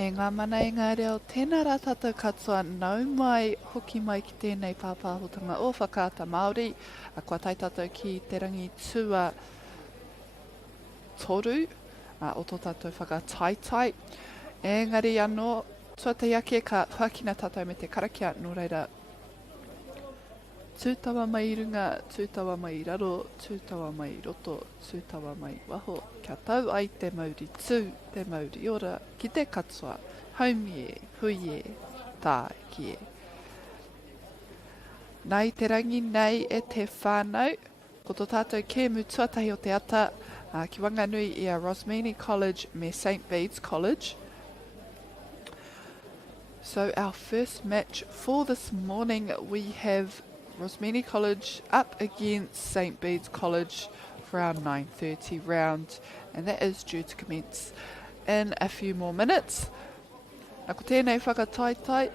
E ngā mana e ngā reo, tēnā rā tātou katoa nau mai hoki mai ki tēnei pāpāhotanga o whakaata Māori. Kua tai tātou ki te rangi tua toru o tō tātou whakataetai. Engari anō, tuatai ake ka whakina tātou me te karakia, nō reira tūtawa mai i runga, tūtawa mai i raro, tūtawa mai i roto, tūtawa mai i waho. Kia tau ai te Māori tū, te Māori ora, ki te katoa, haumi e, hui e, tā ki e. Nei te rangi nei e te whānau, ko tō tātou kēmu tuatahi o te ata, ki Wanganui i a Rosmini College me St Bede's College. So our first match for this morning, we have Rosmini College up against St Bede's College for our 9:30 round, and that is due to commence in a few more minutes. Nā ko tēnei whakataetai,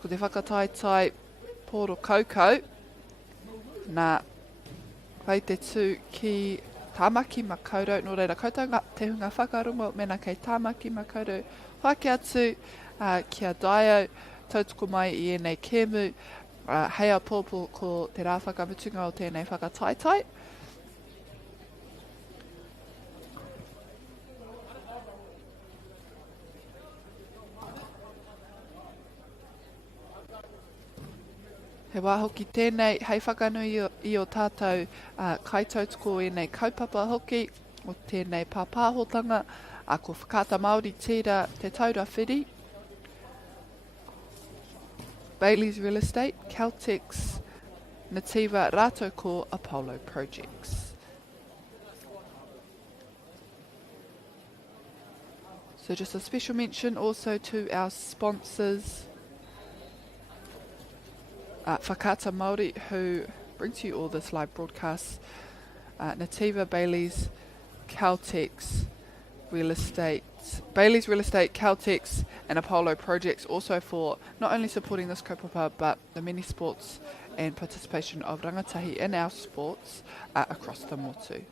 ko te whakataetai Polo Kaukau, nā whai te tū ki Tāmaki Makaurau, nō reira koutou te hunga whakarongo mena kei Tāmaki Makaurau, whake atu kia Daio, tautoko mai i enei kēmu, hei a pōpō ko te rā whakamutunga o tēnei whakataetai. He wā hoki tēnei, hei whakanui i o tātou kaitautoko e nei kaupapa hoki o tēnei pāpāhotanga, ko whakaata Māori tira te taura whiri. Bailey's Real Estate, Celtics, Nativa, rātou ko Polo projects. So just a special mention also to our sponsors, Whakaata Māori, who brings you all this live broadcast. Nativa, Bailey's, Celtics, Real Estate, Bailey's Real Estate, Celtics and Polo projects, also for not only supporting this kaupapa but the many sports and participation of rangatahi in our sports across the motu.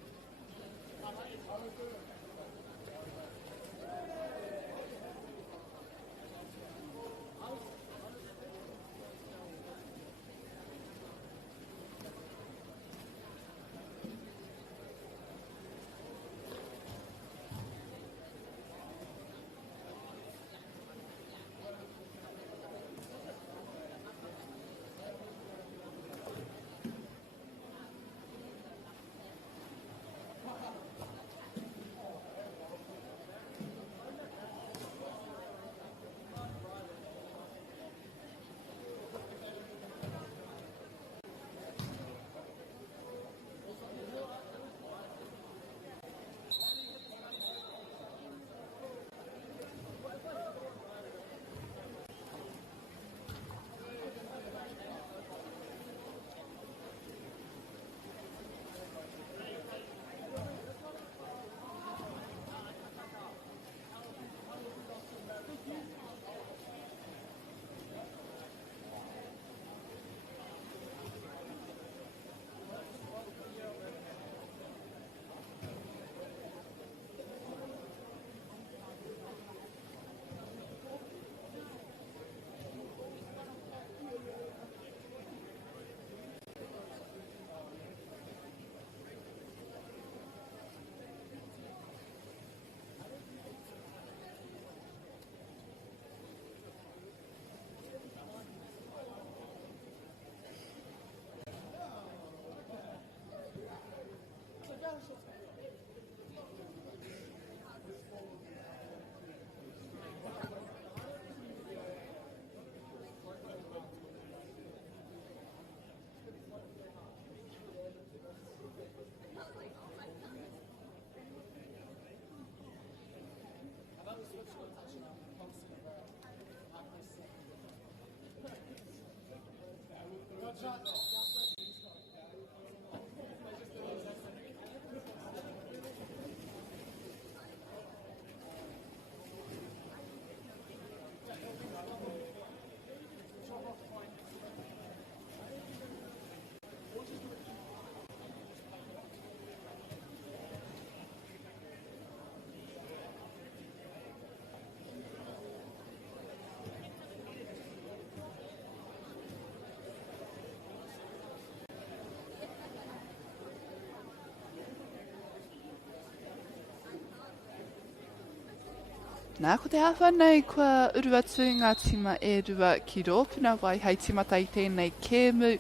Nā ko te hawhanei kua uru atu ngā tima e rua ki rōpuna wai hei timata I tēnei kēmu.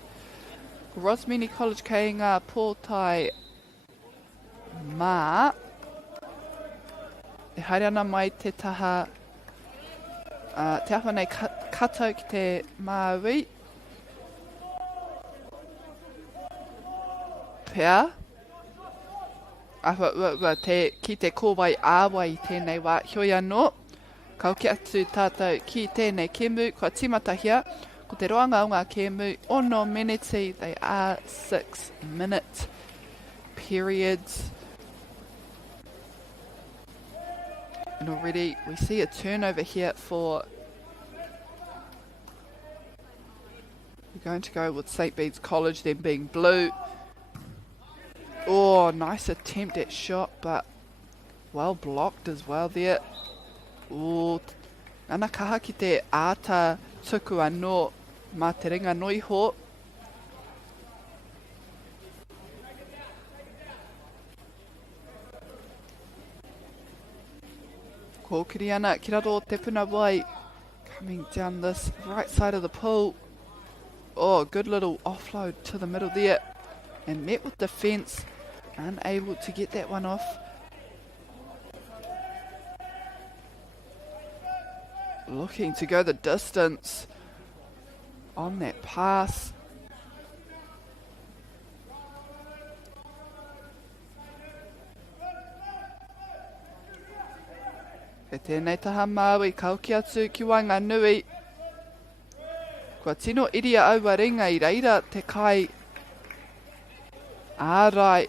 Rosmini College kei ngā pōtai mā. E haere ana mai te taha te hawhanei katau ki te MΑΟRI. Pea. Ki te kōwai āwai tēnei wā hioi anō. Kau ki atu tātou ki tēnei kēmu, kua timatahia, ko te roanga o ngā kēmu, ono meneti, they are 6-minute periods. And already we see a turnover here for, we're going to go with St Bede's College, them being blue. Oh, nice attempt at shot, but well blocked as well there. Oh, nana kaha ki te āta tuku anō mā te ringa noiho. Kōkiri ana, ki raro te puna wai, coming down this right side of the pool. Oh, good little offload to the middle there. And met with defence, unable to get that one off. Looking to go the distance on that pass. E tēnei taha Māui, kauki atu ki Wanganui. Kua tino iria aua ringa I reira te kai. Ārai.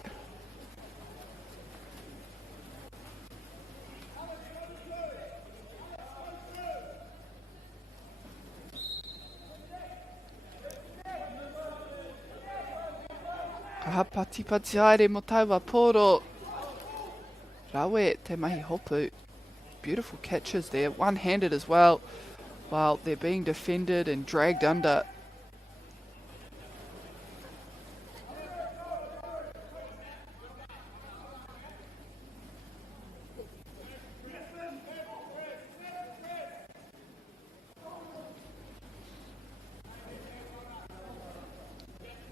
Ka pati aere mo taua Polo. Rawe te mahi hopu. Beautiful catches there, one-handed as well, while they're being defended and dragged under.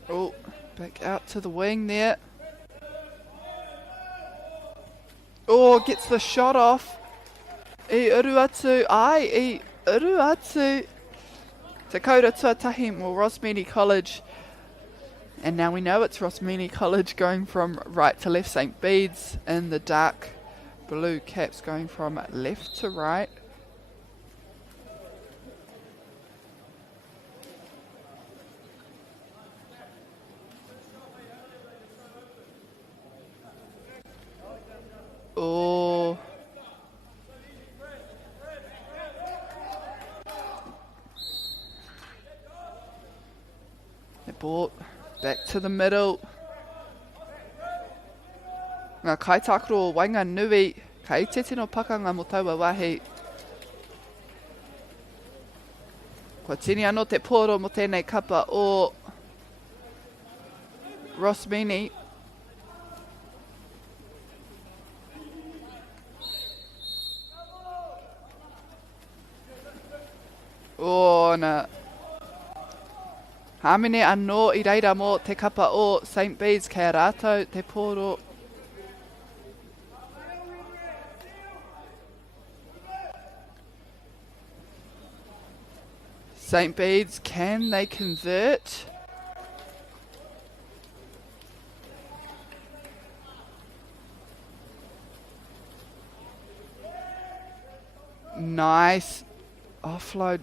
Oh, back out to the wing there. Oh, gets the shot off. I uru atu, I uru atu. Te kaura tuatahi mo Rosmini College. And now we know it's Rosmini College going from right to left. St Bede's in the dark blue caps going from left to right. Oh. The ball back to the middle. Ngā kaitakro o Wanganui, kai te tino pakanga mo taua wahi. Kua tini anō te pōro mo tēnei kapa o Rosmini. Oh, na. Hāmene anō I reira mo te kapa o St Bede's kei rātou te pōro. St Bede's, can they convert? Nice offload.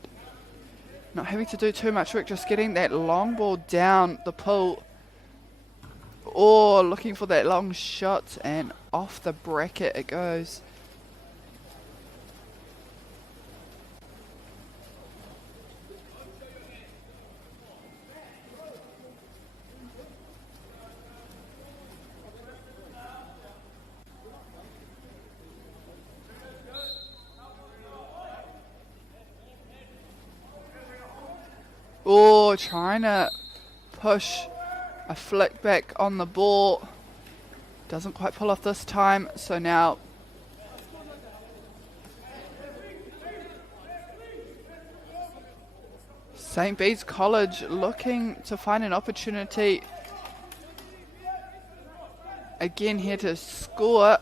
Not having to do too much work, just getting that long ball down the pool. Or looking for that long shot, and off the bracket it goes. Oh, trying to push a flick back on the ball. Doesn't quite pull off this time. So now St Bede's College looking to find an opportunity again here to score.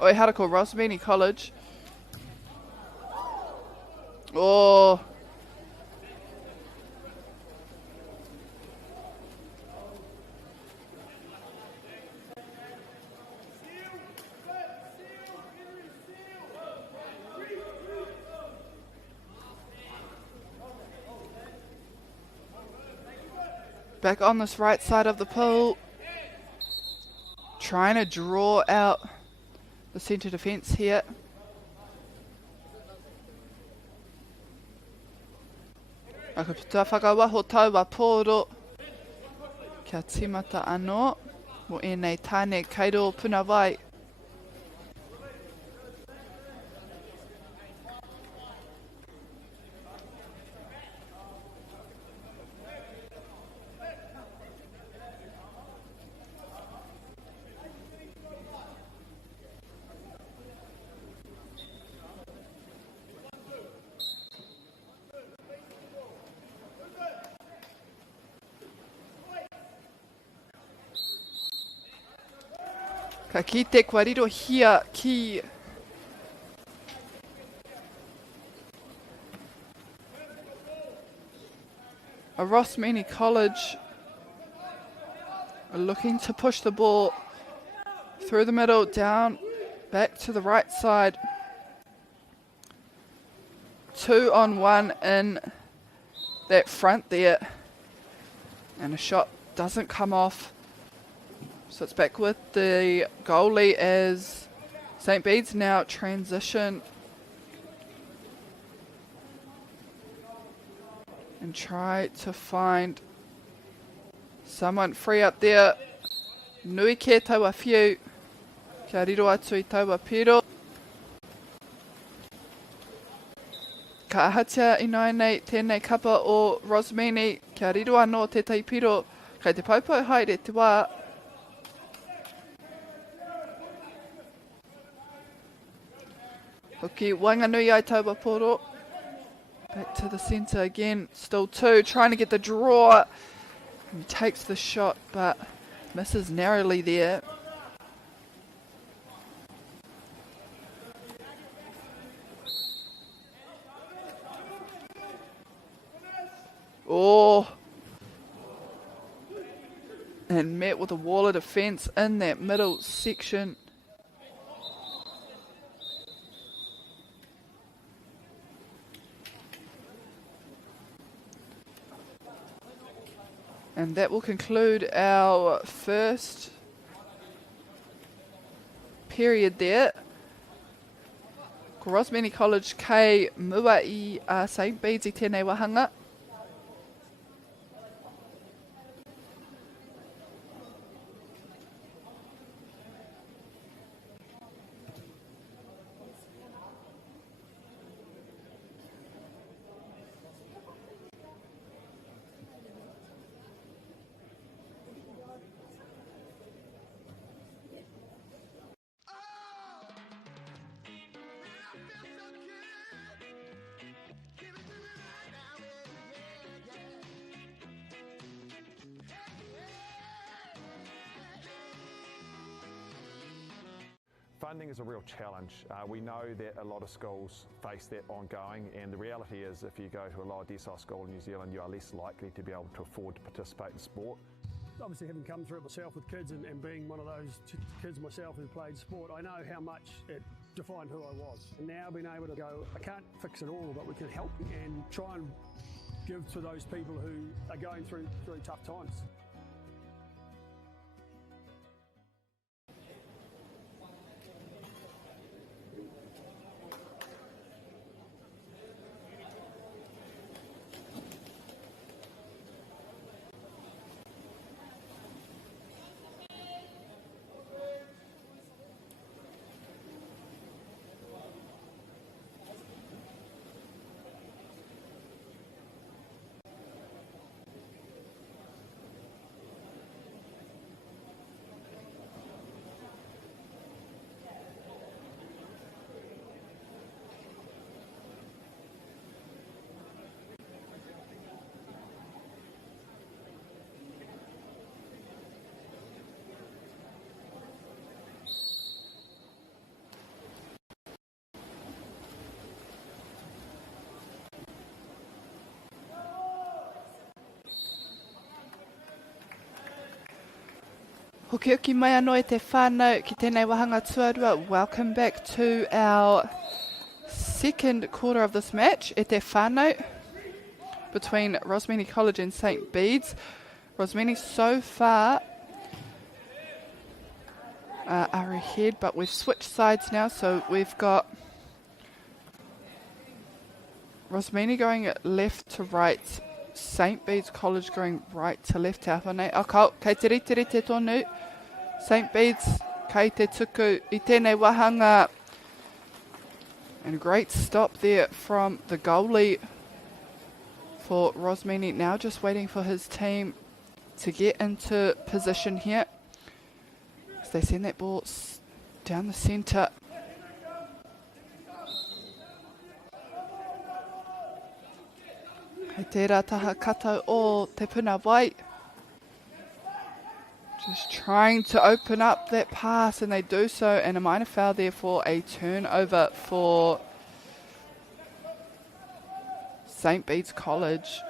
Oi harako Rosmini College. Oh. Back on this right side of the pool. Trying to draw out the centre defence here. Aka puta whakawaho taua Polo. Kia timata anō. Mo enei tāne kairo puna vai. Ka kite kwariro hia ki a Rosmini College are looking to push the ball through the middle, down, back to the right side. 2-on-1 in that front there. And a shot doesn't come off. So it's back with the goalie as St Bede's now transition and try to find someone free up there. Nui ke taua whiu, kia riro atu I taua piro. Ka ahatia inoa nei tēnei kapa o Rosmini, kia riro anō te taipiro, kei te paupau haere te wā. Hoki Wanganui ai taua Poro. Back to the centre again. Still two. Trying to get the draw. He takes the shot but misses narrowly there. Oh. And met with a wall of defence in that middle section. And that will conclude our first period there. Ko Rosmini College kei mua I St Bede I tēnei wahanga. Funding is a real challenge. We know that a lot of schools face that ongoing, and the reality is if you go to a lower decile school in New Zealand, you are less likely to be able to afford to participate in sport. Obviously, having come through it myself with kids and being one of those kids myself who played sport, I know how much it defined who I was. And now being able to go, I can't fix it all, but we can help and try and give to those people who are going through tough times. Hoki hoki mai anō e te whānau ki tēnei wahanga tuarua. Welcome back to our second quarter of this match. E te whānau between Rosmini College and St Bede's. Rosmini so far are ahead, but we've switched sides now, so we've got Rosmini going left to right, St Bede's College going right to left. Te awhanei. Akau, kei te ritiri te tonu. St Bede's, kei te tuku I tēnei wahanga. And a great stop there from the goalie for Rosmini. Now just waiting for his team to get into position here. As they send that ball down the centre. Kei tērā taha kato o te puna wai. Just trying to open up that pass, and they do so, and a minor foul there for a turnover for St Bede's College.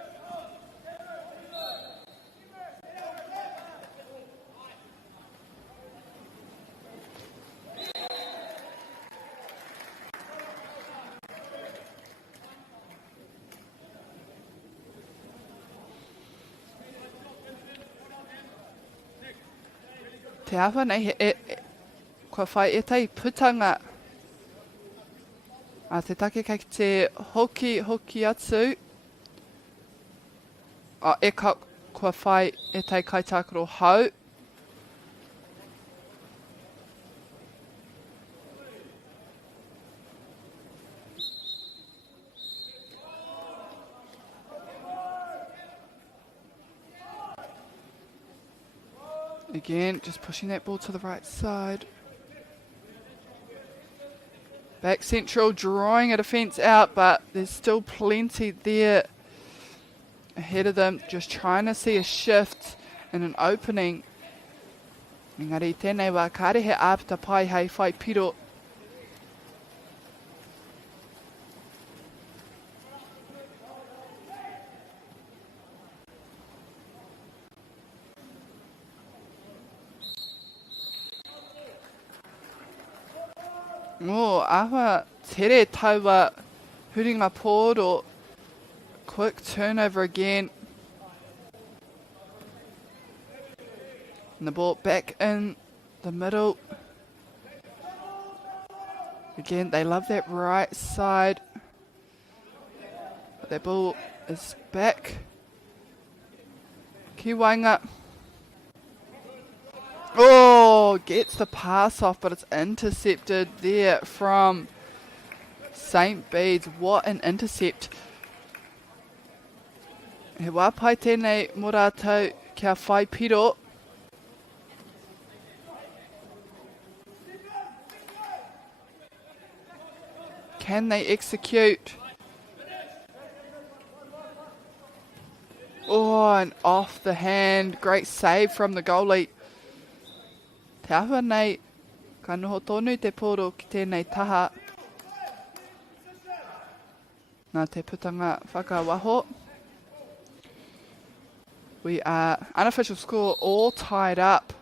Te awa nei kua whai e tei putanga a te take kei te hoki atu e kua whai e tei kaitakaro hau. Again, just pushing that ball to the right side. Back central, drawing a defence out, but there's still plenty there ahead of them. Just trying to see a shift and an opening. Engari tēnei wā kārehe āpita pai hei whai piro. Awa tere taua huringa Polo. Quick turnover again. And the ball back in the middle. Again, they love that right side. But that ball is back. Kiwainga. Oh, gets the pass off, but it's intercepted there from St Bede's. What an intercept. He wapai tēnei mōrātou kia whai piro. Can they execute? Oh, and off the hand. Great save from the goalie. Te awa nei, ka noho tonu te poro ki tēnei taha. Nā te putanga whakawaho. We are unofficial score all tied up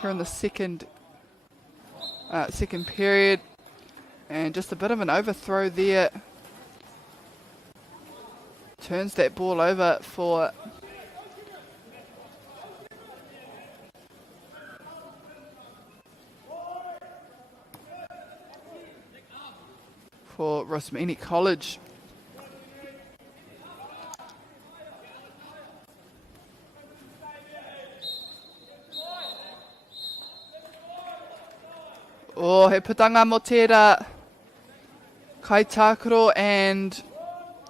here in the second period. And just a bit of an overthrow there. Turns that ball over for Rosmini College. Oh, he putanga mo tērā kaitakaro, and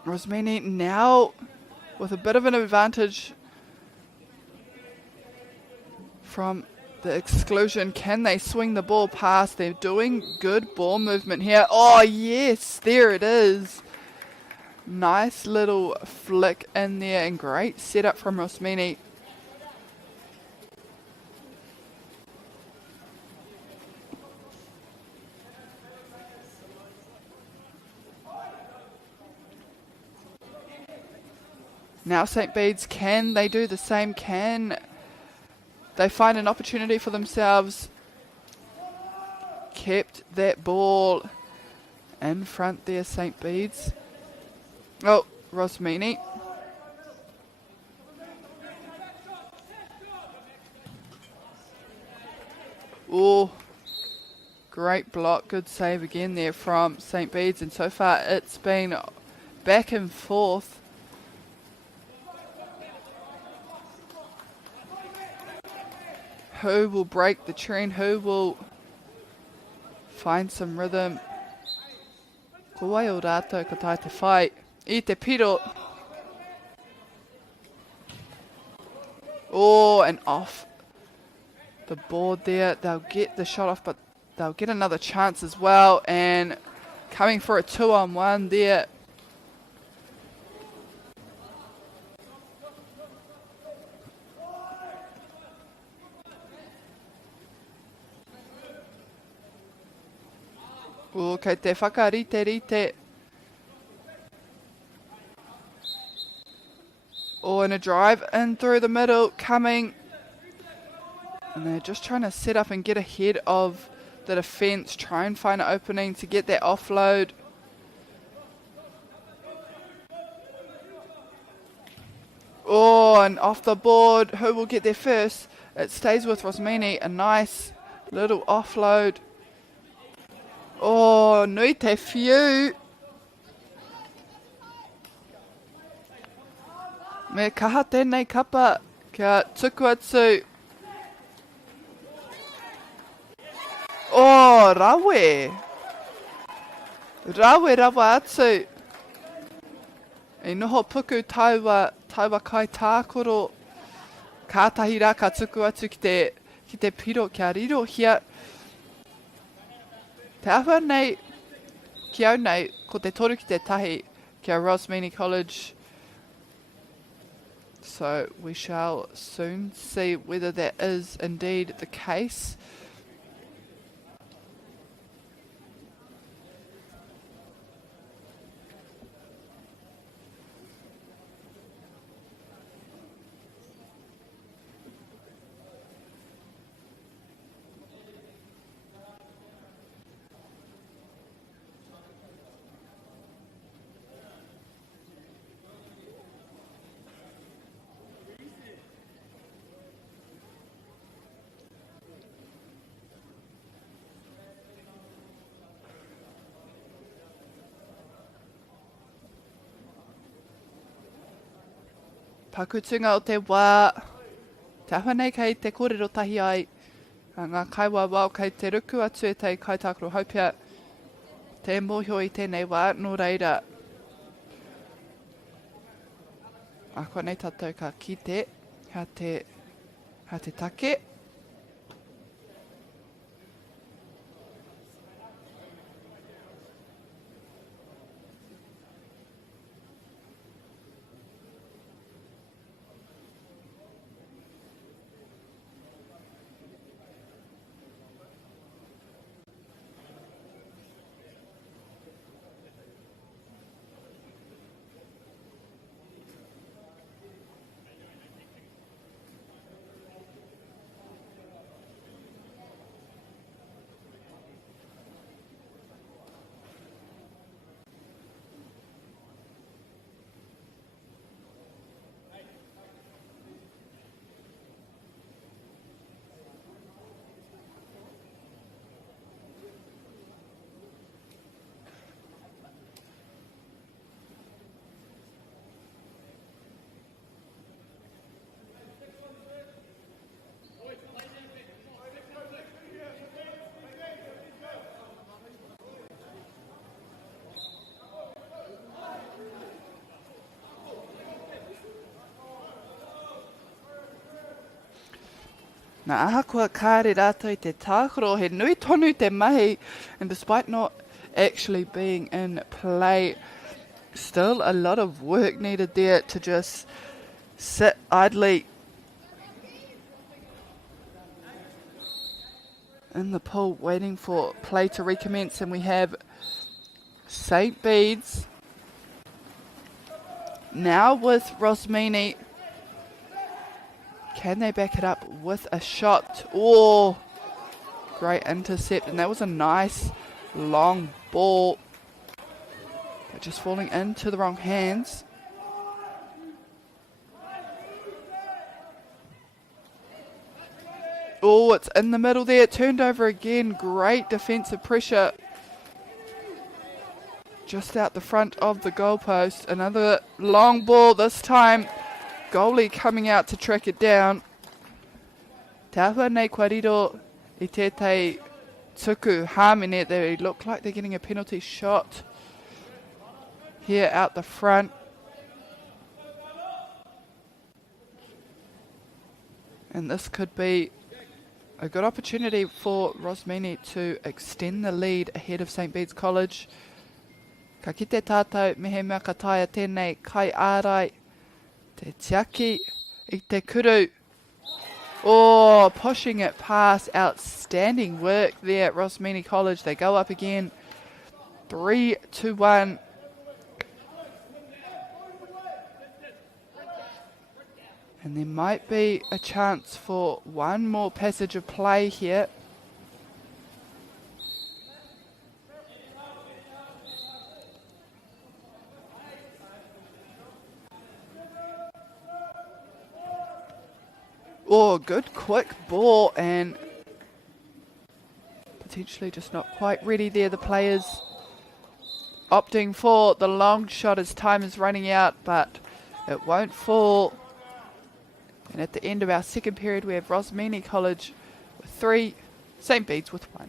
Rosmini now with a bit of an advantage from the exclusion. Can they swing the ball past? They're doing good ball movement here. Oh, yes, there it is. Nice little flick in there and great setup from Rosmini. Now St Bede's, can they do the same? Can they find an opportunity for themselves. Kept that ball in front there, St Bede's. Oh, Rosmini. Oh, great block. Good save again there from St Bede's. And so far it's been back and forth. Who will break the trend? Who will find some rhythm? Ko wai o rātou ka tae te whai. I te piro. Oh, and off the board there. They'll get the shot off, but they'll get another chance as well. And coming for a 2-on-1 there. O kei te whakarite. Oh, and a drive in through the middle coming. And they're just trying to set up and get ahead of the defence. Try and find an opening to get that offload. Oh, and off the board. Who will get there first? It stays with Rosmini. A nice little offload. Oh, nui te whiu. Me kaha tēnei kapa kia tuku atu. Oh, rawe. Rawa atu. E noho puku taiwa kai tākoro. Kātahi rā ka tuku atu ki te piro kia riro hia. Te awha nei, ki au nei, ko te toru ki te tahi, kia Rosmini College. So we shall soon see whether that is indeed the case. Pakutunga o te wā, te awha nei kei te kōrero tahi ai, ngā kaiwa wau kei te ruku atu e tei kaitākaro haupia, te mōhio i tēnei wā, nō reira. Ako nei tātou ka kite, ha te take. Nā aha kua kāre rātou I te tākoro, he nui tonu te mahi, and despite not actually being in play, still a lot of work needed there to just sit idly in the pool waiting for play to recommence. And we have St Bede's now with Rosmini Can they back it up with a shot? Oh, great intercept. And that was a nice long ball. But just falling into the wrong hands. Oh, it's in the middle there. Turned over again. Great defensive pressure. Just out the front of the goalpost. Another long ball this time. Goalie coming out to track it down. Tāhua nei kua riro I tētai tuku hāmene. They look like they're getting a penalty shot here out the front. And this could be a good opportunity for Rosmini to extend the lead ahead of St Bede's College. Ka kite tātou mehe mea ka taia tēnei kai ārai te tiaki I te kuru. Oh, pushing it past. Outstanding work there at Rosmini College. They go up again. 3-1. And there might be a chance for one more passage of play here. Oh, good quick ball and potentially just not quite ready there. The players opting for the long shot as time is running out, but it won't fall. And at the end of our second period, we have Rosmini College with 3, St Bede's with 1.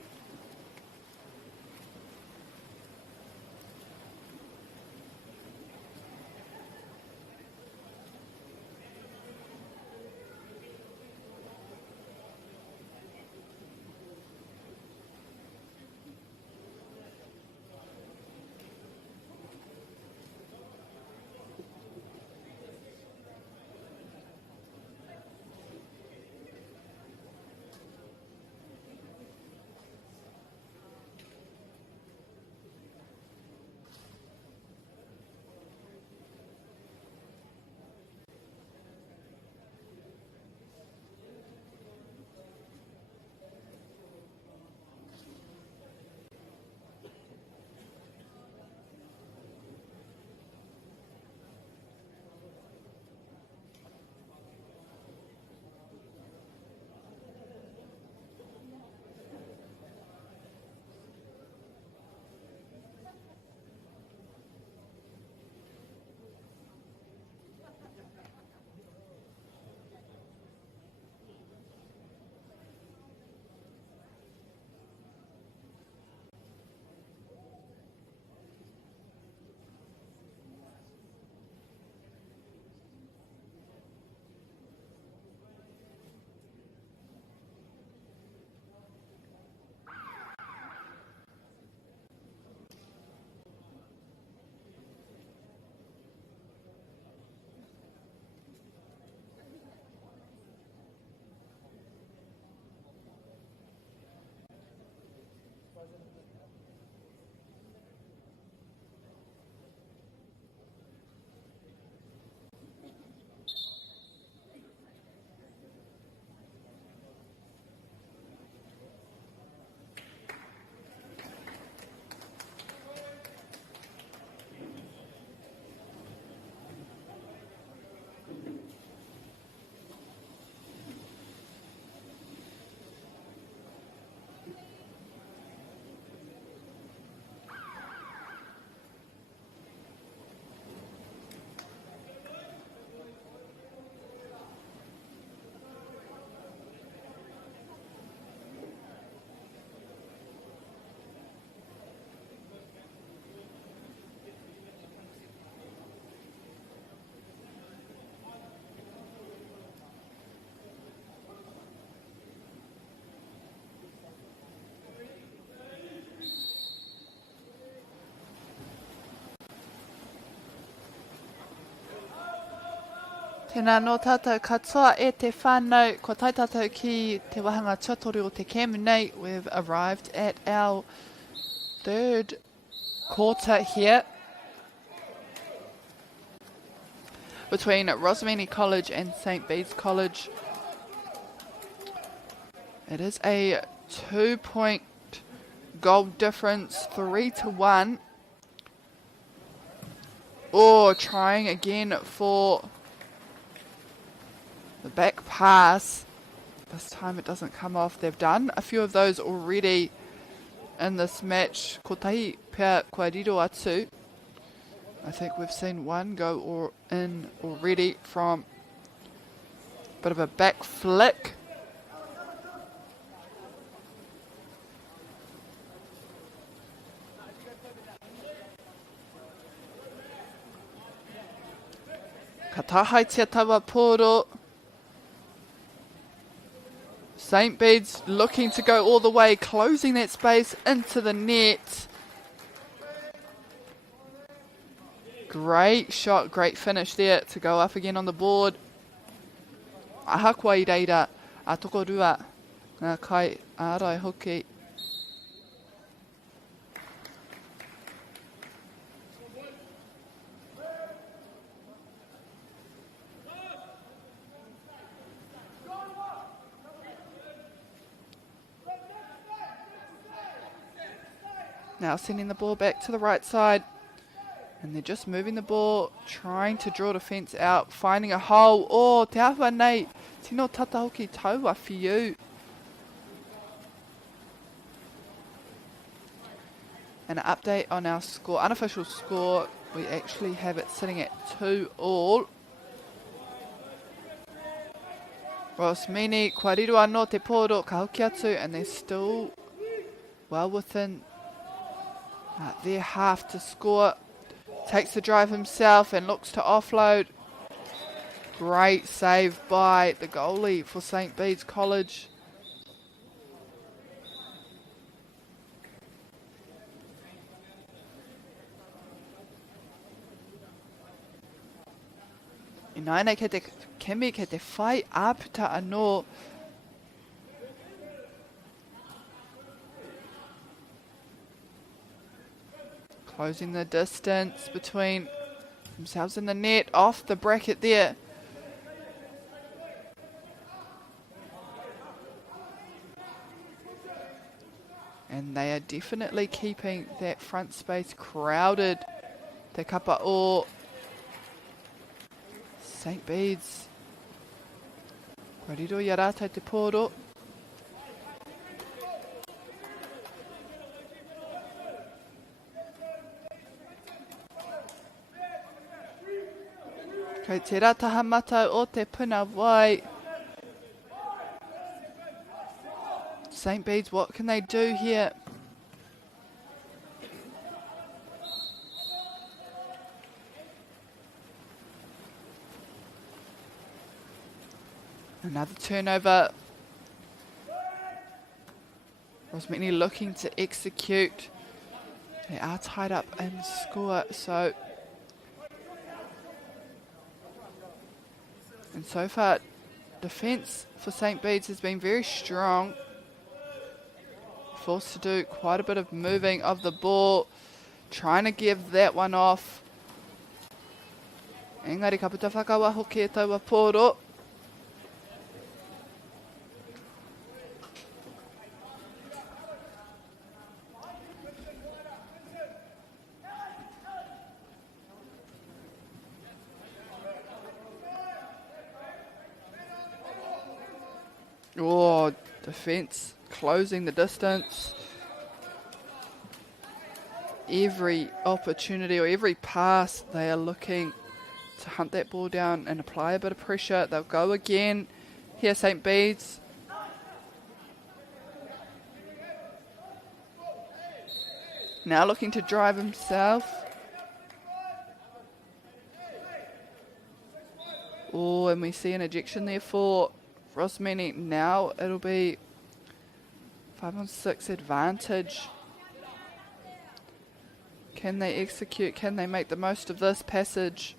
Tēnā no tātou katoa e te whānau, ko tai tātou ki te wahanga tuatori o te kēmu nei. We've arrived at our third quarter here between Rosmini College and St Bede's College. It is a 2-point goal difference, 3-1. Or trying again for the back pass. This time it doesn't come off. They've done a few of those already in this match. Ko tahi pea kua riro atu. I think we've seen one go in already from a bit of a back flick. Ka tahaitia tawa Polo. St Bede's looking to go all the way, closing that space into the net. Great shot, great finish there to go up again on the board. Ahakua I reira, a tokorua, ngā kai ārai hoki. Now sending the ball back to the right side. And they're just moving the ball, trying to draw defence out, finding a hole. Oh, te ahua nei, tino tata hoki taua whiu. An update on our score, unofficial score, we actually have it sitting at 2-2. Rosmini, kua riro anō te Polo, ka hoki atu, and they're still well within their half to score. Takes the drive himself and looks to offload. Great save by the goalie for St Bede's College. Inaina ke te kemi ke te whai āputa anō. Closing the distance between themselves and the net, off the bracket there. And they are definitely keeping that front space crowded. Te kapa o St Bede's. Kua riro I a rātou te Polo. Kei te rataha matau o te puna wai. St Bede's, what can they do here? Another turnover. Rosmini looking to execute. They are tied up and score, so... And so far, defence for St Bede's has been very strong. Forced to do quite a bit of moving of the ball. Trying to give that one off. Engari ka puta whakawa hoki e taua Polo. Oh, defence closing the distance. Every opportunity or every pass, they are looking to hunt that ball down and apply a bit of pressure. They'll go again. Here, St Bede's. Now looking to drive himself. Oh, and we see an ejection there for Rosmini. Now it'll be 5-on-6 advantage. Can they execute? Can they make the most of this passage?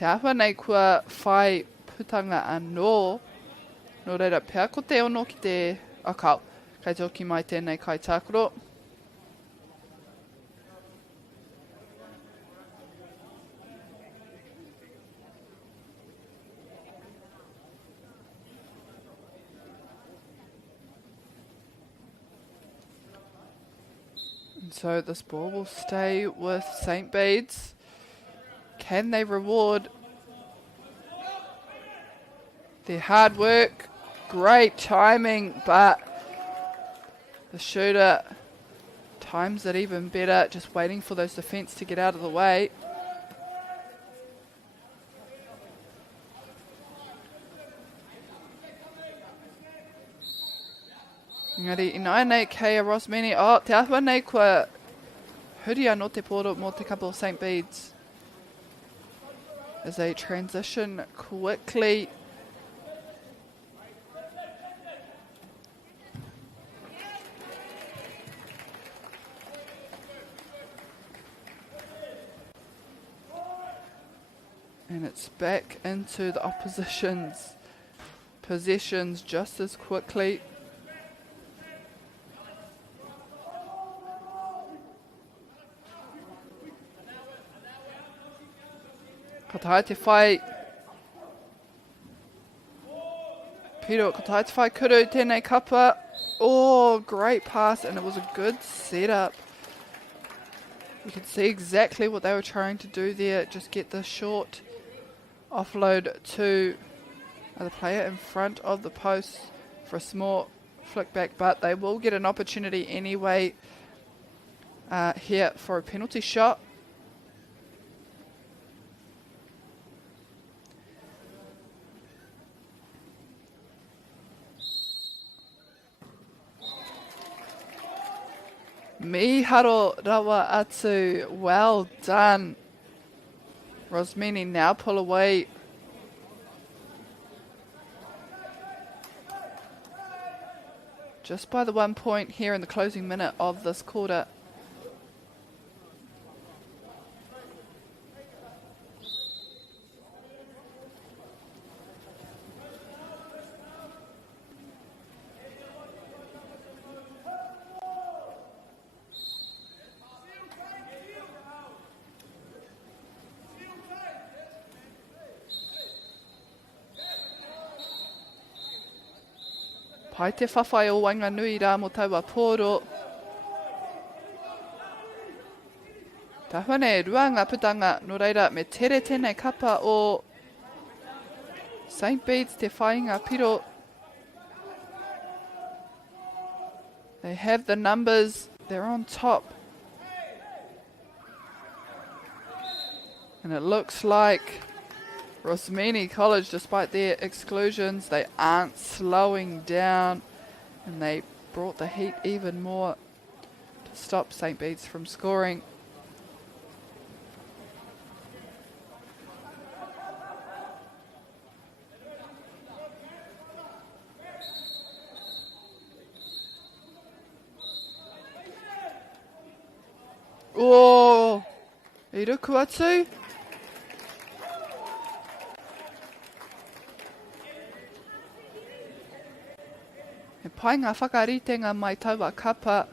Te ahua nei kua whai putanga anō. Nō reira pēr ko te ono ki te akau. Kei toki mai tēnei kai tākuro. And so this ball will stay with St Bede's. Can they reward their hard work? Great timing, but the shooter times it even better, just waiting for those defence to get out of the way. Engari, ina nei kei a Rosmini. Oh, te ahua nei kua huria no te poro mo te couple of St Bede's. As they transition quickly. And it's back into the opposition's possessions just as quickly. Ka tae te whai. Piro, ka tae te whai kuru tēnei kapa. Oh, great pass, and it was a good setup. You can see exactly what they were trying to do there. Just get the short offload to the player in front of the post for a small flick back, but they will get an opportunity anyway here for a penalty shot. Miharo rawa atu, well done. Rosmini now pull away. Just by the 1 point here in the closing minute of this quarter. Pai te whawhai o Wainganui rā mo taua Polo. Tahua nei ruanga putanga no reira me tere tēnei kapa o St Bede's te whainga piro. They have the numbers, they're on top. And it looks like Rosmini College, despite their exclusions, they aren't slowing down, and they brought the heat even more to stop St Bede's from scoring. Oh, i ruku atu. E pai ngā whakaritenga mai taua kapa.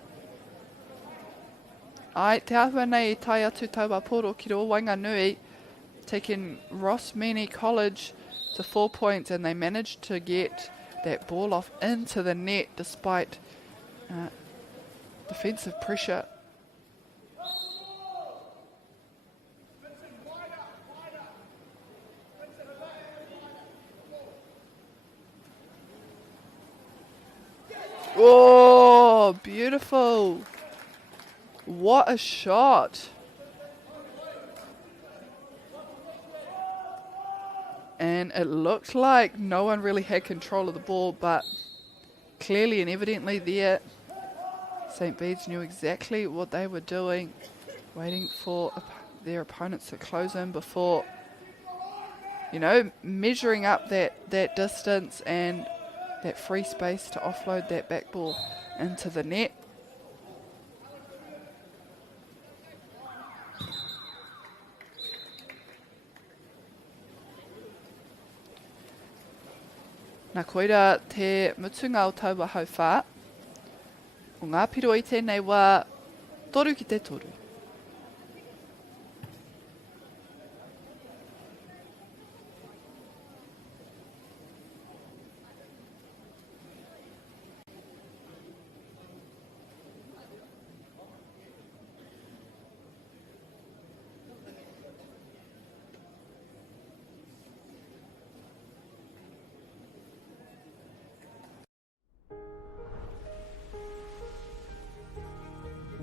Ai, te ahua nei I tai atu taua Poro ki ro Wainganui, taking Rosmini College to 4 points, and they managed to get that ball off into the net despite defensive pressure. Oh, beautiful. What a shot. And it looked like no one really had control of the ball, but clearly and evidently there, St Bede's knew exactly what they were doing, waiting for their opponents to close in before, you know, measuring up that distance and that free space to offload that back ball into the net. Nā koira te mutunga o taua hauwha. O ngā piro i tēnei wā, toru ki te toru.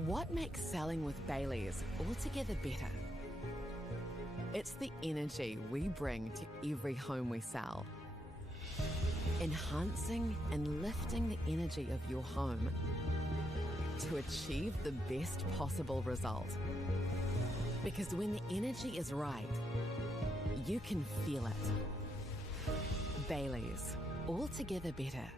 What makes selling with Baileys altogether better? It's the energy we bring to every home we sell. Enhancing and lifting the energy of your home to achieve the best possible result. Because when the energy is right, you can feel it. Baileys, altogether better.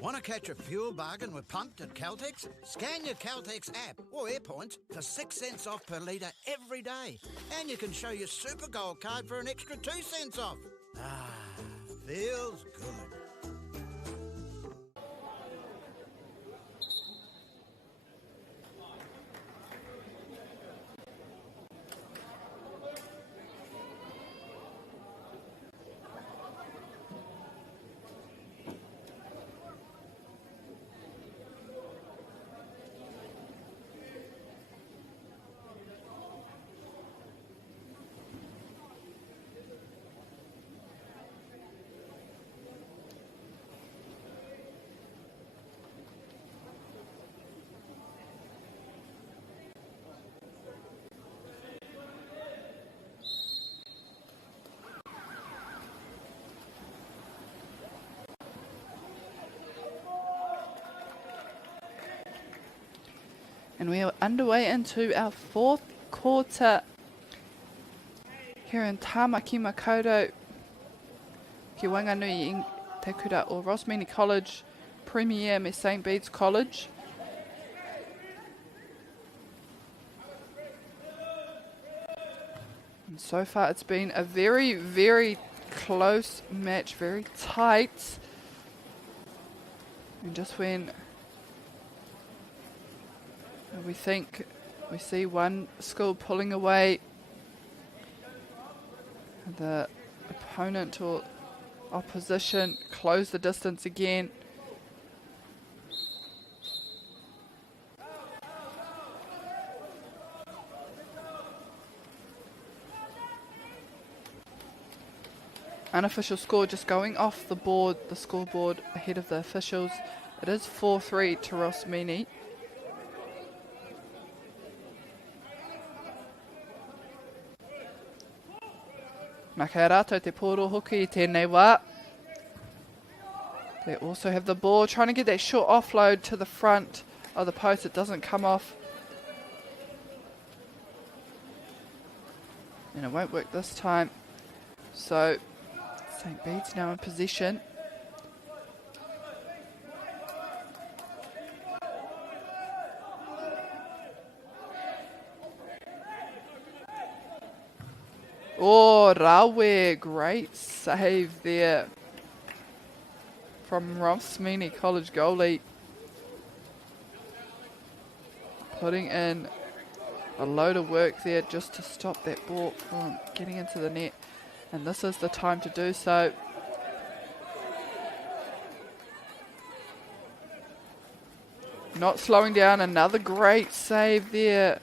Want to catch a fuel bargain with Pumped at Caltex? Scan your Caltex app or AirPoints for 6 cents off per litre every day. And you can show your Super Gold card for an extra 2 cents off. Ah, feels good. And we are underway into our fourth quarter here in Tāmaki Makaurau, ki Wanganui i Te Kura o Rosmini College, Premier me St Bede's College. And so far it's been a very, very close match, very tight. And just when we think we see one school pulling away, the opponent or opposition close the distance again. Unofficial score just going off the board, the scoreboard ahead of the officials. It is 4-3 to Rosmini. Nā kei rātou te pōro hoki I tēnei wā. They also have the ball, trying to get that short offload to the front of the post. It doesn't come off. And it won't work this time. So, St Bede's now in possession. Oh, Rawe, great save there from Rosmini College goalie. Putting in a load of work there just to stop that ball from getting into the net. And this is the time to do so. Not slowing down, another great save there.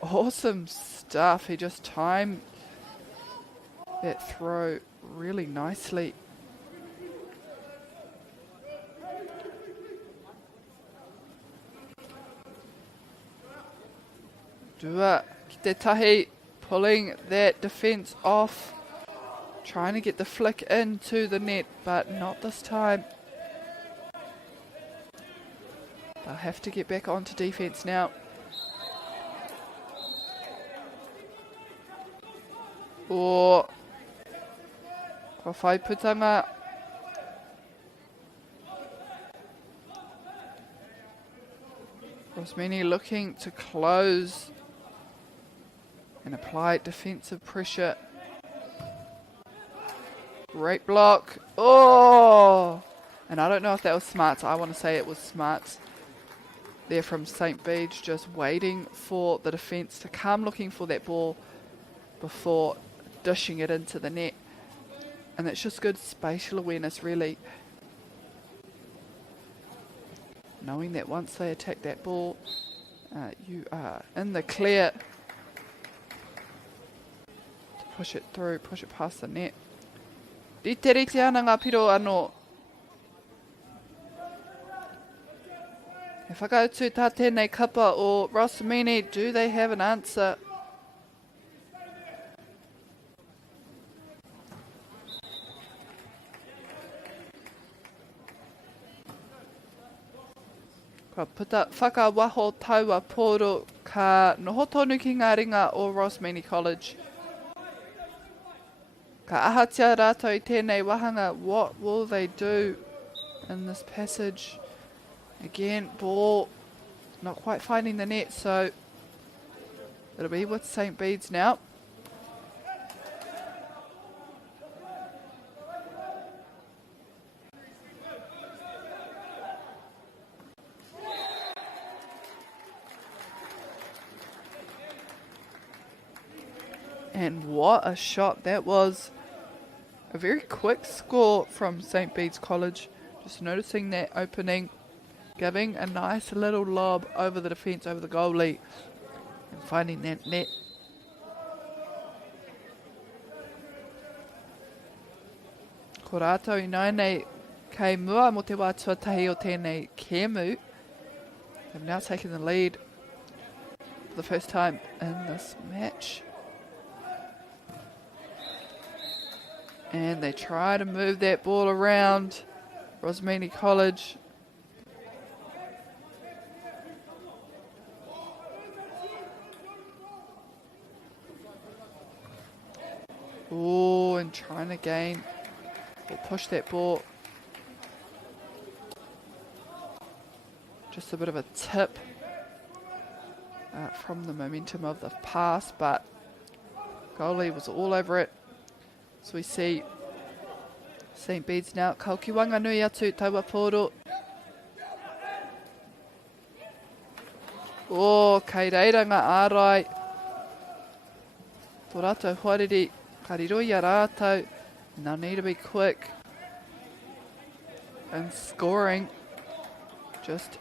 Awesome stuff. He just timed that throw really nicely. Dua ki te tahi, pulling that defence off. Trying to get the flick into the net, but not this time. They'll have to get back onto defence now. O kua whai putanga. Rosmini looking to close and apply defensive pressure. Great block. Oh! And I don't know if that was smart. I want to say it was smart. There from St Bede, just waiting for the defence to come, looking for that ball before dishing it into the net. And that's just good spatial awareness, really. Knowing that once they attack that ball, you are in the clear to push it through, push it past the net. Riteriti ana ngā piro anō. E whakautu tā tēnei kapa o Rosmini, do they have an answer? Ka puta whakawaho taua poro ka noho tonu ki ngā ringa o Rosmini College. Ka ahatia rātou I tēnei wahanga, what will they do in this passage? Again, ball not quite finding the net, so it'll be with St Bede's now. And what a shot that was. A very quick score from St Bede's College. Just noticing that opening, giving a nice little lob over the defence, over the goalie, and finding that net. Ko rātou I nai nei kei mua mo te wā tuatahi o tēnei kēmu. They've now taken the lead for the first time in this match. And they try to move that ball around Rosmini College. Oh, and trying to gain or push that ball. Just a bit of a tip from the momentum of the pass, but goalie was all over it. So we see St Bede's now. Kaukiwanga nui atu taua poro. Oh, kei reiranga ārai. Tō rātou huariri, kariroi a rātou. Now need to be quick. And scoring just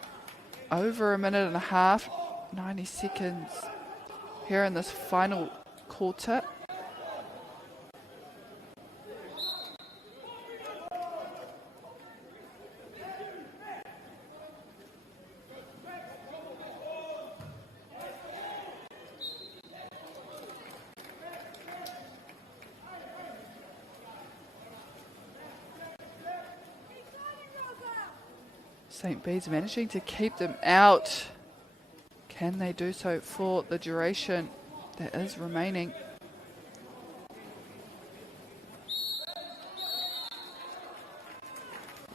over a minute and a half, 90 seconds here in this final quarter. St Bede's managing to keep them out. Can they do so for the duration that is remaining?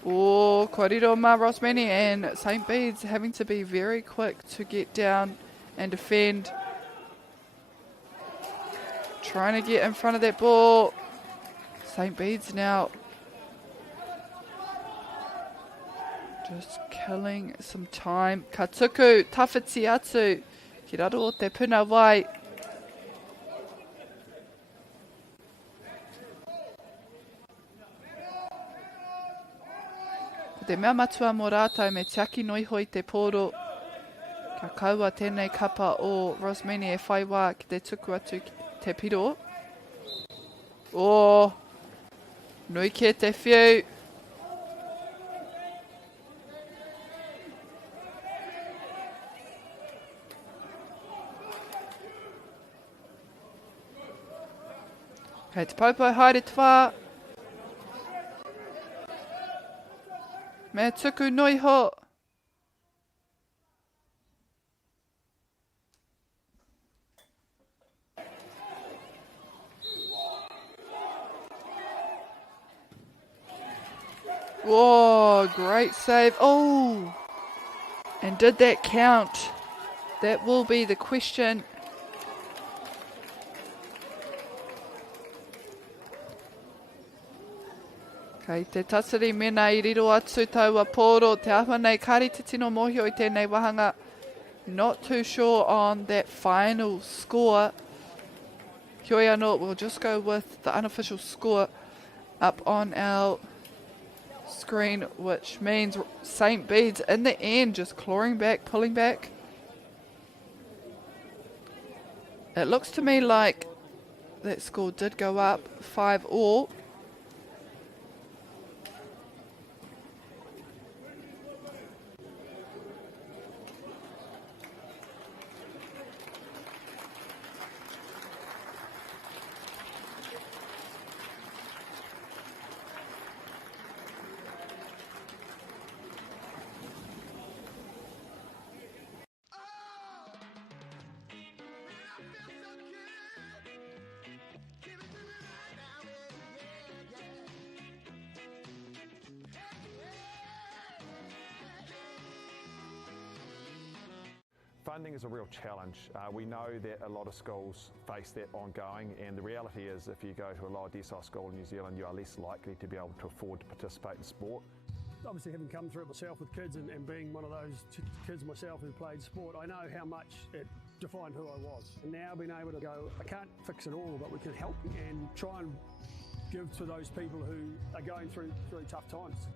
Oh, koriro mā Rosmini, and St Bede's having to be very quick to get down and defend. Trying to get in front of that ball. St Bede's now just killing some time. Ka tuku, tawhiti atu. Ki raro o te puna wai. Ko te mea matua mō rātou me tiaki noi hoi te poro. Ka kaua tēnei kapa o Rosmini e whai wā ki te tuku atu ki te piro. Oh, nui ki te whiu. Kei te paupau haere twa. Me tuku noi ho. Whoa, great save. Oh, and did that count? That will be the question. Kei te tasiri mena I riro atu taua Polo, te aha nei kari te tino mohio I tēnei wahanga. Not too sure on that final score. Kioi anō, we'll just go with the unofficial score up on our screen, which means St Bede's in the end just clawing back, pulling back. It looks to me like that score did go up 5-all. Funding is a real challenge. We know that a lot of schools face that ongoing, and the reality is if you go to a lower decile school in New Zealand, you are less likely to be able to afford to participate in sport. Obviously, having come through it myself with kids and being one of those kids myself who played sport, I know how much it defined who I was. And now being able to go, I can't fix it all, but we can help and try and give to those people who are going through really tough times.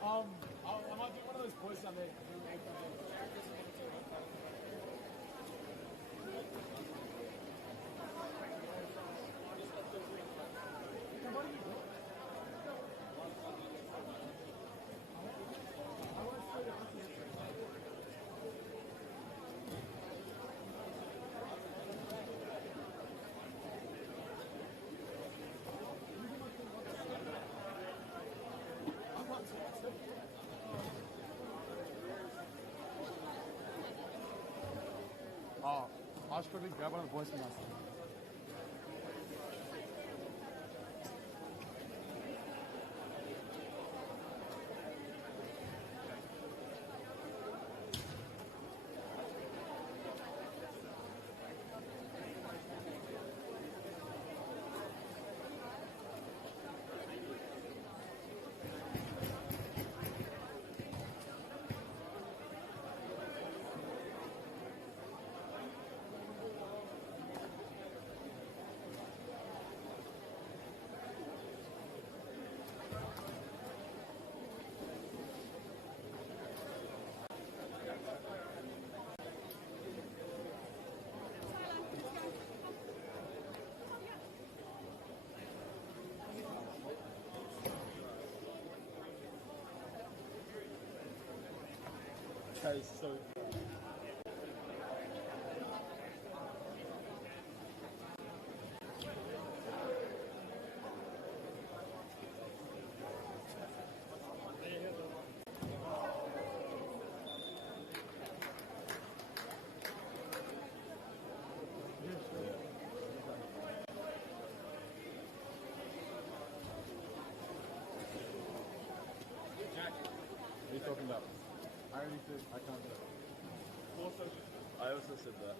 I might get one of those boys down there. I should probably grab one of the boys from last time. Okay, so talking about. I already said I can't do it. I also said that.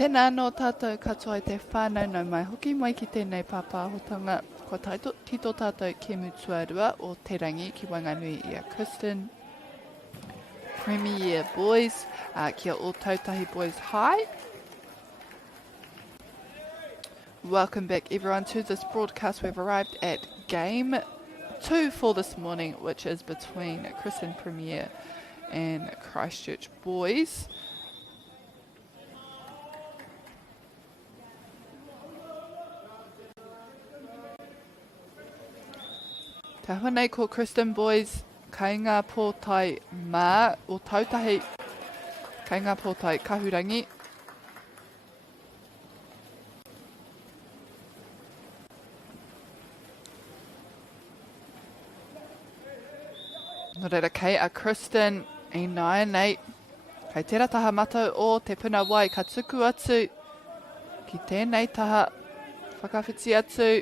Tēnā no tātou katoa i te whānau nau mai hoki mai ki tēnei pāpāhotanga. Ko taito, tito tātou ke mutuarua o te rangi ki Wanganui i a Kristin. Premier Boys, kia o Tautahi Boys High. Welcome back everyone to this broadcast. We've arrived at game 2 for this morning, which is between Kristin Premier and Christchurch Boys. Ka hwana ko Kristin Boys, kai ngā pōtai mā o Tautahi, kai ngā pōtai kahurangi. No reira kei a Kristin i nai nei, kai tērā taha matau o te puna wai ka tuku atu, ki tēnei taha whakawhiti atu.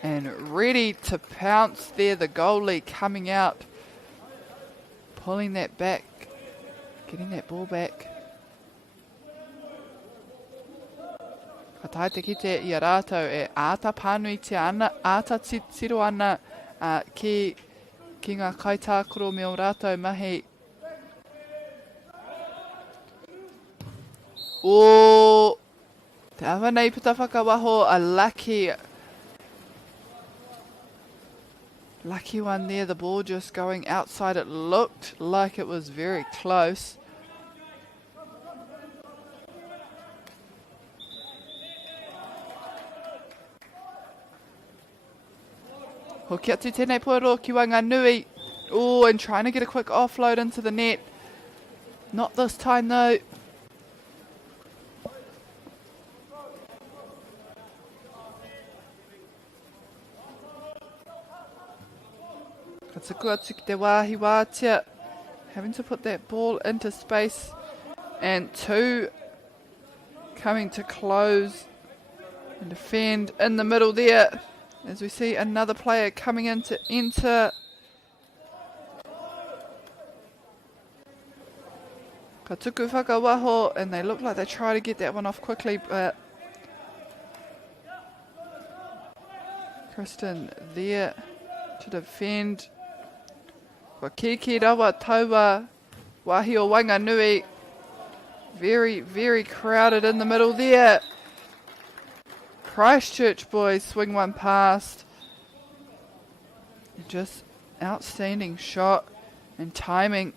And ready to pounce there, the goalie coming out, pulling that back, getting that ball back. Ka tae te kite i a rātou e āta pānui te ana, āta tiro ana ki ngā kaitākoro me o rātou mahi. O te awa nei puta whakawaho, a lucky one there, the ball just going outside. It looked like it was very close. Hoki atu tēnei poero ki Wanganui. Oh, and trying to get a quick offload into the net. Not this time though. Ka tuku atu ki te wāhi wātia, having to put that ball into space, and 2 coming to close and defend in the middle there, as we see another player coming in to enter. Ka tuku whakawaho, and they look like they try to get that one off quickly, but Kristin there to defend. Wa kiki rawa taua wahi o Wanganui. Very, very crowded in the middle there. Christchurch boys swing one past. Just outstanding shot and timing.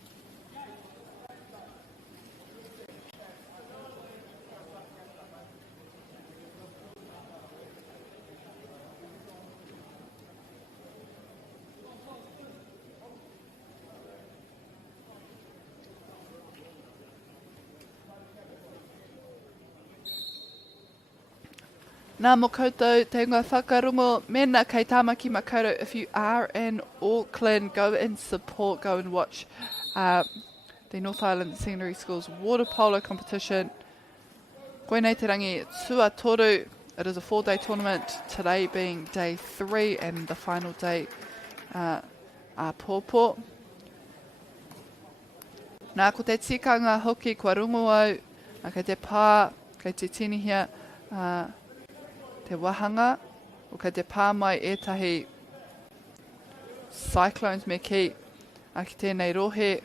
Nā mo koutou te ngā whakarungo, mena kei tāmaki makaurau. If you are in Auckland, go and support, go and watch the North Island Secondary Schools water polo competition. Koenei te rangi tua toru. It is a 4-day tournament, today being day 3 and the final day a pōpō. Nā ko te tikanga hoki kua rungo au, kei te pā, kei te tinihia, te wahanga, o kei te pā mai ētahi cyclones me ki, a ki tēnei rohe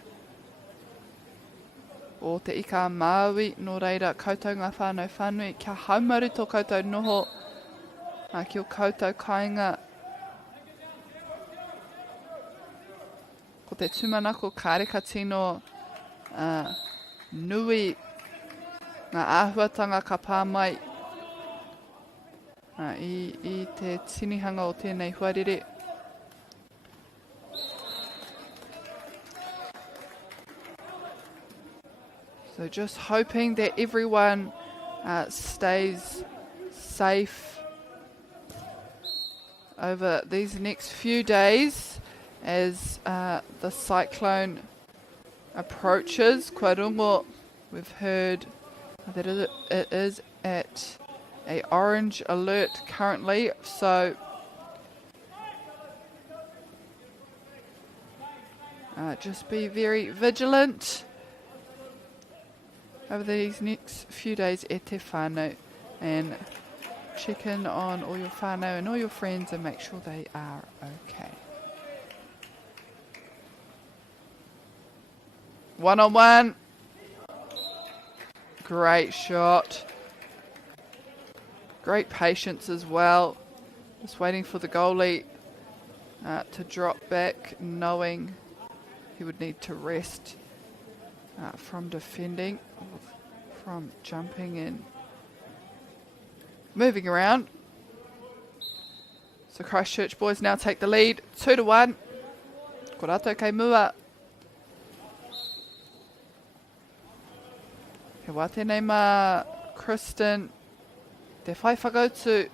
o te ika Māui, nō reira koutou ngā whānau whānui, kia haumaru tō koutou noho, ki o koutou kāinga. Ko te tūmanako kāreka tino nui ngā āhuatanga ka pā mai, I te tinihanga o tēnei huarere. So just hoping that everyone stays safe over these next few days as the cyclone approaches. Kua rungo, we've heard that it is at a orange alert currently, so just be very vigilant over these next few days e te whānau, and check in on all your whānau and all your friends and make sure they are okay. 1-on-1. Great shot. Great patience as well. Just waiting for the goalie to drop back, knowing he would need to rest from defending, from jumping and moving around. So Christchurch boys now take the lead, 2-1. Ko rātou kei mua. He wā tēnei mā Kristin. Te whai whakautu.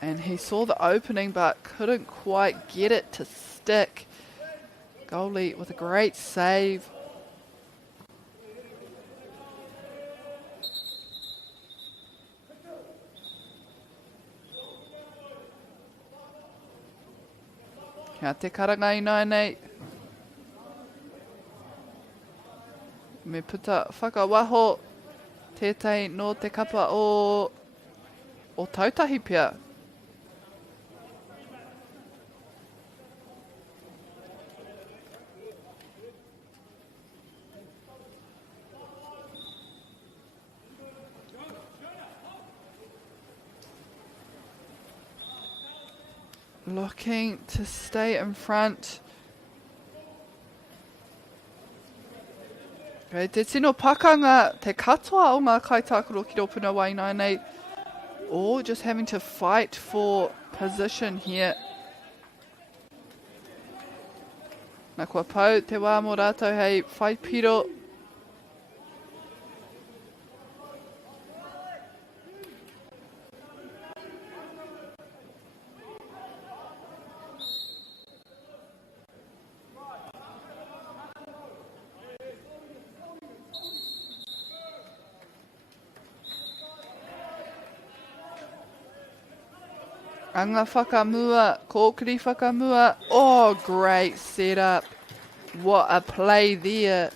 And he saw the opening but couldn't quite get it to stick. Goalie with a great save. Kia te karangai nai nei. Me puta whakawaho tētai no te kapa o tautahi pia. Looking to stay in front. Okay, te tino pakanga, te katoa o ngā kaitākaro ki ropuna wainai nei. Or just having to fight for position here. Nā kua pau te wā mō rātou hei whai piro. Anga whakamua, kōkiri whakamua. Oh, great setup. What a play there.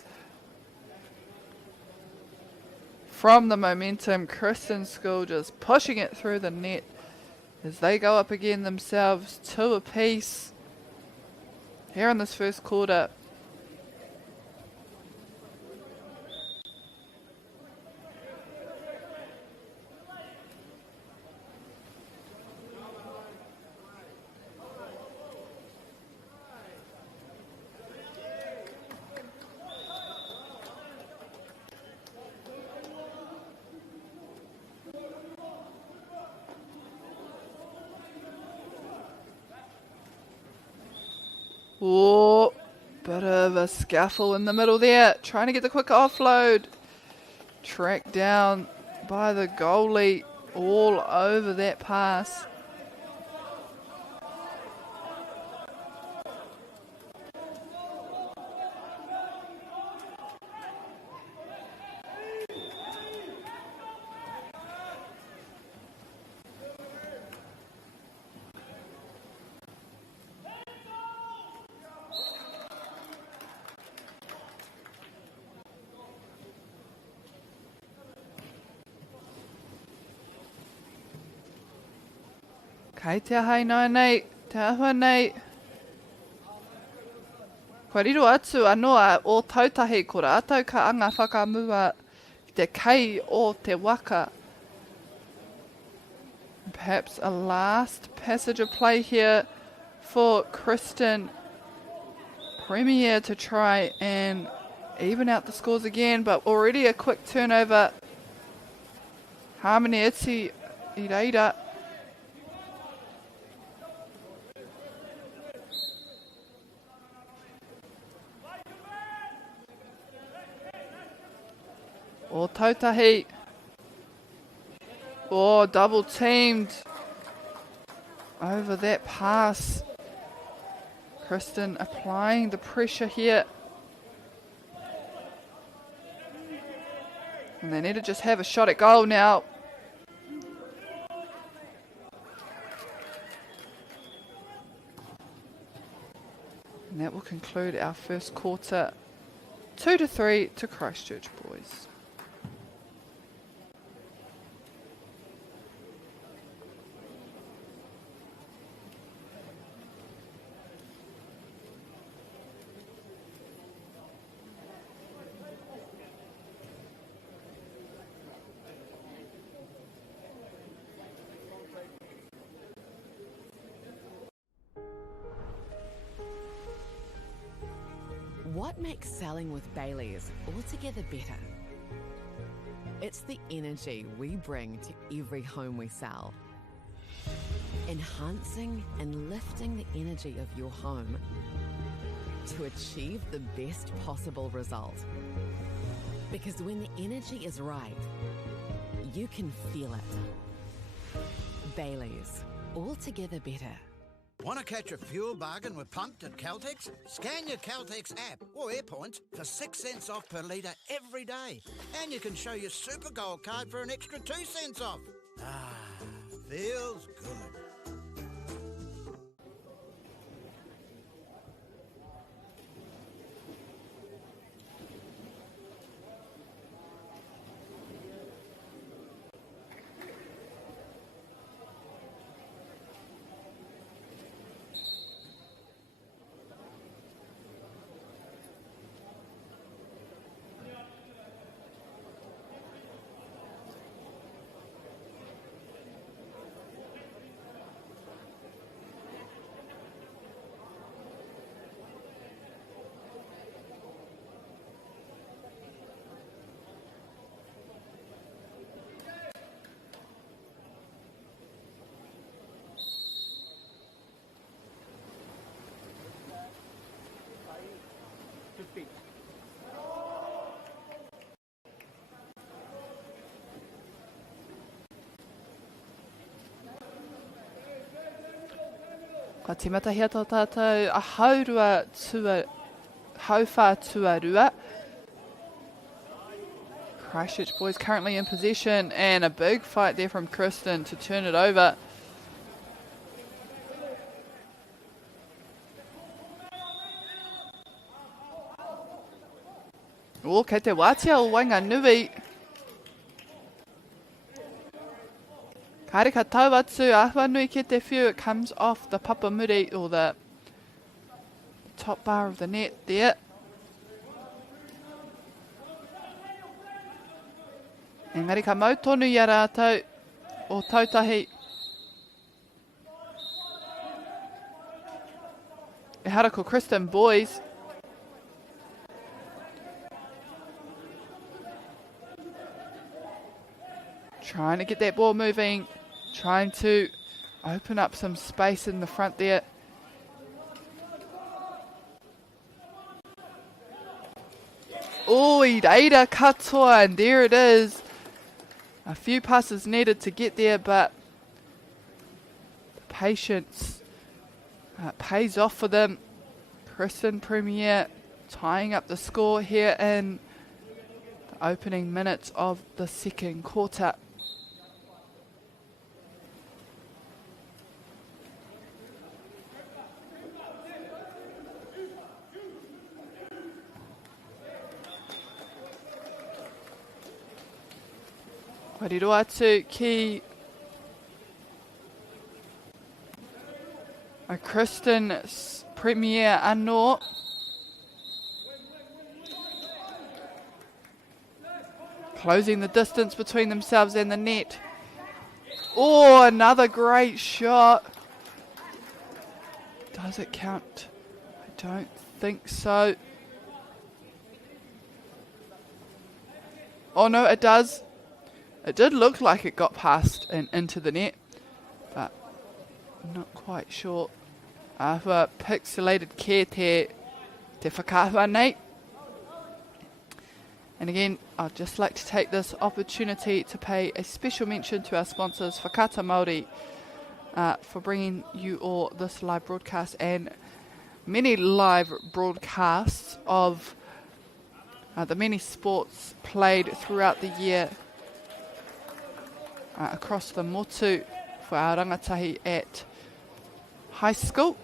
From the momentum, Kristin School just pushing it through the net as they go up again themselves, 2 apiece here in this first quarter. Oh, bit of a scuffle in the middle there. Trying to get the quick offload. Tracked down by the goalie all over that pass. Kei te ahai noa nei, te ahua nei. Kua riro atu anoa o tautahi ko rātou ka anga whakamua te kei o te waka. Perhaps a last passage of play here for Kristin Premier to try and even out the scores again, but already a quick turnover. Harmony iti I reira. O tautahi. Oh, double teamed over that pass. Kristin applying the pressure here. And they need to just have a shot at goal now. And that will conclude our first quarter. 2-3 to Christchurch boys. What makes selling with Bailey's altogether better? It's the energy we bring to every home we sell. Enhancing and lifting the energy of your home to achieve the best possible result. Because when the energy is right, you can feel it. Bailey's, altogether better. Want to catch a fuel bargain with Pumped at Caltex? Scan your Caltex app or AirPoints for 6 cents off per litre every day. And you can show your Super Gold card for an extra 2 cents off. Ah, feels good. Ka timata hea tō tātou a haurua tua, hauwha tuarua. Christchurch boys currently in possession and a big fight there from Kristin to turn it over. O, kei te wātia o Wainganui. Kaere ka tau atu, Ahuanui ki te whiu, it comes off the papamuri, or the top bar of the net there. Engari ka mau tonu ia rātou o tautahi. E hara ko Kristin boys. Trying to get that ball moving. Trying to open up some space in the front there. Oh, Ireira katoa, and there it is. A few passes needed to get there, but the patience pays off for them. Kristin Premier tying up the score here in the opening minutes of the second quarter. Korero atu ki a Kristin Premier anō. Closing the distance between themselves and the net. Oh, another great shot. Does it count? I don't think so. Oh no, it does. It did look like it got past and into the net, but I'm not quite sure. Ahua pixelated care te whakahua nei. And again, I'd just like to take this opportunity to pay a special mention to our sponsors, Whakata MāORI, for bringing you all this live broadcast and many live broadcasts of the many sports played throughout the year across the motu for our rangatahi at high school.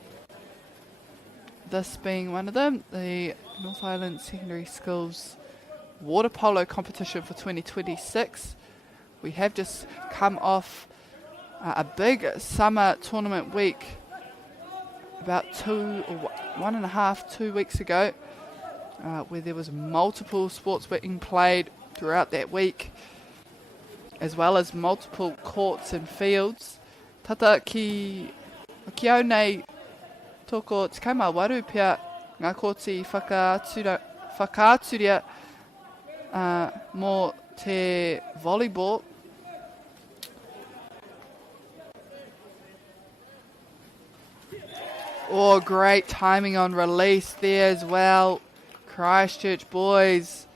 This being one of them, the North Island Secondary Schools Water Polo competition for 2026. We have just come off a big summer tournament week about 2 weeks ago, where there was multiple sports being played throughout that week, as well as multiple courts and fields. Tata ki au nei toko te kaimāwaru pia ngā kōti whakaaturia mō te volleyball. Oh, great timing on release there as well. Christchurch boys.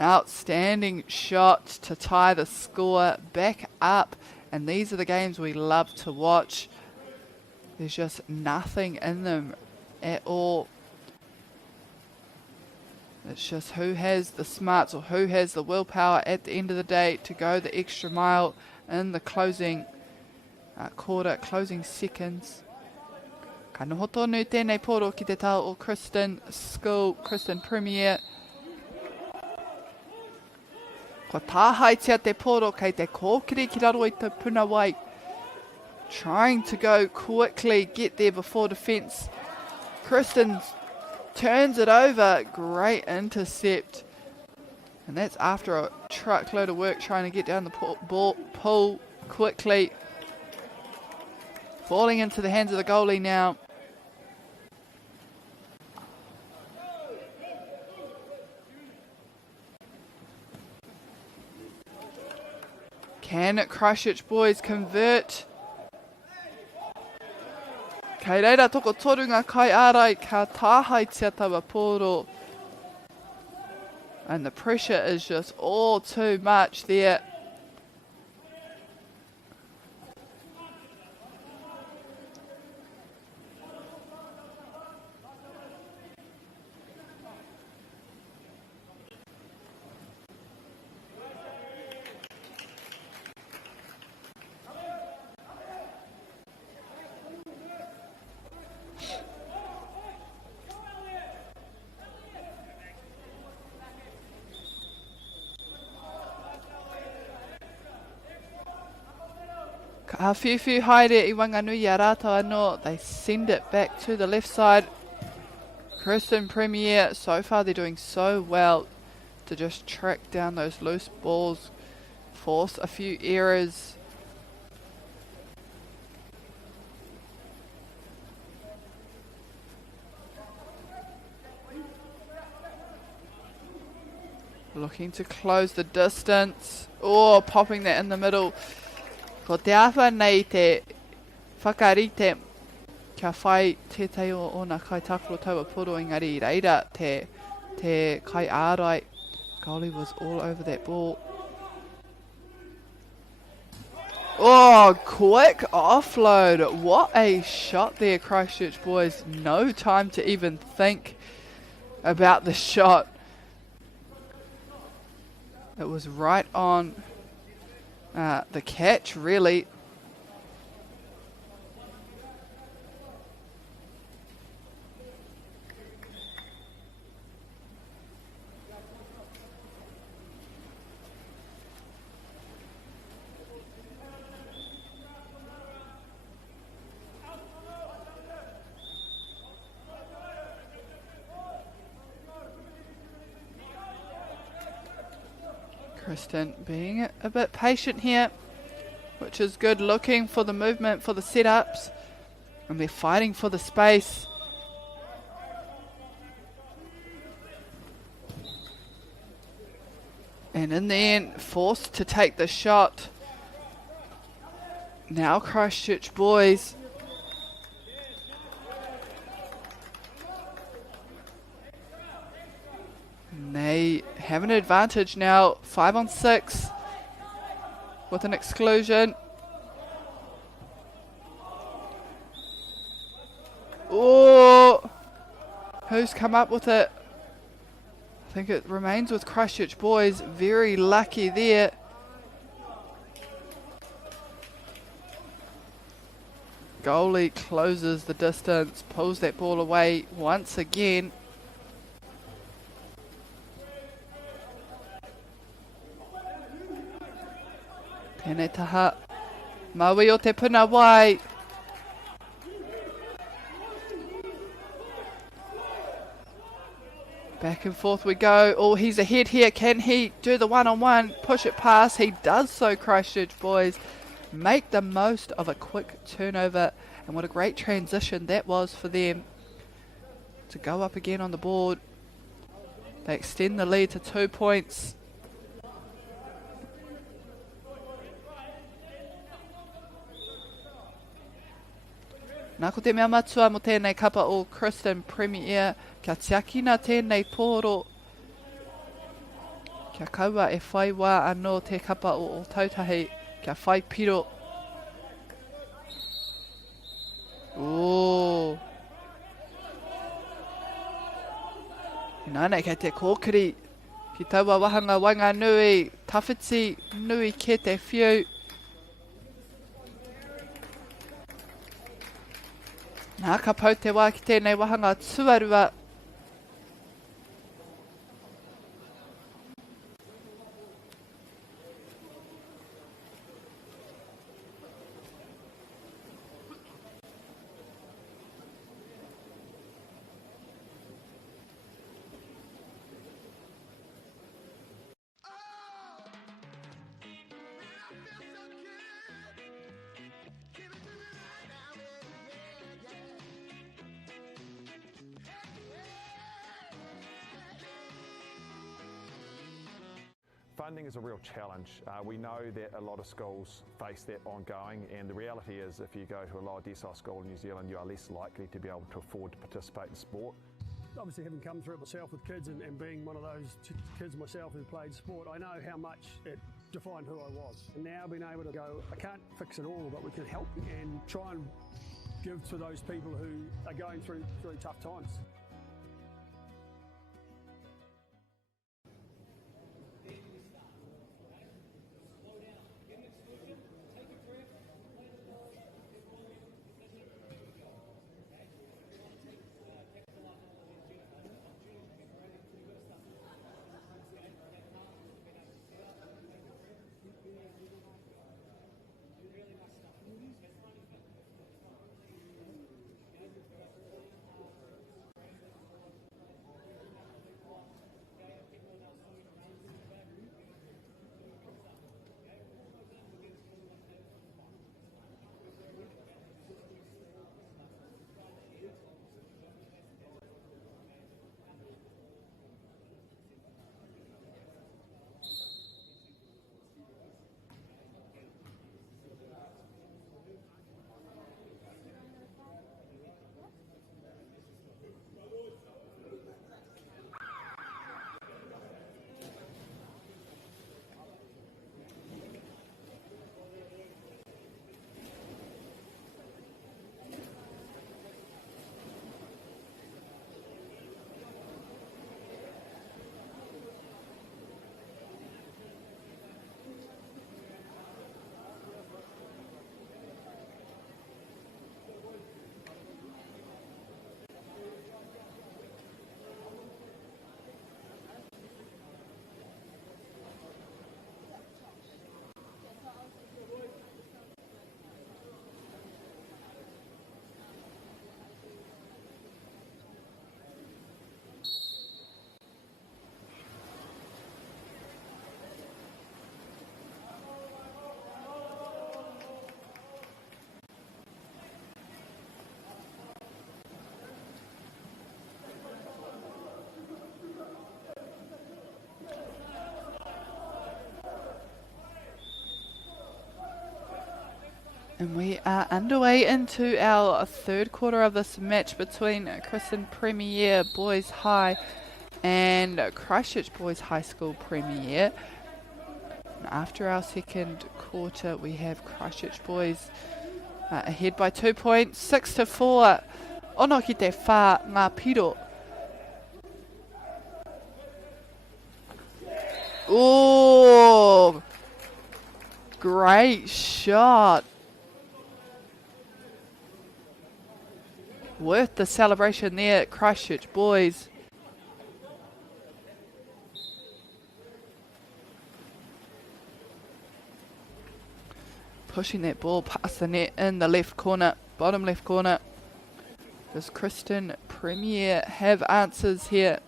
Outstanding shot to tie the score back up. And these are the games we love to watch. There's just nothing in them at all. It's just who has the smarts or who has the willpower at the end of the day to go the extra mile in the closing quarter, closing seconds. Ka noho tonu tēnei poro ki te tau o Kristin School, Kristin Premier. Ko tāhaitia te poro kei te kōkiri ki raro I te puna wai. Trying to go quickly, get there before defence. Kristin turns it over. Great intercept. And that's after a truckload of work trying to get down the pool quickly. Falling into the hands of the goalie now. Can Christchurch boys convert? Kei reira toko torunga kai ārai ka tāhaitia tawa poro. And the pressure is just all too much there. Ka whiwhi haere I Wanganui a rātou anō. They send it back to the left side. Kristin Premier, so far they're doing so well to just track down those loose balls, force a few errors. Looking to close the distance. Oh, popping that in the middle. Ko te awha nei te whakarite kia whai tētai o ona kai takoro taua poro engari I reira te kai ārai. Goalie was all over that ball. Oh, quick offload. What a shot there, Christchurch boys. No time to even think about the shot. It was right on the catch, really. Kristin being a bit patient here, which is good, looking for the movement, for the setups, and they're fighting for the space. And in the end, forced to take the shot. Now Christchurch boys they have an advantage now, 5 on 6 with an exclusion. Oh, who's come up with it? I think it remains with Christchurch boys. Very lucky there. Goalie closes the distance, pulls that ball away once again. Tēnei taha. Maui o te puna wai. Back and forth we go. Oh, he's ahead here. Can he do the one-on-one? Push it past. He does so, Christchurch boys. Make the most of a quick turnover. And what a great transition that was for them to go up again on the board. They extend the lead to 2 points. Nā ko te mea matua mo tēnei kapa o Kristin Premier, kia tiakina tēnei pōro. Kia kaua e whai wā anō te kapa o tautahi, kia whai piro. Oh. Nānei kei te kōkiri, ki taua wahanga Wanganui, tawhiti nui ke te whiu. Nā ka pau te wā ki tēnei wahanga tuarua. Funding is a real challenge. We know that a lot of schools face that ongoing, and the reality is if you go to a lower decile school in New Zealand, you are less likely to be able to afford to participate in sport. Obviously, having come through it myself with kids and being one of those kids myself who played sport, I know how much it defined who I was. And now being able to go, I can't fix it all, but we can help and try and give to those people who are going through tough times. And we are underway into our third quarter of this match between Kristin Premier Boys High and Christchurch Boys High School Premier. And after our second quarter, we have Christchurch Boys ahead by 2 points, 6-4. Ono ki te whā ngā piro. Oh, great shot. Worth the celebration there, Christchurch Boys. Pushing that ball past the net in the left corner, bottom left corner. Does Kristin Premier have answers here?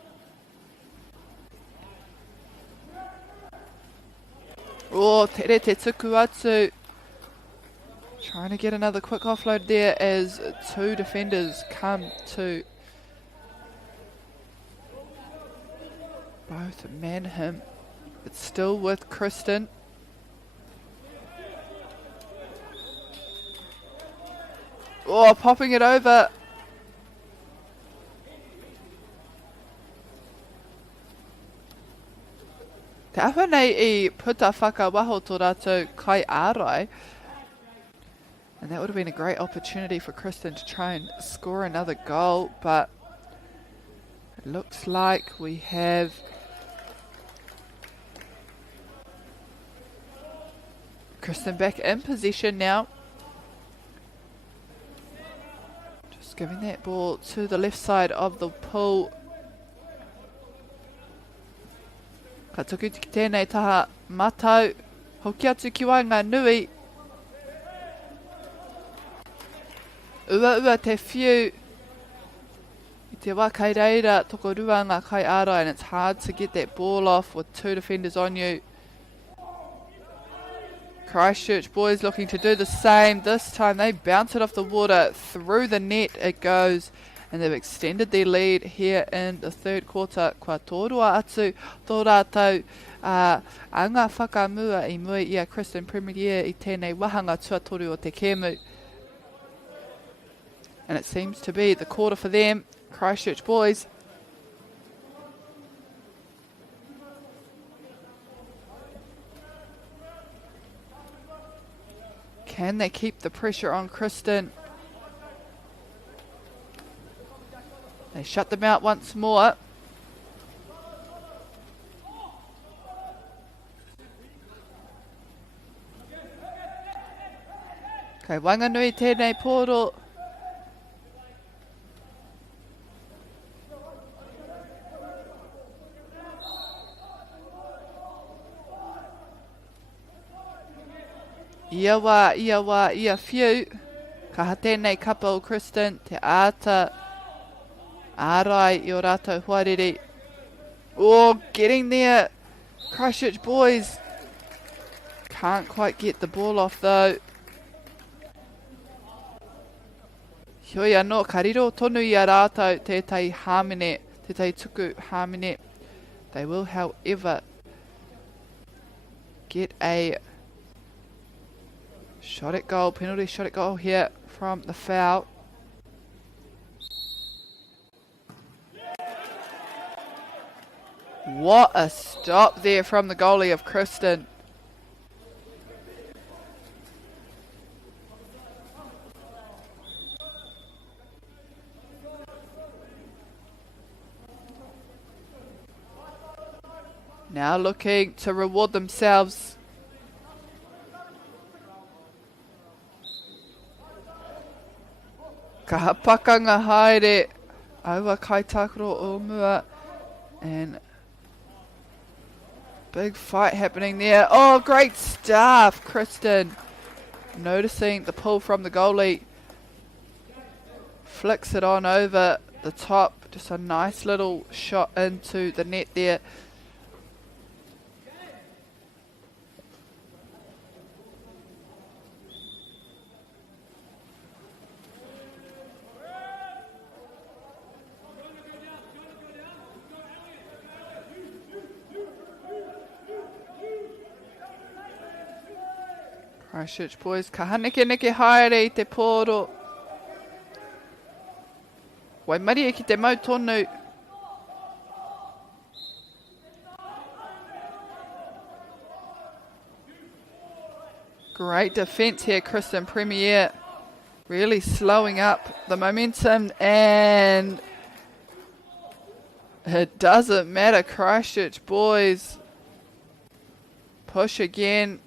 Oh, tere te tuku atu. Trying to get another quick offload there as two defenders come to both man him. It's still with Kristin. Oh, popping it over. Te awha nei I puta whakawaho tō rātou kai ārai. And that would have been a great opportunity for Kristin to try and score another goal, but it looks like we have Kristin back in possession now. Just giving that ball to the left side of the pool. Ka tuku ki tēnei taha matau. Hoki atu ki wainga nui. Ua te whiu. I te wā kai reira toko rua ngā kai ārai, and it's hard to get that ball off with two defenders on you. Christchurch Boys looking to do the same. This time they bounce it off the water. Through the net it goes. And they've extended their lead here in the third quarter. Kua tōrua atu tō rātou a ngā whakamua I mua I a Kristin Premier I tēnei wahanga tuatoru o te kēmu. And it seems to be the quarter for them, Christchurch Boys. Can they keep the pressure on Kristin? They shut them out once more. Okay, Wanganui tēnei Polo. Ia whiu. Ka tēnei kapa o Kristin, te āta. Ārai I o rātou huarere. Oh, getting there. Christchurch Boys. Can't quite get the ball off though. Hioi anō, ka riro tonu I a rātou tētai hāmene, tētai tuku hāmene. They will, however, get a shot at goal, penalty shot at goal here from the foul. What a stop there from the goalie of Kristin. Now looking to reward themselves. Ka pakanga haere. Aua kai takuro o mua. And big fight happening there. Oh, great stuff, Kristin. Noticing the pull from the goalie. Flicks it on over the top. Just a nice little shot into the net there. Christchurch boys, ka haneke neke haere I te pōro. Waimari e ki te mau tonu. Great defence here, Kristin Premier. Really slowing up the momentum, and it doesn't matter. Christchurch boys push again.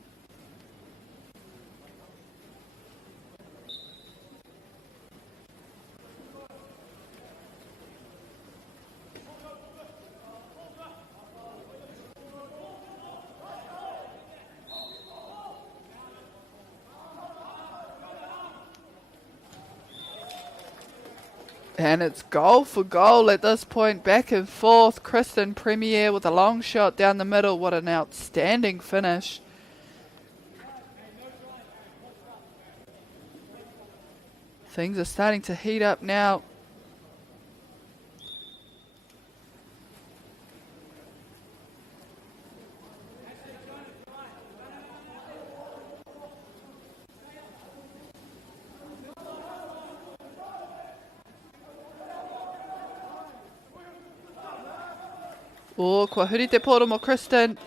And it's goal for goal at this point, back and forth. Kristin Premier with a long shot down the middle. What an outstanding finish. Things are starting to heat up now. O, kua huri te pōro mo Kristin.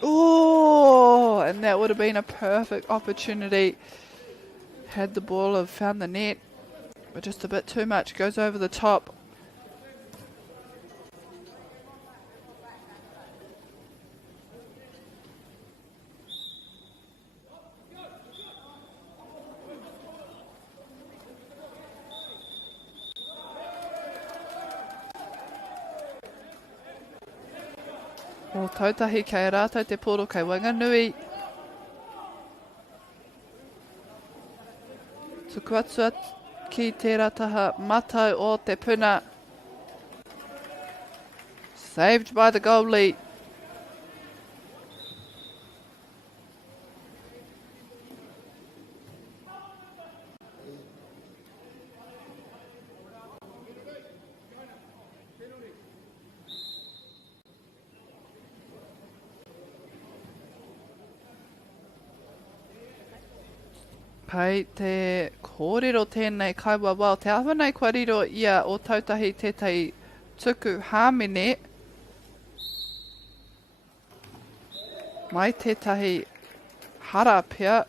Oh, and that would have been a perfect opportunity had the ball have found the net, but just a bit too much, goes over the top. O tautahi kei rātou te pōro kei Wanganui. Tuku atu ki tērā taha matau o te puna. Saved by the goalie. Pai te kōrero tēnei kaua wau. Te awhanei kua riro ia o tautahi tētai tuku hāmene. Mai tētahi hara pia.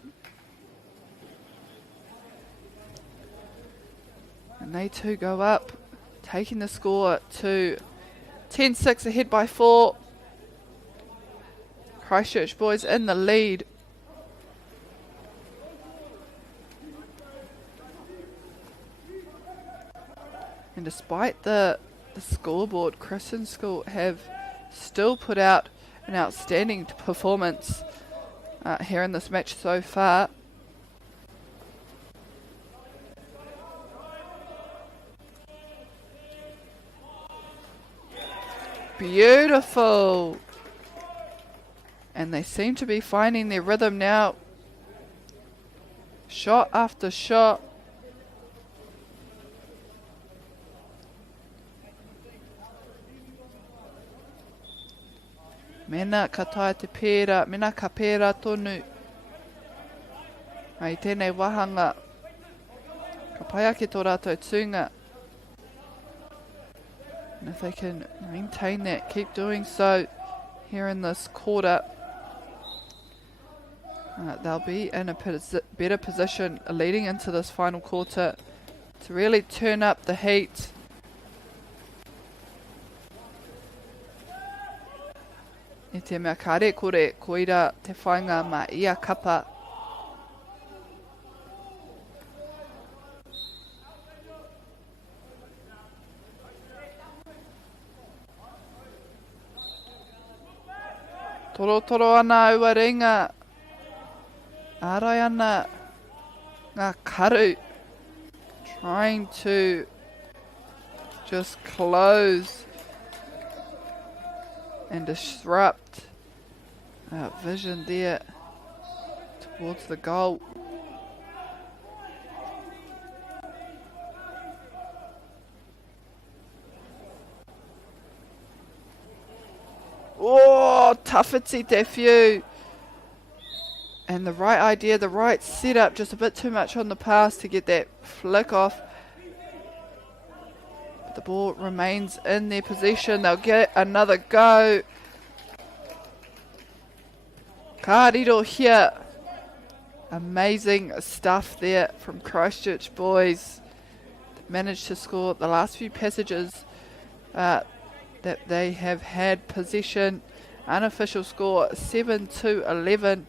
And they two go up, taking the score to 10-6 ahead by 4. Christchurch boys in the lead. And despite the scoreboard, Kristin School have still put out an outstanding performance here in this match so far. Beautiful. And they seem to be finding their rhythm now. Shot after shot. Mena ka tae te pēra, mena ka pēra tonu. Ai tēnei wahanga. Ka pai ake tō rātou tūnga. And if they can maintain that, keep doing so here in this quarter, they'll be in a better position leading into this final quarter to really turn up the heat. I te mea kare kore koira te whainga ma ia kapa. Toro toro ana ua ringa. Arai ana ngā karu. Trying to just close and disrupt vision there towards the goal. Oh, tawhiti te whiu. And the right idea, the right setup, just a bit too much on the pass to get that flick off. But the ball remains in their possession. They'll get another go. Kāriro here. Amazing stuff there from Christchurch boys. Managed to score the last few passages that they have had possession. Unofficial score 7-11.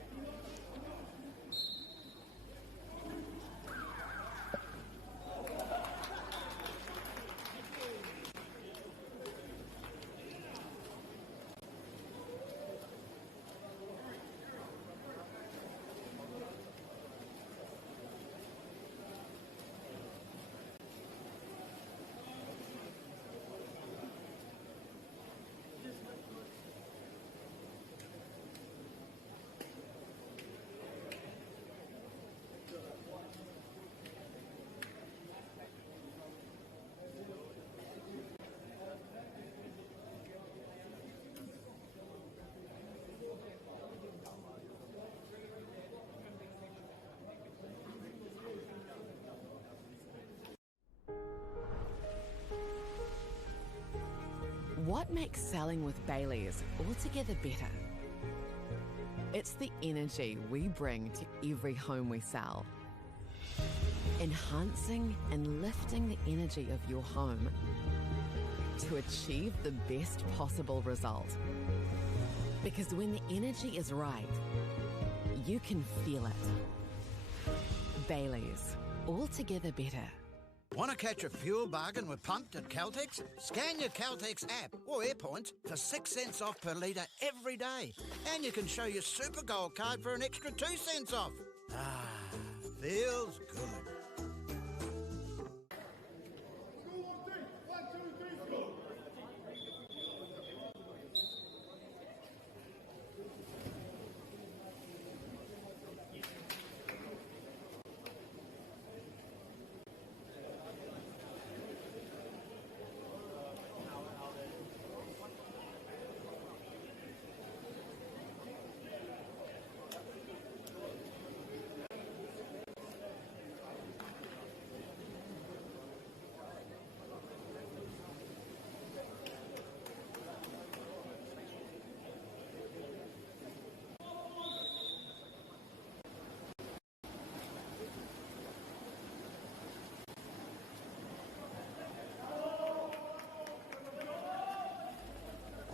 What makes selling with Bailey's altogether better? It's the energy we bring to every home we sell. Enhancing and lifting the energy of your home to achieve the best possible result. Because when the energy is right, you can feel it. Bailey's, altogether better. Want to catch a fuel bargain with Pumped at Caltex? Scan your Caltex app or AirPoints for 6 cents off per litre every day. And you can show your Super Gold card for an extra 2 cents off. Ah, feels good.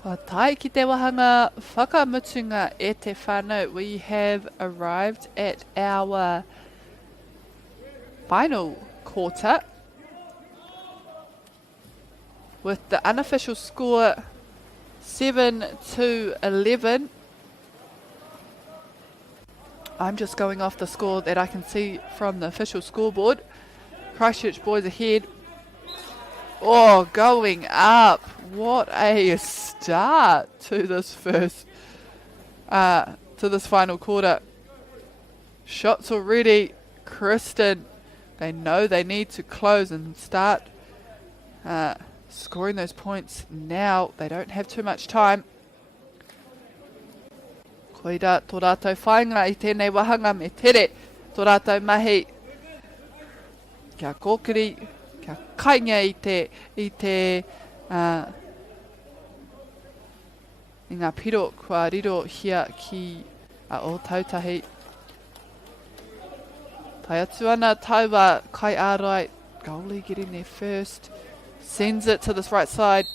Kua tae ki te wahanga whakamutunga e te whānau. We have arrived at our final quarter with the unofficial score 7-11. I'm just going off the score that I can see from the official scoreboard. Christchurch boys ahead. Oh, going up. What a start to this final quarter. Shots already. Kristin, they know they need to close and start scoring those points now. They don't have too much time. Koira tō rātou whainga i tēnei wahanga me tere tō rātou mahi. Kia kōkiri, kia kainga i te i ngā piro kua riro hia ki o tautahi. Tai atu ana taua kai ārai. Goalie getting there first. Sends it to this right side.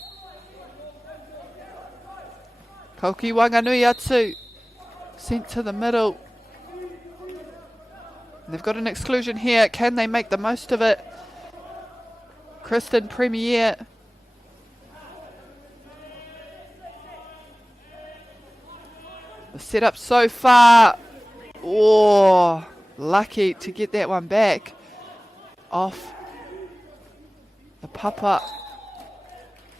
Kauki Wanganui atu. Sent to the middle. And they've got an exclusion here. Can they make the most of it? Kristin Premier. The setup so far. Oh, lucky to get that one back off the papa.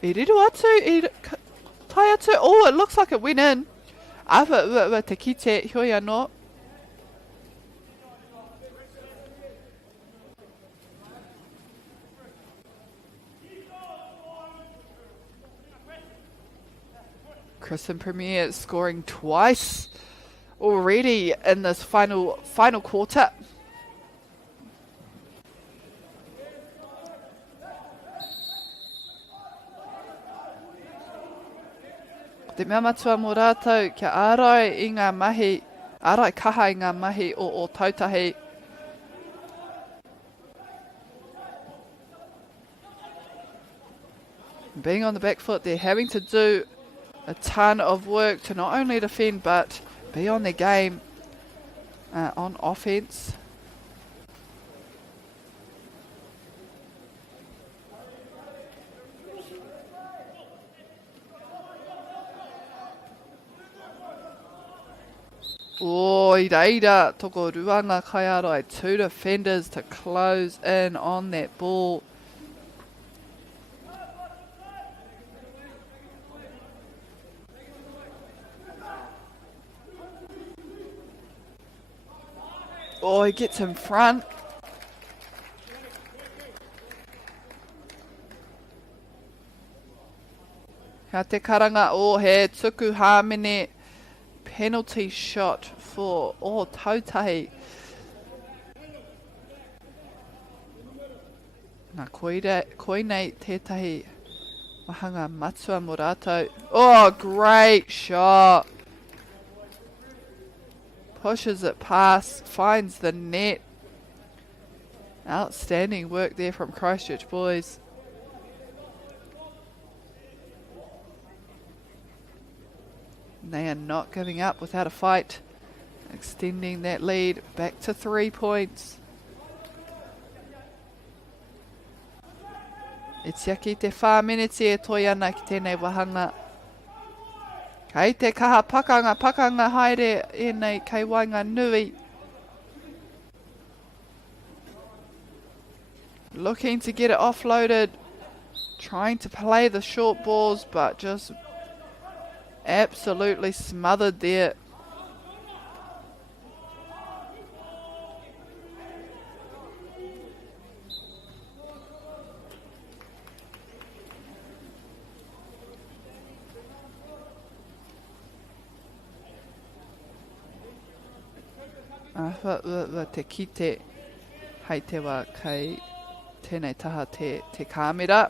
I riro atu, tai atu. Oh, it looks like it went in. Awa te kite hoi anō. Kristin Premier scoring twice already in this final quarter. Te mea matua mō rātou kia ārai i ngā mahi, ārai kaha i ngā mahi o tautahi. Being on the back foot, they're having to do a ton of work to not only defend but be on their game on offense. I reira, toko ruanga kai arai, 2 defenders to close in on that ball. He gets in front. Ka te karanga he tuku hāmene penalty shot for Tautahi. Nā koinei tētahi wahanga matua mō rātou. Great shot. Pushes it past, finds the net. Outstanding work there from Christchurch boys. They are not giving up without a fight. Extending that lead back to 3 points. E tia ki te whāmeneti e toi ana ki tēnei wahanga. Kei te kaha pakanga haere e nei kei wainga nui. Looking to get it offloaded. Trying to play the short balls but just absolutely smothered there. Te kite hei te wā kei tēnei taha te kāmera.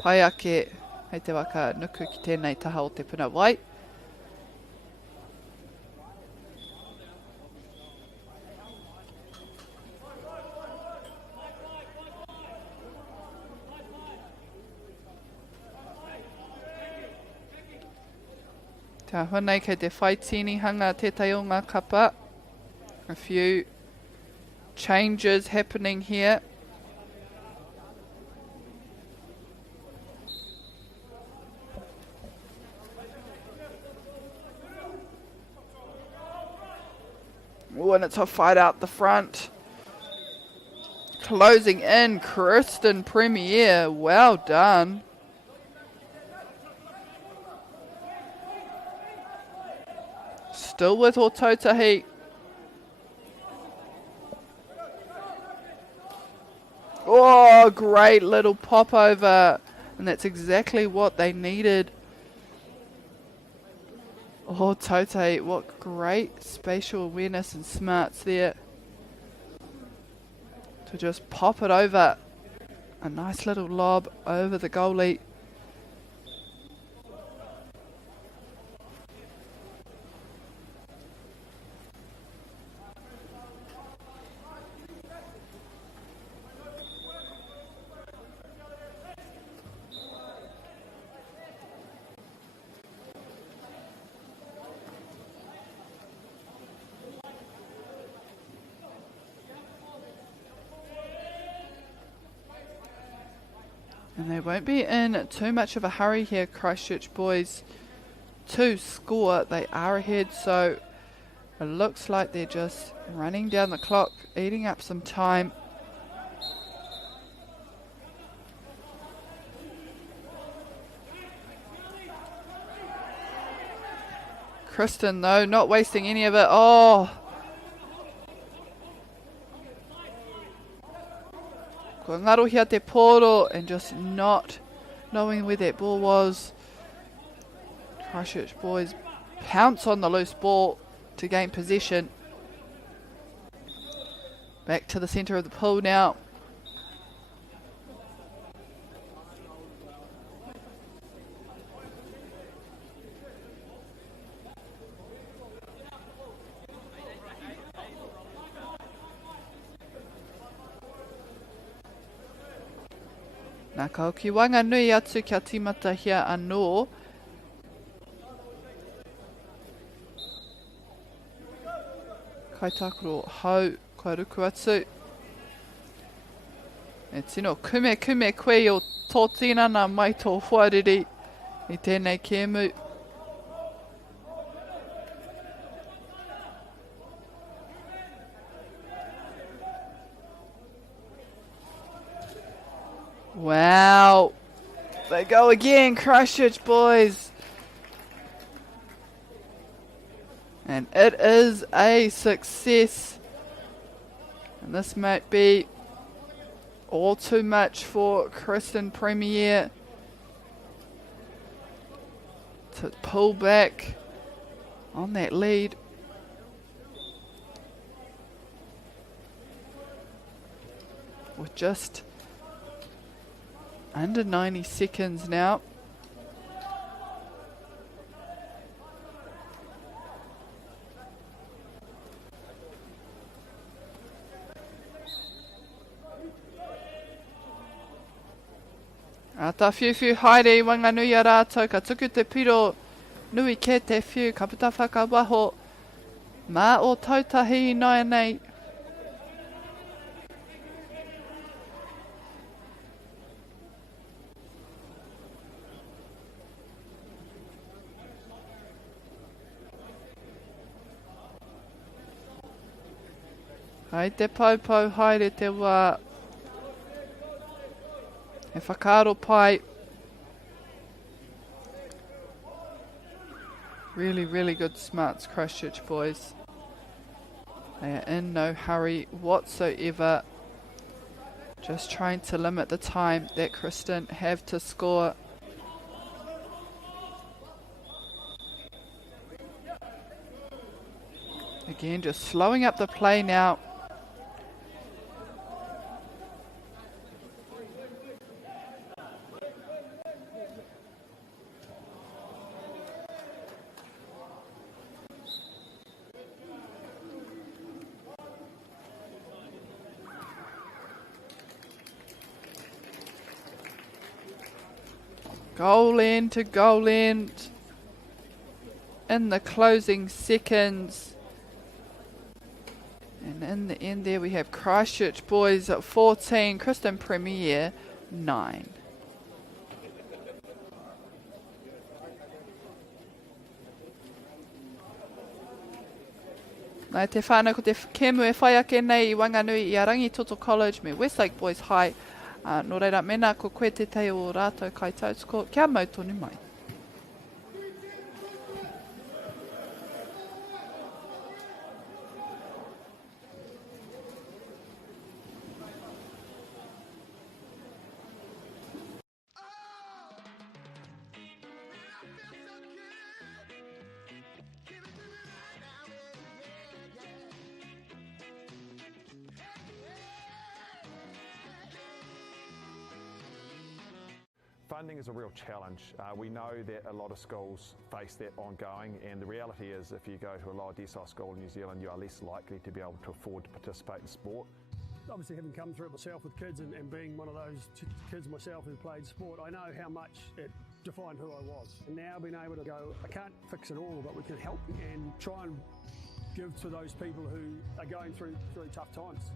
Pai ake hei te waka nuku ki tēnei taha o te puna wai. Tā whanei kei te whaitini hanga tētai o ngā kapa. A few changes happening here. And it's a fight out the front. Closing in, Kristin Premier. Well done. Still with Tautahi. Great little pop over. And that's exactly what they needed. Toto, what great spatial awareness and smarts there. To just pop it over. A nice little lob over the goalie. And they won't be in too much of a hurry here, Christchurch boys, to score. They are ahead, so it looks like they're just running down the clock, eating up some time. Kristin, though, not wasting any of it. Ko ngarohia te Polo and just not knowing where that ball was. Christchurch boys pounce on the loose ball to gain possession. Back to the centre of the pool now. Nā kau ki Wanganui atu kia timata hia anō. Kai takuro hau, kai ruku atu. E tino kume koe o tō tinana mai tō huariri i tēnei kēmu. Wow. They go again, Christchurch boys. And it is a success. And this might be all too much for Kristin Premier to pull back on that lead. With just under 90 seconds now. Ata whiu haere Wanganui a rātou, ka tuku te piro nui ke te whiu, ka puta whakawaho. Mā o tautahi nai nei. Hai te paupau haere te wā. E whakaaro pai. Really, really good smarts, Christchurch boys. They are in no hurry whatsoever. Just trying to limit the time that Kristin have to score. Again, just slowing up the play now. Goal end to goal end in the closing seconds. And in the end there we have Christchurch boys at 14, Kristin Premier 9. Nai te whānau ko te kēmu e whai ake nei I Wanganui I a Rangi Toto College me Westlake Boys High. Nō reira mena ko koe te tei o rātou kai tautoko, kia mau tonu mai. Funding is a real challenge. We know that a lot of schools face that ongoing, and the reality is if you go to a lower decile school in New Zealand, you are less likely to be able to afford to participate in sport. Obviously, having come through it myself with kids and being one of those kids myself who played sport, I know how much it defined who I was. And now being able to go, I can't fix it all, but we can help and try and give to those people who are going through tough times.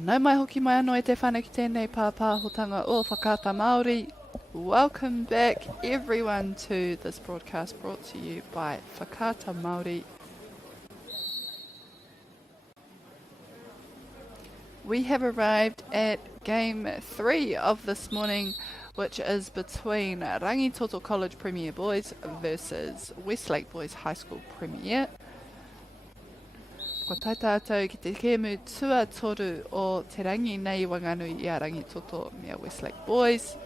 Nau mai hoki mai anō e te whānau ki tēnei pāpāhotanga o Whakaata Māori. Welcome back everyone to this broadcast brought to you by Whakaata Māori. We have arrived at game 3 of this morning, which is between Rangi Toto College Premier Boys versus Westlake Boys High School Premier. Ko tai tātou ki te kēmu tua toru o te rangi nei wanganui i a Rangi Toto mea Westlake Boys.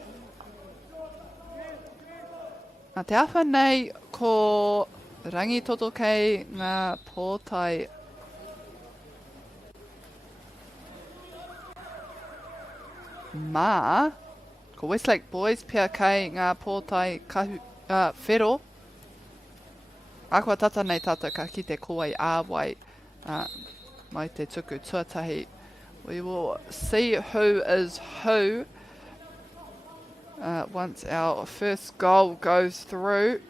Nā te awha nei ko Rangi Toto kei ngā pōtai mā, ko Westlake Boys pia kei ngā pōtai whero. Akua tata nei tātou ka ki te kowai āwai mai te tuku tuatahi. We will see who is who once our first goal goes through.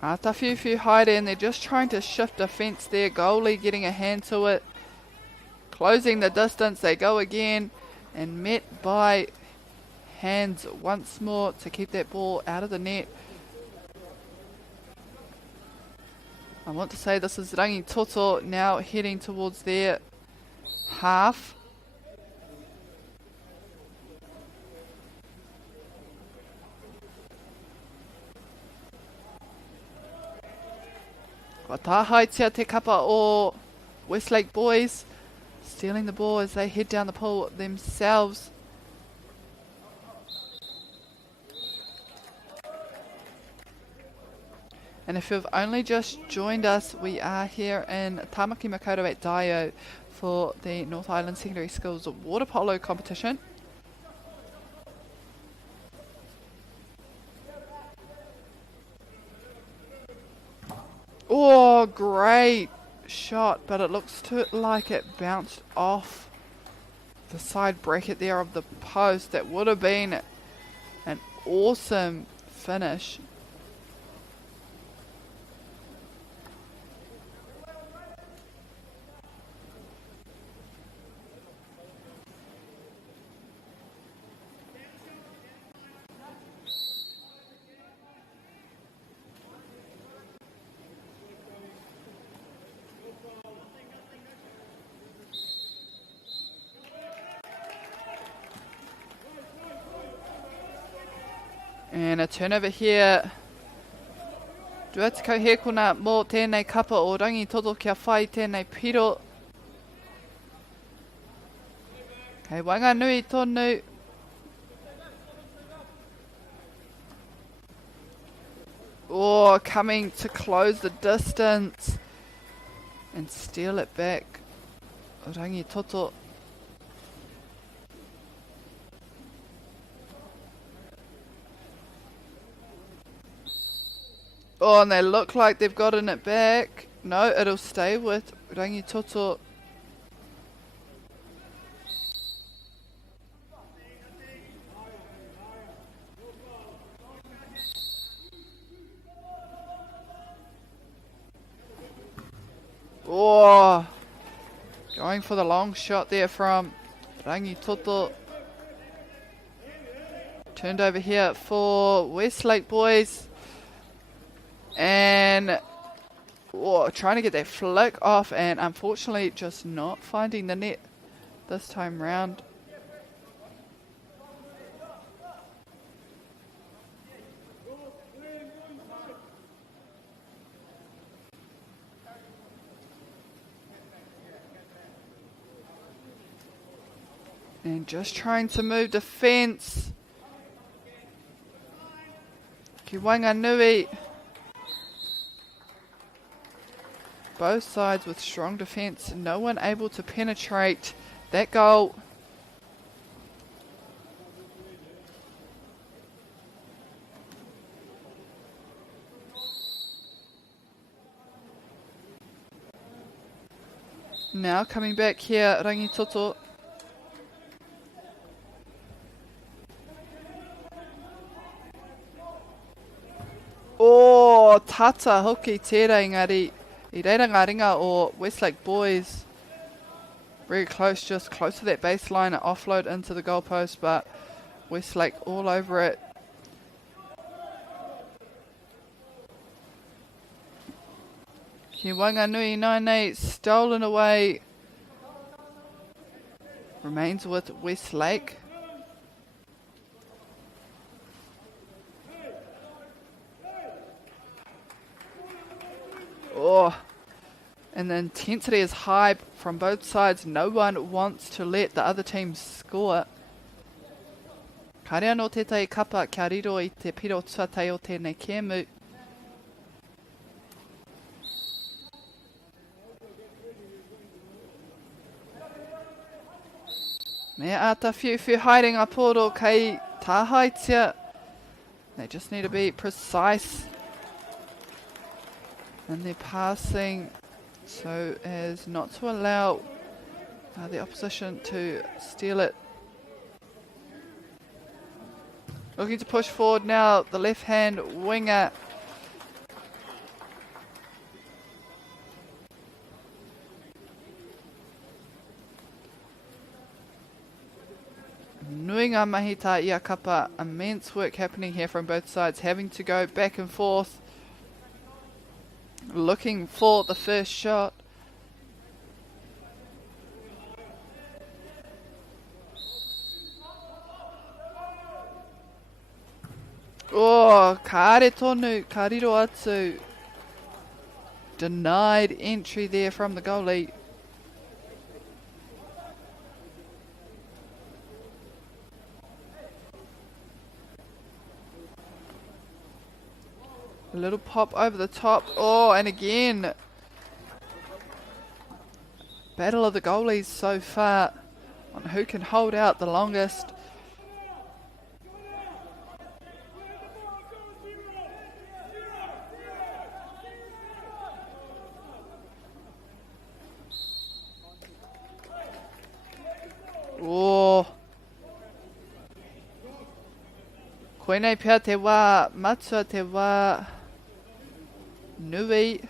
Tawhiwhi haere, and they're just trying to shift a fence there. Goalie getting a hand to it. Closing the distance, they go again and met by hands once more to keep that ball out of the net. I want to say this is Rangi Toto now heading towards their half. Kua tāhaitia te kapa o Westlake Boys, stealing the ball as they head down the pool themselves. And if you've only just joined us, we are here in Tamaki Makaurau at Dio for the North Island Secondary Schools water polo competition. Oh, great shot, but it looks like it bounced off the side bracket there of the post. That would have been an awesome finish. And a turnover here. Duatiko hekona mō tēnei kapa o Rangi Toto kia whai tēnei piro. Kei wanga nui tonu. Oh, coming to close the distance and steal it back. Rangi Toto. Oh, and they look like they've gotten it back. No, it'll stay with Rangi Toto. Oh, going for the long shot there from Rangi Toto. Turned over here for Westlake Boys. And trying to get that flick off, and unfortunately just not finding the net this time round. And just trying to move defence. Ki Wanganui. Both sides with strong defence. No one able to penetrate that goal. Now coming back here, Rangi Toto. Oh, tata hoki tērā engari I reira ngā ringa o Westlake boys. Very close, just close to that baseline, offload into the goalpost, but Westlake all over it. Ki Wanganui 9-8 stolen away. Remains with Westlake. Oh, and the intensity is high from both sides. No one wants to let the other team score. Ka rea no tētai kapa kia riro I te piro tuatai o tēnei kēmu. Mea ata whiu hiding a Polo kei tāhaitia. They just need to be precise in their passing so as not to allow the opposition to steal it. Looking to push forward now, the left-hand winger. Nui ngā mahi tā ia kapa. Immense work happening here from both sides, having to go back and forth, looking for the first shot. Oh, ka are tonu, ka riro atu. Denied entry there from the goalie. A little pop over the top. Oh, and again. Battle of the goalies so far on who can hold out the longest. Oh. Koenei pia te wā, matua te wā. Nui,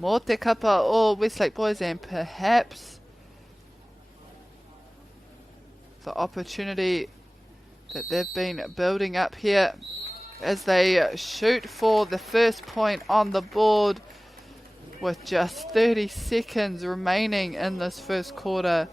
mō te kapa o Westlake boys, and perhaps the opportunity that they've been building up here as they shoot for the first point on the board with just 30 seconds remaining in this first quarter.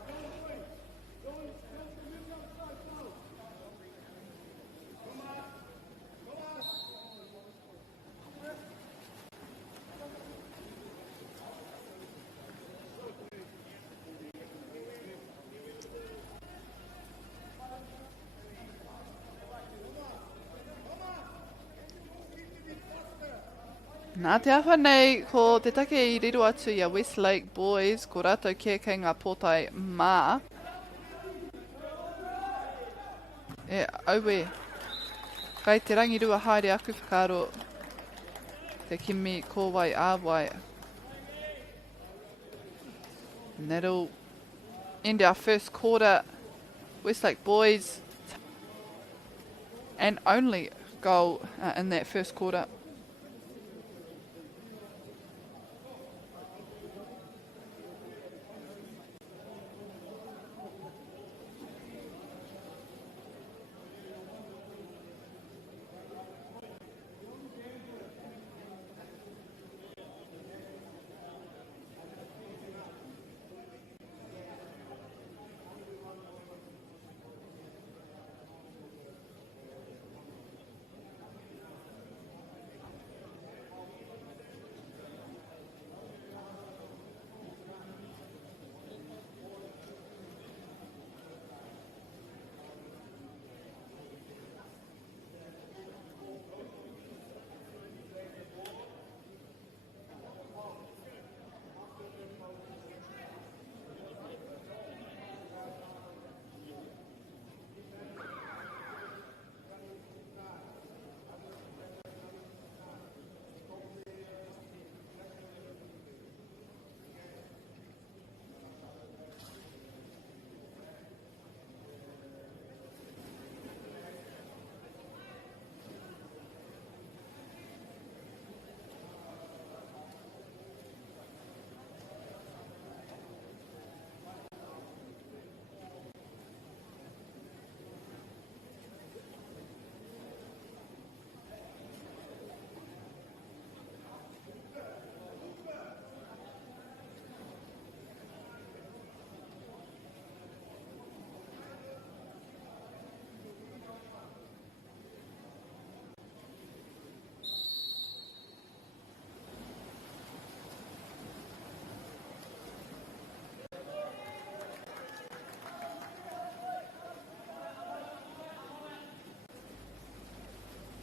Nā te awha nei, ko te take I riro atu I a Westlake boys, ko rātou kia kei ngā pōtai mā. E auwe, kai te rangirua haere aku whakaro, te kimi kōwai āwai. And that'll end our first quarter. Westlake boys, and only goal in that first quarter.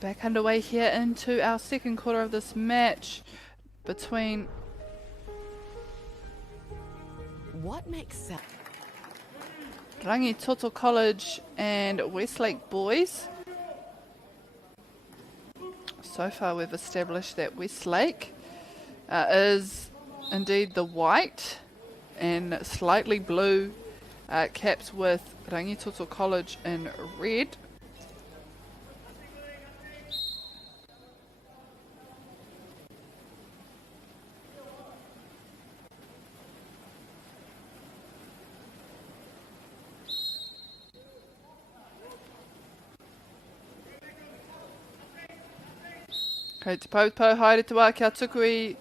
Back underway here into our second quarter of this match between What makes Rangi Toto College and Westlake boys. So far we've established that Westlake is indeed the white and slightly blue caps with Rangi Toto College in red. Kei te paupau haere te wā kia tukui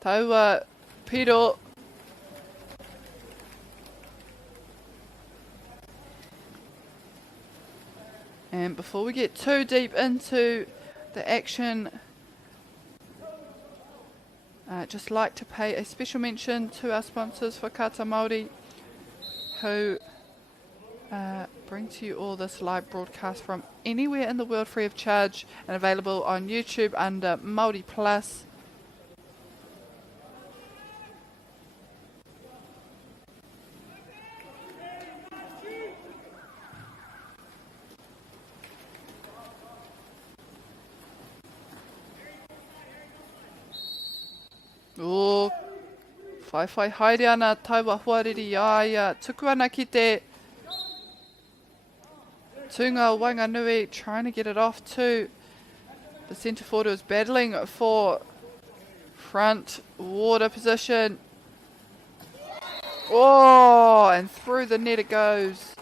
taua piro. And before we get too deep into the action, just like to pay a special mention to our sponsors for Kata Māori, who bring to you all this live broadcast from anywhere in the world free of charge and available on YouTube under MAORI Plus. O whai haere ana taua huariri aia tuku ana ki te Tunga Wanganui, trying to get it off to the centre forward, who is battling for front water position. Oh, and through the net it goes.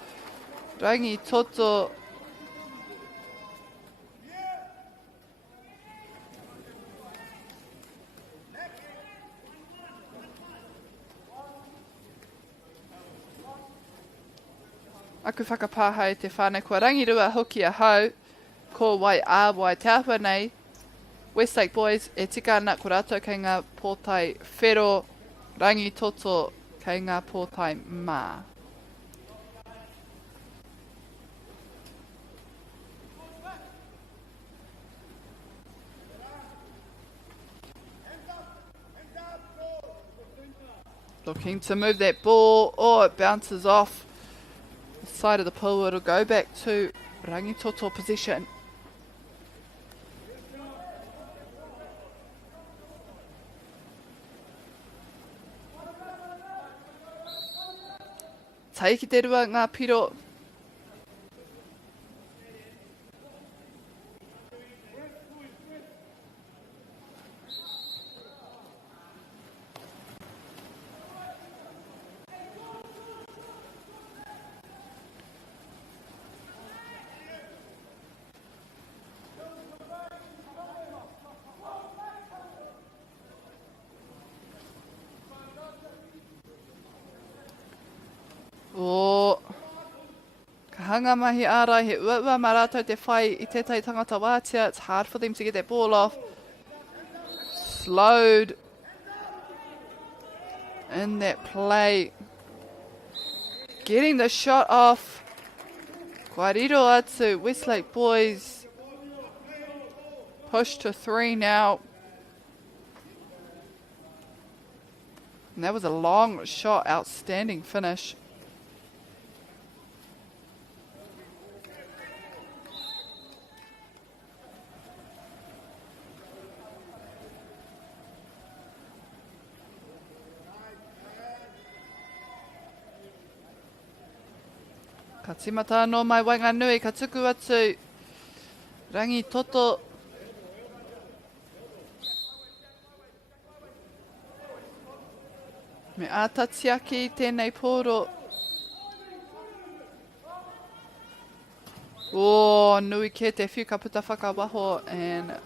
Rangi Toto. Aku whakapāha e te whānau kua rangirua hoki a hau, ko wai a wai te ahua nei. Westlake boys e tika ana ko rātou kei ngā pōtai whero, Rangi Toto kei ngā pōtai mā. Looking to move that ball, oh it bounces off the side of the pool. It'll go back to Rangi Toto possession. Taiki te rua ngā piro. O ka hanga mahi ārai he ua mā rātou te whai I tētai tangata wātia. It's hard for them to get that ball off. Slowed in that play. Getting the shot off. Kwariro atu, Westlake boys. Push to 3 now. And that was a long shot, outstanding finish. Ka timata no mai Wanganui, ka tuku atu Rangi Toto. Me ātatiaki tēnei pōro. Oh, nui ke te whiu ka puta whakawaho, and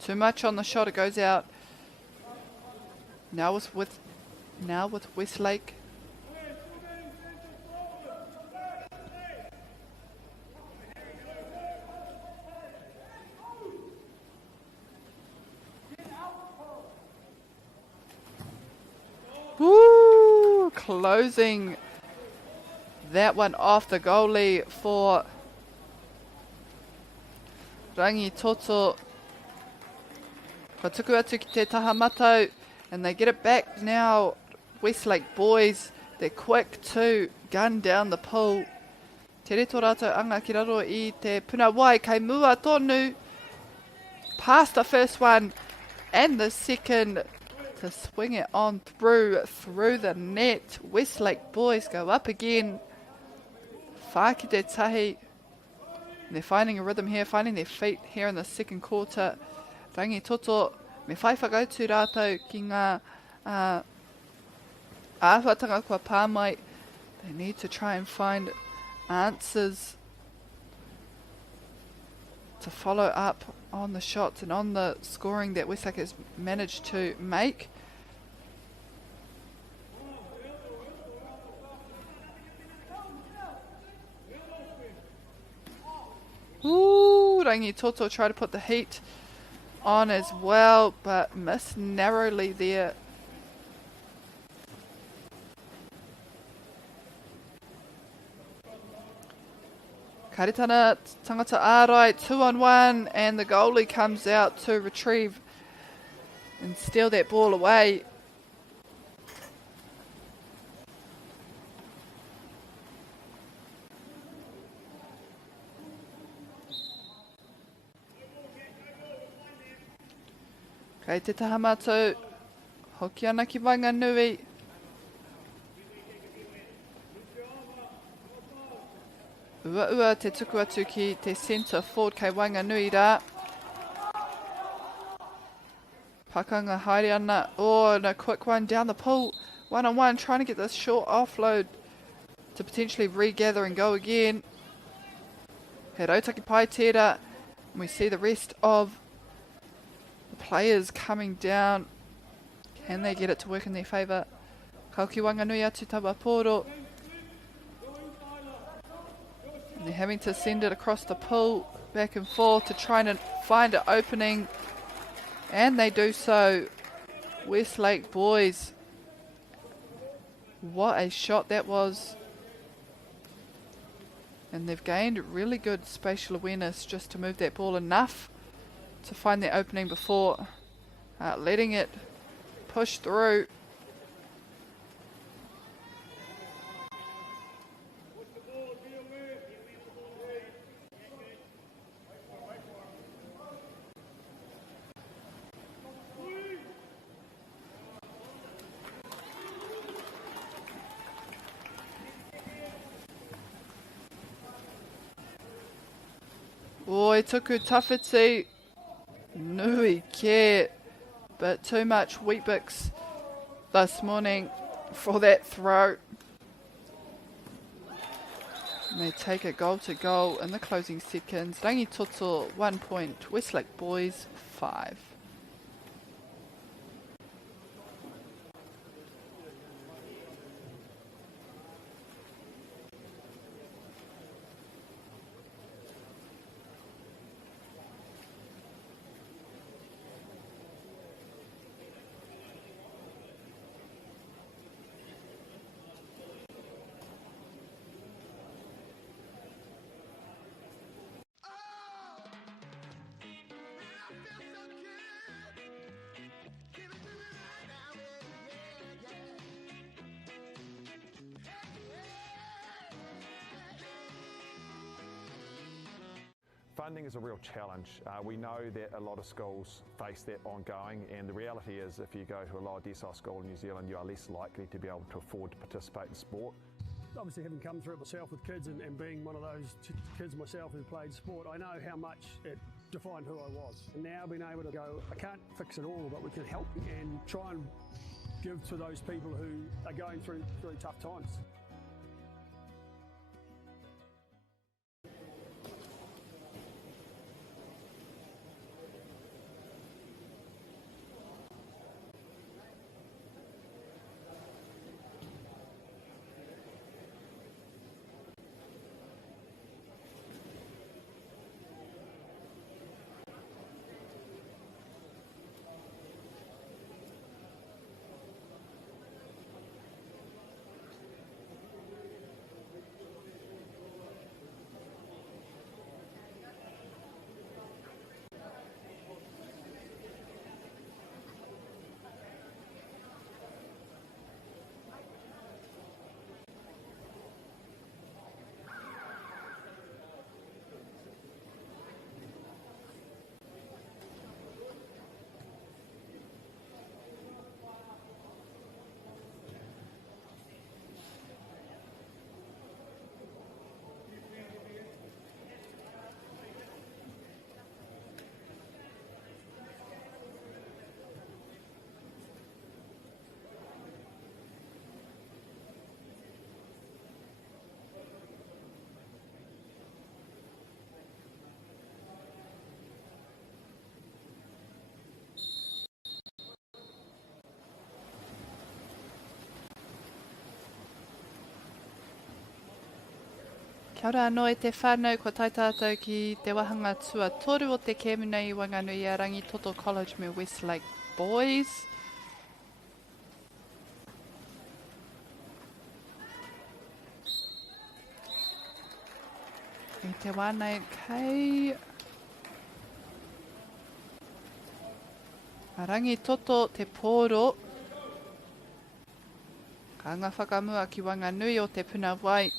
too much on the shot, it goes out. Now with Westlake. Woo! Closing that one off, the goalie for Rangi, Toto. Ka tuku atu ki te taha matau, and they get it back now. Westlake boys, they're quick to gun down the pool. Te reto rātou anga ki raro I te puna wai, kei mua tonu. Past the first one, and the second to swing it on through the net. Westlake boys go up again. Whaki te tahi. They're finding a rhythm here, finding their feet here in the second quarter. Rangi Toto, me whai whakautu rātou ki ngā āwhatanga kua pāmai. They need to try and find answers to follow up on the shots and on the scoring that Westlake has managed to make. Ooh, Rangi Toto try to put the heat on as well, but missed narrowly there. Karitana tangata ārai, 2-on-1, and the goalie comes out to retrieve and steal that ball away. Kei te taha mātou, hoki ana ki Wainganui. Ua te tuku atu ki te centre forward kei Wainganui rā. Pakanga haere ana. Oh, and a quick one down the pool. 1-on-1, trying to get this short offload to potentially regather and go again. He rautaki pai tērā. And we see the rest of the players coming down. Can they get it to work in their favour? Kauki Wainganui atu tawa poro. And they're having to send it across the pool, back and forth to try and find an opening. And they do so. Westlake boys. What a shot that was. And they've gained really good spatial awareness just to move that ball enough to find the opening before letting it push through. Oi, tuku tawhiti, nui ke, but too much Weet-Bix this morning for that throw. And they take a goal to goal in the closing seconds. Rangi Toto 1 point, Westlake boys 5. Funding is a real challenge. We know that a lot of schools face that ongoing, and the reality is if you go to a lower decile school in New Zealand, you are less likely to be able to afford to participate in sport. Obviously, having come through it myself with kids and being one of those kids myself who played sport, I know how much it defined who I was. And now being able to go, I can't fix it all, but we can help and try and give to those people who are going through really tough times. Kia ora anō e te whānau, kua tai tātou ki te wahanga tua toru o te kēmuna i Wanganui a Rangi Toto College me Westlake Boys. I te wānei kei. A Rangi Toto te Polo. Ka anga whakamua ki Wanganui o te puna wai.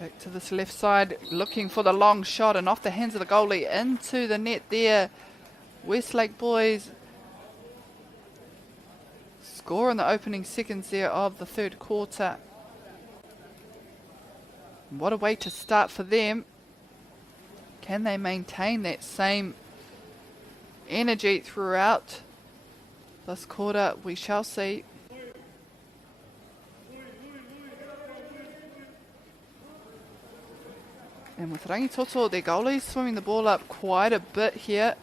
Back to this left side, looking for the long shot and off the hands of the goalie into the net there. Westlake Boys score in the opening seconds there of the third quarter. What a way to start for them. Can they maintain that same energy throughout this quarter? We shall see. And with Rangi Toto, their goalies swimming the ball up quite a bit here.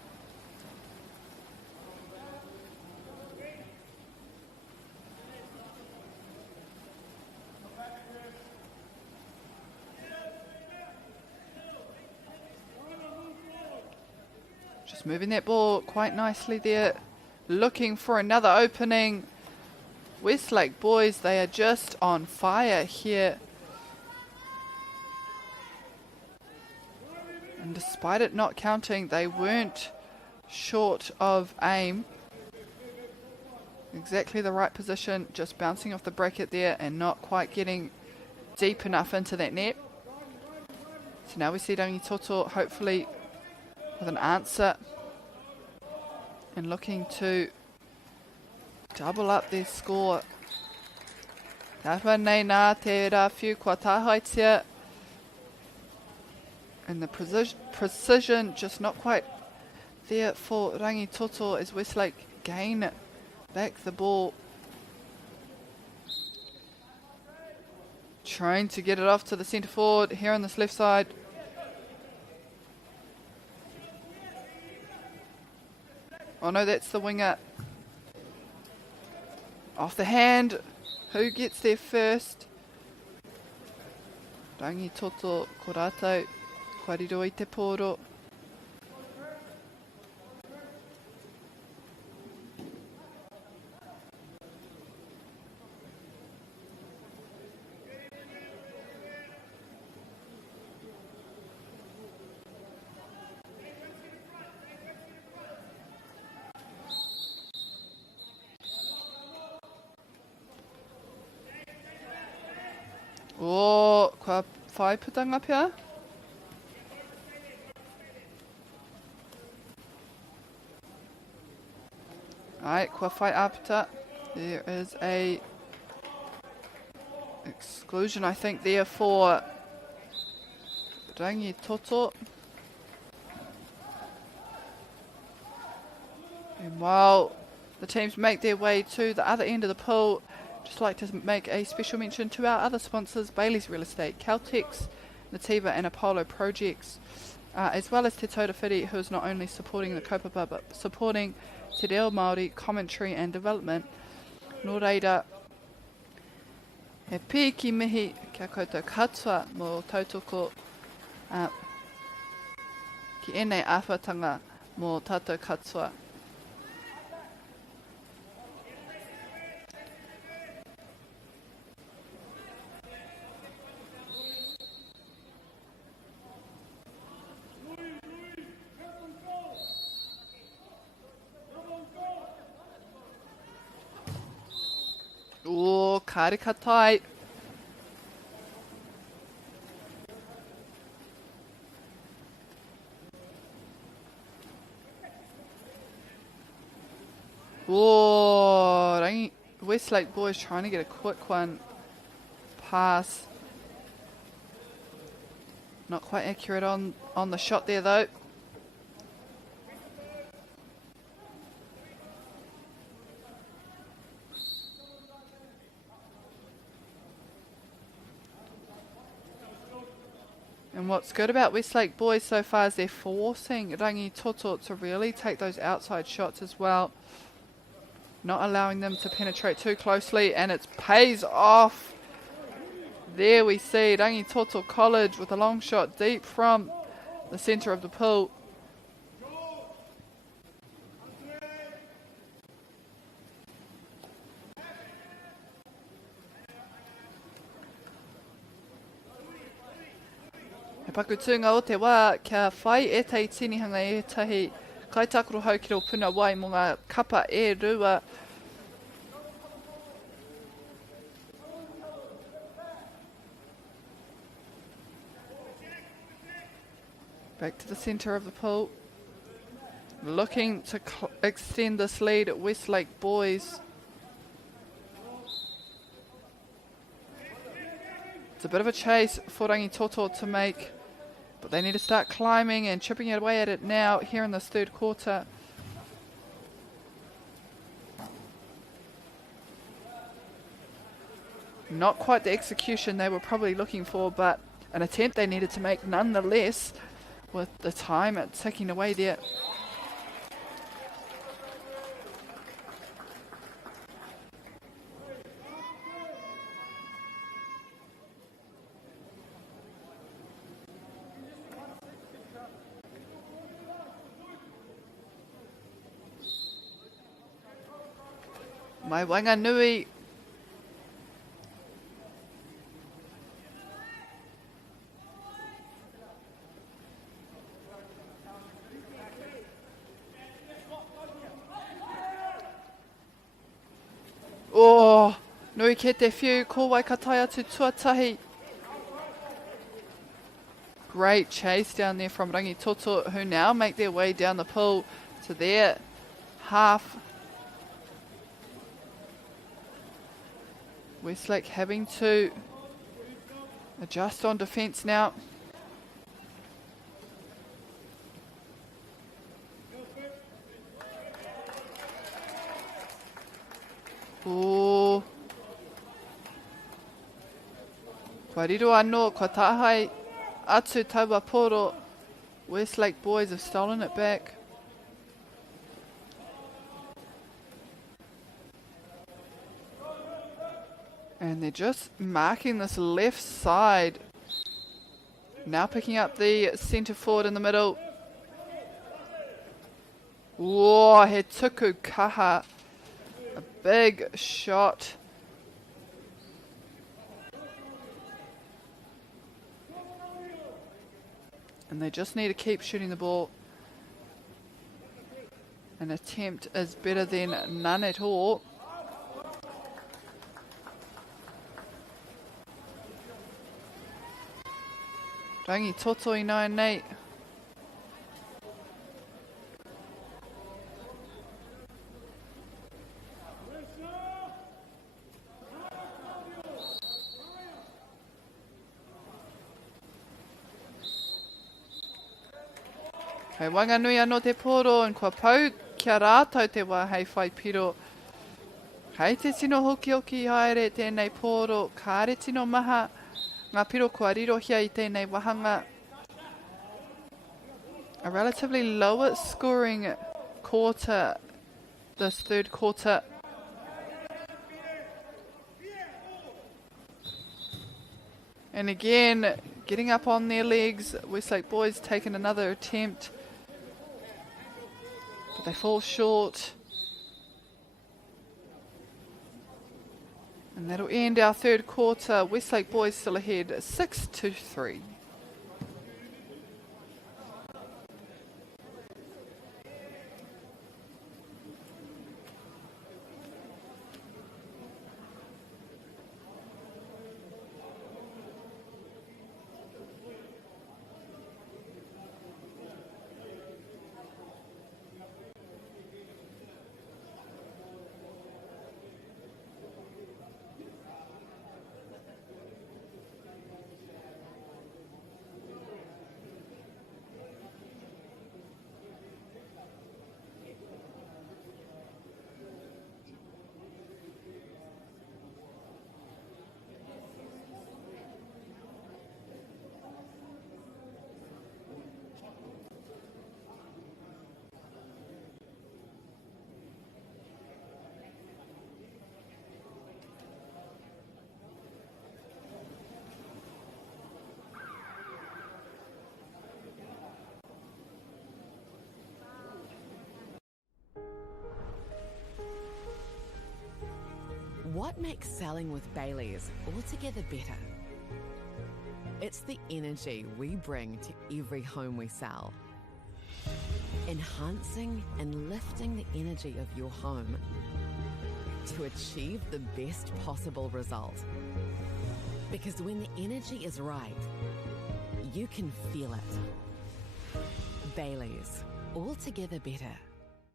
Just moving that ball quite nicely there. Looking for another opening. Westlake Boys, they are just on fire here. And despite it not counting, they weren't short of aim. Exactly the right position, just bouncing off the bracket there and not quite getting deep enough into that net. So now we see Rangi Toto hopefully with an answer and looking to double up their score. Tāwha nei nā te rāwhiu kua tāhaitia. And the precision just not quite there for Rangi Toto as Westlake gain back the ball. Trying to get it off to the centre forward here on this left side. Oh no, that's the winger. Off the hand. Who gets there first? Rangi Toto ko rātou. Kwariro I te pōro. O, kua whai putanga pia. Alright, kua whai apita. There is a exclusion, I think, there for Rangi Toto. And while the teams make their way to the other end of the pool, just like to make a special mention to our other sponsors, Bailey's Real Estate, Caltex, Nativa and Polo projects, as well as Te Toto Whiri, who is not only supporting the kaupapa but supporting Te Reo Māori commentary and development. Nō reira, he pī ki mihi kia koutou katoa mō tautoko ki ēnei āwhatanga mō tātou katoa. O, kāre katai. Oh, Rangi Westlake Boys trying to get a quick one pass. Not quite accurate on the shot there though. And what's good about Westlake boys so far is they're forcing Rangi Toto to really take those outside shots as well. Not allowing them to penetrate too closely, and it pays off. There we see Rangi Toto College with a long shot deep from the centre of the pool. He pakutunga o te wā, kia whai e tei tinihanga e tahi kaitakuro hau ki ro puna wai mo ngā kapa e rua. Back to the centre of the pool. Looking to extend this lead at Westlake boys. It's a bit of a chase for Rangi Toto to make, but they need to start climbing and chipping away at it now here in this third quarter. Not quite the execution they were probably looking for, but an attempt they needed to make nonetheless with the time ticking away there. Mai Wanganui oh, nui ke te whiu, ko wai ka tai atu tuatahi. Great chase down there from Rangi Toto, who now make their way down the pool to their half. Westlake having to adjust on defence now. Oh. Kua riro anō, kua tahai atu taua Polo. Westlake boys have stolen it back. And they're just marking this left side. Now picking up the centre forward in the middle. Whoa, he tuku kaha. A big shot. And they just need to keep shooting the ball. An attempt is better than none at all. Rangi Toto I 9-8. Kei wanganui anō te Polo, and kua pau kia rātau te wā hei whai piro. Kei te tino hoki oki haere tēnei Polo, ka are tino maha. Ngā piro kua rirohia I tēnei wahanga. A relatively lower scoring quarter, this third quarter. And again, getting up on their legs, Westlake boys taking another attempt. But they fall short. And that'll end our third quarter. Westlake boys still ahead, 6-3. What makes selling with Baileys altogether better? It's the energy we bring to every home we sell. Enhancing and lifting the energy of your home to achieve the best possible result. Because when the energy is right, you can feel it. Baileys, altogether better.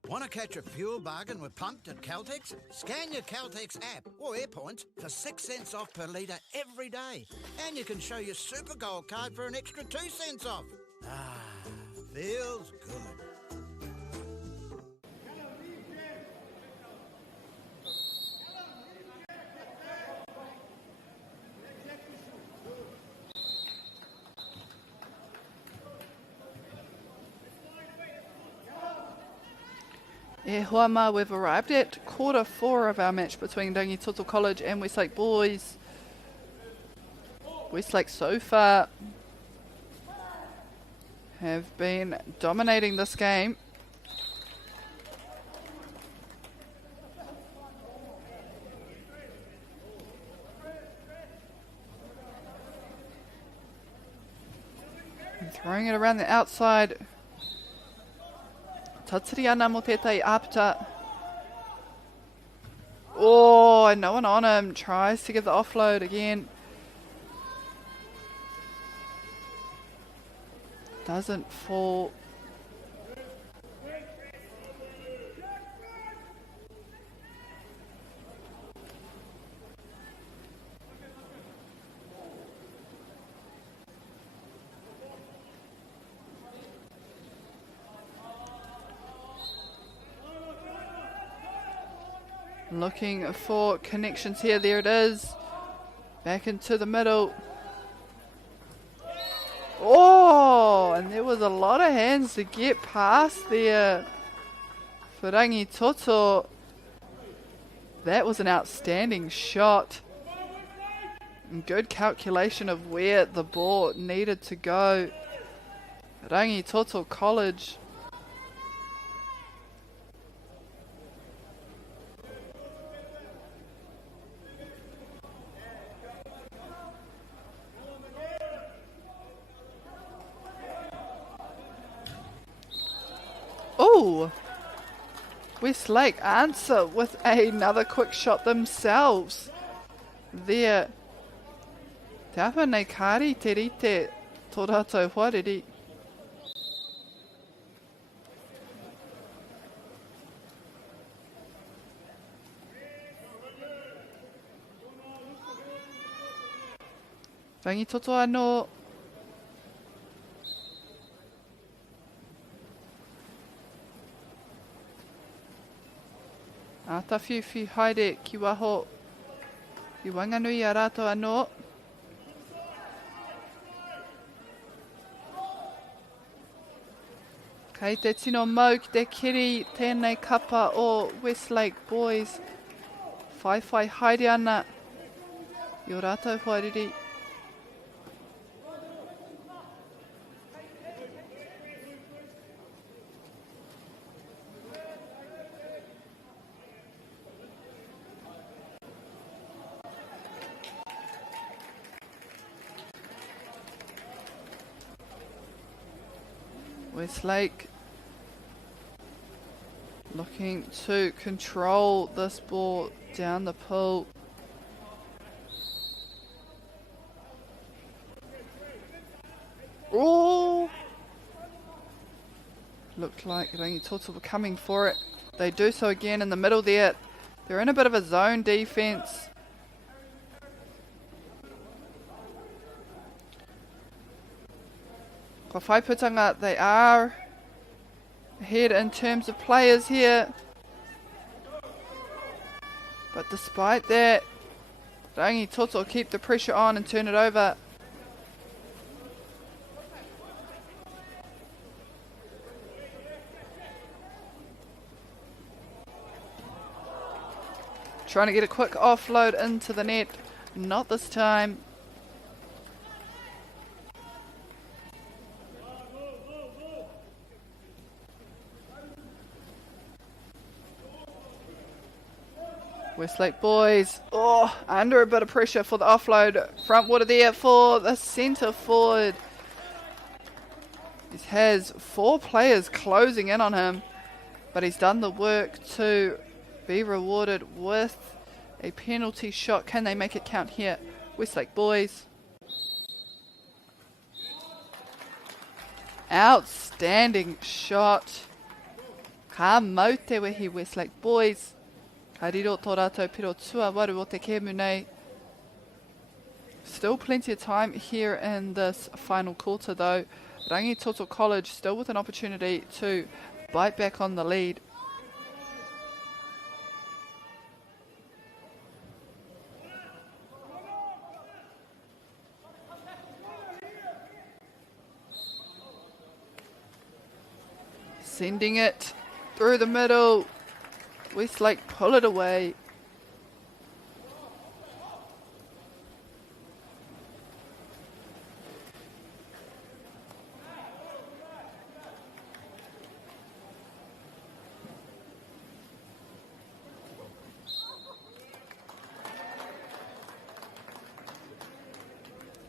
Want to catch a fuel bargain with Pumped at Caltex? Scan your Caltex app or AirPoints for 6 cents off per litre every day. And you can show your Super Gold card for an extra 2 cents off. Ah, feels good. E Huama, we've arrived at quarter 4 of our match between Rangi Toto College and Westlake boys. Westlake so far have been dominating this game. And throwing it around the outside. Tatiri ana mo tētai apta. Oh, no one on him. Tries to get the offload again. Doesn't fall. Looking for connections here. There it is. Back into the middle. Oh, and there was a lot of hands to get past there for Rangi Toto. That was an outstanding shot. And good calculation of where the ball needed to go. Rangi Toto College. Oh, Westlake answer with another quick shot themselves. There. Te apa nei kāri te rite tō rātou whariri. Rangi Toto anō. A tawhiwhi haere ki waho i wanganui a rātou anō. Kei te tino mau ki te kiri tēnei kapa o Westlake boys. Whai haere ana i o rātou whariri. Westlake looking to control this ball down the pool. Oh! Looked like Rangi Toto were coming for it. They do so again in the middle there. They're in a bit of a zone defense. Ko whaiputanga, they are ahead in terms of players here. But despite that, Rangi Toto keep the pressure on and turn it over. Trying to get a quick offload into the net. Not this time. Westlake boys, under a bit of pressure for the offload. Front water there for the centre forward. He has 4 players closing in on him, but he's done the work to be rewarded with a penalty shot. Can they make it count here? Westlake boys. Outstanding shot. Ka mau te wehi Westlake boys. Ka riro tō rātou piro tua waru o te kēmu nei. Still plenty of time here in this final quarter though. Rangi Toto College still with an opportunity to bite back on the lead. Sending it through the middle. Westlake pull it away.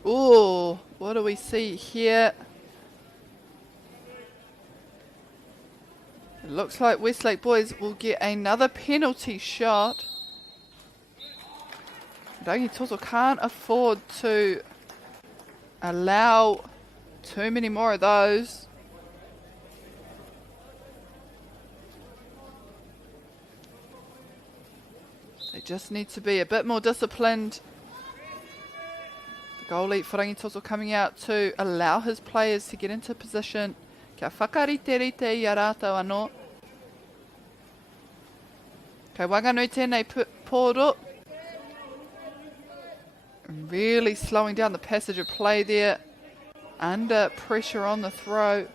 Ooh, what do we see here? It looks like Westlake boys will get another penalty shot. Rangi Toto can't afford to allow too many more of those. They just need to be a bit more disciplined. The goalie for Rangi Toto coming out to allow his players to get into position. Kia whakarite rite I a rātou anō. Kei wanganui tēnei Polo. Really slowing down the passage of play there. Under pressure on the throw.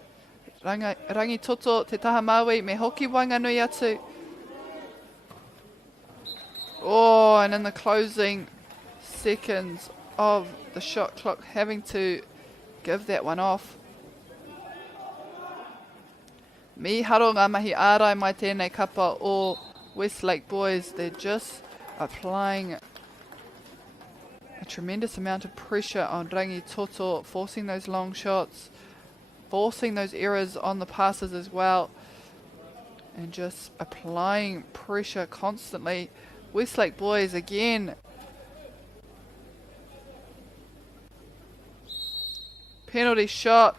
Rangi Toto te taha maui me hoki wanganui atu. Oh, and in the closing seconds of the shot clock, having to give that one off. Mi haro ngā mahi ārai mai tēnei kapa o Westlake boys. They're just applying a tremendous amount of pressure on Rangi Toto, forcing those long shots, forcing those errors on the passes as well, and just applying pressure constantly. Westlake boys again. Penalty shot.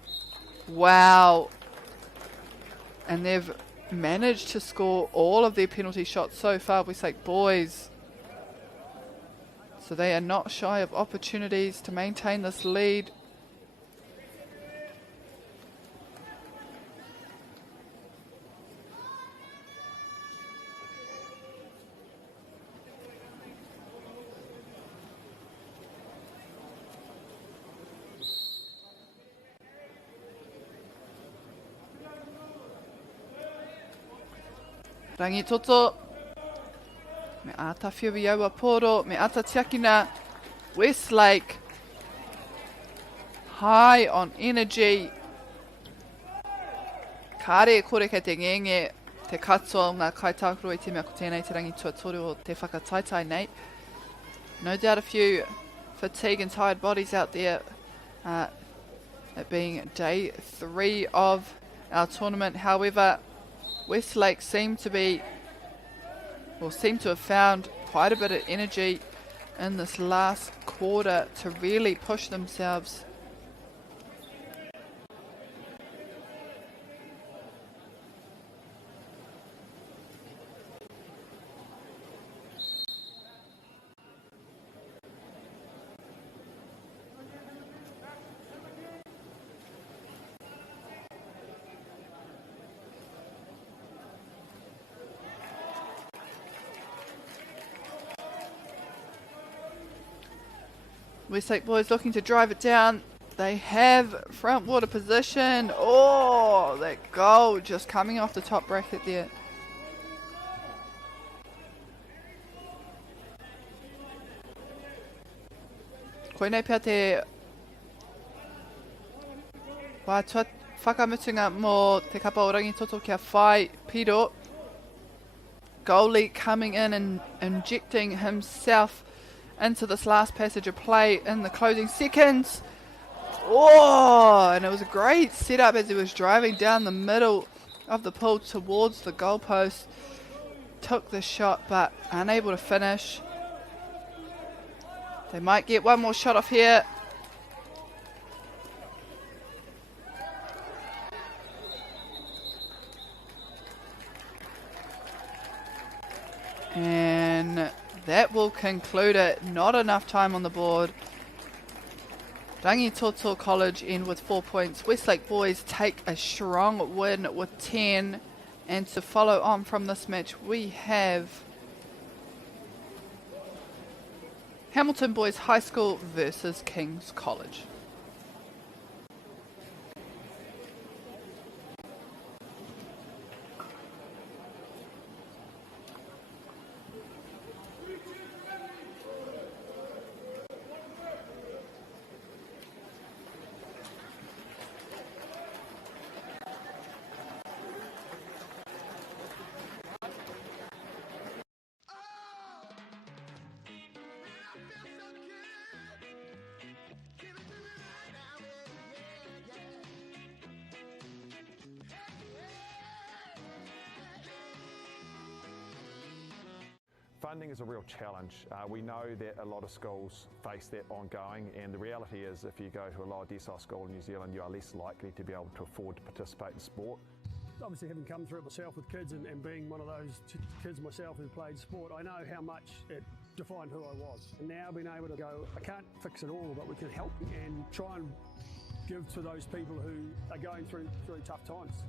Wow. And they've managed to score all of their penalty shots so far, Westlake boys. So they are not shy of opportunities to maintain this lead. Rangi Toto, me ata whiawi aua Polo, me ata tiakina. Westlake, high on energy. Kāre kore kei te ngenge, te katoa ngā kaitākuro I te mea ko tēnei te rangi tuatoru o te whakataitai nei. No doubt a few fatigue and tired bodies out there. It being day 3 of our tournament. However, Westlake seem to have found quite a bit of energy in this last quarter to really push themselves. Westlake boys looking to drive it down. They have front water position. Oh, that goal just coming off the top bracket there. Koinei pia te whakamutunga mō te kapa o Rangi Toto kia whai piro. goalie coming in and injecting himself into this last passage of play in the closing seconds. Oh, and it was a great setup as he was driving down the middle of the pool towards the goalpost. Took the shot but unable to finish. They might get one more shot off here. And that will conclude it. Not enough time on the board. Rangi Toto College end with 4 points. Westlake boys take a strong win with 10. And to follow on from this match, we have Hamilton Boys High School versus King's College. Funding is a real challenge. We know that a lot of schools face that ongoing, and the reality is if you go to a lower decile school in New Zealand, you are less likely to be able to afford to participate in sport. Obviously, having come through it myself with kids and being one of those kids myself who played sport, I know how much it defined who I was. And now being able to go, I can't fix it all, but we can help and try and give to those people who are going through tough times.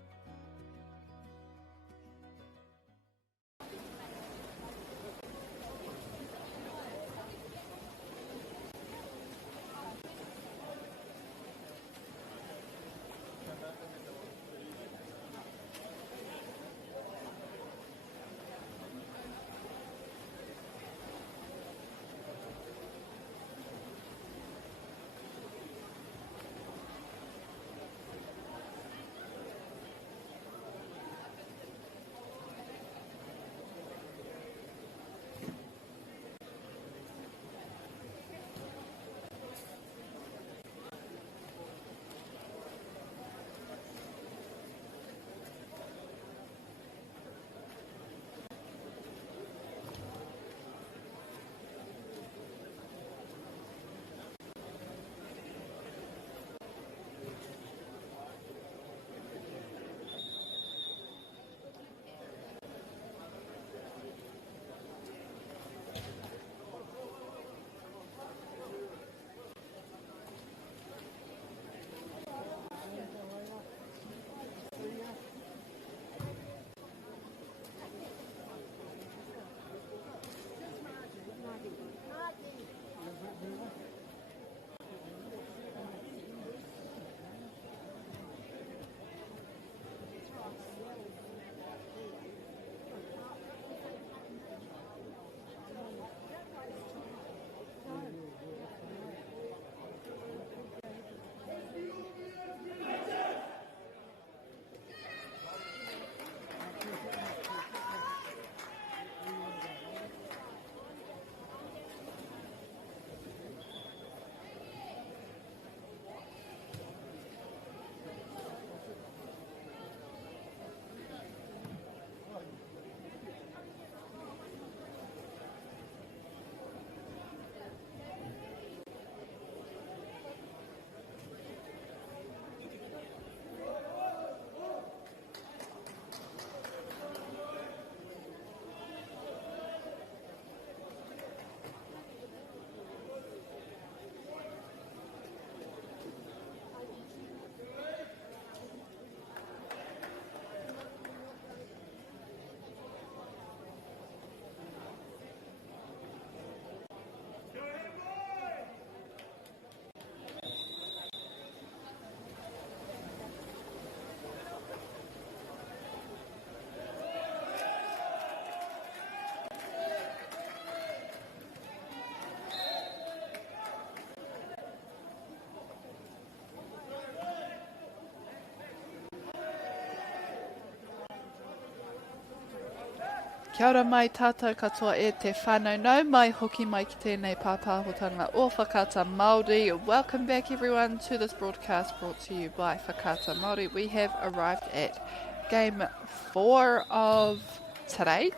Kia ora mai tātou katoa e te whānau nau mai hoki mai ki tēnei pāpāhotanga o Whakaata Māori. Welcome back everyone to this broadcast brought to you by Whakaata Māori. We have arrived at game 4 of today.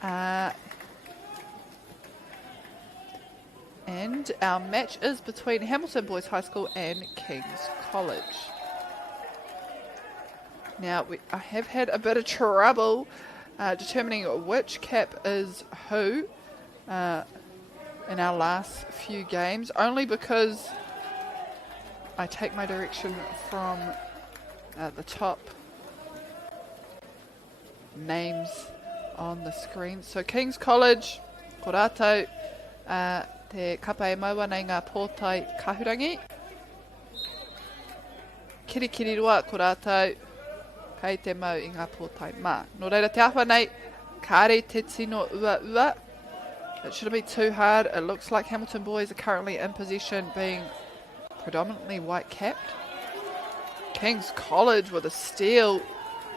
And our match is between Hamilton Boys High School and King's College. Now, I have had a bit of trouble determining which cap is who in our last few games, only because I take my direction from the top names on the screen. So King's College, ko rātou, te kapa e maua nei ngā pōtai kahurangi. Kirikiri roa ko rātou, kei te mau i ngā pōtai mā. Nō reira te awha nei, kāre te tino ua ua. It shouldn't be too hard. It looks like Hamilton Boys are currently in position, being predominantly white-capped. King's College with a steal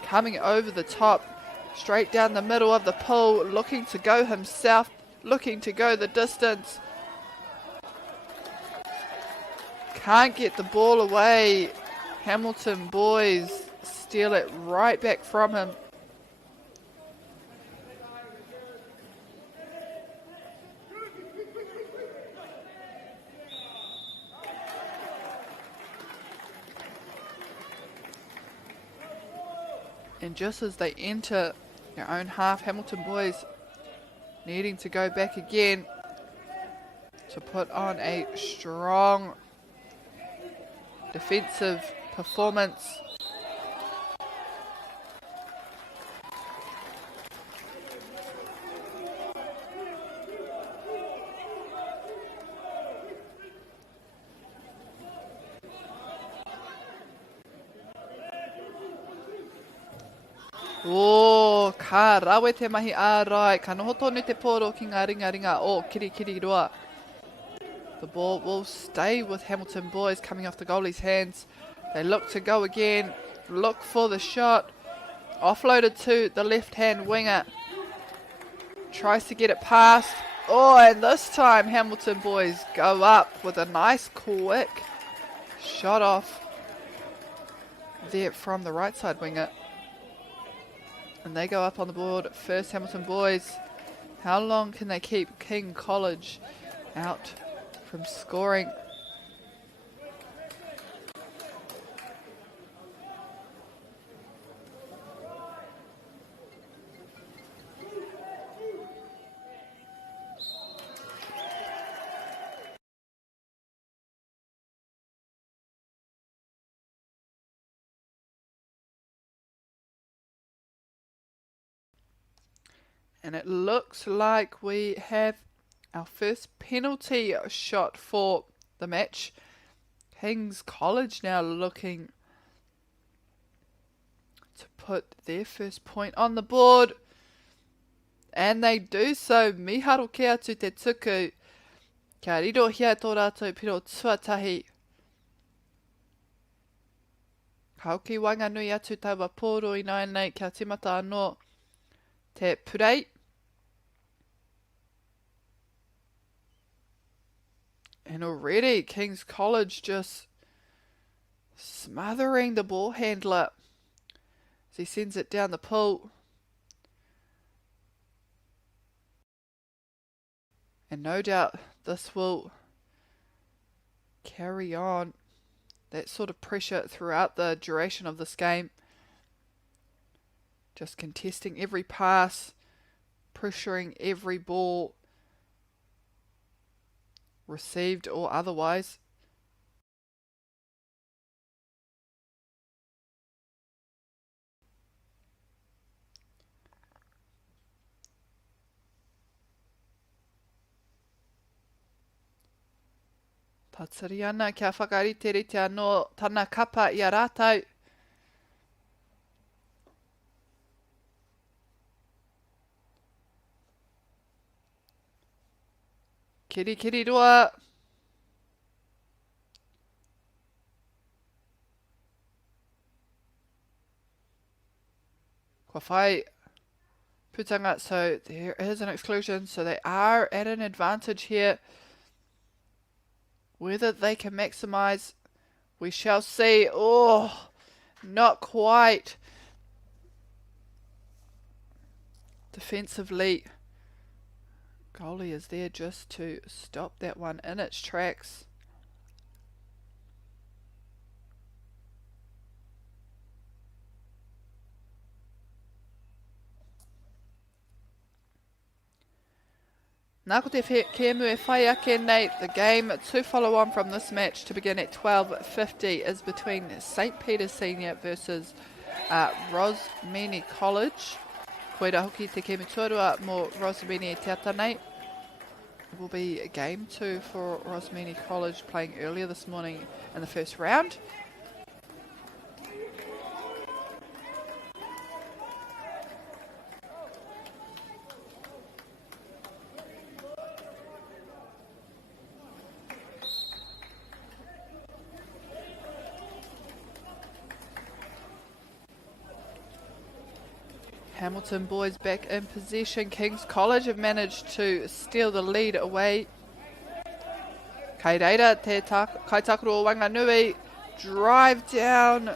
coming over the top, straight down the middle of the pool, looking to go himself, looking to go the distance. Can't get the ball away. Hamilton Boys steal it right back from him. And just as they enter their own half, Hamilton Boys needing to go back again to put on a strong defensive performance. Oh, ka rawe te mahi ārai. Ka noho tonu te pōro ki ngā ringa o kirikiri roa. The ball will stay with Hamilton Boys coming off the goalie's hands. They look to go again, look for the shot. Offloaded to the left-hand winger. Tries to get it past. Oh, and this time Hamilton Boys go up with a nice quick shot off there from the right side winger. And they go up on the board first, Hamilton Boys. How long can they keep King College out from scoring? And it looks like we have our first penalty shot for the match. King's College now looking to put their first point on the board. And they do so. Miharo ke atu te tuku. Kia riro hia tō rātou piro tuatahi. Kauki wanga nui atu taua pōro I nai nei kia timata anō te purei. And already King's College just smothering the ball handler as he sends it down the pool. And no doubt this will carry on that sort of pressure throughout the duration of this game. Just contesting every pass, pressuring every ball, received or otherwise. Tatsari ana kia whakariterite anō tana kapa I a rātou. Kirikiri roa. Kua whai putanga. So there is an exclusion. So they are at an advantage here. Whether they can maximise, we shall see. Oh, not quite. Defensively, goalie is there just to stop that one in its tracks. Nā ko te kēmu e whai ake nei, the game to follow on from this match to begin at 12:50 is between St Bede Senior versus Rosmini College. Koeira hoki te kēmu tuarua mō Rosmini e te ata nei. It will be game 2 for Rosmini College, playing earlier this morning in the first round. Hamilton boys back in possession. King's College have managed to steal the lead away. Kei reira, te Kaitakuro o Wanganui, drive down.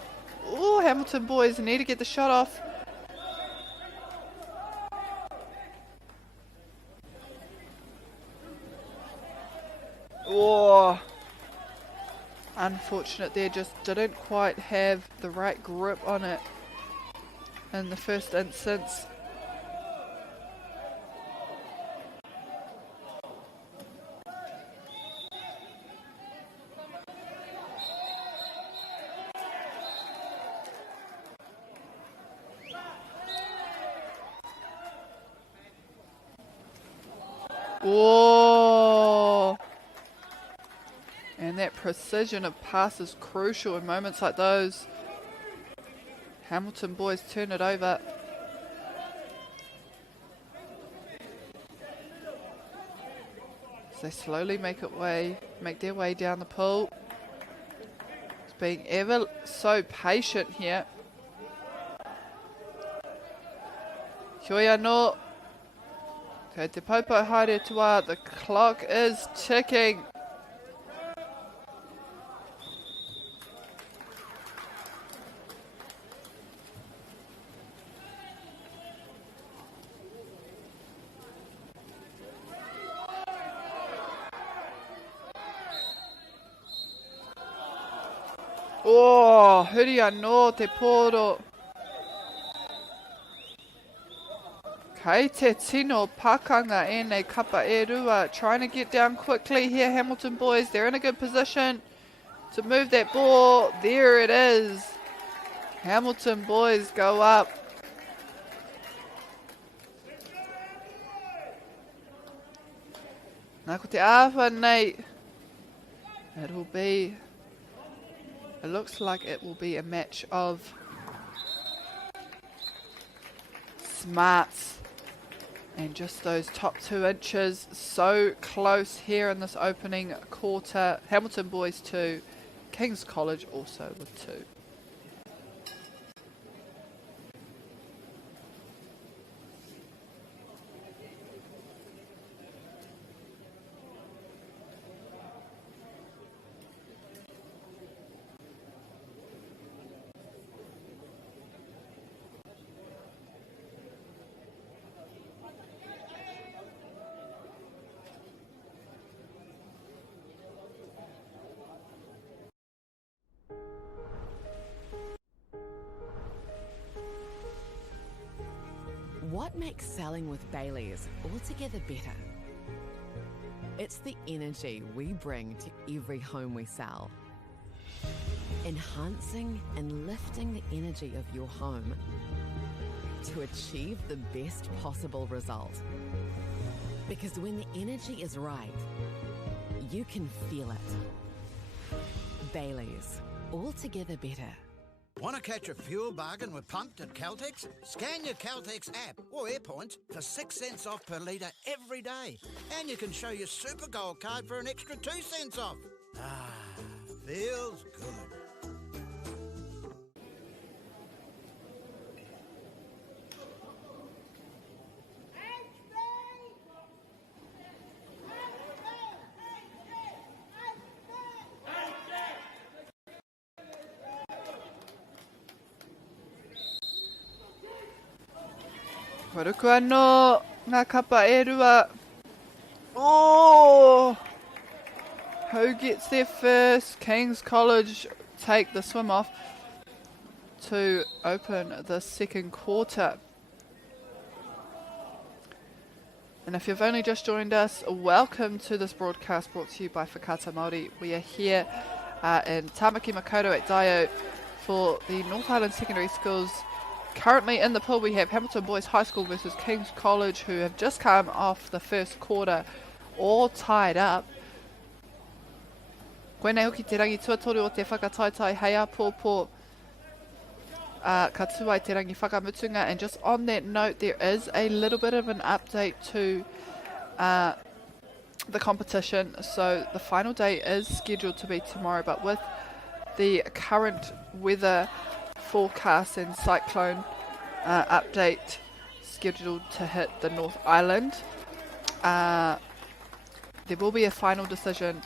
Oh, Hamilton boys need to get the shot off. Oh, unfortunate there, just didn't quite have the right grip on it in the first instance. Oh, and that precision of pass is crucial in moments like those. Hamilton boys turn it over. As they slowly make their way down the pool. It's being ever so patient here. Hioia no. Kei te popo haere tua, the clock is ticking. Oh, huri anō te pōro. Kei te tino pakanga e nei kapa e rua. Trying to get down quickly here, Hamilton boys. They're in a good position to move that ball. There it is. Hamilton boys go up. Nā ko te āwha nei. It looks like it will be a match of smarts and just those top 2 inches. So close here in this opening quarter. Hamilton boys 2, King's College also with 2. What makes selling with Baileys altogether better? It's the energy we bring to every home we sell. Enhancing and lifting the energy of your home to achieve the best possible result. Because when the energy is right, you can feel it. Baileys, altogether better. Want to catch a fuel bargain with Pumped at Caltex? Scan your Caltex app or AirPoints for 6 cents off per litre every day. And you can show your Super Gold card for an extra 2 cents off. Ah, feels good. Koruku anō ngā kapa e rua. Oh! Who gets there first? King's College take the swim off to open the second quarter. And if you've only just joined us, welcome to this broadcast brought to you by Whakata Māori. We are here in Tamaki Makaurau at Dio for the North Island Secondary Schools. Currently in the pool we have Hamilton Boys High School versus King's College, who have just come off the first quarter, all tied up. Koenei hoki te rangi tuatoru o te whakataitai hei a pōpō ka tuai te rangi whakamutunga. And just on that note, there is a little bit of an update to the competition. So the final day is scheduled to be tomorrow, but with the current weather forecast and cyclone update scheduled to hit the North Island, there will be a final decision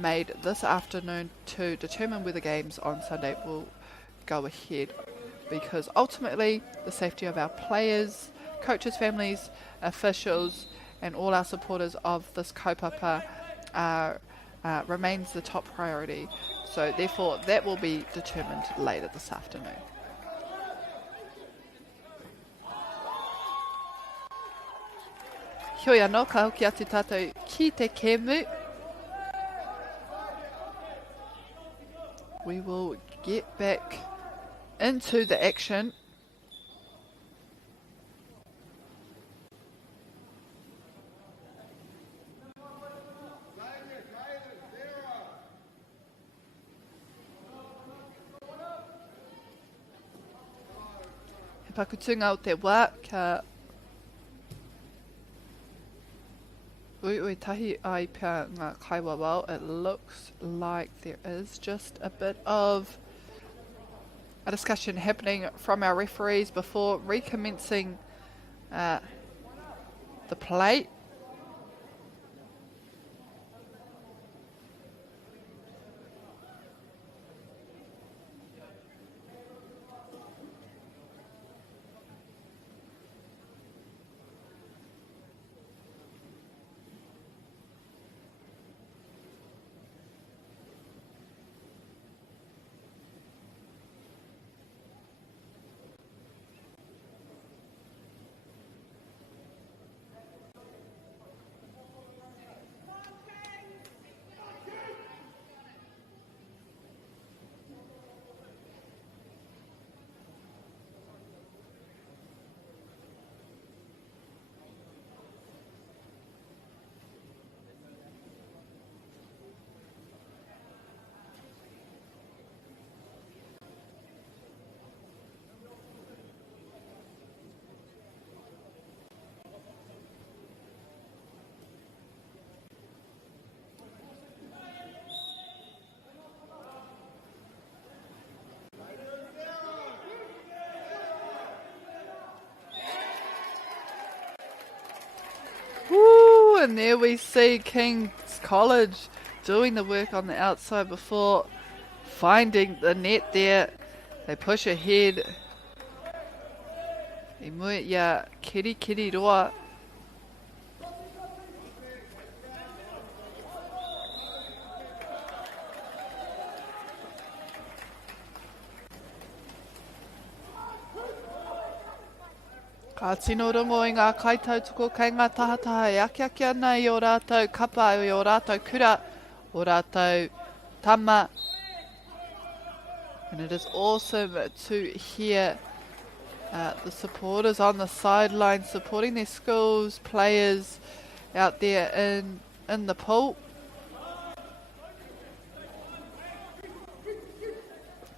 made this afternoon to determine whether games on Sunday will go ahead, because ultimately the safety of our players, coaches, families, officials and all our supporters of this kaupapa remains the top priority. So therefore that will be determined later this afternoon. Heoi anō, ka hoki atu tātou ki te kēmu. We will get back into the action. He pakutunga o te wā, ka ui tahi ai pia ngā kaiwawao. It looks like there is just a bit of a discussion happening from our referees before recommencing the play. Woo, and there we see King's College doing the work on the outside before finding the net there. They push ahead. I mui ia kiri roa. Ka tino rongo i ngā kaitautuko kei ngā tahataha e ake ana i o rātou kapa, i o rātou kura, o rātou tama. And it is awesome to hear the supporters on the sidelines supporting their schools, players out there in the pool.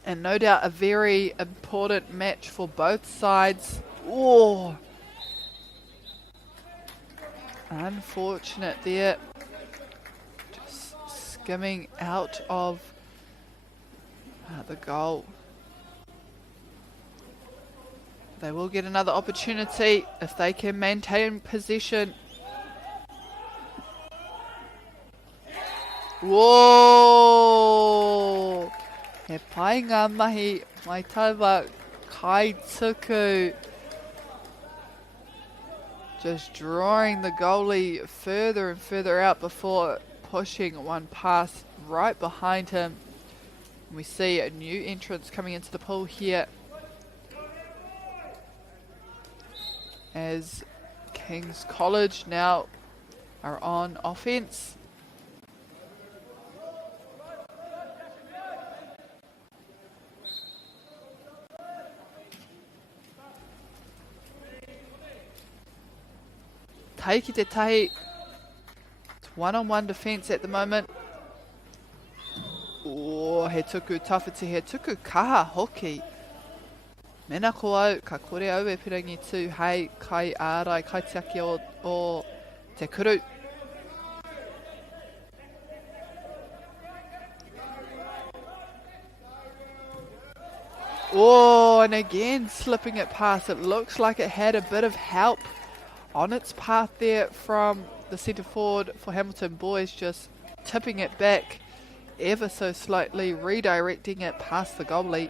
And no doubt a very important match for both sides. Oh, unfortunate there. Just skimming out of the goal. They will get another opportunity if they can maintain possession. Whoa! He pai ngā mahi mai taua kai tuku. Just drawing the goalie further and further out before pushing one pass right behind him. We see a new entrance coming into the pool here as King's College now are on offense. Taiki te tahi. It's one-on-one defense at the moment. Oh, he tuku tawhiti, he tuku kaha hoki. Mena ko au, ka kore au e pirangi tū, hei kai ārai, kai tiaki o te kuru. Oh, and again slipping it past. It looks like it had a bit of help on its path there from the centre forward for Hamilton Boys, just tipping it back ever so slightly, redirecting it past the goalie.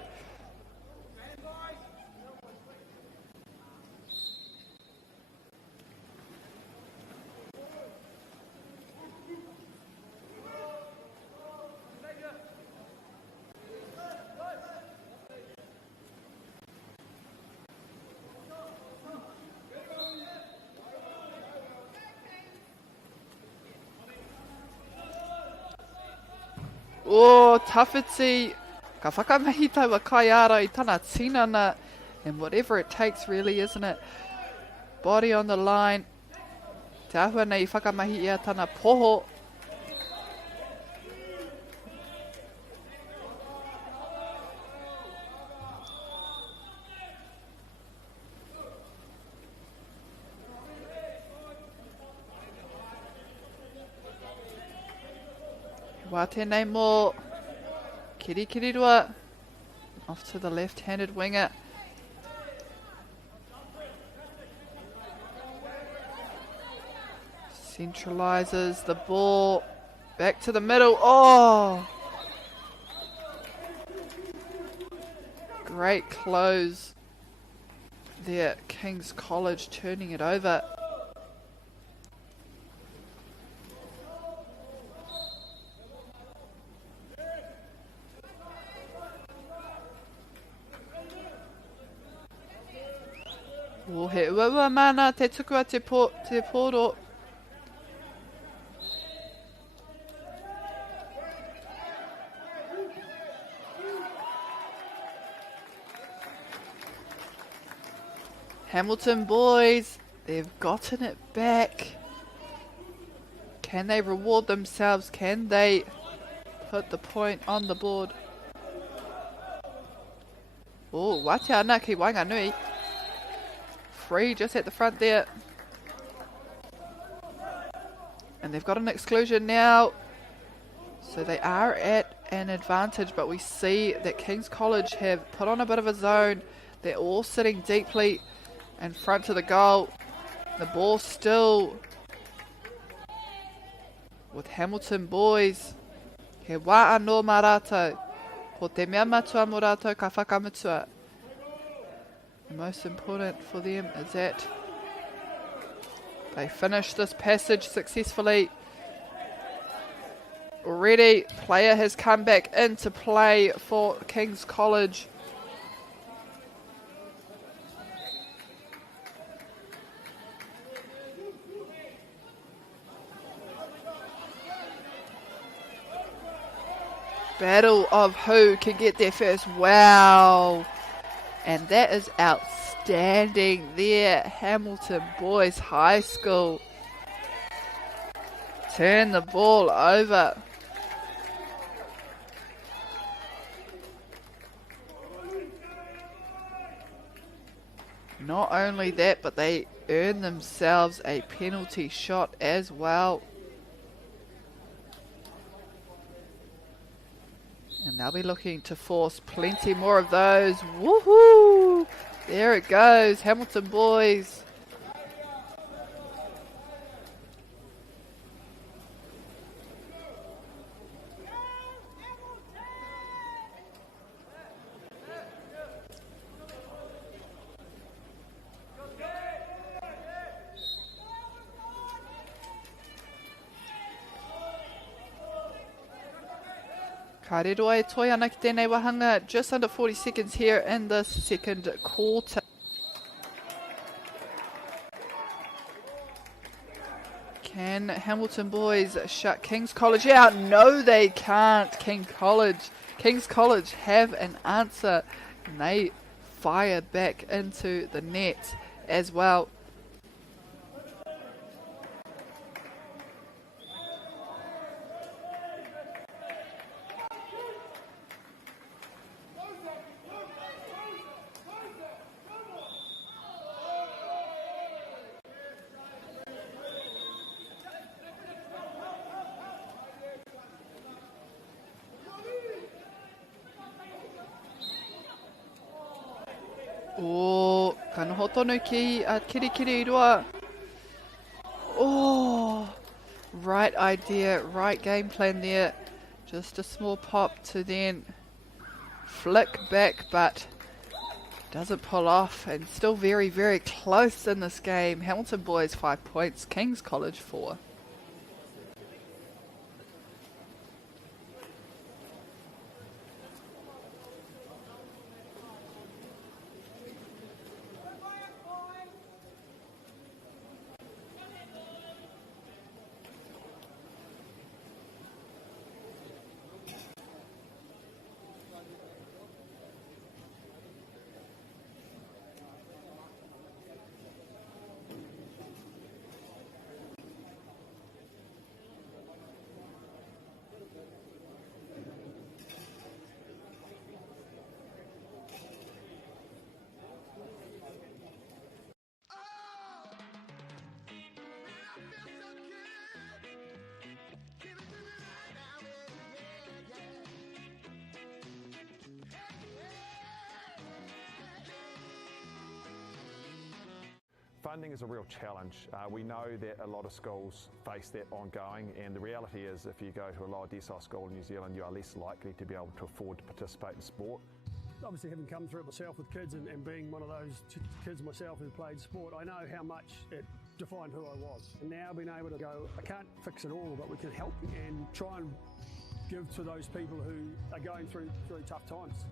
Oh, tawhiti, ka whakamahi taua kai ara I tana tinana, and whatever it takes really, isn't it? Body on the line, te ahua nei whakamahi ia tana poho. Wā tēnei mō Kirikirirua off to the left-handed winger. Centralises the ball back to the middle. Oh! Great close there. King's College turning it over. Oh, he ua mana te tukua te poro. Hamilton Boys, they've gotten it back. Can they reward themselves? Can they put the point on the board? Oh, wate ana ki Wainganui. Free just at the front there. And they've got an exclusion now. So they are at an advantage, but we see that King's College have put on a bit of a zone. They're all sitting deeply in front of the goal. The ball still with Hamilton Boys. He wā anō mā rātou. Ko te mea matua mō rātou ka whakamutua. The most important for them is that they finish this passage successfully. Already, player has come back into play for King's College. Battle of who can get there first. Wow. And that is outstanding there. Hamilton Boys High School turn the ball over. Not only that, but they earn themselves a penalty shot as well. And they'll be looking to force plenty more of those. Woohoo! There it goes, Hamilton Boys. Ka rero e toi ana ki tēnei wahanga, just under 40 seconds here in the second quarter. Can Hamilton boys shut King's College out? No, they can't. King's College have an answer, and they fire back into the net as well. Oh, ka noho tonu ki kirikiri roa. Oh, right idea, right game plan there. Just a small pop to then flick back, but doesn't pull off, and still very, very close in this game. Hamilton boys 5 points, King's College 4. Funding is a real challenge. We know that a lot of schools face that ongoing, and the reality is if you go to a lower decile school in New Zealand, you are less likely to be able to afford to participate in sport. Obviously, having come through it myself with kids and being one of those kids myself who played sport, I know how much it defined who I was. And now being able to go, I can't fix it all, but we can help and try and give to those people who are going through really tough times.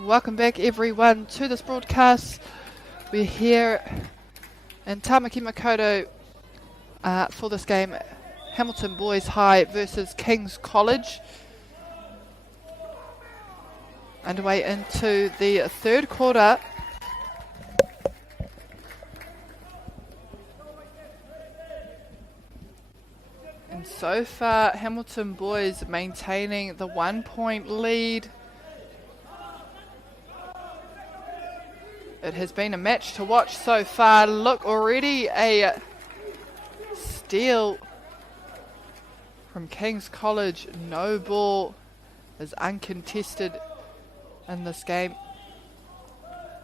Welcome back everyone to this broadcast. We're here in Tamaki Makaurau for this game, Hamilton Boys High versus King's College. Underway into the third quarter. And so far, Hamilton Boys maintaining the 1 point lead. It has been a match to watch so far. Look, already a steal from King's College. No ball is uncontested in this game.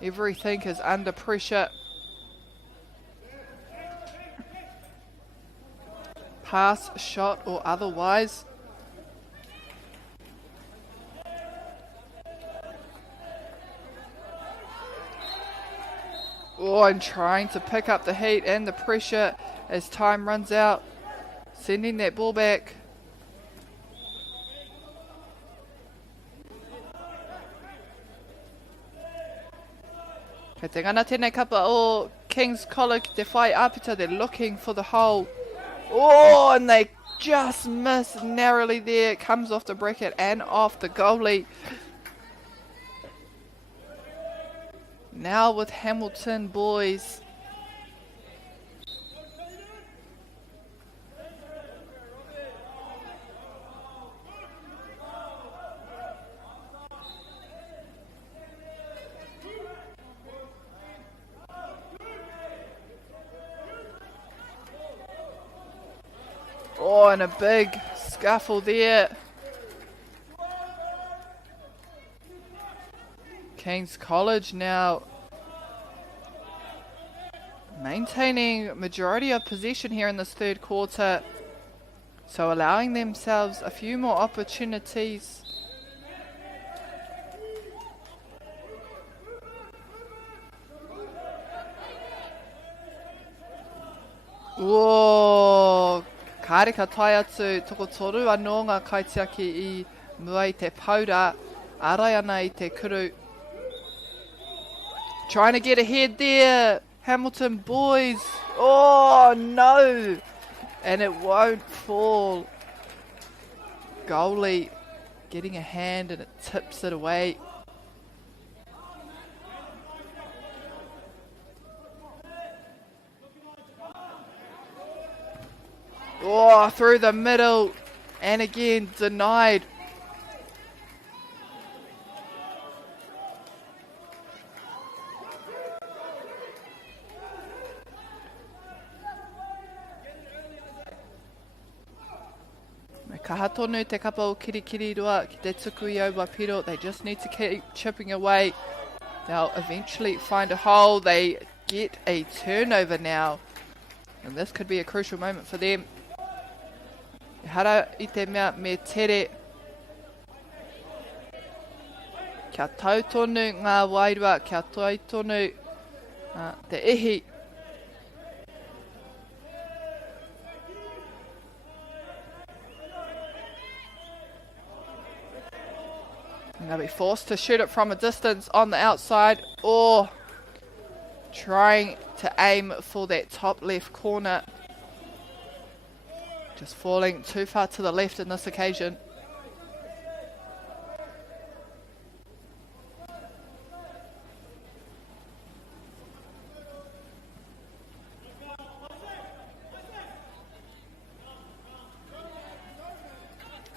Everything is under pressure. Pass, shot or otherwise. Oh, and trying to pick up the heat and the pressure as time runs out. Sending that ball back. Kei te ngana tēnei kapa o King's College, te whai apita, they're looking for the hole. Oh, and they just miss narrowly there. It comes off the bracket and off the goalie. Now with Hamilton boys. Oh, and a big scuffle there. King's College now maintaining majority of possession here in this third quarter, so allowing themselves a few more opportunities. Whoa! Kāreka tai atu toko toru anō ngā kaitiaki I mua I te paura, arai ana I te kuru. Trying to get ahead there, Hamilton boys. Oh no! And it won't fall. Goalie getting a hand and it tips it away. Oh, through the middle, and again denied. Me kaha tonu te kapa o kirikiri roa ki te tuku I au wapiro. They just need to keep chipping away. They'll eventually find a hole. They get a turnover now, and this could be a crucial moment for them. Hara I te mea me tere. Kia tau tonu ngā wairua, kia tau tonu te ihi. And they'll be forced to shoot it from a distance on the outside, or trying to aim for that top left corner. Just falling too far to the left in this occasion.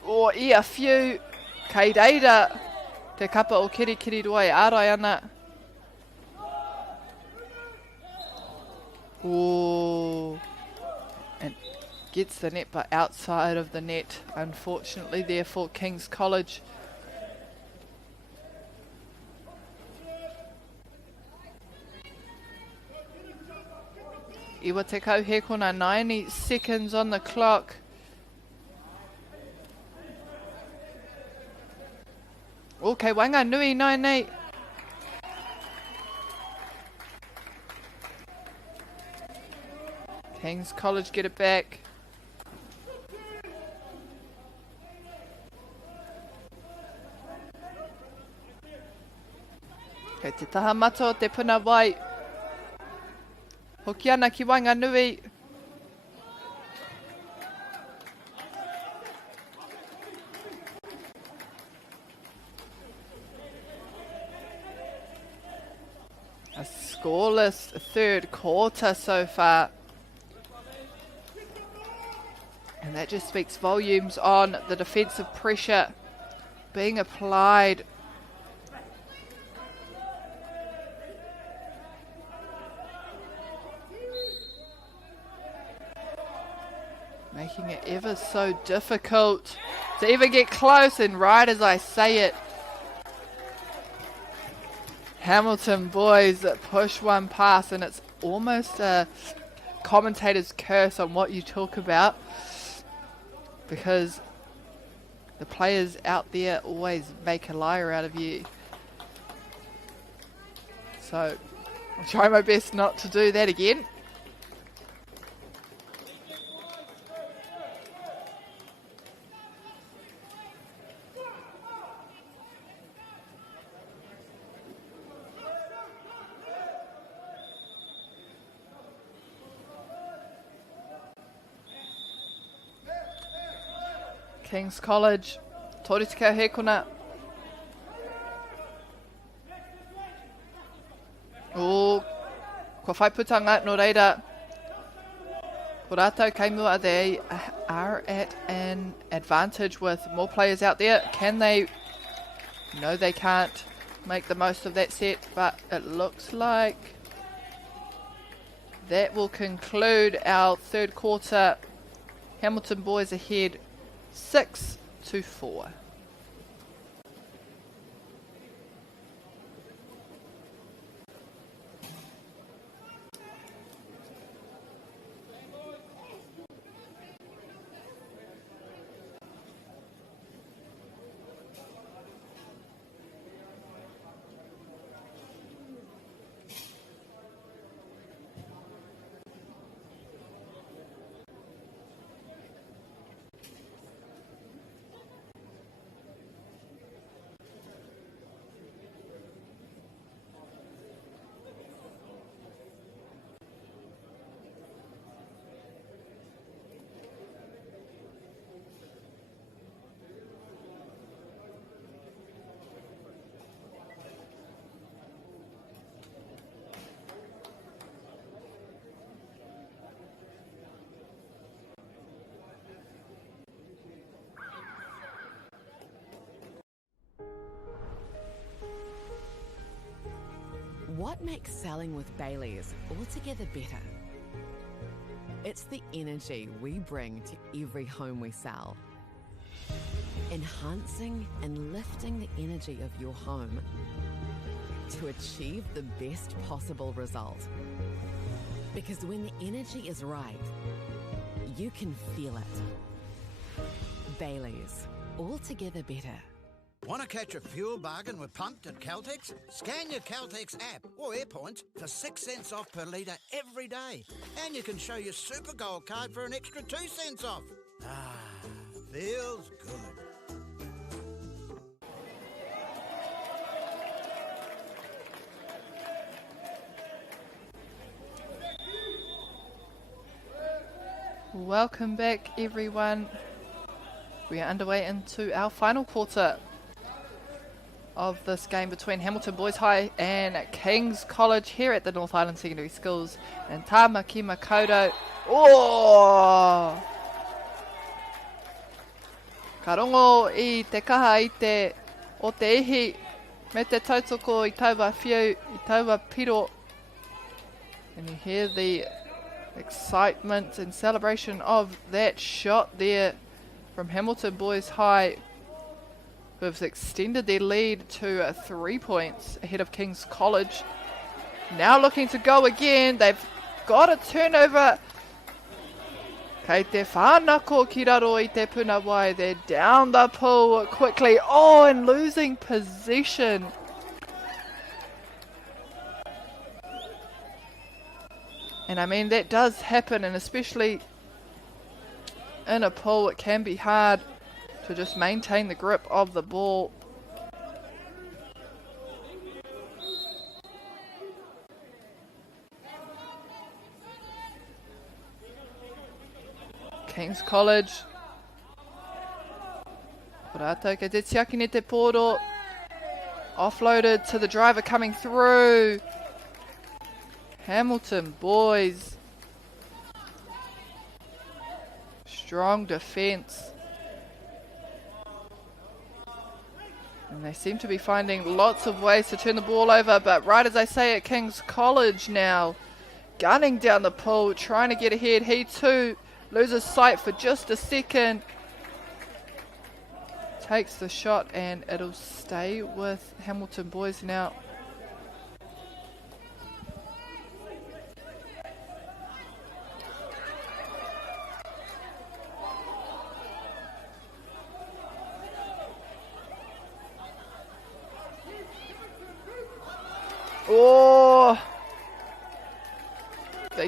Oh, I a few. Kei reira te kapa o kirikiri roa I arai ana. Oh. And gets the net but outside of the net, unfortunately there for King's College. Iwa te kauhekona, 90 seconds on the clock. Okay, wanga nui nai nei. King's College get it back. Kei te taha mato te puna wai. Hoki ana ki wanga nui. A scoreless third quarter so far. And that just speaks volumes on the defensive pressure being applied. Making it ever so difficult to even get close, and right as I say it, Hamilton boys push one pass, and it's almost a commentator's curse on what you talk about, because the players out there always make a liar out of you. So I'll try my best not to do that again. King's College, Tori te kau hekona. O, kua whaiputanga no reira. Ko rātou kaimua, they are at an advantage with more players out there. Can they? No, they can't make the most of that set, but it looks like that will conclude our third quarter. Hamilton boys ahead 6-4. What makes selling with Bailey's altogether better? It's the energy we bring to every home we sell. Enhancing and lifting the energy of your home to achieve the best possible result. Because when the energy is right, you can feel it. Bailey's, altogether better. Want to catch a fuel bargain with Pumped at Caltex? Scan your Caltex app or AirPoints for 6 cents off per litre every day. And you can show your Super Gold card for an extra 2 cents off. Ah, feels good. Welcome back, everyone. We are underway into our final quarter of this game between Hamilton Boys High and King's College here at the North Island Secondary Schools in Tāmaki Makaurau. Oh! Ka rongo I te kaha I te o te ihi me te tautoko I taua whiu, I taua piro. And you hear the excitement and celebration of that shot there from Hamilton Boys High, who have extended their lead to 3 points ahead of King's College. Now looking to go again. They've got a turnover. Kei te whānako ki raro I te puna wai. They're down the pool quickly. Oh, and losing possession. And I mean, that does happen, and especially in a pool, it can be hard to just maintain the grip of the ball. King's College. Rātou kei te tiaki ne te pōro. Offloaded to the driver coming through. Hamilton Boys. Strong defence. And they seem to be finding lots of ways to turn the ball over, but right as I say it, King's College now gunning down the pool, trying to get ahead. He too loses sight for just a second. Takes the shot and it'll stay with Hamilton Boys now. Oh,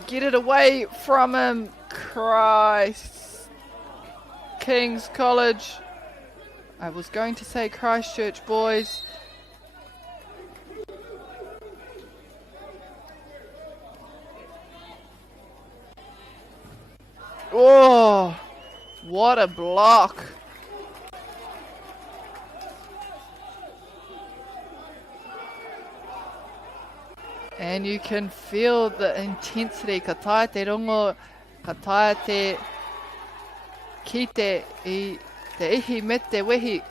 get it away from him. Christ. King's College. I was going to say Christchurch boys. Oh, what a block. And you can feel the intensity. Ka tae te rongo, ka tae te kite I te ihi me te wehi.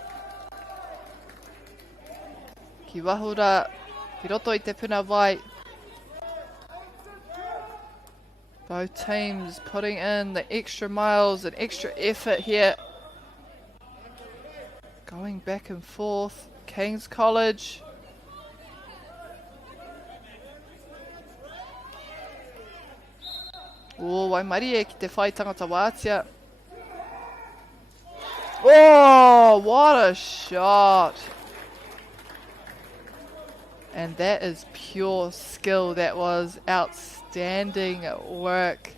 Ki wahura, ki roto I te puna wai. Both teams putting in the extra miles and extra effort here. Going back and forth. King's College. Oh, Waimarie ki te whai tangata wātia. Oh, what a shot. And that is pure skill. That was outstanding work.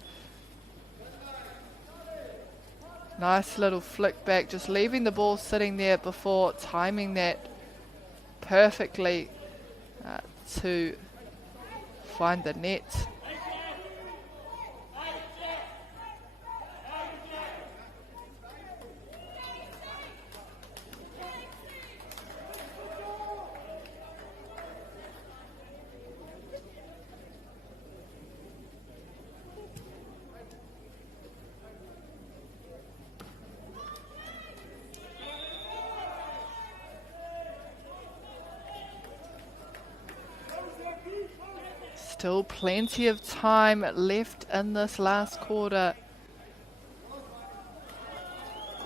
Nice little flick back, just leaving the ball sitting there before timing that perfectly to find the net. Still plenty of time left in this last quarter.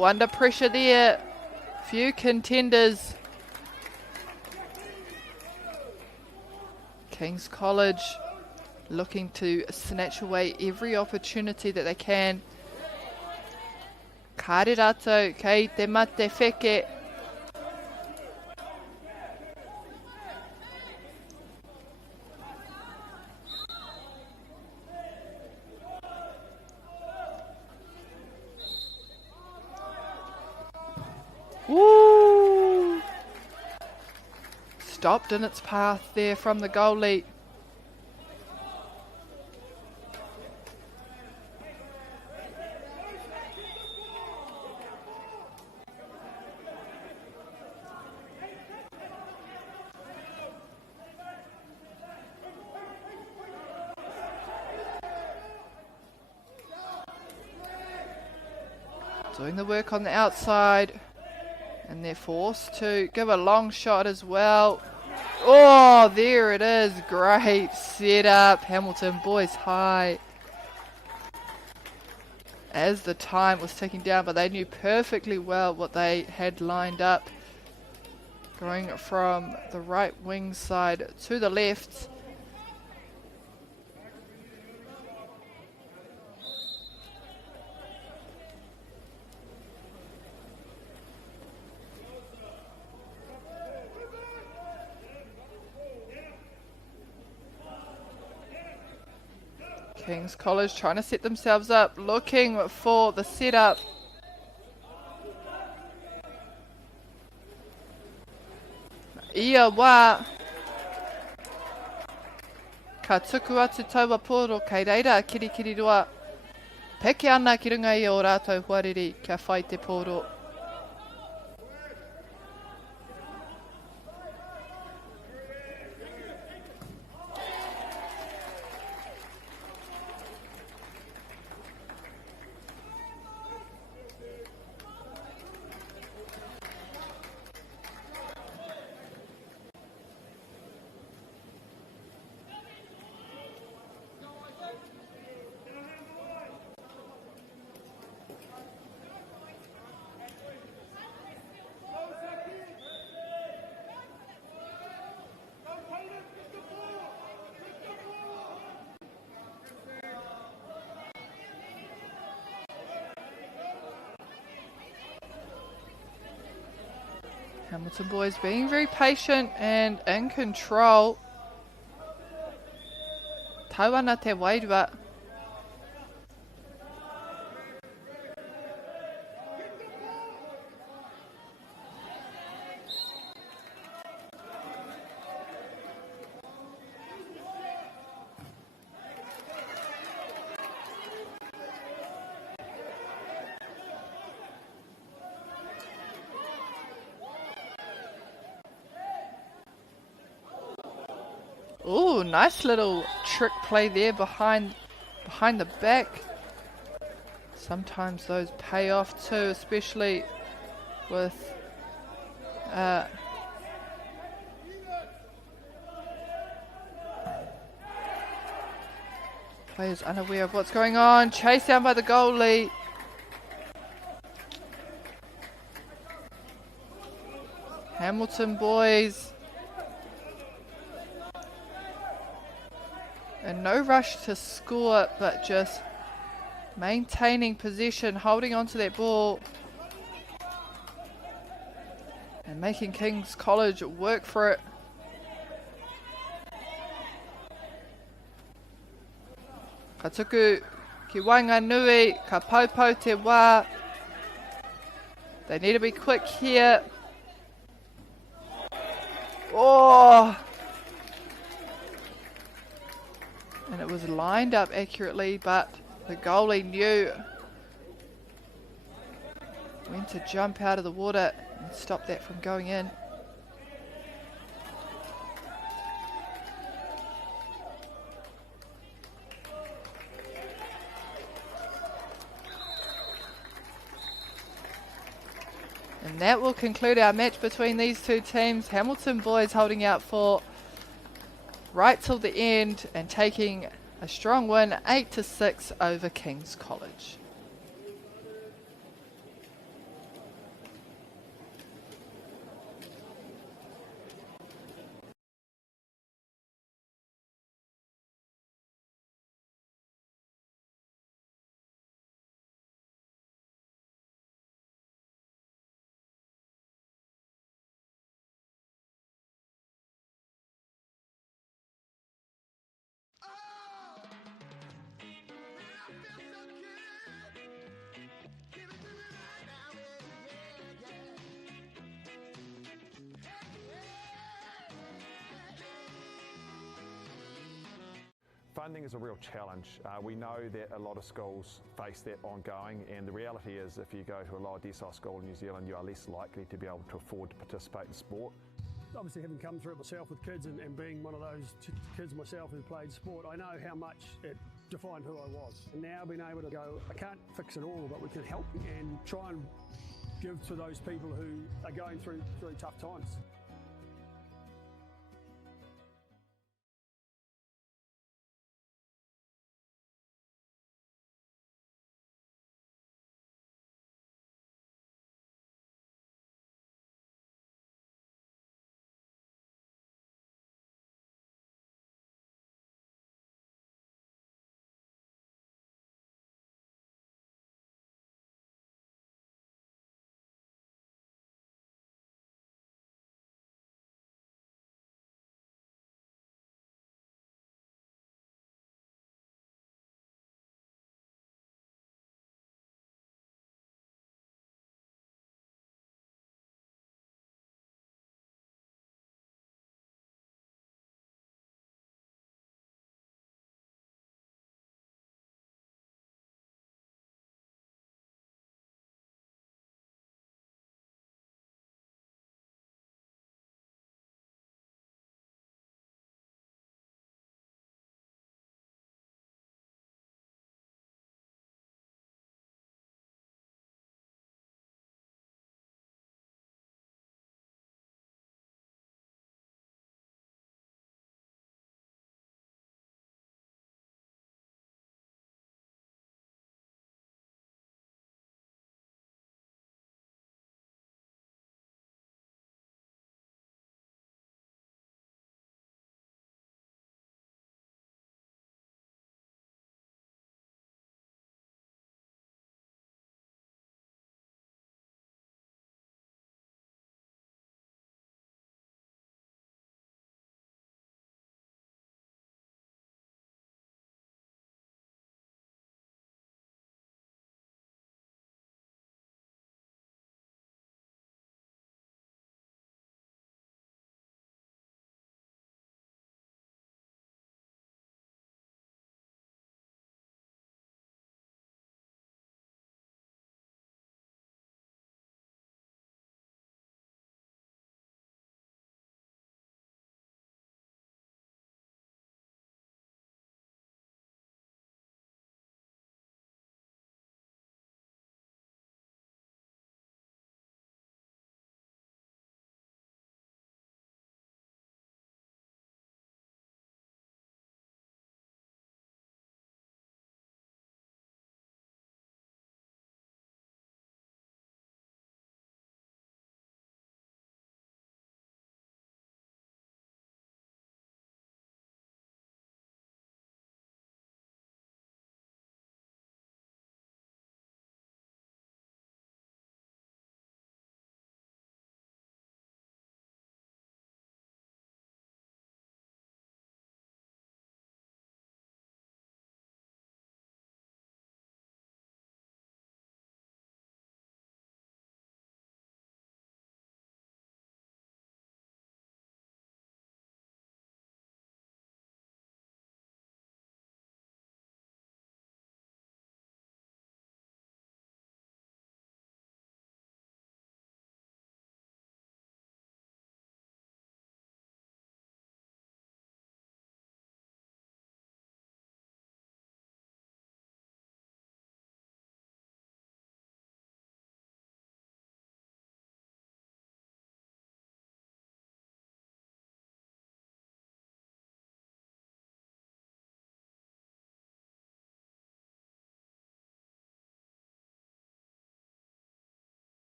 Under pressure there. Few contenders. King's College looking to snatch away every opportunity that they can. Kāre rātou kei te mate wheke. Woo! Stopped in its path there from the goalie. Doing the work on the outside. And they're forced to give a long shot as well. Oh, there it is. Great setup. Hamilton boys high. As the time was ticking down, but they knew perfectly well what they had lined up. Going from the right wing side to the left. King's College trying to set themselves up, looking for the setup. Ia wā. Ka tuku atu taua Polo kei reira kirikiri roa. Peke ana ki runga I o rātou huariri kia whai te Polo. Hamilton boys being very patient and in control. Tauana te wairua. Ooh, nice little trick play there behind the back. Sometimes those pay off too, especially with players unaware of what's going on. Chased down by the goalie. Hamilton boys. And no rush to score, but just maintaining possession, holding on to that ball. And making King's College work for it. Ka tuku ki Wainganui, ka Popo te wā. They need to be quick here. Oh! And it was lined up accurately, but the goalie knew when to jump out of the water and stop that from going in. And that will conclude our match between these two teams. Hamilton boys holding out for right till the end and taking a strong win, 8-6 over King's College. Funding is a real challenge. We know that a lot of schools face that ongoing, and the reality is if you go to a lower decile school in New Zealand, you are less likely to be able to afford to participate in sport. Obviously, having come through it myself with kids and being one of those kids myself who played sport, I know how much it defined who I was. And now being able to go, I can't fix it all, but we can help and try and give to those people who are going through tough times.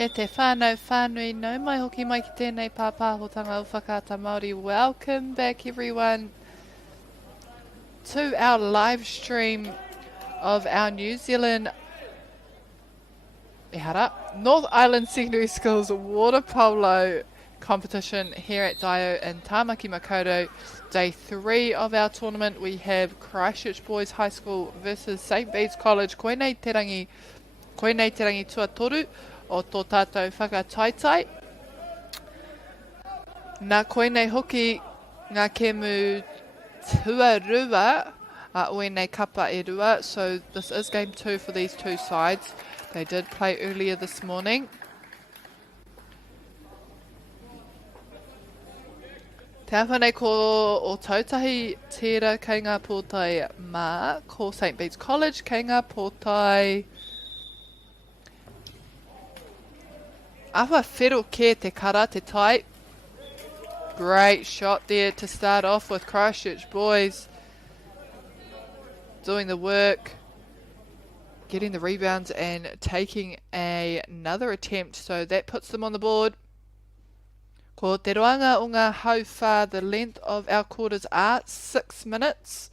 E te whānau whānui no mai hoki mai ki tēnei pāpāhotanga o whakaata Māori. Welcome back everyone to our live stream of our New Zealand North Island Secondary School's water polo competition here at Dio in Tāmaki Makaurau. Day 3 of our tournament. We have Christchurch Boys High School versus St Bede's College. Koenei te rangi tuatoru o tō tātou whakataitai. Nā koenei hoki ngā kemu tuarua oenei kapa e rua. So this is game 2 for these two sides. They did play earlier this morning. Te awhanei ko o tautahi tērā kei ngā pōtai mā ko St Bede's College, kei ngā pōtai awa whero ke te kara, te tai. Great shot there to start off with Christchurch Boys doing the work, getting the rebounds and taking another attempt. So that puts them on the board. Ko te roanga o ngā hauwha, the length of our quarters are 6 minutes.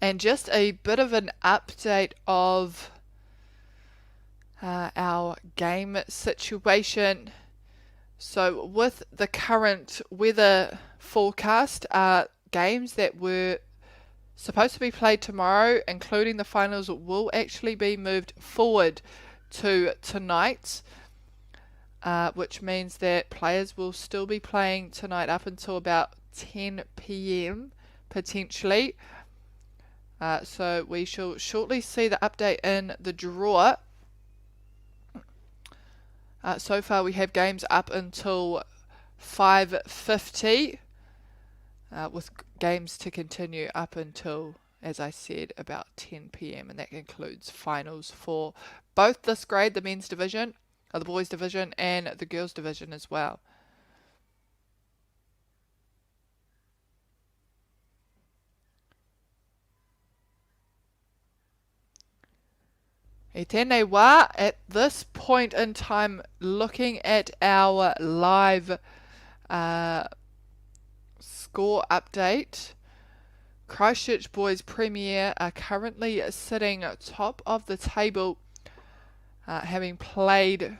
And just a bit of an update of our game situation. So with the current weather forecast, games that were supposed to be played tomorrow, including the finals, will actually be moved forward to tonight, which means that players will still be playing tonight up until about 10 p.m. potentially. So we shall shortly see the update in the draw. So far we have games up until 5:50, with games to continue up until, as I said, about 10 p.m. and that includes finals for both this grade, the men's division, the boys division, and the girls division as well. E tēnei wā, at this point in time, looking at our live score update, Christchurch Boys Premier are currently sitting top of the table, having played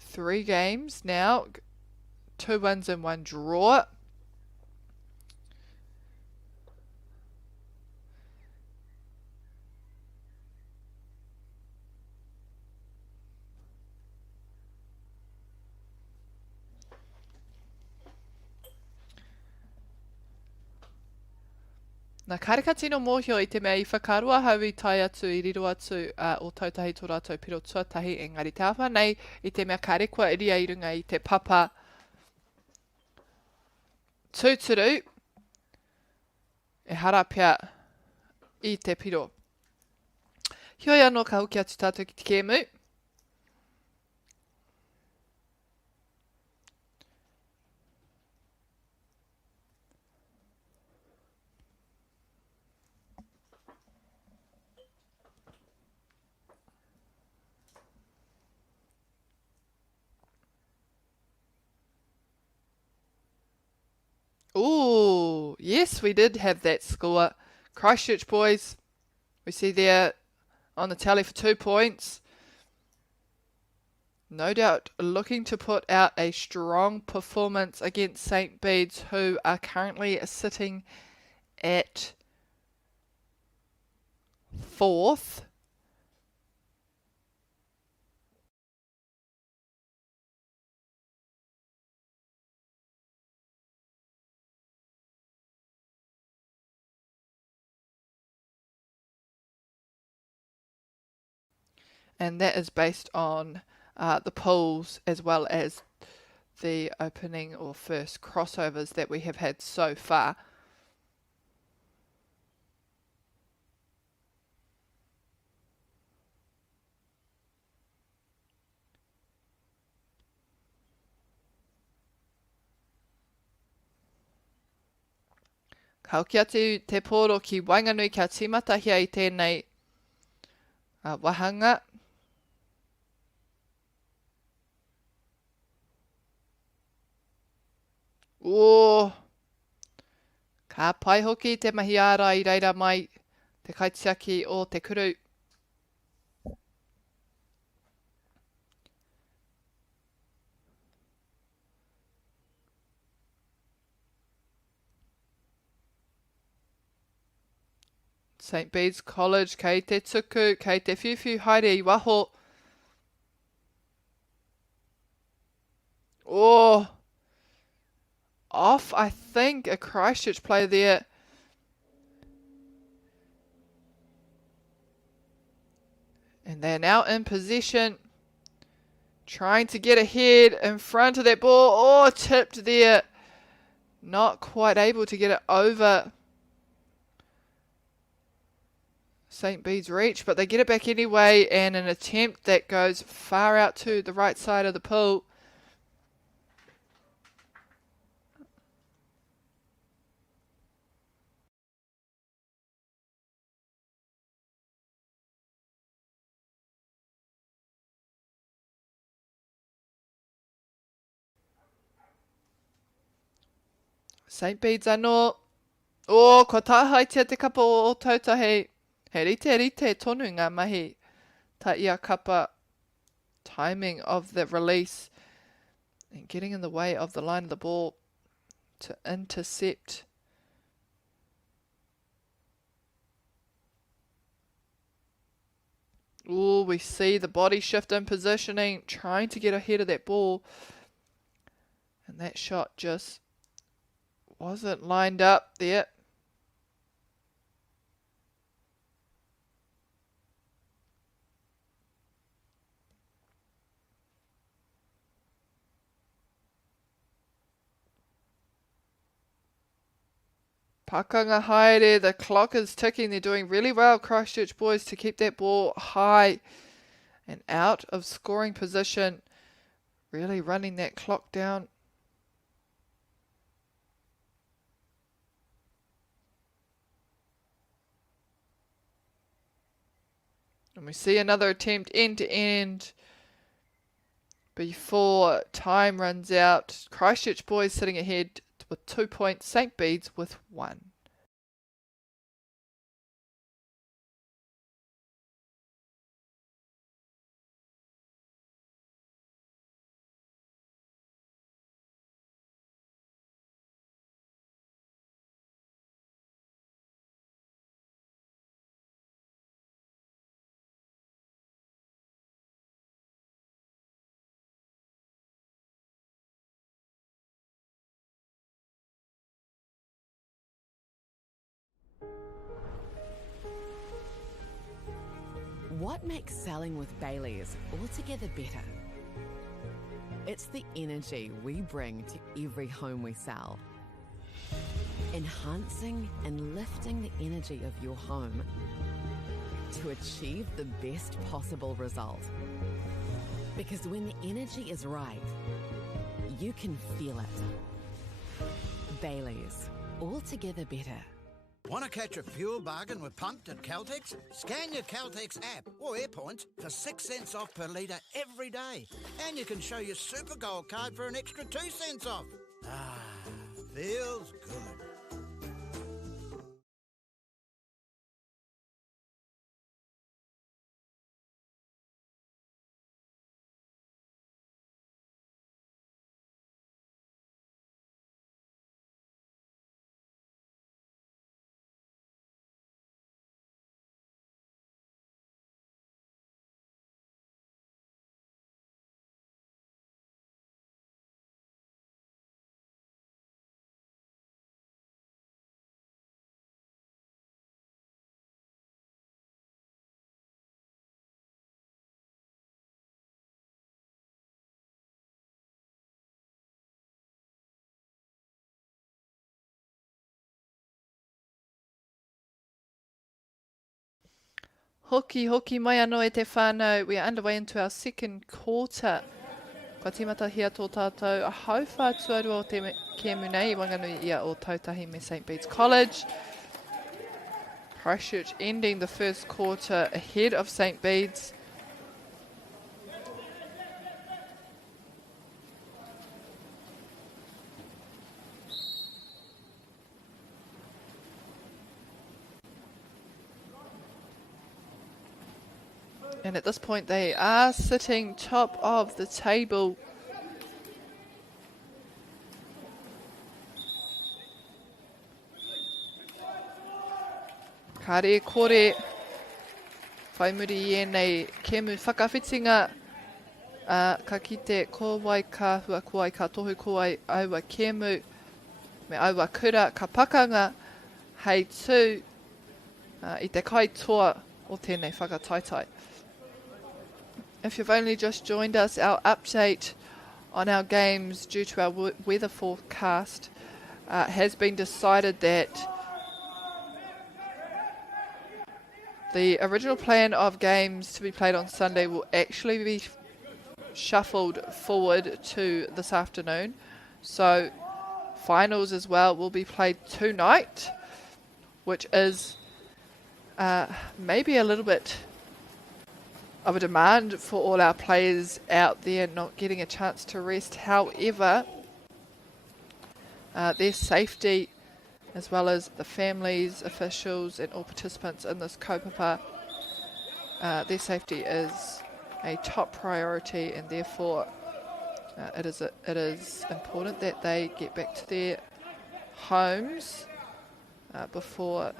three games now, 2 wins and 1 draw. Nā kareka tino mōhio I te mea I whakarua hau I tai atu I riro atu o tautahi tō rātou piro tuatahi, engari te awha nei I te mea karekua iria I runga I te papa tūturu e harapia I te piro. Hioi anō ka hoki atu tātou ki te kēmu. Ooh, yes, we did have that score. Christchurch Boys, we see there on the tally for 2 points. No doubt looking to put out a strong performance against St Bede's, who are currently sitting at 4th. And that is based on the pools as well as the opening or first crossovers that we have had so far. Ka hoki atu te pōro ki Wainganui kia tīmatahia I tēnei wahanga. O, ka pai hoki te mahi ara I reira mai te kaitiaki o te kuru. St Bede's College, kei te tuku, kei te whiwhi haere I waho. Oh, off, I think, a Christchurch player there. And they're now in possession, trying to get ahead in front of that ball. Oh, tipped there. Not quite able to get it over St Bede's reach, but they get it back anyway, and an attempt that goes far out to the right side of the pool. St Bede's anō. Oh, ko tāhaitia te kapa o Toto hei. He rite tonu ngā mahi. Ta ia kapa. Timing of the release. And getting in the way of the line of the ball to intercept. Oh, we see the body shift in positioning. Trying to get ahead of that ball. And that shot just wasn't lined up there. Pakanga haere, the clock is ticking. They're doing really well, Christchurch boys, to keep that ball high and out of scoring position. Really running that clock down. And we see another attempt end to end before time runs out. Christchurch boys sitting ahead with 2 points, St Bede's with 1. What makes selling with Bailey's altogether better? It's the energy we bring to every home we sell. Enhancing and lifting the energy of your home to achieve the best possible result. Because when the energy is right, you can feel it. Bailey's, altogether better. Want to catch a fuel bargain with Pumped at Caltex? Scan your Caltex app or AirPoints for 6 cents off per litre every day. And you can show your Super Gold card for an extra 2 cents off. Ah, feels good. Hoki mai anō e te whānau. We are underway into our second quarter Kua timata hia tō tātou a hauwha tuarua o te kia munei I wanganui ia o tautahi me St Bede's College. Christchurch ending the first quarter ahead of St Bede's. And at this point they are sitting top of the table. Kare kore whai muri I nei kemu whakawhitinga ka kite ko wai ka hua kuai ka tohu kuai aua kemu me aua kura ka pakanga hei tū I te kaitoa o tēnei whakataitai. If you've only just joined us, our update on our games due to our weather forecast has been decided that the original plan of games to be played on Sunday will actually be shuffled forward to this afternoon. So finals as well will be played tonight, which is maybe a little bit of a demand for all our players out there not getting a chance to rest. However, their safety as well as the families, officials and all participants in this kaupapa, their safety is a top priority, and therefore it is important that they get back to their homes before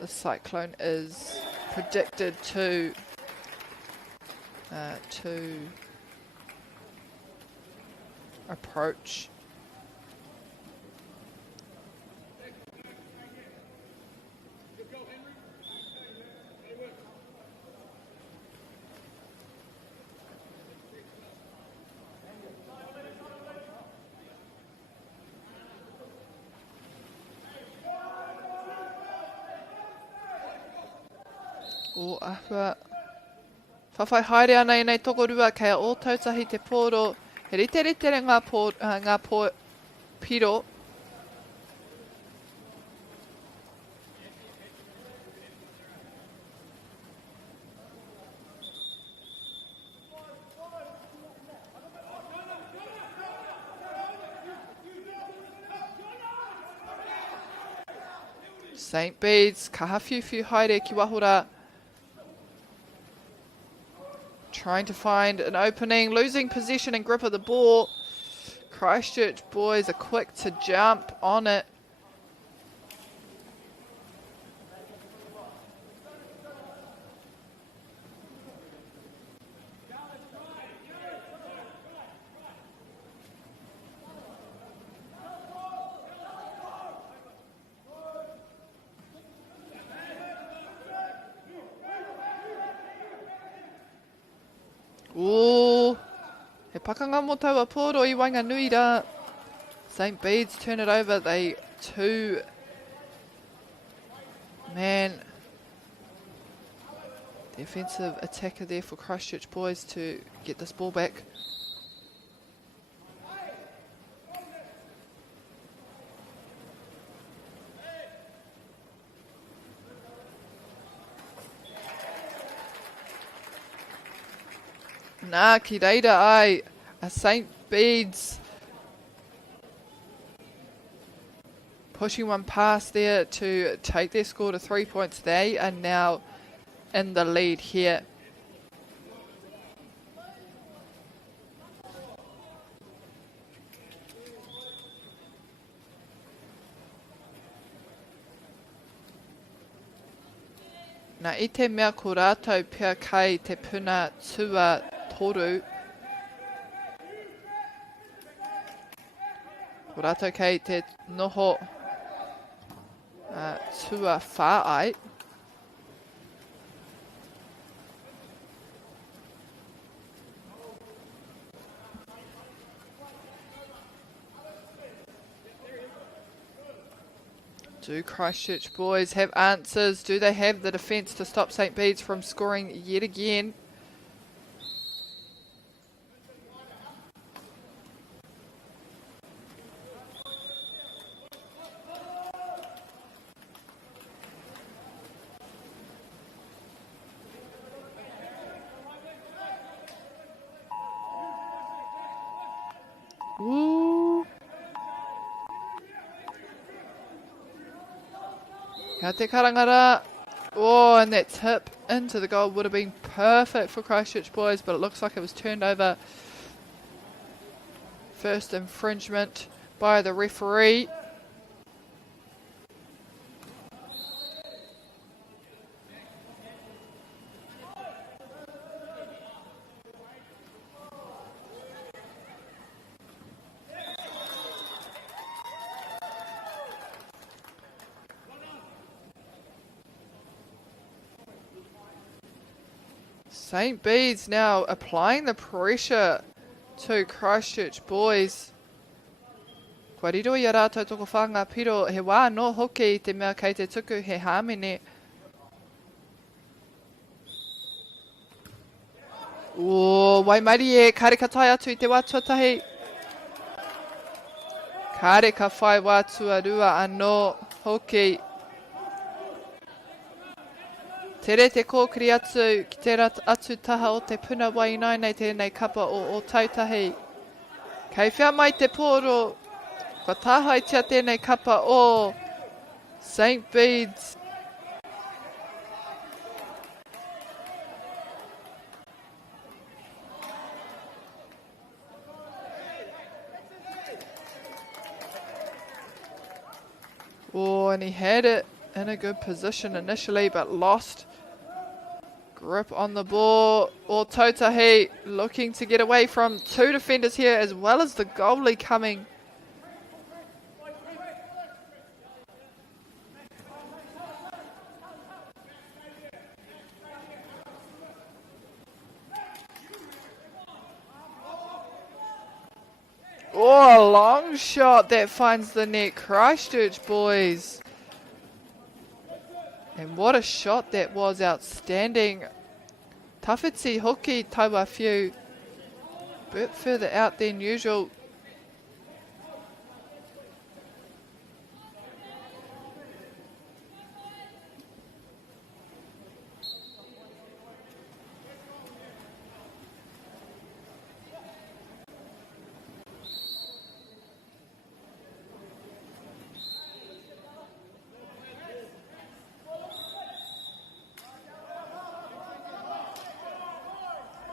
the cyclone is predicted to approach. O ahua whawhai haere ana I nei tokorua kei a o tautahi te pōro. He rite ngā piro. St Bede's kaha whiwhiu haere ki wahora. Trying to find an opening, losing possession and grip of the ball. Christchurch boys are quick to jump on it. Ooh, he pakanga mo taua pōro I Wainganui rā. St Bede's turn it over. They two-man defensive attacker there for Christchurch boys to get this ball back. Nā, ki reira ai, a St Bede's pushing one past there to take their score to 3 points. They are now in the lead here. Nā I te mea ko rātou pia kai te puna tua toru. Ko rātou kei te noho tua whāai. Do Christchurch boys have answers? Do they have the defence to stop St Bede's from scoring yet again? Kia te karangara. Oh, and that tip into the goal would have been perfect for Christchurch boys, but it looks like it was turned over. First infringement by the referee. St Bede's now applying the pressure to Christchurch boys. Kua riro I a rātou toko whanga piro he wā no hoki I te mea kei te tuku he hāmene. O Waimarie, kare ka tai atu I te wā tuatahi. Kare ka whai wā tuarua anō hoki. Tere te kōkiri atu ki te atu taha o te puna wainai nei tēnei kapa o tautahi. Kei whia mai te pōro, kua taha I tia tēnei kapa o St Bede's. Oh, and he had it in a good position initially, but lost grip on the ball. Or Tautahi looking to get away from two defenders here, as well as the goalie coming. Oh, a long shot that finds the net. Christchurch boys. And what a shot that was, outstanding. Tawhiti hoki taua whiu. Bit further out than usual.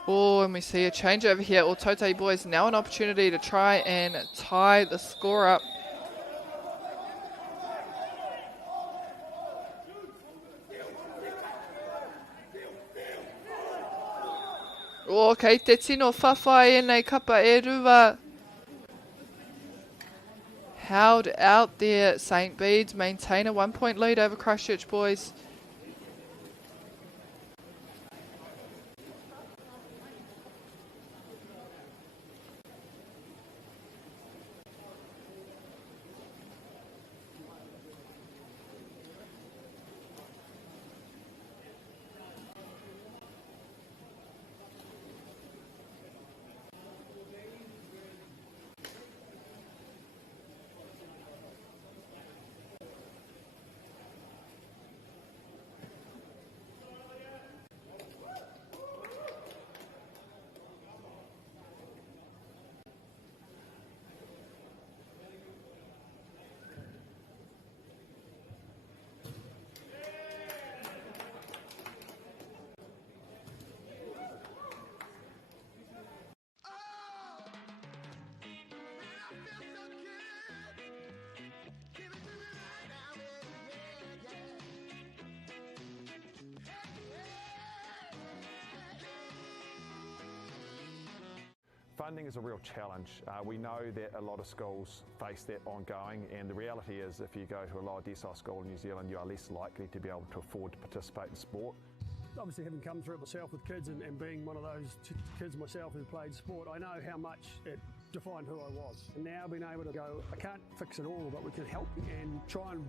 Oh, and we see a change over here. Autote boys now an opportunity to try and tie the score up. Oh, kei te tino whawhai e nei kapa e rua. Held out there. St Bede's maintain a 1-point lead over Christchurch boys. Funding is a real challenge. We know that a lot of schools face that ongoing, and the reality is if you go to a lower decile school in New Zealand, you are less likely to be able to afford to participate in sport. Obviously, having come through it myself with kids and being one of those kids myself who played sport, I know how much it defined who I was. And now being able to go, I can't fix it all, but we can help and try and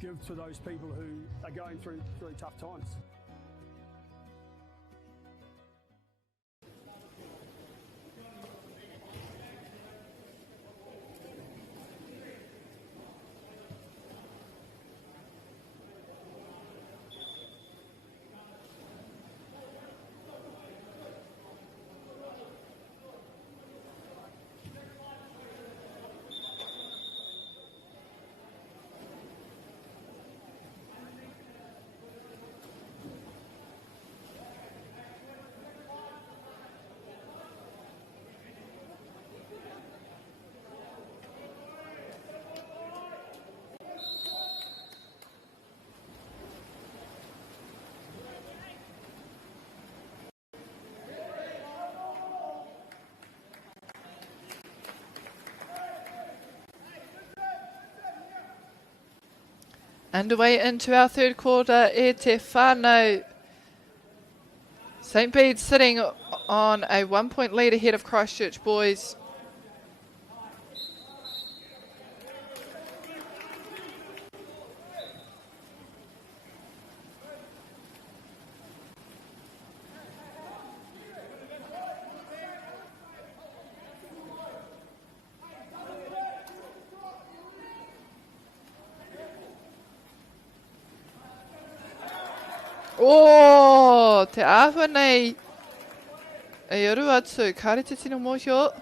give to those people who are going through tough times. Underway into our third quarter, e te whānau. St Bede sitting on a 1 point lead ahead of Christchurch boys. Oh, te āhua nei e uru atu, kāre te tino mōhio.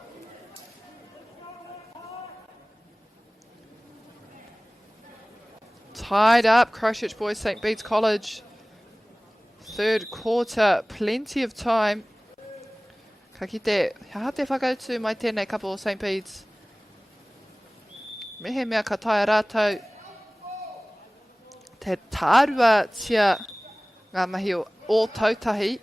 Tied up, Christchurch boys, St Bede's College. Third quarter, plenty of time. Ka kite, ha te whakautu mai tēnei couple of St Bede's. Mehe mea ka taia rātou. Te tārua tia ngā mahi o tautahi.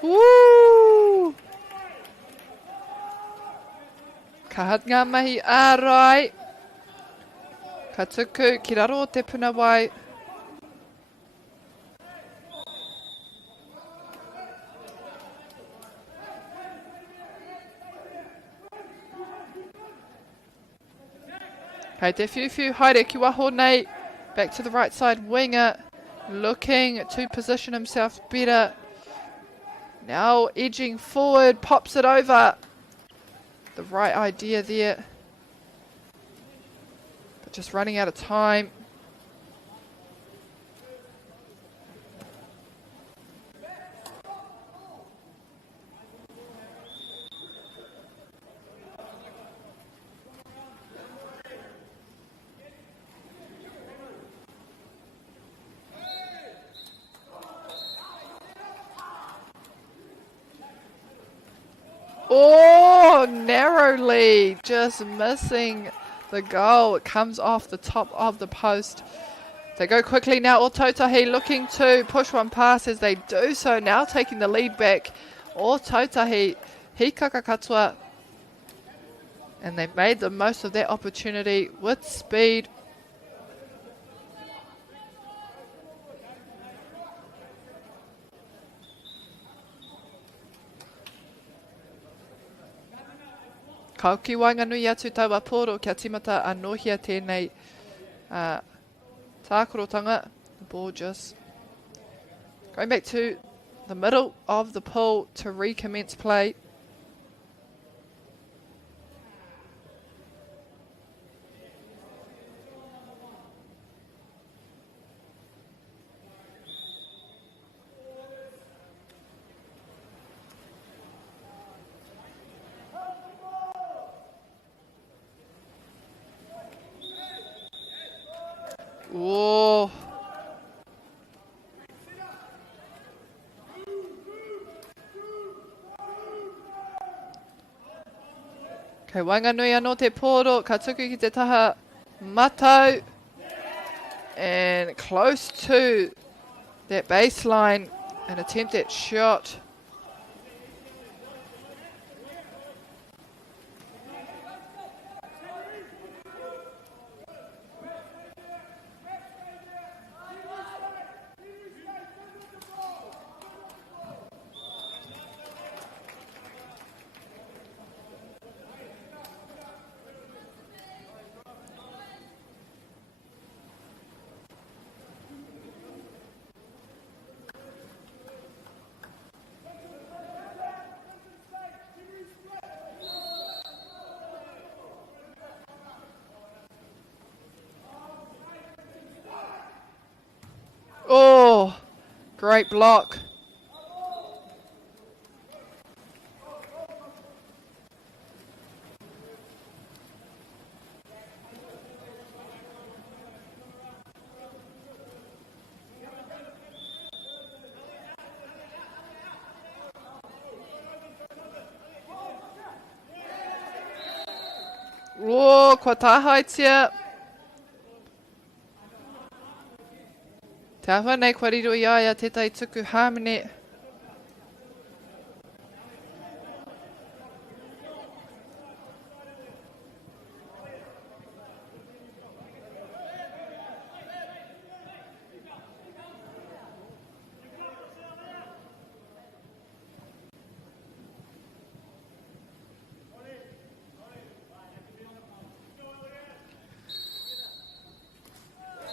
Woo! Ka hat ngā mahi ārai. Ka tuku ki raro o te puna wai. Kei te whiu haere ki waho nei. Back to the right side winger. Looking to position himself better. Now edging forward, pops it over. The right idea there. But just running out of time. Oh, narrowly, just missing the goal. It comes off the top of the post. They go quickly now. O Tautahi looking to push one past as they do so. Now taking the lead back. O Tautahi, hikaka katoa. And they made the most of that opportunity with speed. Kau ki wanga nui atu taua Polo kia timata anohia tēnei tākorotanga. The ball just going back to the middle of the pool to recommence play. Whoa. Kei Wanganui anō te Poro, ka tuku ki te taha matau. And close to that baseline, an attempted shot. Oh, great block. O, kua tāhaitia. Te ahua nei kua riro i aia te tai tuku hāmene.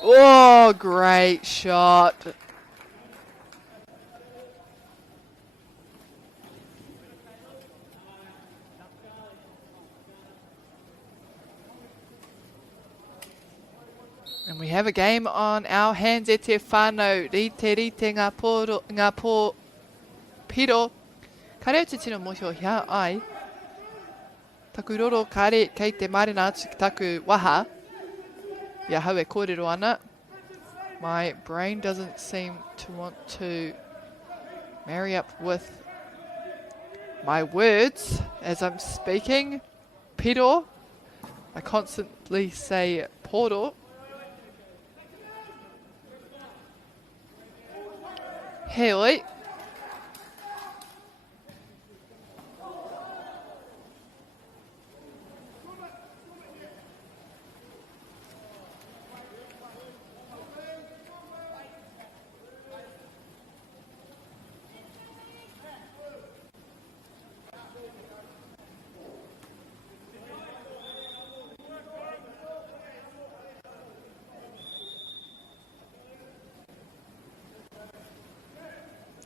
Oh, great shot. And we have a game on our hands e te whānau. Rite ngā pō piro. Kare o te tino mohio hea ai. Taku roro kare kei te marina atu ki taku waha. Ia hau e kōrero ana. My brain doesn't seem to want to marry up with my words as I'm speaking. Piro. I constantly say Polo. Heoi.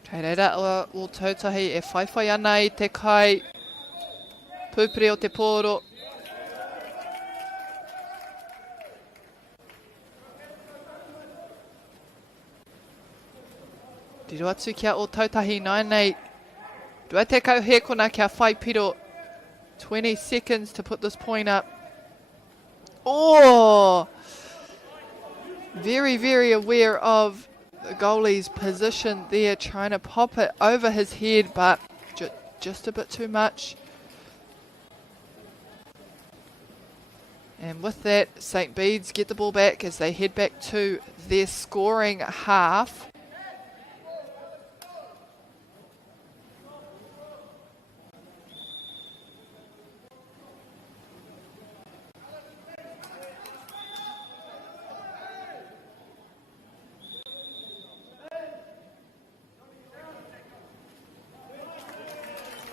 Kei reira o tautahi e whaiwhai ana I te kai pūpere o te pōro. Tiro atu kia o tautahi nai nei. Dua te kau he kona kia whai piro. 20 seconds to put this point up. Oh! Very, very aware of the goalie's position there, trying to pop it over his head, but just a bit too much. And with that, St Bede's get the ball back as they head back to their scoring half.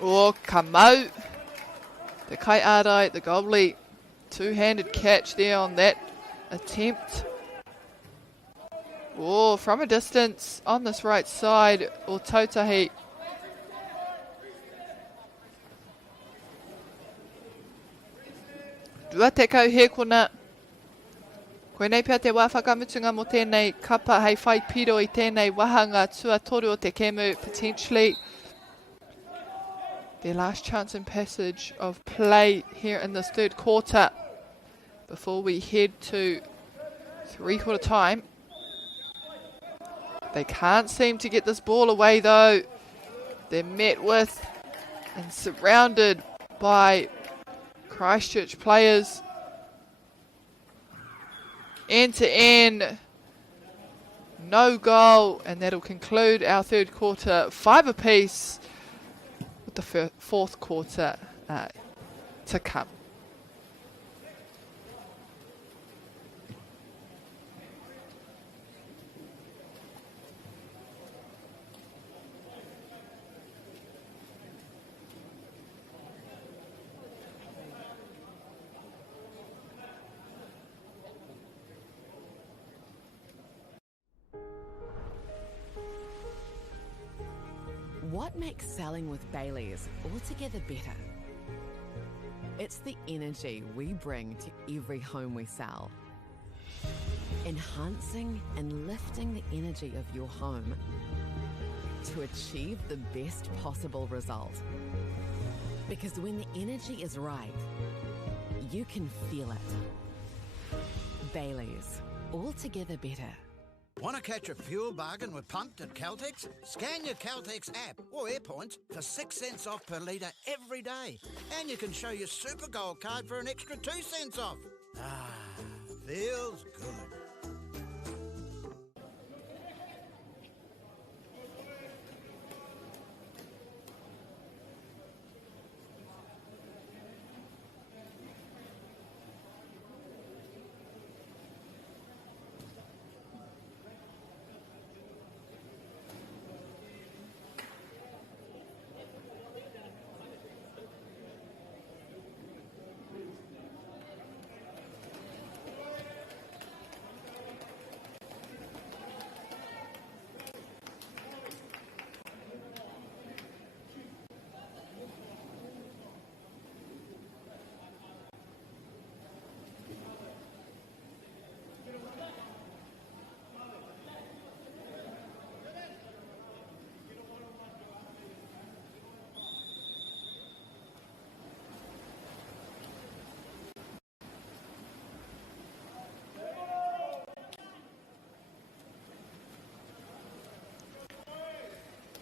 Oh, Kamau. The kai arai, the goalie. Two-handed catch there on that attempt. Oh, from a distance on this right side, o Tautahi. Rua te kau he kona. Koe nei pia te wā whakamutunga mo tēnei kapa hei whai piro I tēnei wahanga tua toru o te kemu, potentially their last chance and passage of play here in this third quarter before we head to three-quarter time. They can't seem to get this ball away though. They're met with and surrounded by Christchurch players. End to end, no goal, and that'll conclude our third quarter, 5 apiece, with the fourth quarter to come. What makes selling with Bailey's altogether better? It's the energy we bring to every home we sell. Enhancing and lifting the energy of your home to achieve the best possible result. Because when the energy is right, you can feel it. Bailey's, altogether better. Want to catch a fuel bargain with Pumped at Caltex? Scan your Caltex app or AirPoints for 6 cents off per litre every day. And you can show your Super Gold card for an extra 2 cents off. Ah, feels good.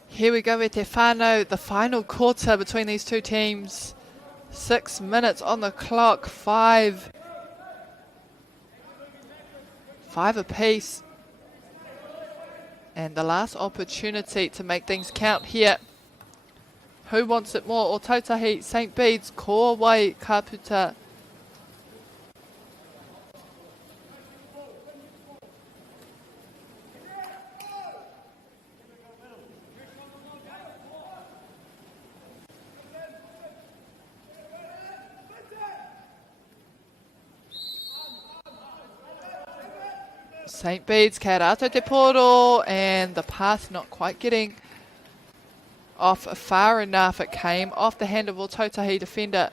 Here we go with te whānau, the final quarter between these two teams. 6 minutes on the clock, 5 apiece. And the last opportunity to make things count here. Who wants it more? O Tautahi, St Bede's, ko wai ka puta. St Bede's, kia rātou te Polo, and the pass not quite getting off far enough. It came off the hand of O Tautahi defender.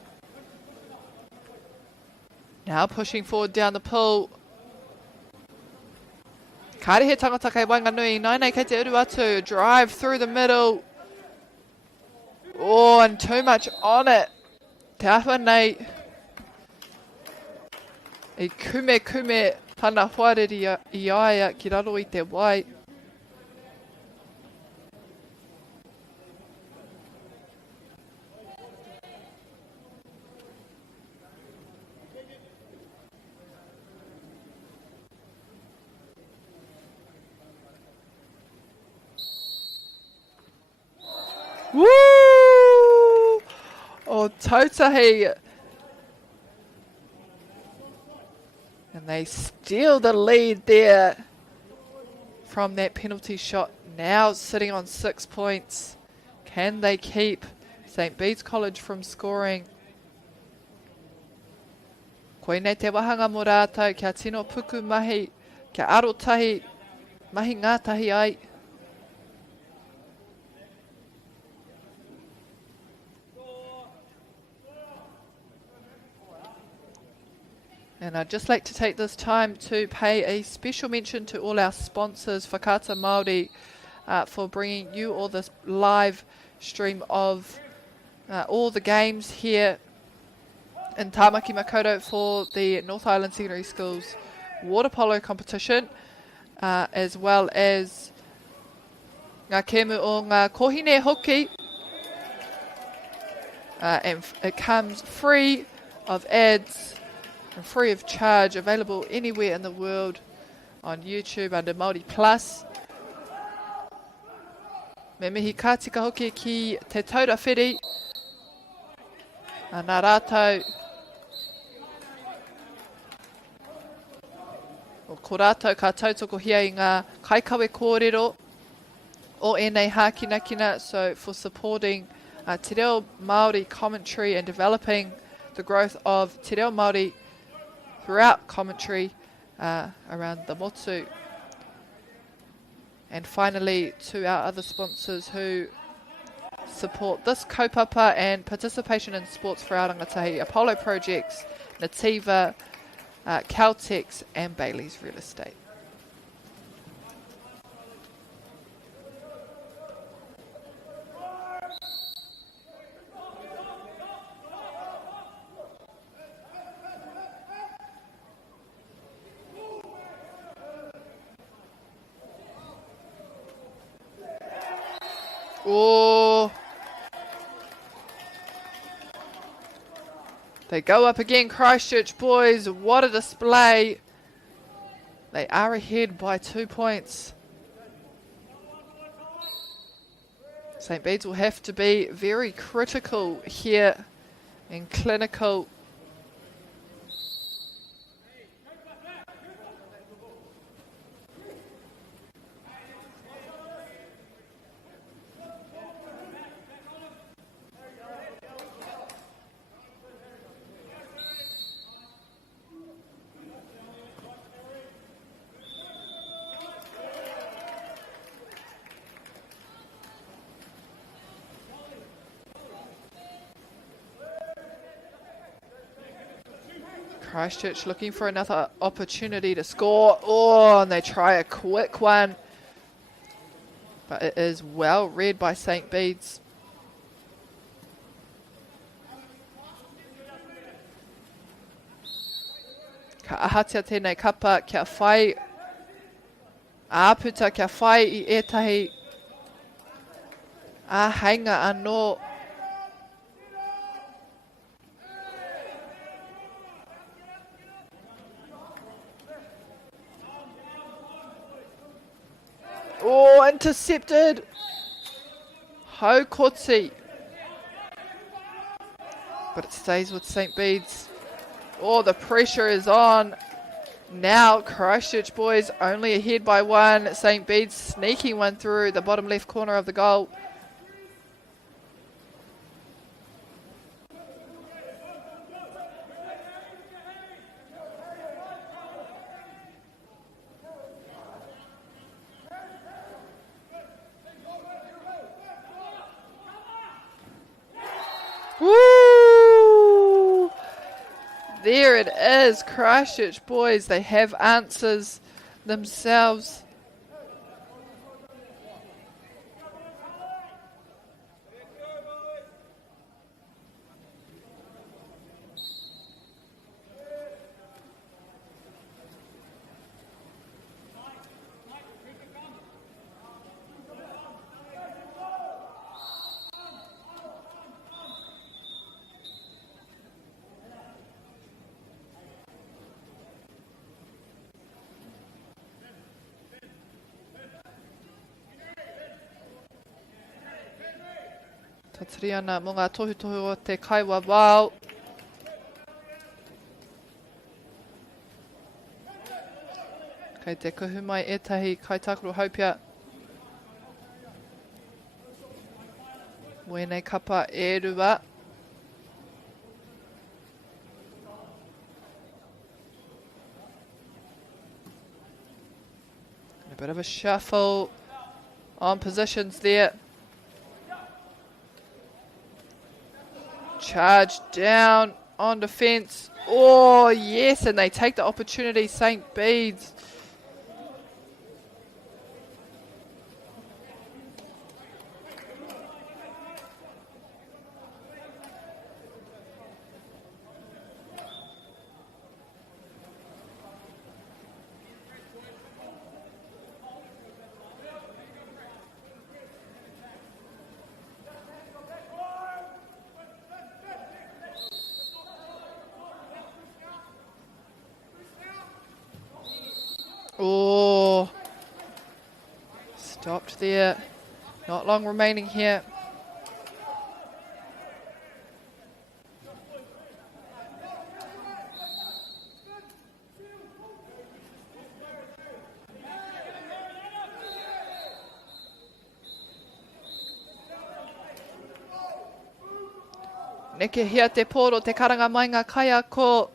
Now pushing forward down the pool. Kārehe tangata kei Wainganui, nainei kei te uru atu, drive through the middle. Oh, and too much on it. Te ahua nei. I kume pana huareri I aia ki raro I te wai. Woo! Oh, Tautahi. And they steal the lead there from that penalty shot. Now sitting on 6 points. Can they keep St Bede's College from scoring? Koinei te wahanga mo rātou, kia tino puku mahi, kia arotahi, mahi ngātahi ai. And I'd just like to take this time to pay a special mention to all our sponsors, Whakaata MāORI, for bringing you all this live stream of all the games here in Tāmaki Makaurau for the North Island Secondary Schools water polo competition, as well as ngā kemu o ngā kohine hoki. And it comes free of ads and free of charge, available anywhere in the world on YouTube under Māori Plus. Me mihi ka tika hoki ki te taura whiri. Nā rātou. O ko rātou ka tautoko hia I ngā kaikawe kōrero o ēnei hākinakina, so for supporting te reo Māori commentary and developing the growth of te reo Māori throughout commentary around the motu. And finally, to our other sponsors who support this kaupapa and participation in sports for our rangatahi, Apollo Projects, Nativa, Caltex and Bailey's Real Estate. Oh. They go up again, Christchurch boys. What a display. They are ahead by 2 points. St Bede's will have to be very critical here and clinical. Christchurch looking for another opportunity to score. Oh, and they try a quick one. But it is well read by St Bede's. Ka ahatia tēnei kapa kia whai. Āputa kia whai I etahi. Āhainga anō. Oh, intercepted. Haukoti. But it stays with St Bede's. Oh, the pressure is on. Now Christchurch boys only ahead by 1. St Bede's sneaking one through the bottom left corner of the goal. Woo! There it is, Christchurch boys. They have answers themselves. Tatriana mo ngā tohutohu o te kaiwa wao. Kei te kuhu mai etahi kaitakuru haupia. Moenei kapa e rua. A bit of a shuffle on positions there. Charge down on defence. Oh, yes, and they take the opportunity, St Bede's. Oh, stopped there. Not long remaining here. Neke hia te poro te karanga mai ngā kaia ko.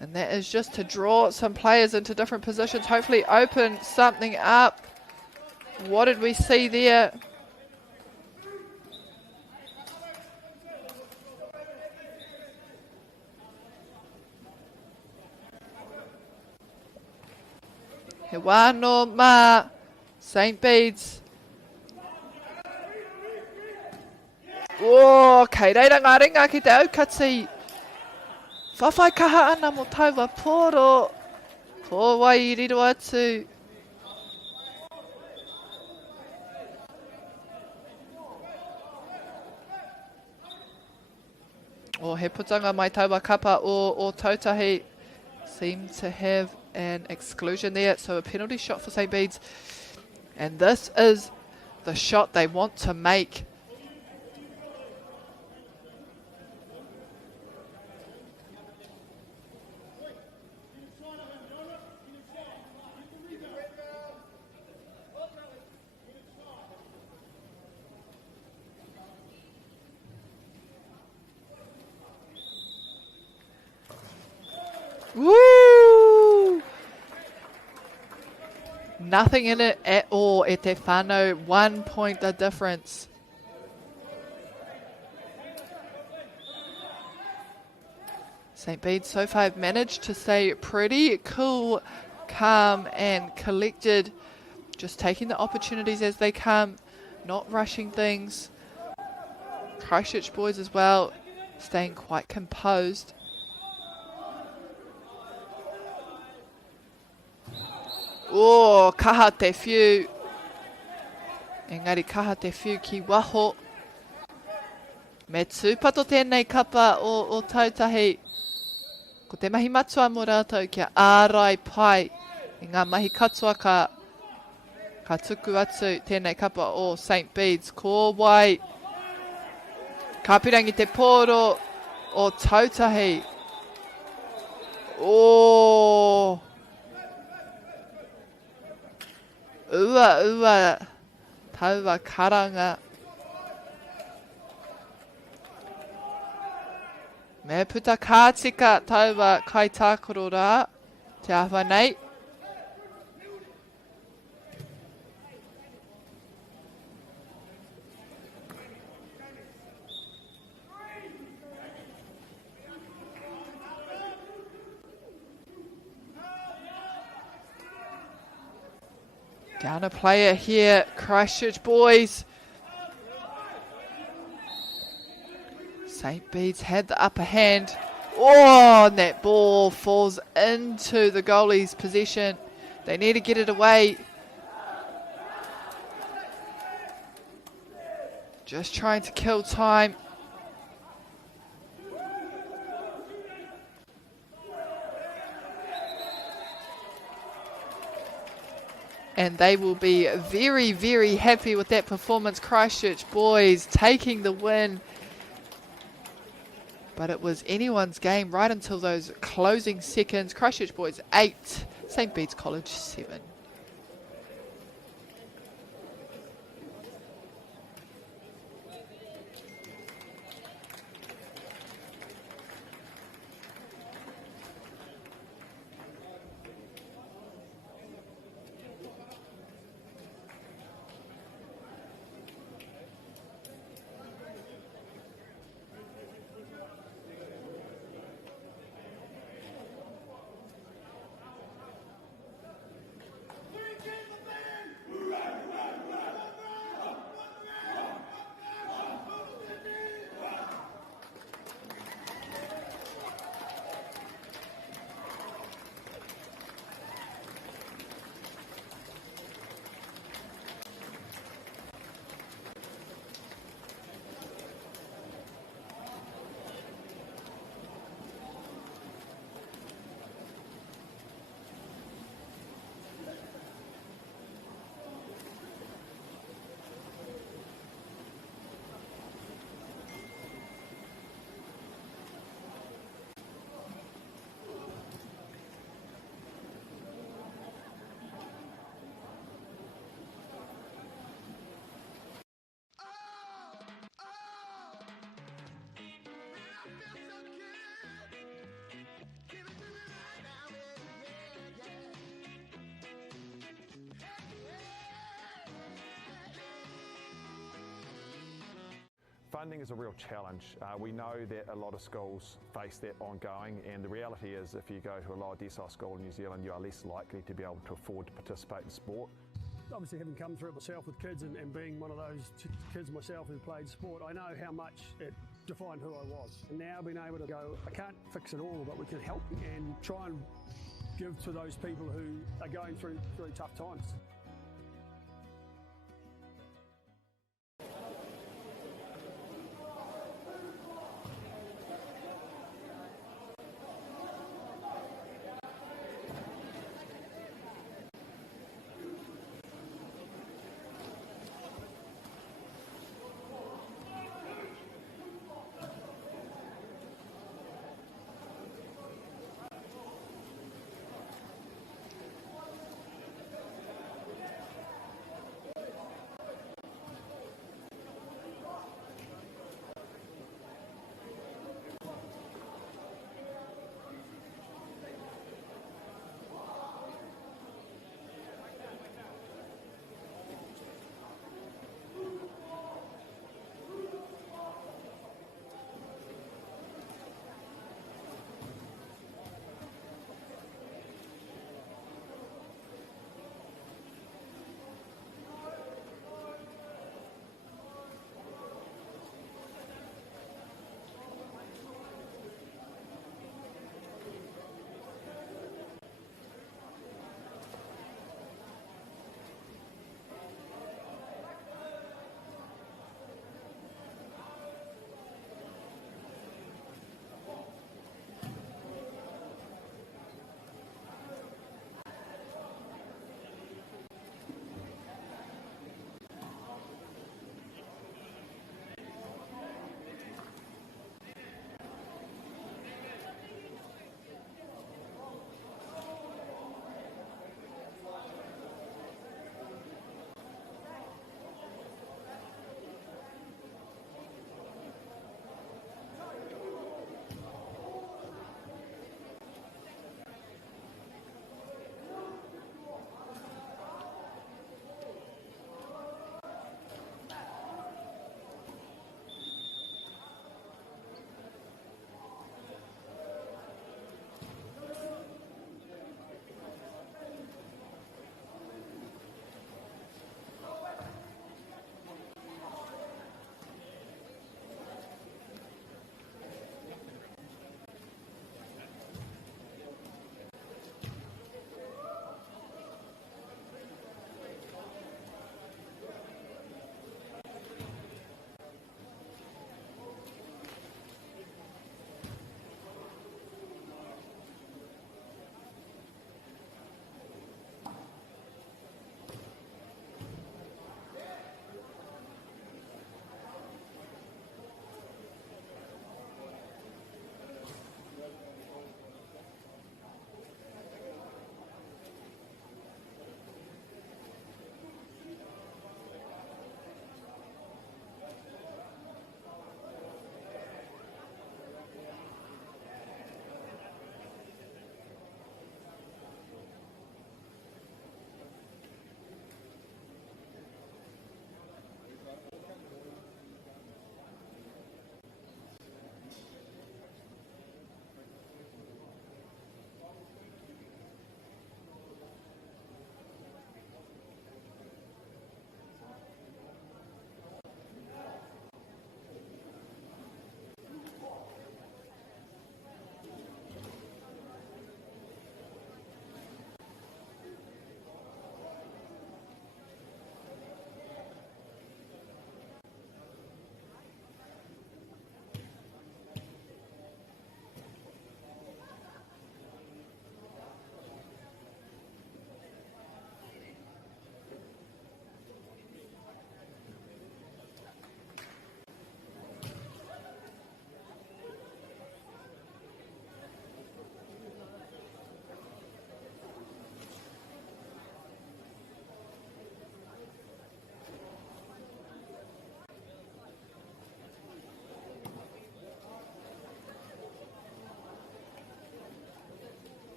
And that is just to draw some players into different positions, hopefully open something up. What did we see there? He wano mā St Bede's. Oh, kei reira ngā ringa ki te aukati. Whawhai kaha ana mo tauwa poro. Ko wai I riro atu. O he putanga mai taua kapa o Tautahi seem to have an exclusion there, so a penalty shot for St Bede's, and this is the shot they want to make. Woo! Nothing in it at all, e te whānau, 1 point the difference. St Bede so far have managed to stay pretty cool, calm and collected, just taking the opportunities as they come, not rushing things. Christchurch boys as well, staying quite composed. Oh, kaha te whiu. Engari kaha te whiu ki waho. Me tūpato tēnei kapa o Tautahi. Ko te mahi matua mo rātou kia ārai pai. I ngā mahi katoa ka tuku atu tēnei kapa o St Bede's. Ko wai. Ka pirangi te pōro o Tautahi. Oh. Ua, taua karanga. Me puta kātika taua kai tākoro rā, te awha nei. Gunner player here, Christchurch boys. St Bede's had the upper hand. Oh, and that ball falls into the goalie's possession. They need to get it away. Just trying to kill time. And they will be very, very happy with that performance. Christchurch boys taking the win. But it was anyone's game right until those closing seconds. Christchurch boys 8, St Bede's College 7. Funding is a real challenge. We know that a lot of schools face that ongoing, and the reality is if you go to a lower decile school in New Zealand, you are less likely to be able to afford to participate in sport. Obviously, having come through it myself with kids and being one of those kids myself who played sport, I know how much it defined who I was. And now being able to go, I can't fix it all, but we can help and try and give to those people who are going through really tough times.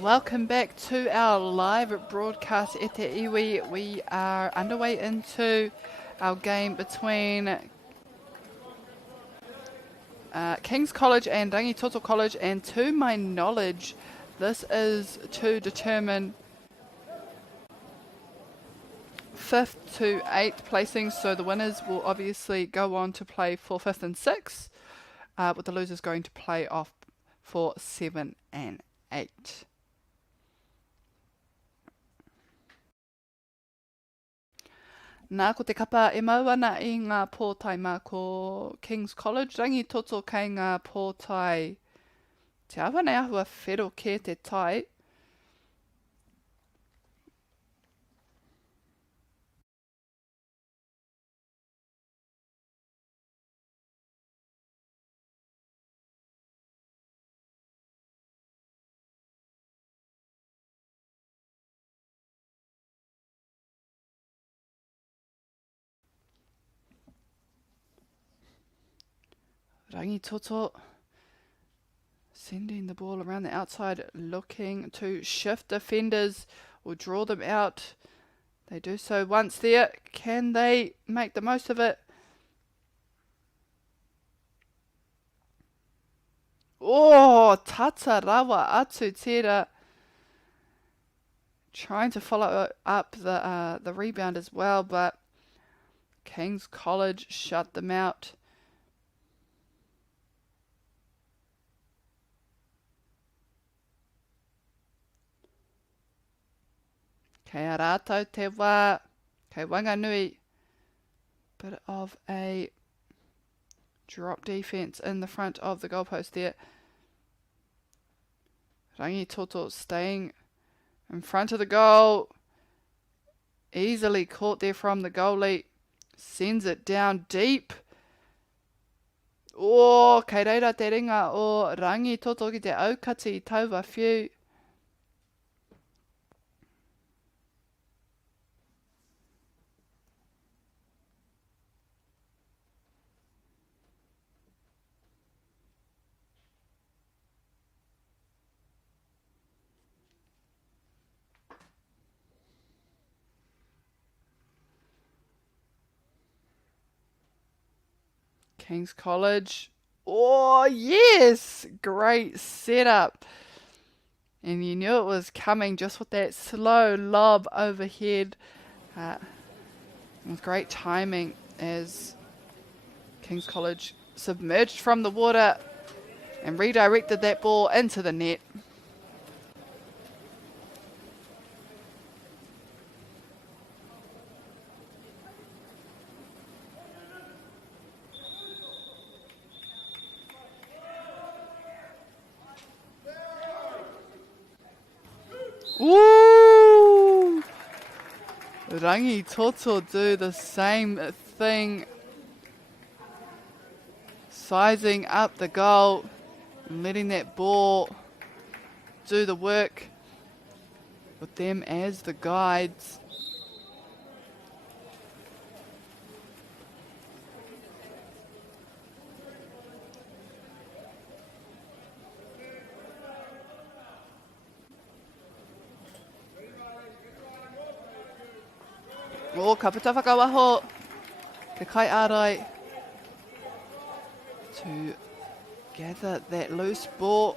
Welcome back to our live broadcast e te iwi. We are underway into our game between King's College and Rangi Toto College, and to my knowledge this is to determine 5th to 8th placings, so the winners will obviously go on to play for 5th and 6th, with the losers going to play off for 7 and 8. Nā ko te kapa e mau ana i ngā pōtai mā ko King's College. Rangi Toto kei ngā pōtai te awa nei ahua whero ke te tai. Rangi Toto sending the ball around the outside, looking to shift defenders or draw them out. They do so once there. Can they make the most of it? Oh, tata rawa atu tera. Trying to follow up the rebound as well, but King's College shut them out. Kei a rātou te wā, kei Wanganui. Bit of a drop defense in the front of the goalpost there. Rangi Toto staying in front of the goal. Easily caught there from the goalie. Sends it down deep. Oh, kei reira te ringa o Rangi Toto ki te aukati i taua whiu. King's College. Oh, yes! Great setup. And you knew it was coming just with that slow lob overhead. With great timing as King's College submerged from the water and redirected that ball into the net. Ooh! Rangi Toto do the same thing. Sizing up the goal and letting that ball do the work with them as the guides. O, ka puta whakawaho, ke kai ārai to gather that loose ball.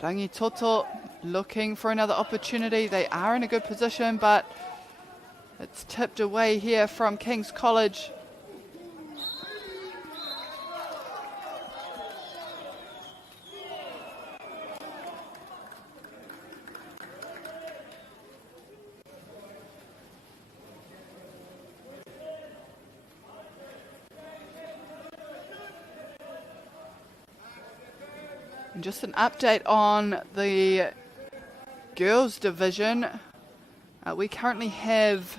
Rangi Toto looking for another opportunity. They are in a good position, but it's tipped away here from King's College. And just an update on the girls division. We currently have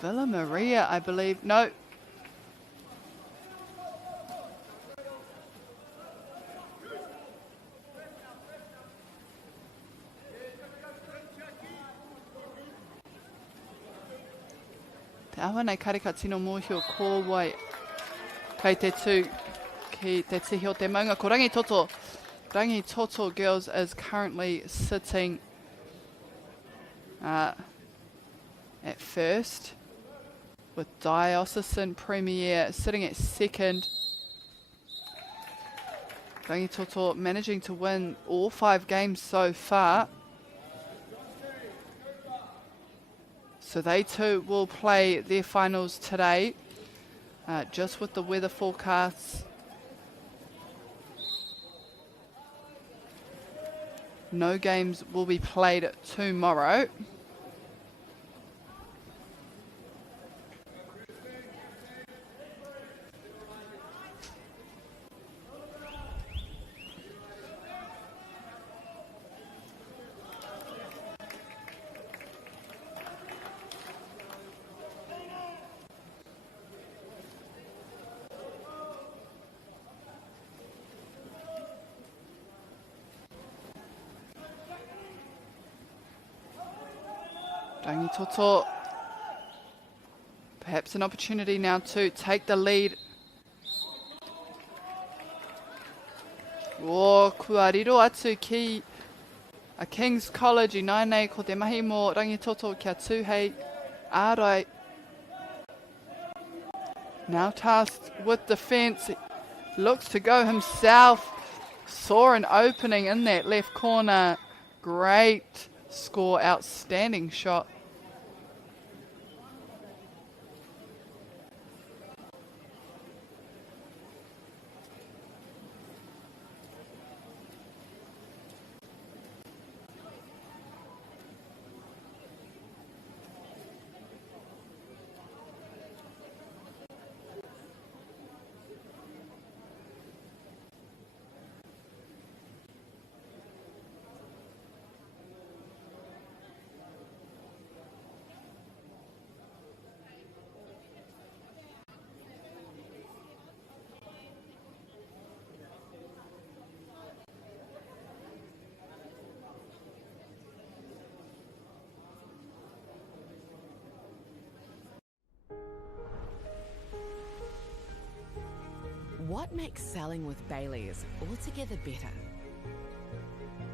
Villa Maria, I believe. No. awa nei kareka tino mōhio kōwai. Kei te tū ki te tihi o te maunga ko Rangi Toto. Rangi Toto girls is currently sitting at first, with Diocesan Premier sitting at second. Rangi Toto managing to win all 5 games so far. So they too will play their finals today. Just with the weather forecasts, no games will be played tomorrow. Rangi Toto, perhaps an opportunity now to take the lead. Kua riro atu ki a King's College I nainei ko te mahi mō Rangi Toto kia tūhei ārai. Now tasked with defence, looks to go himself. Saw an opening in that left corner. Great score, outstanding shot. What makes selling with Bailey's altogether better?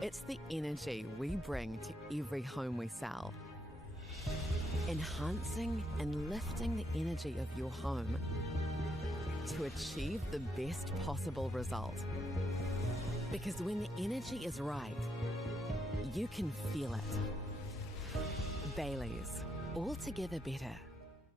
It's the energy we bring to every home we sell. Enhancing and lifting the energy of your home to achieve the best possible result. Because when the energy is right, you can feel it. Bailey's, altogether better.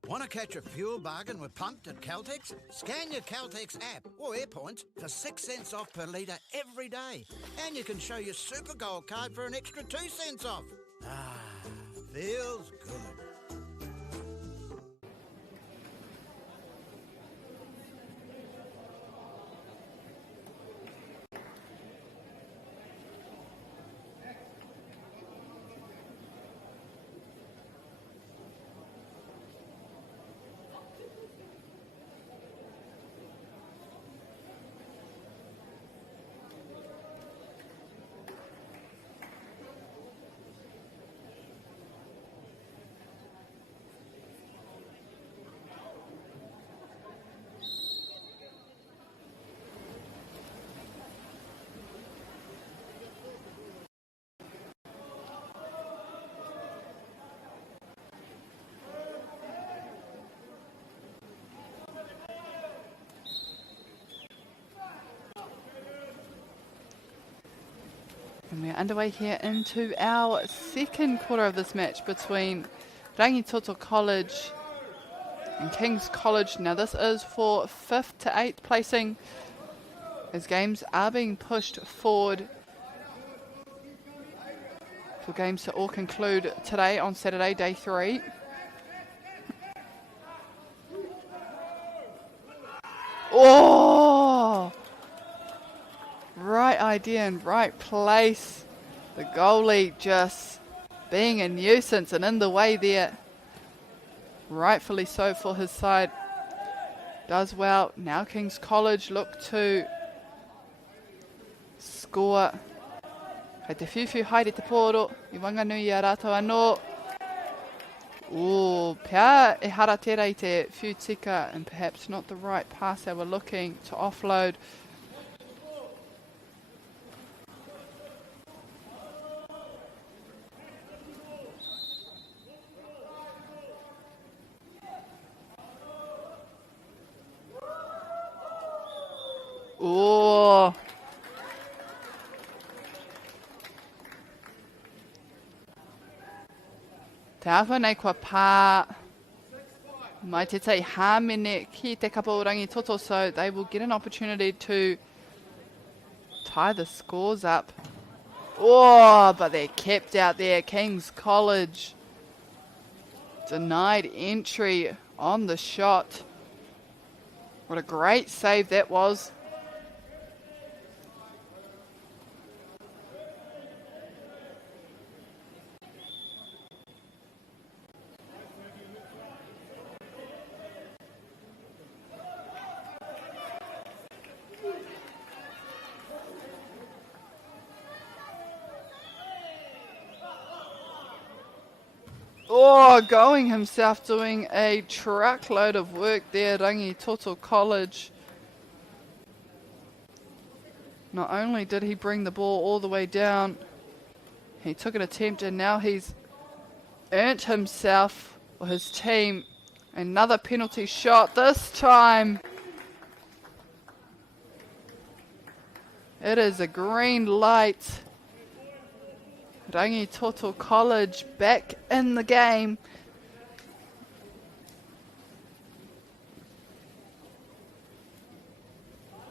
Want to catch a fuel bargain with Pumped at Caltex? Scan your Caltex app or AirPoints for 6 cents off per litre every day. And you can show your Super Gold card for an extra 2 cents off. Ah, feels good. And we're underway here into our second quarter of this match between Rangi Toto College and King's College. Now this is for 5th to 8th placing, as games are being pushed forward for games to all conclude today on Saturday, day 3. Oh! Right idea and right place. The goalie just being a nuisance and in the way there. Rightfully so for his side. Does well. Now King's College look to score. Kei te whiwhi haere te pōro. I wanganui a rātou anō. Ooh, pia e hara tērā I te whiu tika, and perhaps not the right pass they were looking to offload. Ooh. Te awha nei kua pā mai te tei hāmene ki te kapa o Rangi Toto, so they will get an opportunity to tie the scores up. Oh, but they're kept out there. King's College denied entry on the shot. What a great save that was. Oh, going himself, doing a truckload of work there, Rangi Toto College. Not only did he bring the ball all the way down, he took an attempt, and now he's earned himself, or his team, another penalty shot. This time it is a green light. Rangi Toto College back in the game.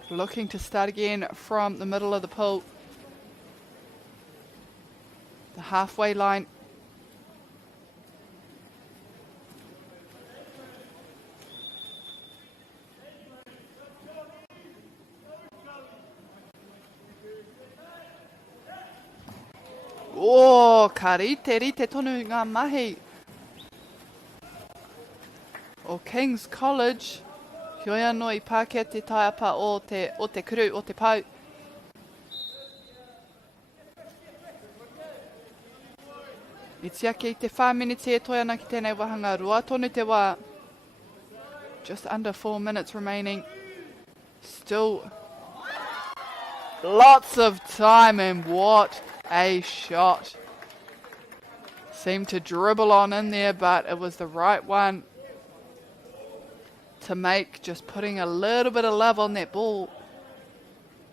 Looking to start again from the middle of the pool. The halfway line. Oh, ka rite tonu ngā mahi o King's College. Heoi anō I Pākehā te taiapa o te kuru, o te pau. I tia ki te 5 minutes e toi ana ki tēnei wahanga rua tonu te wā. Just under 4 minutes remaining. Still lots of time, and what a shot. Seemed to dribble on in there, but it was the right one to make, just putting a little bit of love on that ball.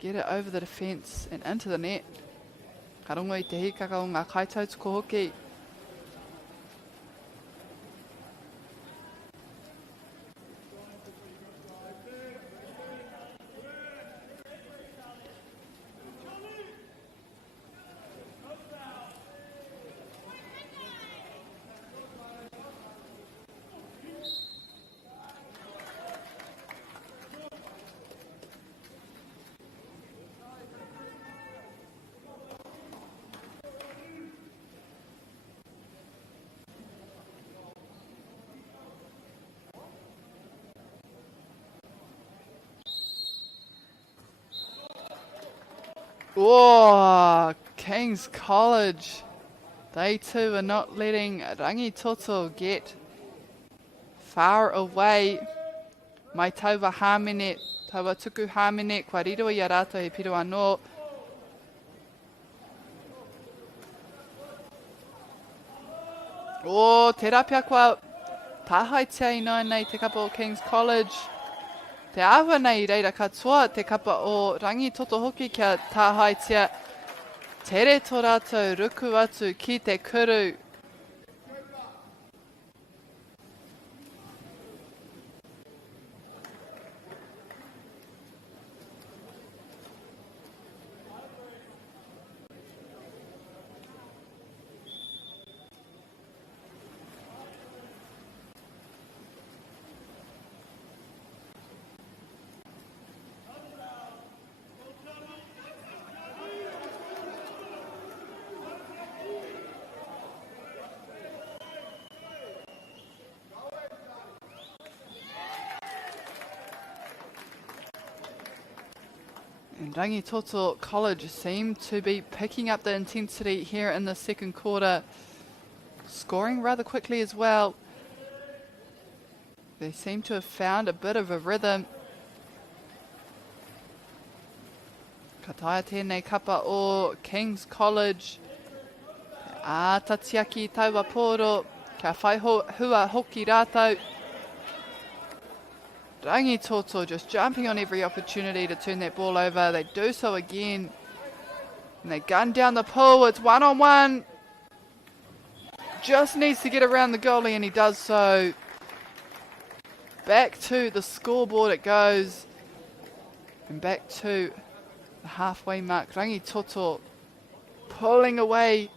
Get it over the defence and into the net. Ka rongo I te hikaka o ngā kaitautuko hoki. Oh, King's College. They too are not letting Rangi Toto get far away. Mai tauwa hāmene, tauwa tuku hāmene, kua riro I a rātou he piro anō. Oh, te rapia kua tāhaitia inoa nei te kapa o King's College. Te awa nei reira katoa te kapa o Rangi Toto hoki kia tāhaitia. Tere tō rātou ruku atu ki te kuru. And Rangi Toto College seem to be picking up the intensity here in the second quarter. scoring rather quickly as well. They seem to have found a bit of a rhythm. Ka taia tēnei kapa o King's College. Tatiaki taua poro. Ka whai hua hoki rātou. Rangi Toto just jumping on every opportunity to turn that ball over. They do so again. And they gun down the pool. It's 1-on-1. Just needs to get around the goalie, and he does so. Back to the scoreboard it goes. And back to the halfway mark. Rangi Toto pulling away.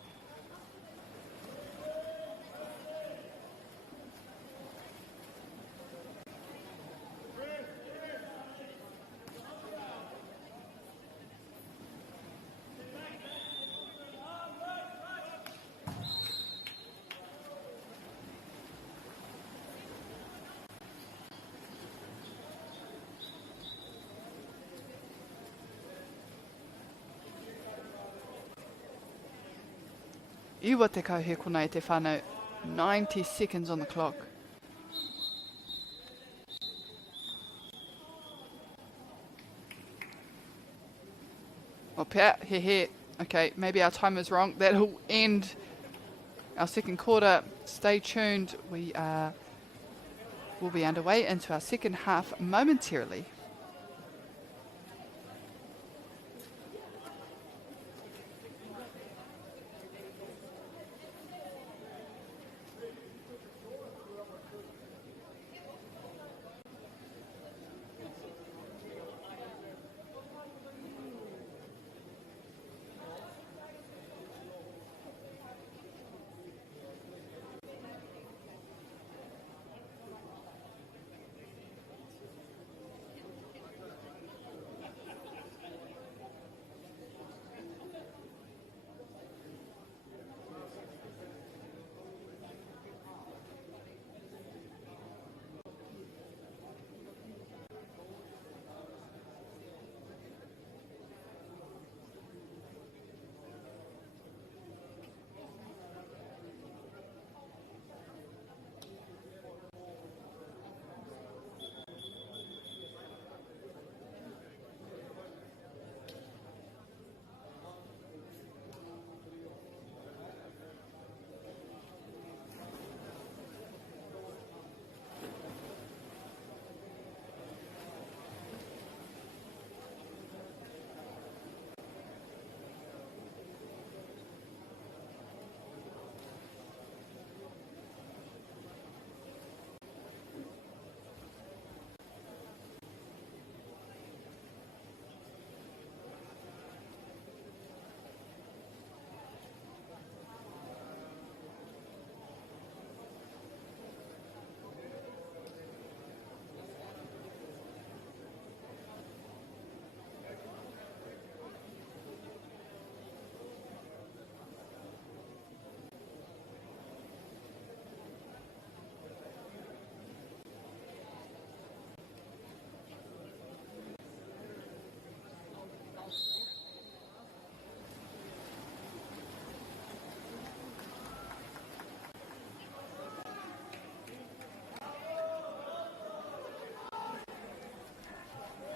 Iwa te kauhe kona e te whānau. 90 seconds on the clock. Oh, pia, he. Okay, maybe our time is wrong. That'll end our second quarter. Stay tuned. We will be underway into our second half momentarily.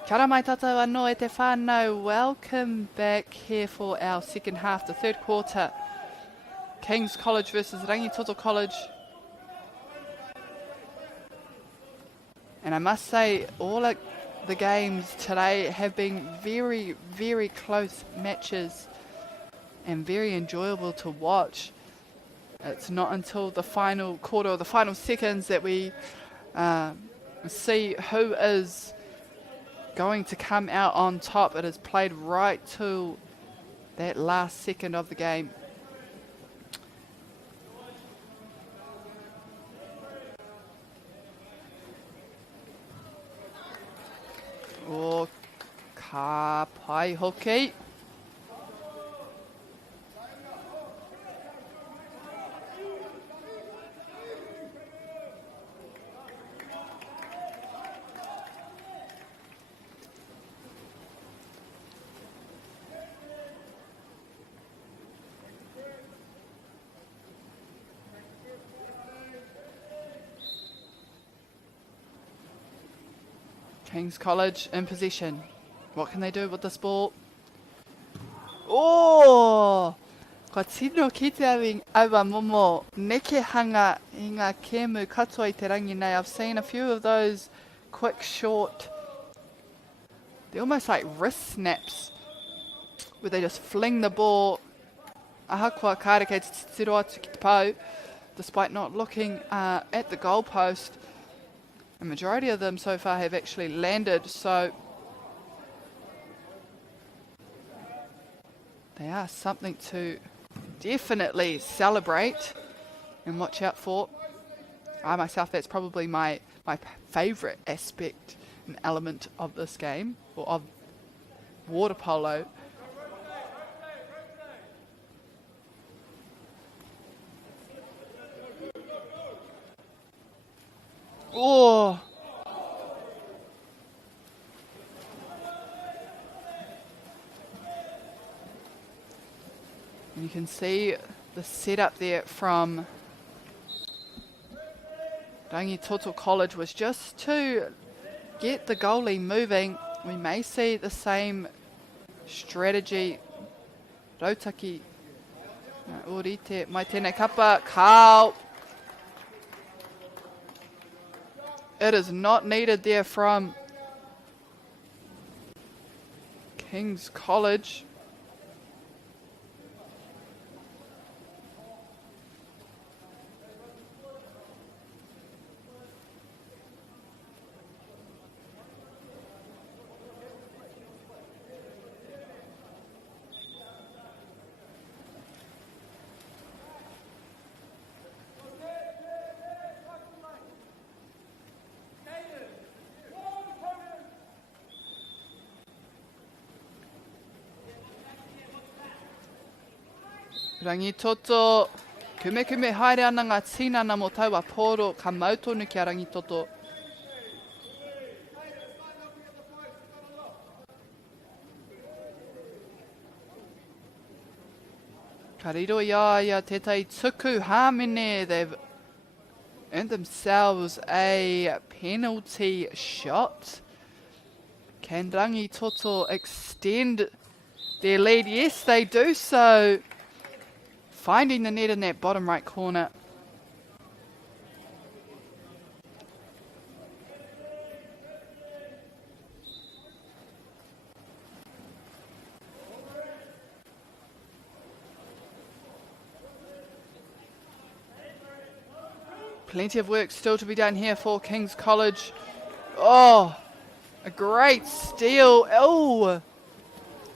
Kia ora mai tātou anō e te whānau. Welcome back here for our second half, the third quarter. King's College versus Rangi Toto College. And I must say, all of the games today have been very, very close matches and very enjoyable to watch. It's not until the final quarter or the final seconds that we see who is going to come out on top. It is played right to that last second of the game. O ka pai hoki. King's College in possession. What can they do with this ball? Oh! Ka tino ki te awa momo neke hanga I ngā kēmu katoa I te rangi nei. I've seen a few of those quick, short, they're almost like wrist snaps where they just fling the ball ahakoa kareke te roa atu ki te pau despite not looking at the goalpost. The majority of them so far have actually landed, so they are something to definitely celebrate and watch out for. I myself, that's probably my favourite aspect and element of this game, or of water polo. Oh! And you can see the setup there from Rangi Toto College was just to get the goalie moving. We may see the same strategy. Rautaki. MΑORI mai tēnei kapa. Kao. It is not needed there from King's College. Rangi Toto, kume haere ana ngā tinana mo taua Polo, ka mautonu ki a Rangi Toto. Ka riro ia tētai tuku hāmene, they've earned themselves a penalty shot. Can Rangi Toto extend their lead? Yes, they do so. Finding the net in that bottom right corner. Plenty of work still to be done here for King's College. Oh, a great steal. Oh,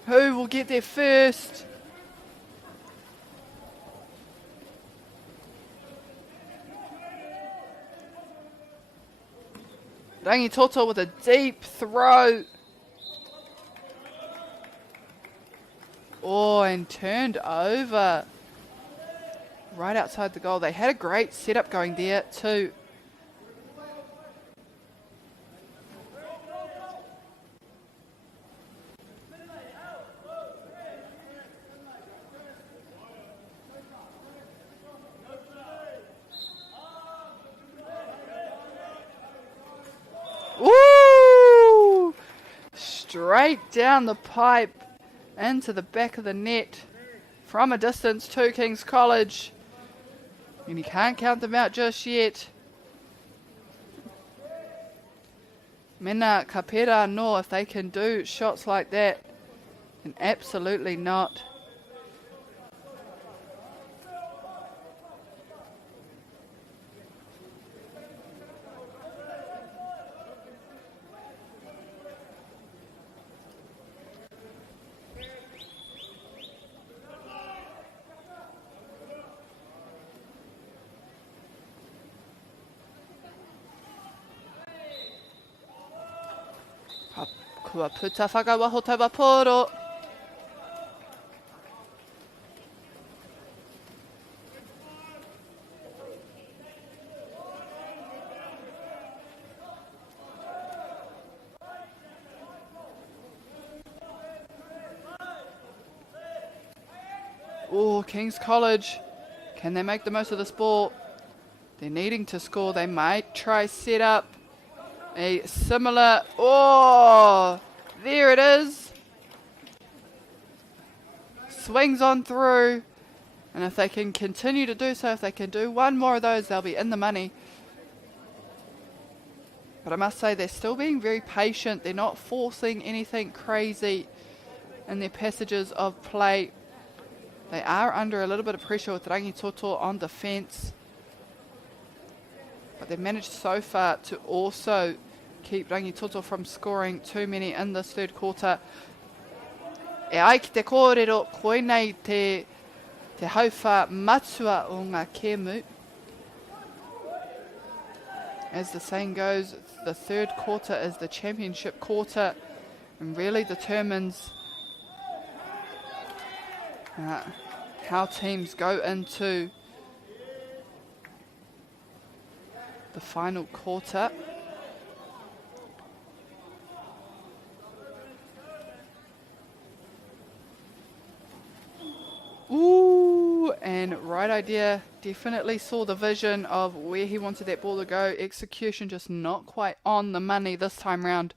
who will get there first? Rangi Toto with a deep throw. Oh, and turned over. Right outside the goal. They had a great setup going there too. Woo! Straight down the pipe into the back of the net from a distance to King's College. And you can't count them out just yet. Mena ka pera no if they can do shots like that. And absolutely not. Kua puta whakawaho taua Polo. Oh, King's College. Can they make the most of this ball? They're needing to score. They might try set up. A similar, oh, there it is. Swings on through. And if they can continue to do so, if they can do one more of those, they'll be in the money. But I must say, they're still being very patient. They're not forcing anything crazy in their passages of play. They are under a little bit of pressure with Rangi Toto on defence. But they've managed so far to also keep Rangi Toto from scoring too many in this third quarter. E ai ki te kōrero, koinei te hauwha matua o ngā kēmu. As the saying goes, the third quarter is the championship quarter and really determines how teams go into the final quarter. Ooh, and right idea, definitely saw the vision of where he wanted that ball to go. Execution just not quite on the money this time round.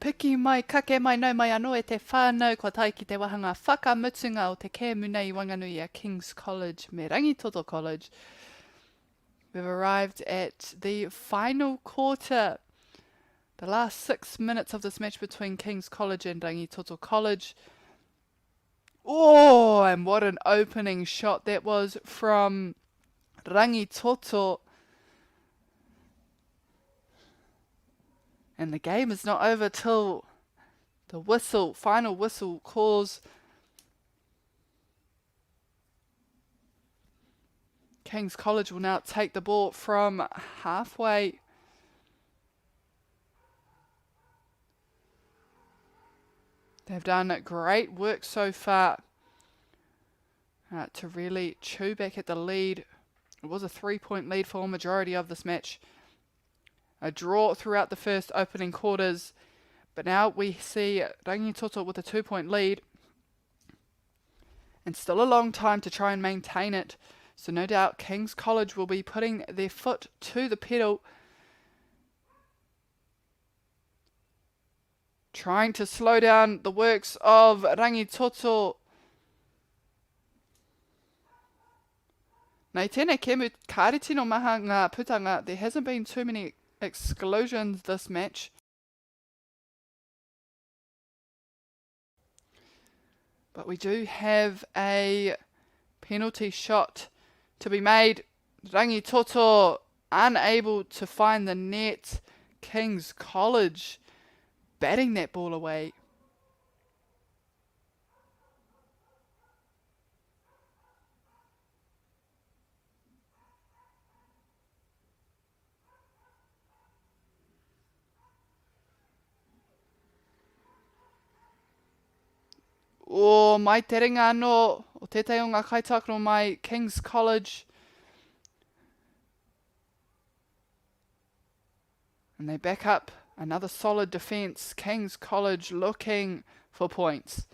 Piki mai, kake mai, nau mai anō e te whānau kua tai ki te wahanga whakamutunga o te kēmu nei Wanganui a King's College me Rangi Toto College. We've arrived at the final quarter. The last 6 minutes of this match between King's College and Rangi Toto College. Oh, and what an opening shot that was from Rangi Toto. And the game is not over till the whistle, final whistle calls. King's College will now take the ball from halfway. They've done great work so far to really chew back at the lead. It was a 3-point lead for a majority of this match. A draw throughout the first opening quarters. But now we see Rangi Toto with a 2-point lead. And still a long time to try and maintain it. So no doubt King's College will be putting their foot to the pedal. Trying to slow down the works of Rangi Toto. Nei tēnei kemu kāre tino maha ngā putanga, there hasn't been too many exclusions this match. But we do have a penalty shot to be made. Rangi Toto unable to find the net. King's College batting that ball away. O mai te ringa anō, o tētai o ngā kaitakaro mai King's College. And they back up another solid defence. King's College looking for points.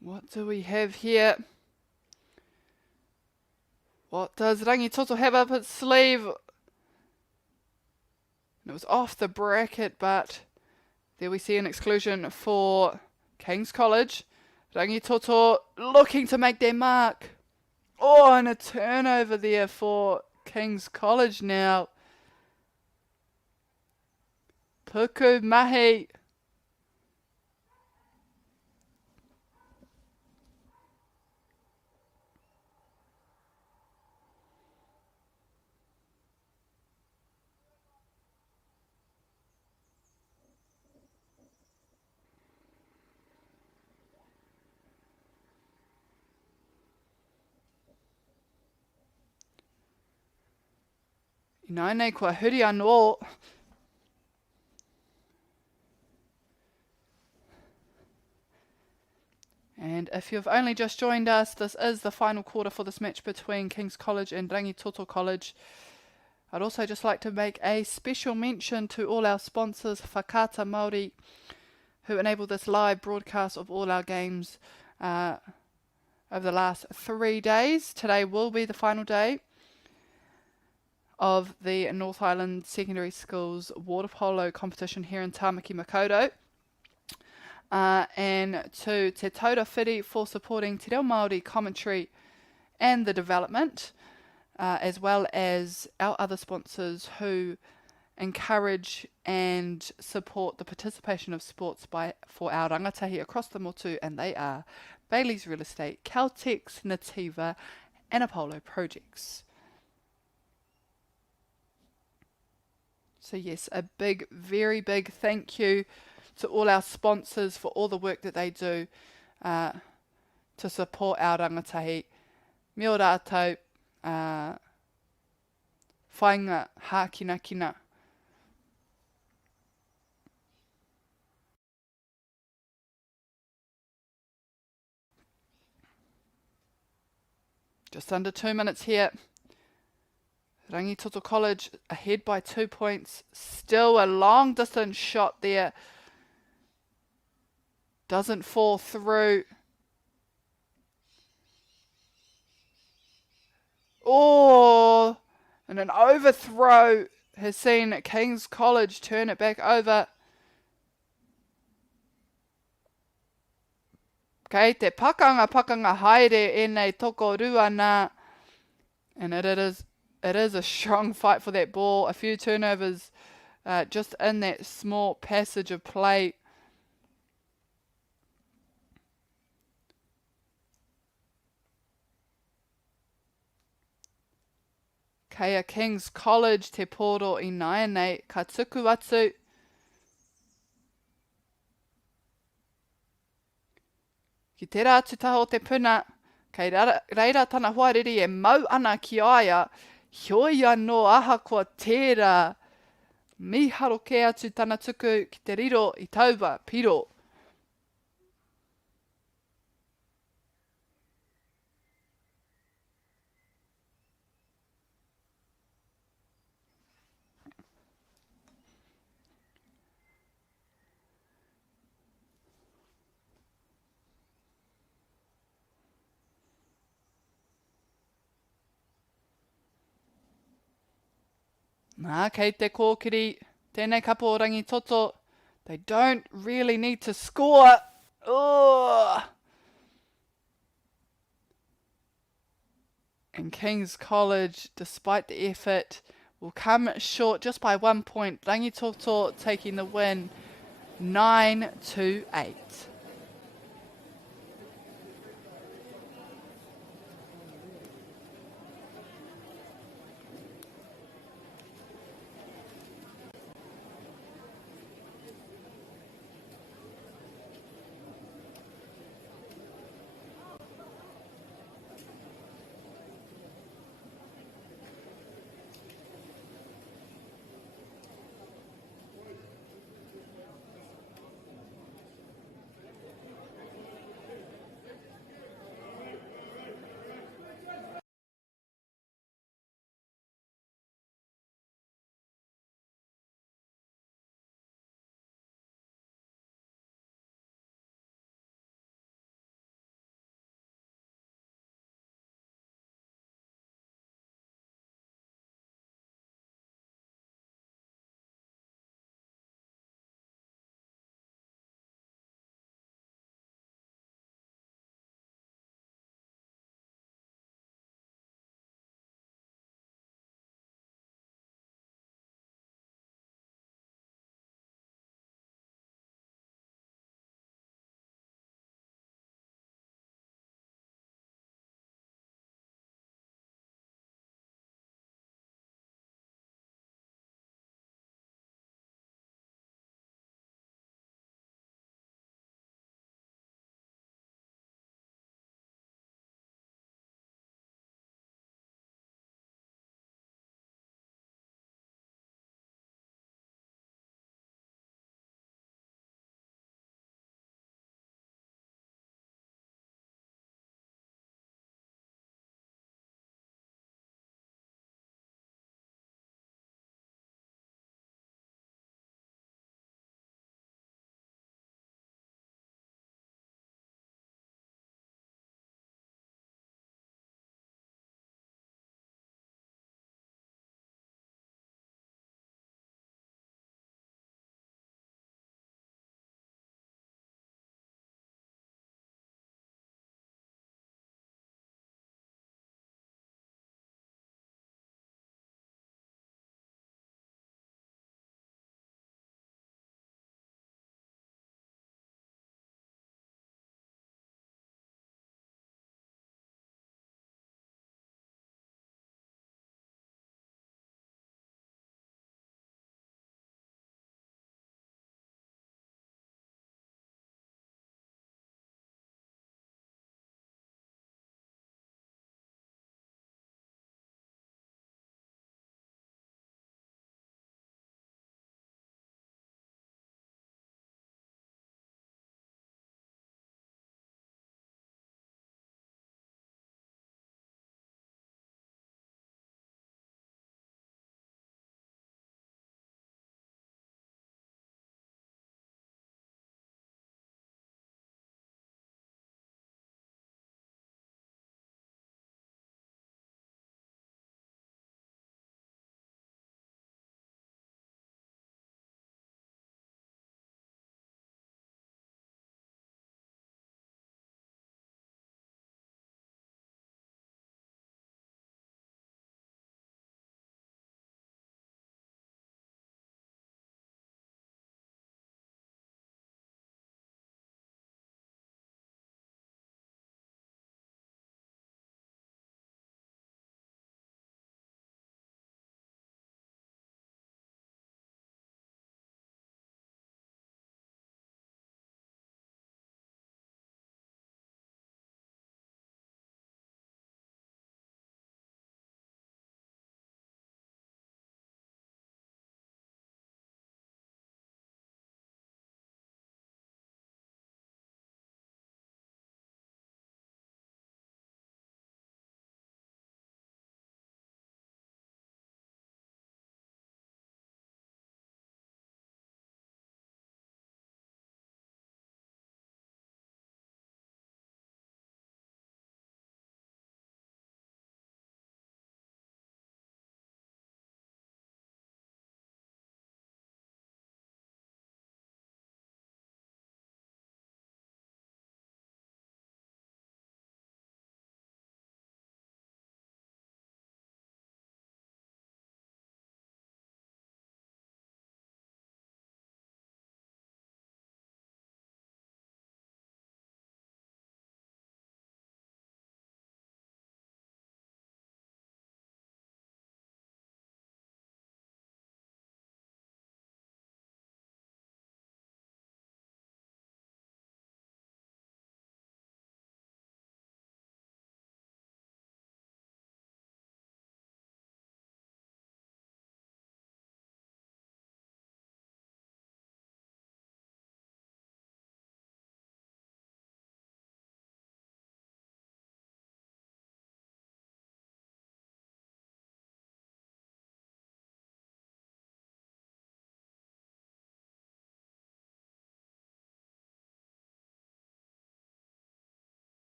What do we have here? What does Rangi Toto have up its sleeve? And it was off the bracket, but there we see an exclusion for King's College. Rangi Toto looking to make their mark. Oh, and a turnover there for King's College now. Puku mahi. Nai nei kua huri anō. And if you've only just joined us, this is the final quarter for this match between King's College and Rangi Toto College. I'd also just like to make a special mention to all our sponsors, Whakaata MāORI, who enable this live broadcast of all our games over the last 3 days. Today will be the final day of the North Island Secondary Schools water polo competition here in Tāmaki Makaurau. And to Te Taura Whiri for supporting Te Reo Māori commentary and the development, as well as our other sponsors who encourage and support the participation of sports for our rangatahi across the motu, and they are Bailey's Real Estate, Caltex, Nativa and Polo Projects. So yes, a big, very big thank you to all our sponsors for all the work that they do to support our rangatahi. Me o rātou, whainga hākina kina. Just under 2 minutes here. Rangi Toto College ahead by 2 points. Still a long distance shot there. Doesn't fall through. Oh, and an overthrow has seen King's College turn it back over. Kei te pakanga haere e nei toko rua nā. And it is a strong fight for that ball. A few turnovers just in that small passage of play. Kei a King's College te poro I nai nei ka tuku atu. Ki te rā tutaho te puna, kei reira tana huariri e mau ana ki aia, Hioia no aha kua tērā. Miharo ke atu tana tuku ki te riro I tauba, piro. Nā, kei te kōkiri, tēnei kapo o Rangi Toto, they don't really need to score. Ugh. And King's College, despite the effort, will come short just by 1 point. Rangi Toto taking the win 9-8.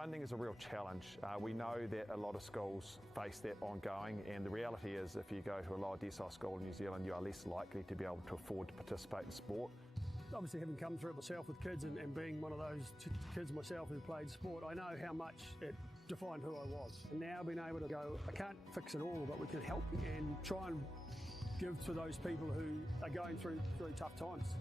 Funding is a real challenge. We know that a lot of schools face that ongoing, and the reality is if you go to a lower decile school in New Zealand, you are less likely to be able to afford to participate in sport. Obviously, having come through it myself with kids and being one of those kids myself who played sport, I know how much it defined who I was. And now being able to go, I can't fix it all, but we can help and try and give to those people who are going through tough times.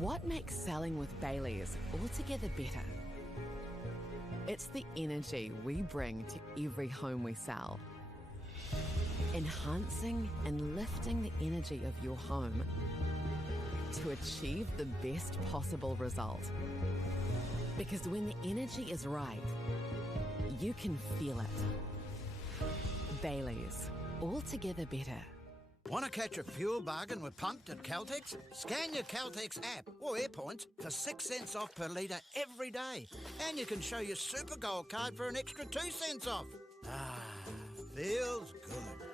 What makes selling with Baileys altogether better? It's the energy we bring to every home we sell. Enhancing and lifting the energy of your home to achieve the best possible result. Because when the energy is right, you can feel it. Baileys, altogether better. Want to catch a fuel bargain with Pumped at Caltex? Scan your Caltex app or AirPoints for 6 cents off per litre every day. And you can show your Super Gold card for an extra 2 cents off. Ah, feels good.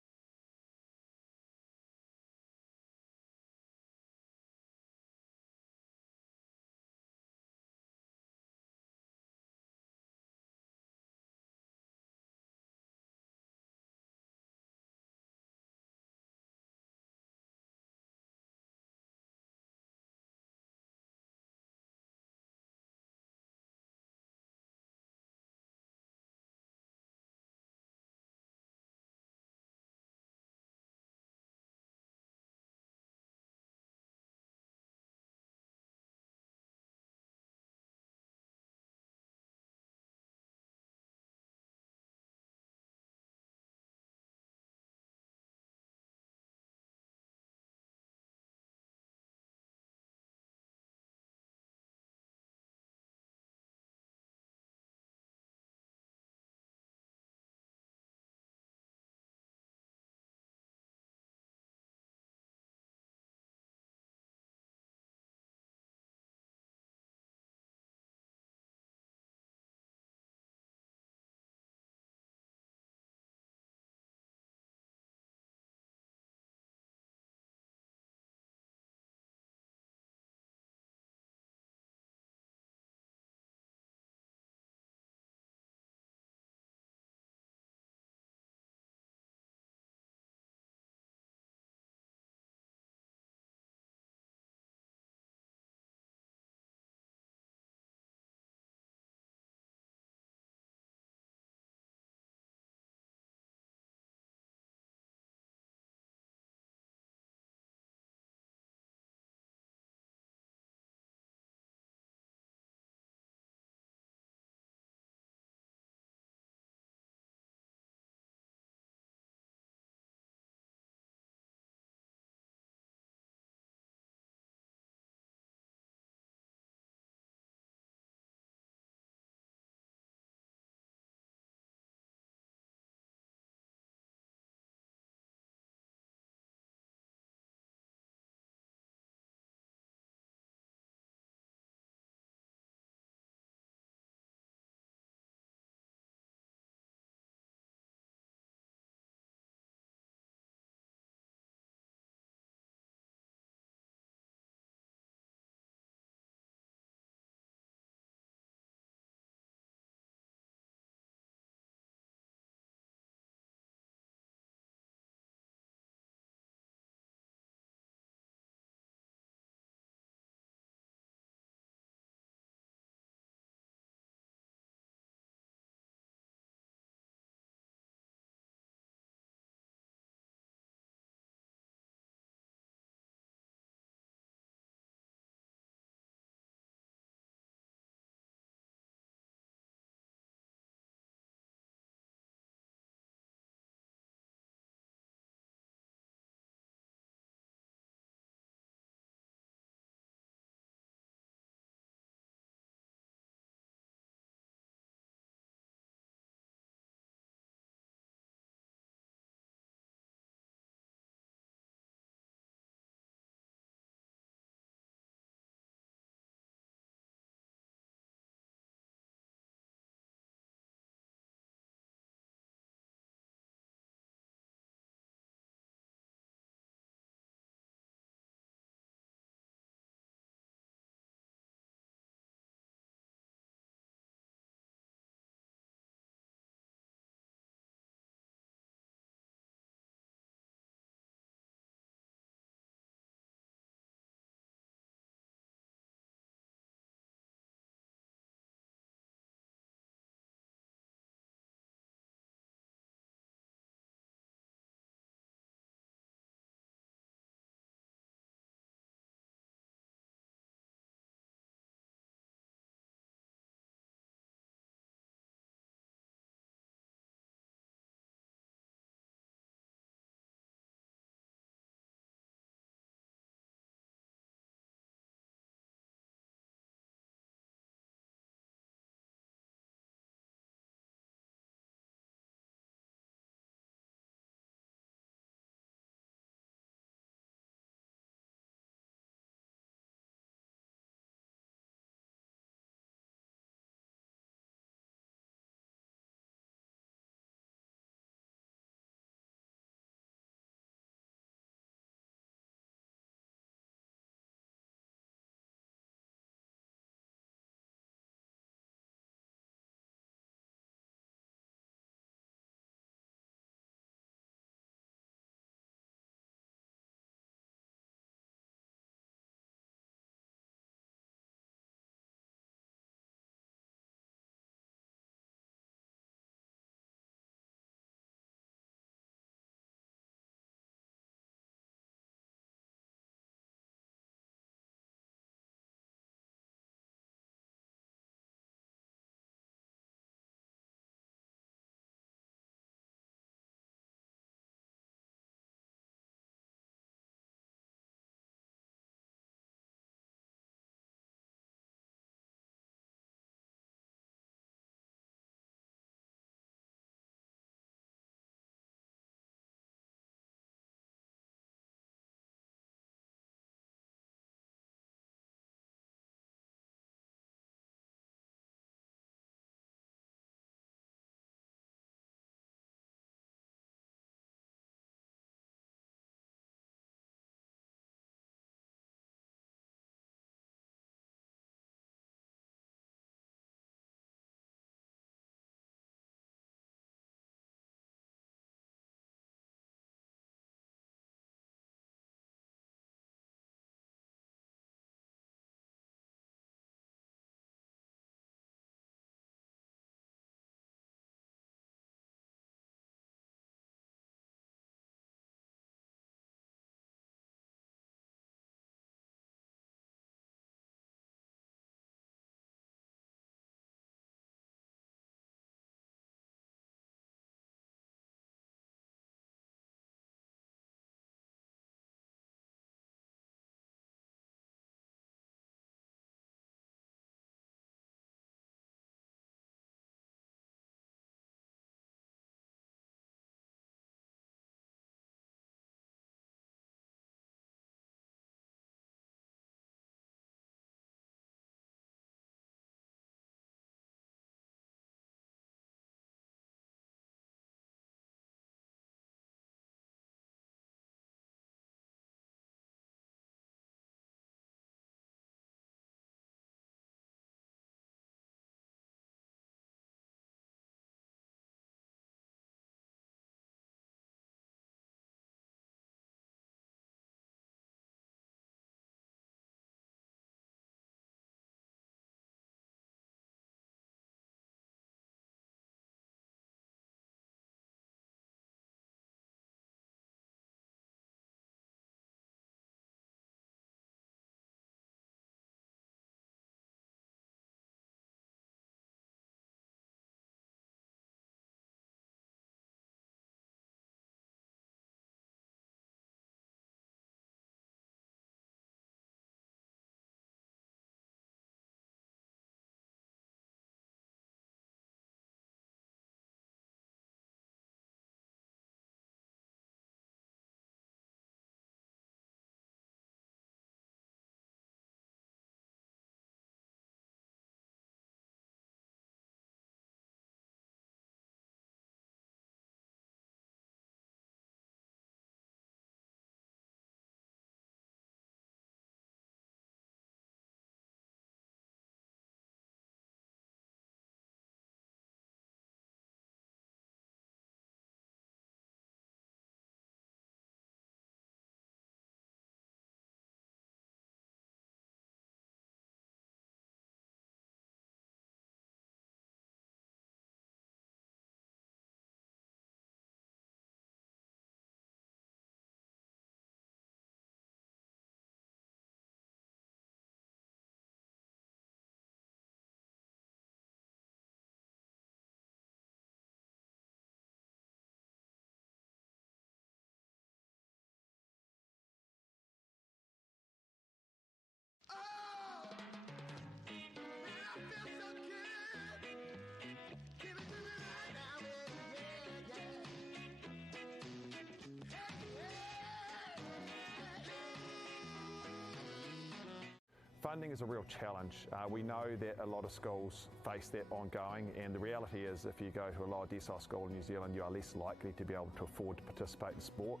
Funding is a real challenge. We know that a lot of schools face that ongoing, and the reality is if you go to a lower decile school in New Zealand, you are less likely to be able to afford to participate in sport.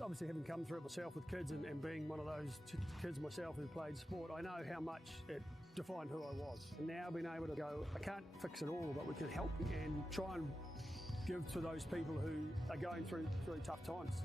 Obviously, having come through it myself with kids and being one of those kids myself who played sport, I know how much it defined who I was. And now being able to go, I can't fix it all, but we can help and try and give to those people who are going through tough times.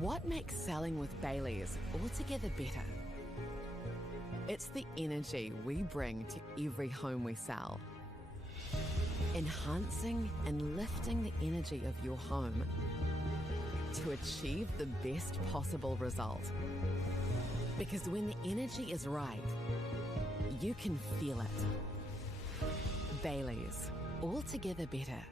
What makes selling with Baileys altogether better? It's the energy we bring to every home we sell. Enhancing and lifting the energy of your home to achieve the best possible result. Because when the energy is right, you can feel it. Baileys, altogether better.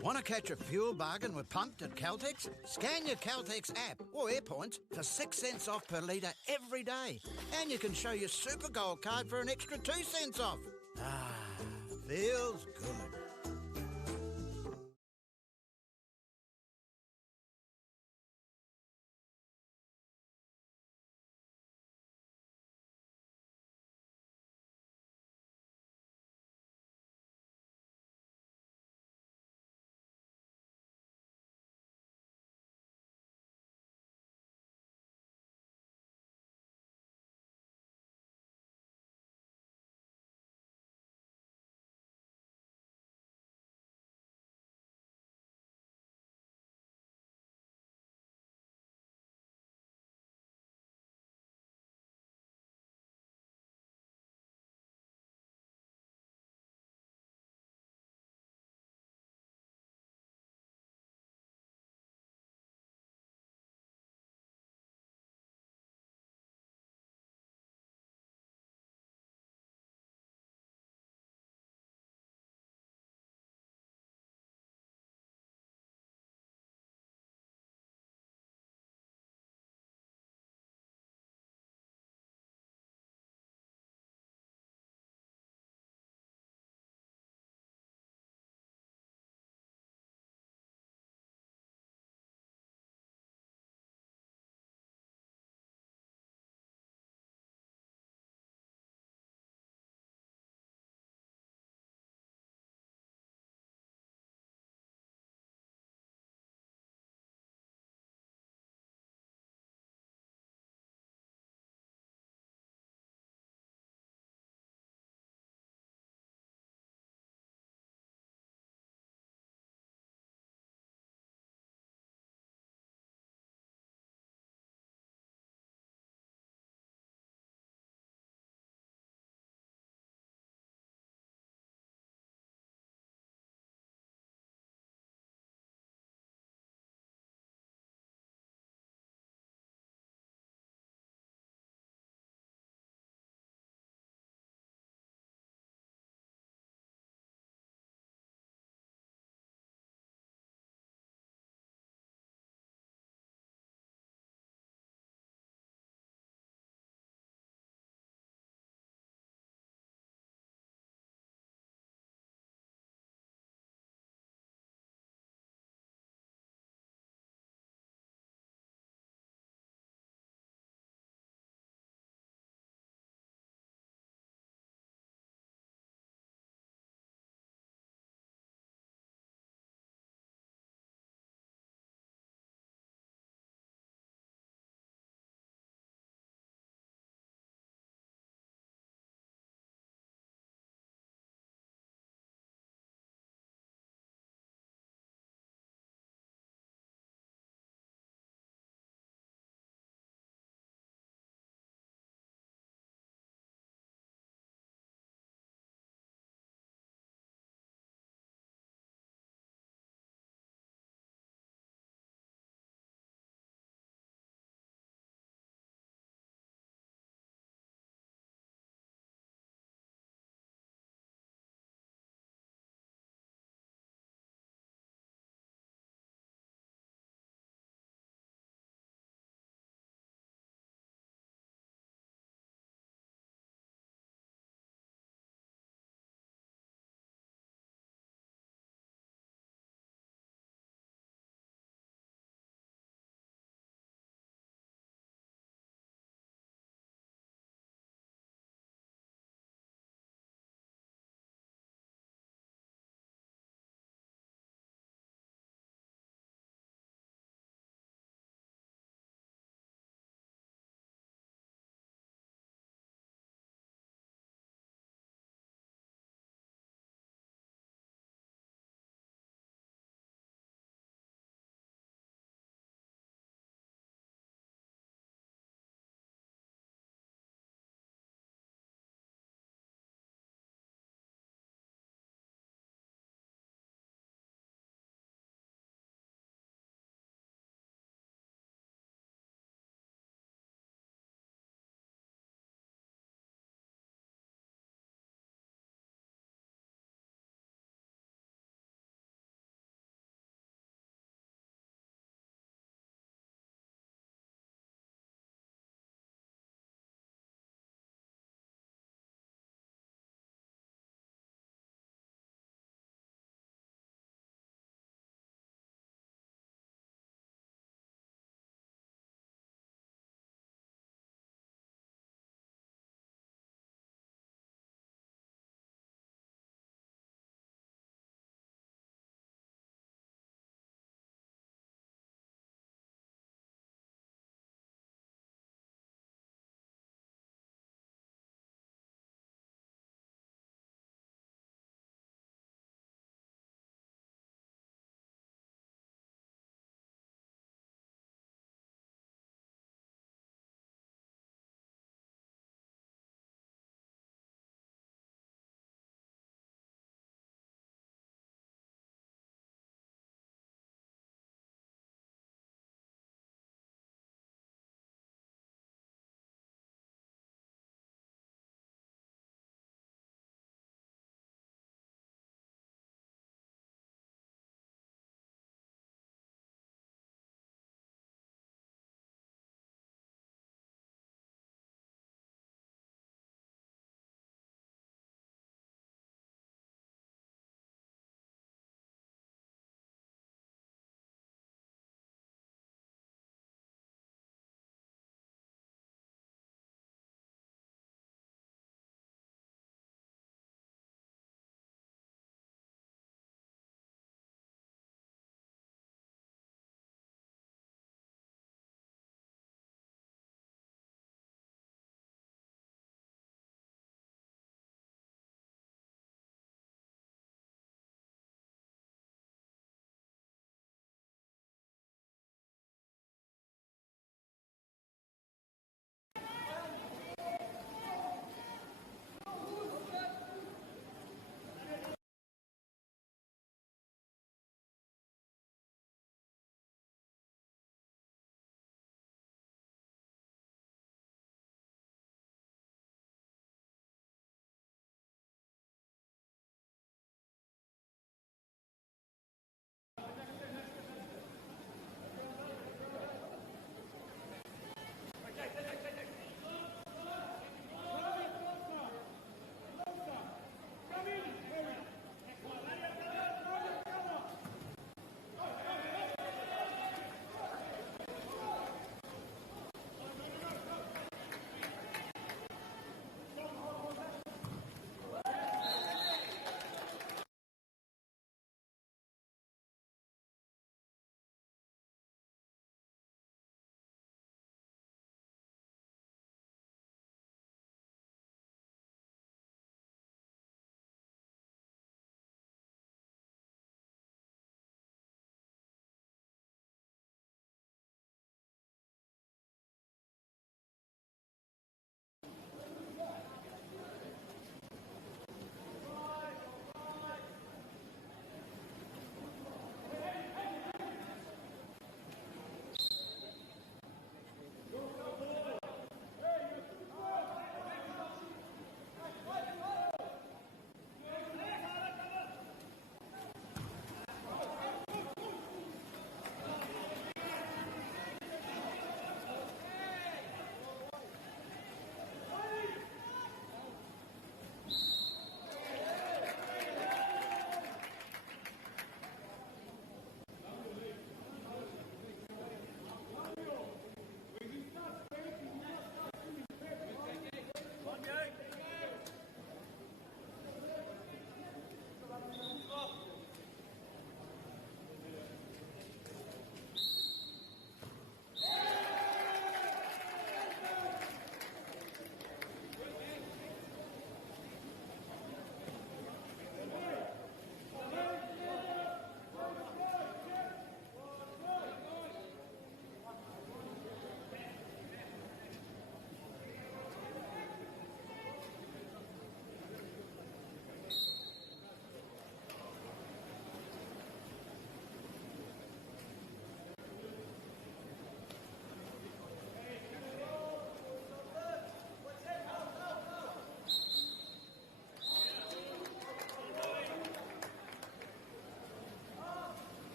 Want to catch a fuel bargain with Pumped at Caltex? Scan your Caltex app or AirPoints for 6 cents off per litre every day. And you can show your Super Gold card for an extra 2 cents off. Ah, feels good.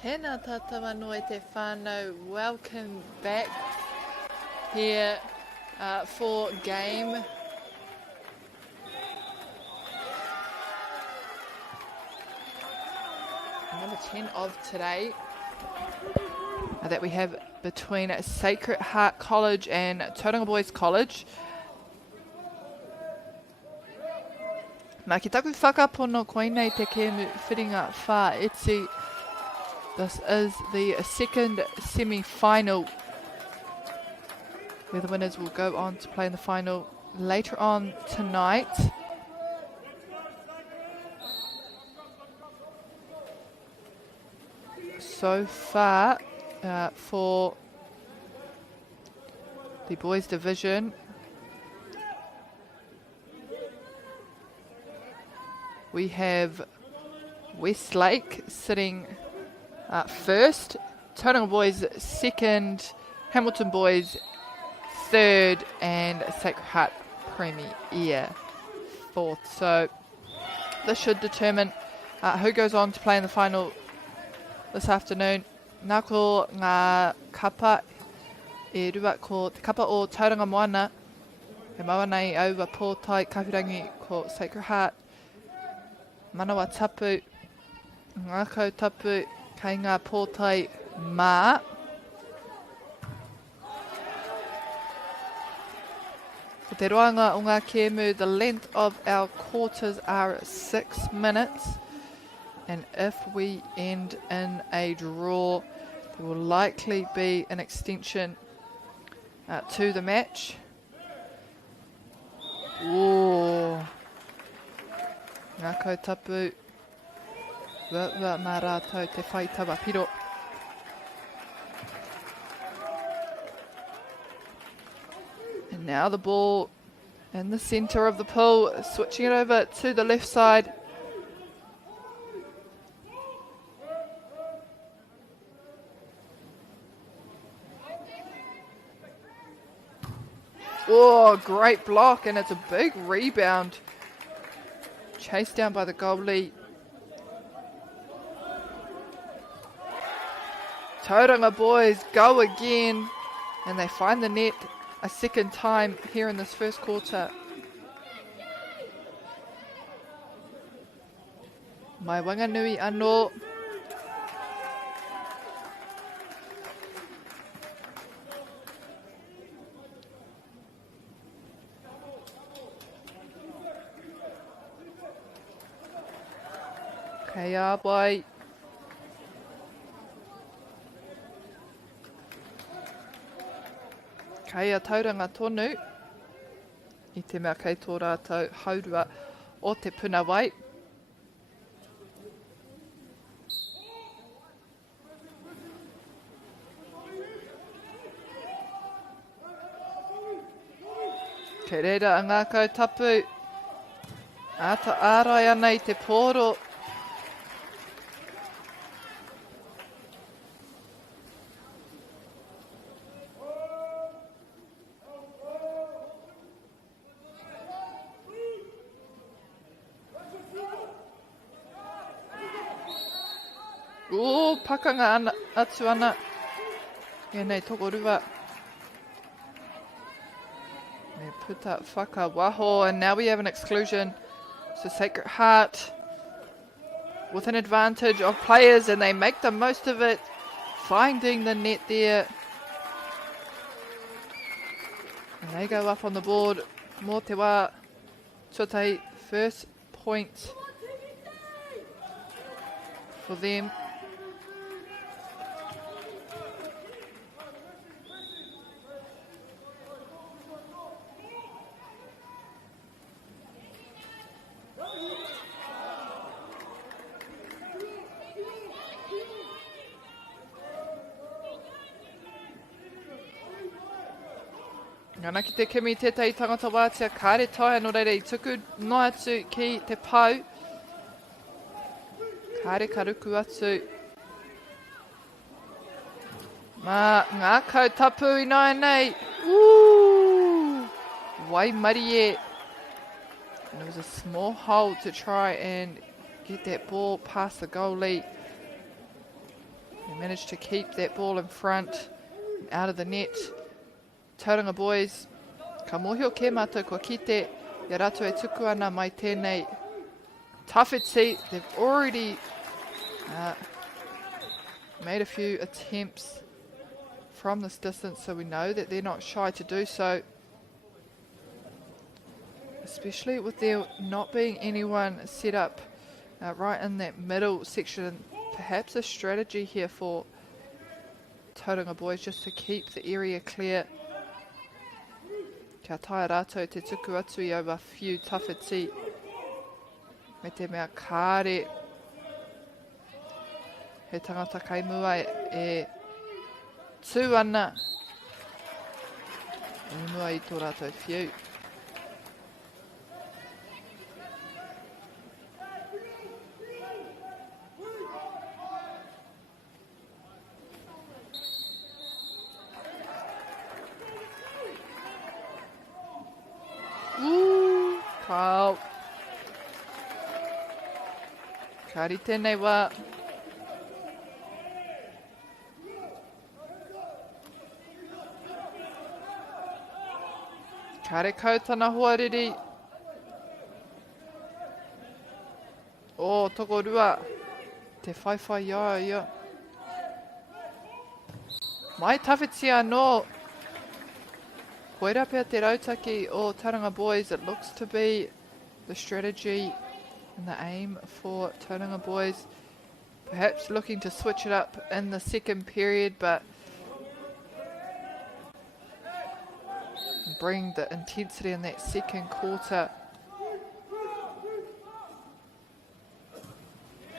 Tēnā tātou anō te whānau. Welcome back here for game number 10 of today that we have between Sacred Heart College and Tauranga Boys College. Nā ki taku whakapono koinei te kēmu whiringa whā eti. This is the second semi-final, where the winners will go on to play in the final later on tonight. So far for the boys division, we have Westlake sitting first, Tauranga Boys second, Hamilton Boys third, and Sacred Heart Premier fourth. So this should determine who goes on to play in the final this afternoon. Nā ko ngā kapa e rua ko te kapa o Tauranga Moana, he maua nei aua pōtai kahurangi ko Sacred Heart. Manawa tapu, ngā kau tapu, kei ngā pōtai mā. Ko te roanga o ngā kēmu, the length of our quarters are 6 minutes. And if we end in a draw, there will likely be an extension to the match. Whoa. Ngā kautapu. Ua mā rātou te whai tawa piro. And now the ball in the centre of the pool, switching it over to the left side. Oh, great block, and it's a big rebound. Chased down by the goalie. Tauranga Boys go again, and they find the net a second time here in this first quarter. Mai wanganui anō. Kei awai. Kei a tauranga tonu. I te mea kei tō rātou haurua o te puna wai. Kei reira a ngā kautapu. Ata ārai ana I te pōro. Pakanga ana, atu ana. Nei toko rua. Me puta whakawaho, and now we have an exclusion. So Sacred Heart with an advantage of players, and they make the most of it, finding the net there. And they go up on the board. Mō te wā, tuatai, first point for them. Ngana ki te kimi tētai tangata wātia kāre tai anō reire I tuku no atu ki te pau. Kāre karuku atu. Mā ngā kautapu I nai nei. Ooh! Wai mari e. And it was a small hole to try and get that ball past the goalie. They managed to keep that ball in front, out of the net. Tauranga boys, ka mohio ke mātou kua kite, ia rātou e tuku ana mai tēnei tawhiti. They've already made a few attempts from this distance, so we know that they're not shy to do so. Especially with there not being anyone set up right in that middle section. Perhaps a strategy here for Tauranga boys just to keep the area clear. Kia taia rātou te tuku atu I over a few tawhiti. Me te mea kāre. He tangata kaimua e tū ana. E mua I tō rātou whiu. Pau. Kari tēnei wā. Kare kautana hoariri. O, toko rua. Te whaiwhai ia. Mai tawhiti anō. Koera pia te rautaki o Tauranga boys. It looks to be the strategy and the aim for Tauranga boys. Perhaps looking to switch it up in the second period, but bring the intensity in that second quarter.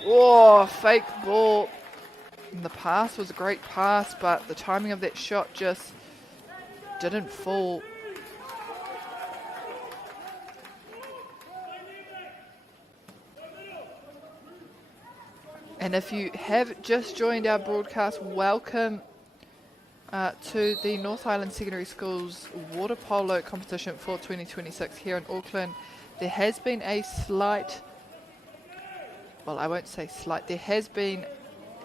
Oh, fake ball. And the pass was a great pass, but the timing of that shot just didn't fall. And if you have just joined our broadcast, welcome to the North Island Secondary Schools Water Polo competition for 2026 here in Auckland. There has been a slight, well, I won't say slight, there has been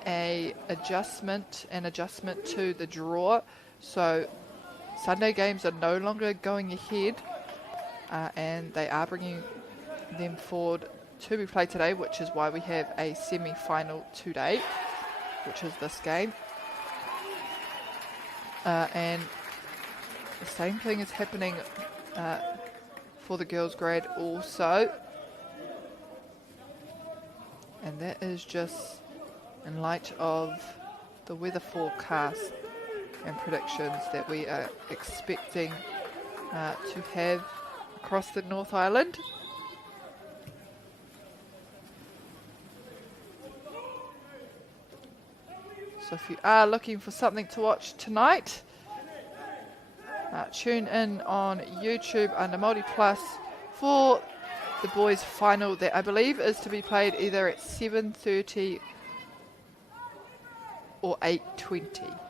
an adjustment to the draw. So Sunday games are no longer going ahead, and they are bringing them forward to be played today, which is why we have a semi-final today, which is this game. And the same thing is happening for the girls' grade also. And that is just in light of the weather forecast and predictions that we are expecting to have across the North Island. So if you are looking for something to watch tonight, tune in on YouTube under MāORI Plus for the boys' final that I believe is to be played either at 7:30 or 8:20.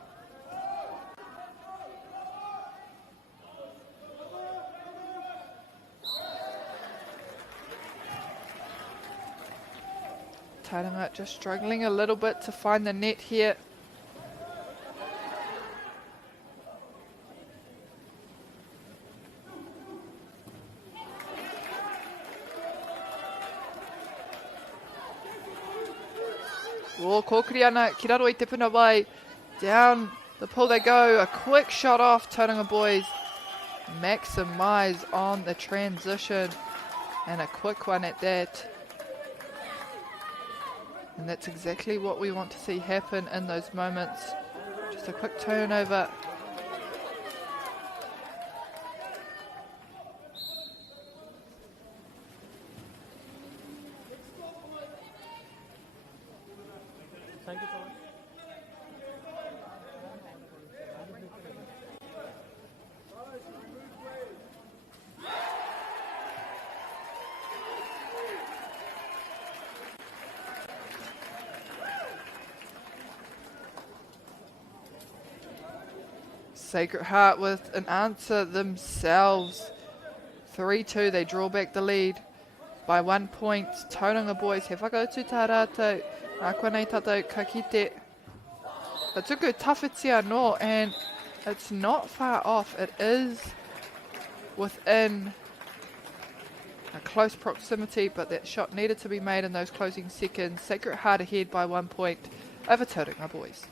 Tauranga just struggling a little bit to find the net here. Oh, kōkiri ana, ki raro I te puna wai. Down the pull they go. A quick shot off, Tauranga boys. Maximise on the transition. And a quick one at that. And that's exactly what we want to see happen in those moments. Just a quick turnover. Thank you so much. Sacred Heart with an answer themselves. 3-2, they draw back the lead by 1 point. Tauranga boys, he whakautu tā rātou. Nā koe nei tātou ka kite. It's a good tawhitia no, and it's not far off. It is within a close proximity, but that shot needed to be made in those closing seconds. Sacred Heart ahead by 1 point over Tauranga boys.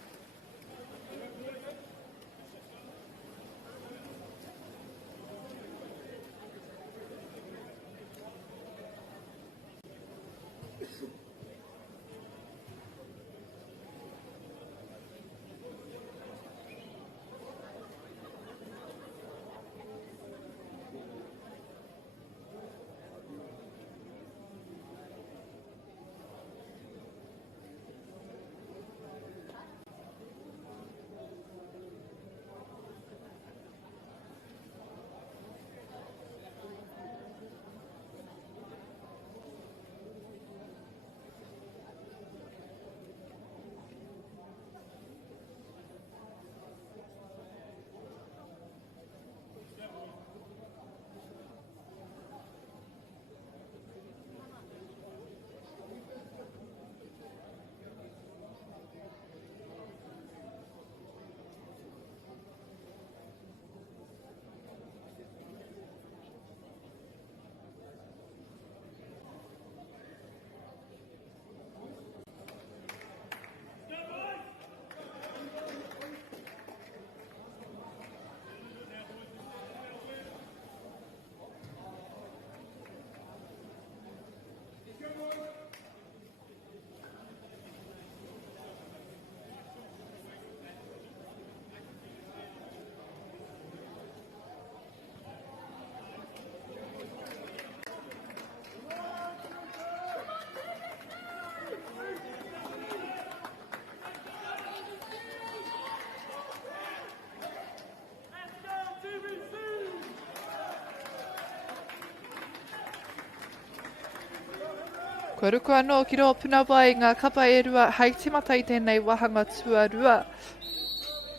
Kua ruku anō ki roa puna wai ngā kapa e rua hei timata I tēnei wahanga tuarua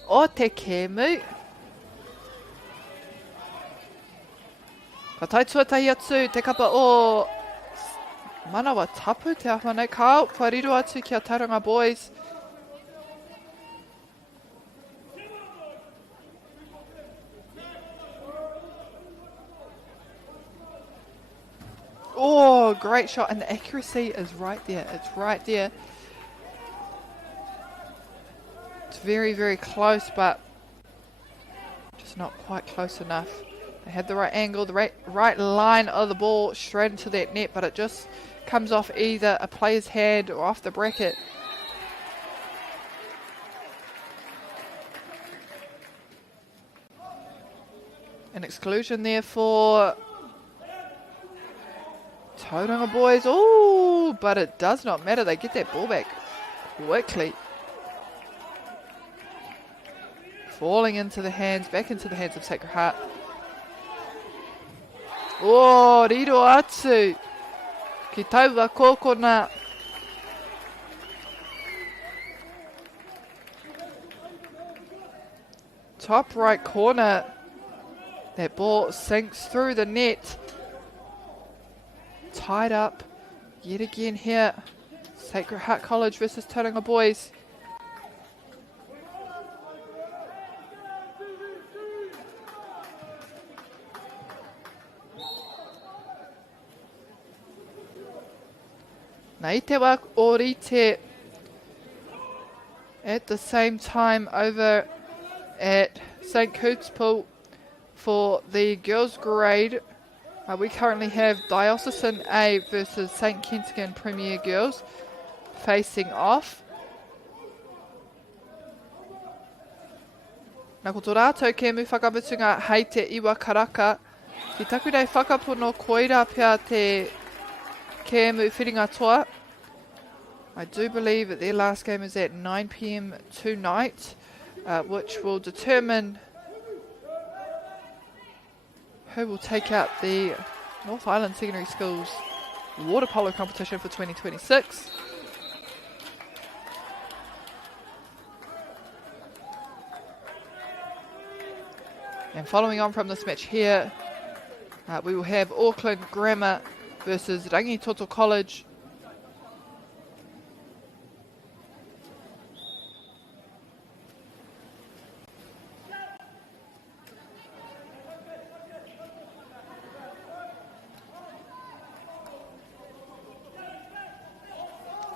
o te kēmu. Ka tai tuatahi atu te kapa o Manawa Tapu te ahwanei kao. Kua riro atu ki a Tauranga boys. Oh, great shot, and the accuracy is right there. It's right there. It's very, very close, but just not quite close enough. They had the right angle, the right line of the ball straight into that net, but it just comes off either a player's hand or off the bracket. An exclusion there for Tauranga boys. Oh, but it does not matter. They get that ball back quickly. Falling into the hands, back into the hands of Sacred Heart. Oh, riro atu. Ki taua kōkona. Top right corner. That ball sinks through the net. Tied up yet again here. Sacred Heart College versus Tauranga boys. Nā I te wā ōrite at the same time over at St Cootspole for the girls grade. We currently have Diocesan A versus St Kentigern Premier Girls facing off. Nā ko tō rātou kēmu whakamutunga hei te iwa karaka. Ki taku rei whakapono koira pia te kēmu whiringa toa. I do believe that their last game is at 9 PM tonight, which will determine who will take out the North Island Secondary Schools water polo competition for 2026. And following on from this match here, we will have Auckland Grammar versus Rangi Toto College.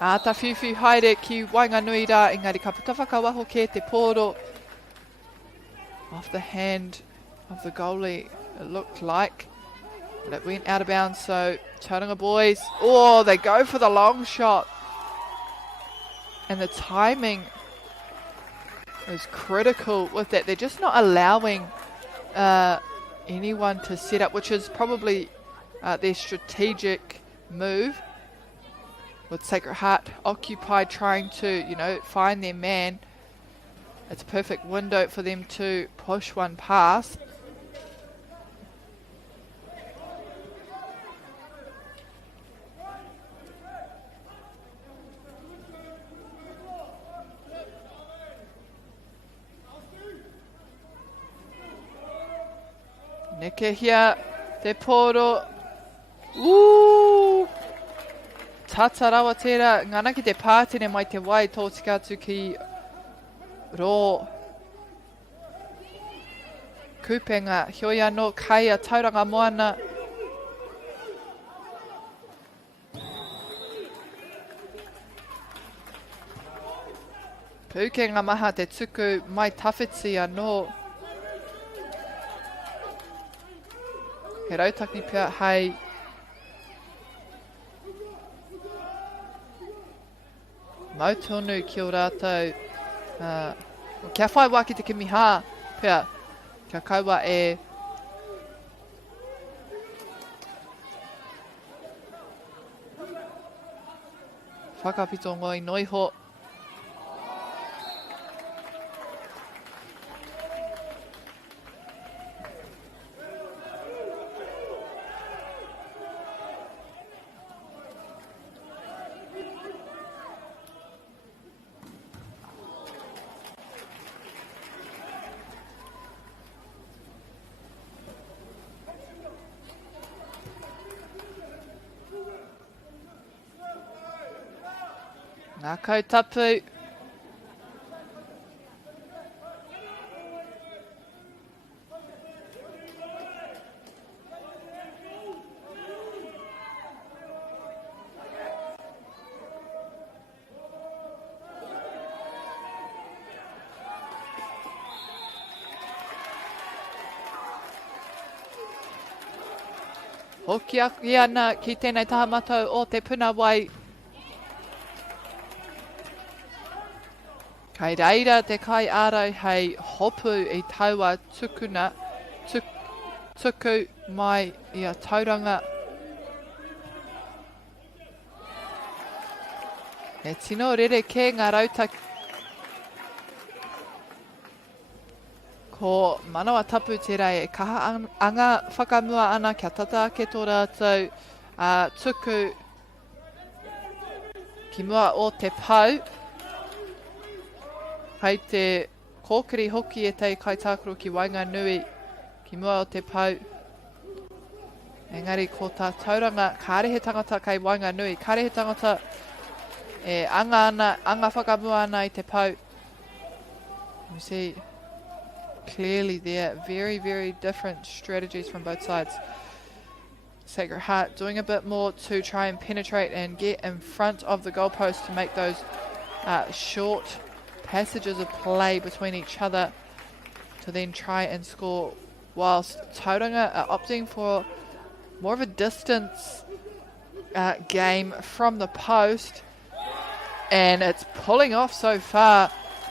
Ta whiwhi haere ki Wainganui rā, engari ka puta whakawaho ke te pōro. Off the hand of the goalie, it looked like. But it went out of bounds, so Tauranga boys, oh, they go for the long shot. And the timing is critical with that. They're just not allowing anyone to set up, which is probably their strategic move. With Sacred Heart occupied trying to, you know, find their man. It's a perfect window for them to push one past. Neke hia, te pōro. Tata rawa tērā, ngana ki te pātene mai te wai tōtika atu ki rō. Kupenga, hioi anō, kai a Tauranga moana. Pukenga maha te tuku mai tawhiti anō. He rautaki pia hei. Mautonu ki o rātou. Kia whai wā ki te kimiha pia. Kia kaua e whakapito ngoi noiho. Ngā kautapu. Hoki aki ana ki tēnei tahamatau o te puna wai. Kei reira te kai ārau hei hopu I taua tukuna, tuku mai I a tauranga. E tino rere ke ngā rautaki. Ko manawa tapu te rei, kaha anga whakamua ana kia tata ake tō rātou tuku ki mua o te pau. Hei te kōkiri hoki e tei kaitākaro ki Wainganui ki mua o te pau. Engari ko tā tauranga kārehe tangata kei Wainganui, kārehe tangata e anga whakamua ana I te pau. You see clearly there, very, very different strategies from both sides. Sacred Heart doing a bit more to try and penetrate and get in front of the goalpost to make those short passages of play between each other to then try and score, whilst Tauranga are opting for more of a distance game from the post, and it's pulling off so far.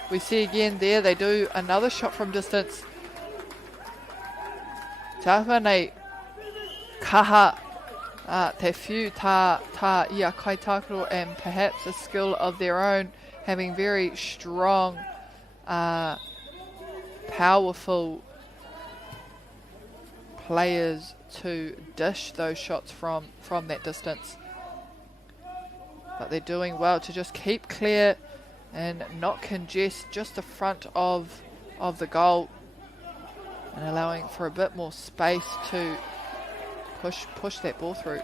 We see again there, they do another shot from distance. Tāwhanei kaha te whiu tā ia kaitākaro, and perhaps a skill of their own, having very strong, powerful players to dish those shots from that distance. But they're doing well to just keep clear and not congest just the front of the goal, and allowing for a bit more space to push that ball through.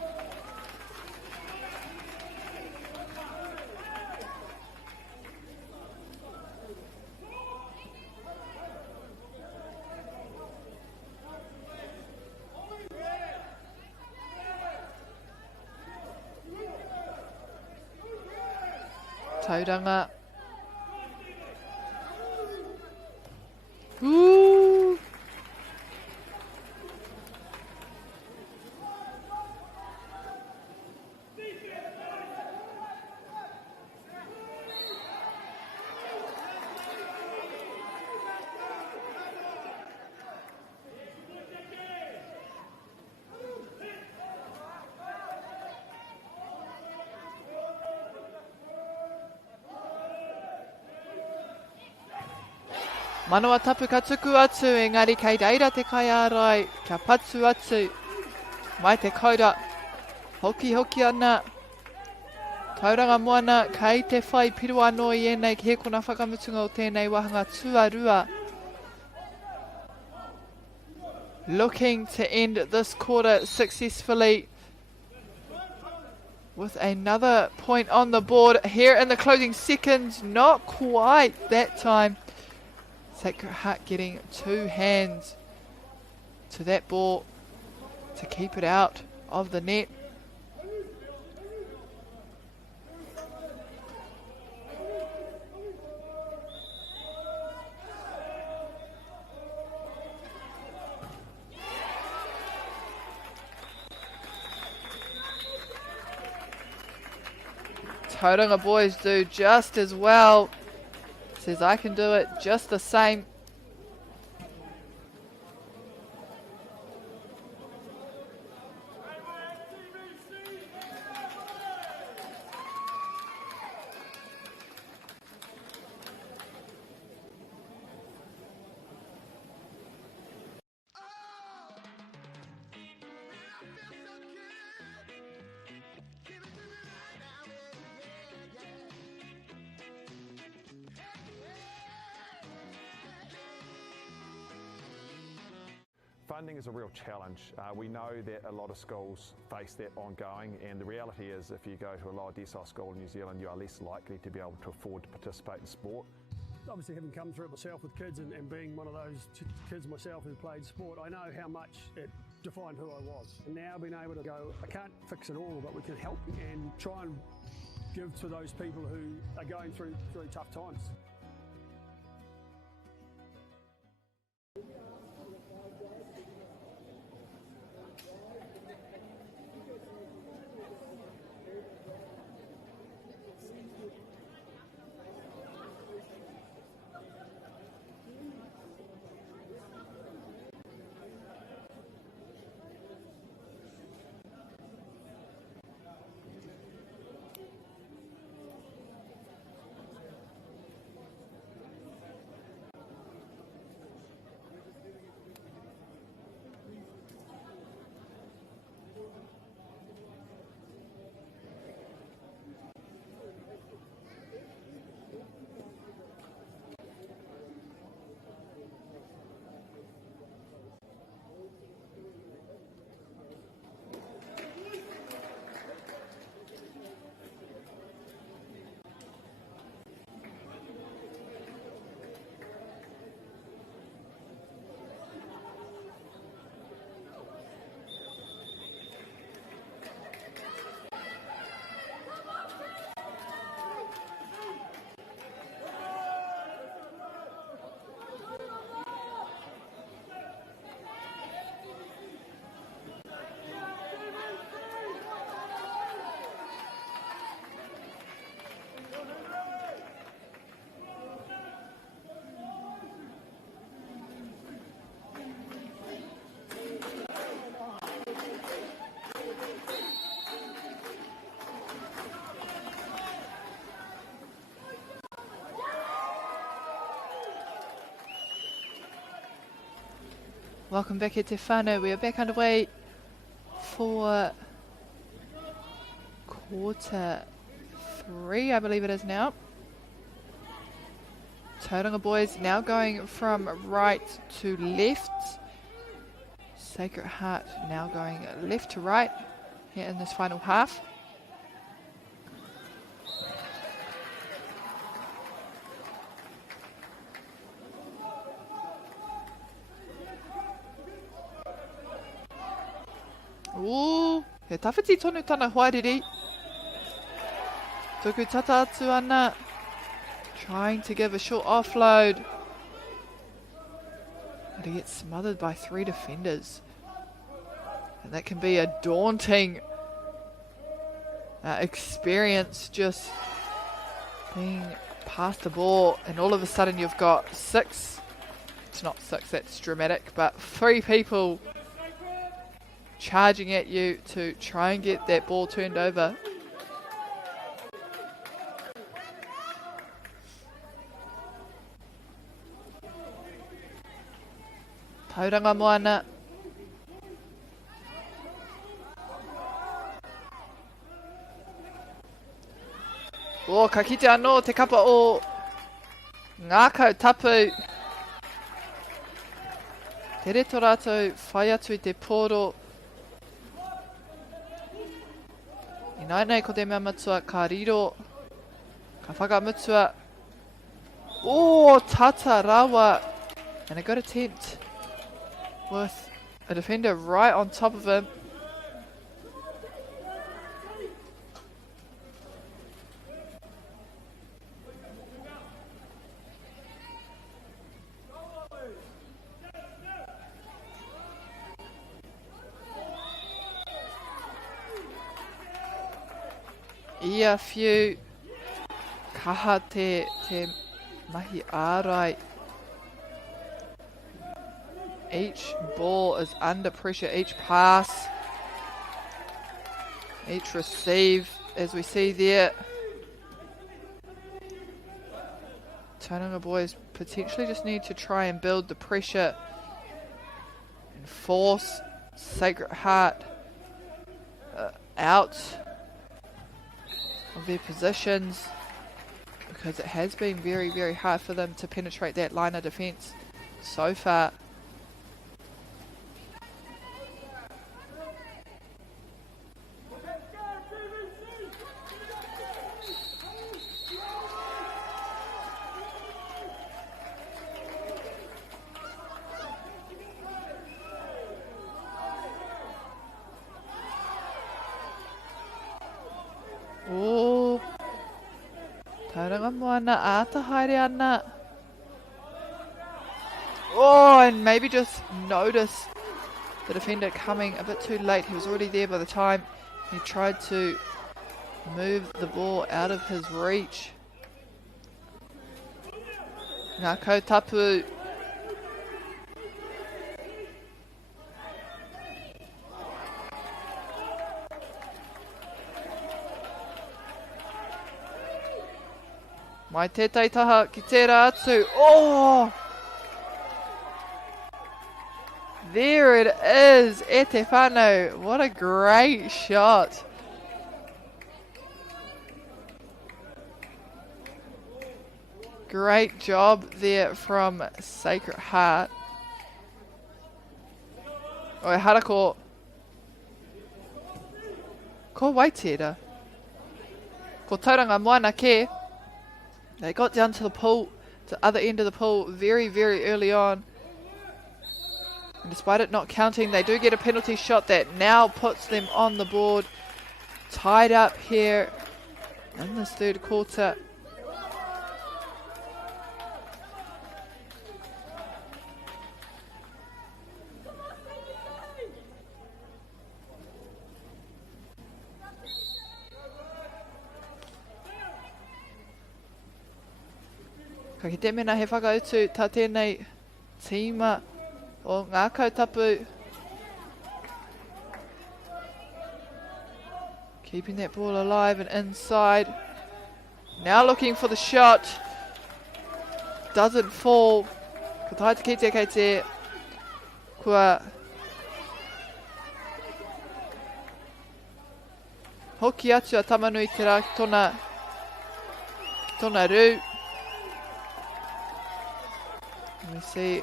Tauranga. Ooh. Manawa tapu ka tuku atu, engari kei reira te kai ārai, kia patu atu, mai te kaura, hoki hoki ana. Tauranga moana, kei te whai piru anō I ēnei ki he kona whakamutunga o tēnei wahanga tuarua. Looking to end this quarter successfully with another point on the board here in the closing seconds. Not quite that time. Sacred Heart getting two hands to that ball to keep it out of the net. Tauranga boys do just as well. Says I can do it just the same. Funding is a real challenge. We know that a lot of schools face that ongoing, and the reality is if you go to a lower decile school in New Zealand, you are less likely to be able to afford to participate in sport. Obviously, having come through it myself with kids and being one of those kids myself who played sport, I know how much it defined who I was. And now being able to go, I can't fix it all, but we can help and try and give to those people who are going through really tough times. Welcome back to whānau. We are back underway for quarter 3, I believe it is now. Tauranga boys now going from right to left. Sacred Heart now going left to right here in this final half. Ooh, he tawhiti tonu tana huariri. Tuku tata atu ana. Trying to give a short offload. But he gets smothered by 3 defenders. And that can be a daunting experience, just being past the ball, and all of a sudden you've got 6. It's not 6, that's dramatic, but 3 people charging at you to try and get that ball turned over. Tauranga moana. O, ka kite anō te kapa o ngākau tapu. Te reto rātou whai atu I te poro. I nei ko te mea matua ka riro. Ka whakamutua. O, tata rawa. And a good attempt with a defender right on top of him. Ia whiu kaha te MΑORI. Each ball is under pressure, each pass, each receive, as we see there. Tauranga boys potentially just need to try and build the pressure and force Sacred Heart out of their positions, because it has been very, very hard for them to penetrate that line of defence so far. Oh, Tauranga moana ata haere ana. Oh, and maybe just notice the defender coming a bit too late. He was already there by the time he tried to move the ball out of his reach. Ngā kautapu. Mai tētai taha ki tērā atu. Oh! There it is, e te whānau. What a great shot. Great job there from Sacred Heart. Oi, hara ko waitera. Ko tauranga moana ke. They got down to the pool, to the other end of the pool, very, very early on. And despite it not counting, they do get a penalty shot that now puts them on the board. Tied up here in this third quarter. Ka ki te mena he whakautu tā tēnei tīma o ngā kautapu. Keeping that ball alive and inside. Now looking for the shot. Doesn't fall. Ka taita ki te kei te. Kua hoki atu a tamanui te rā ki tōna rū. We see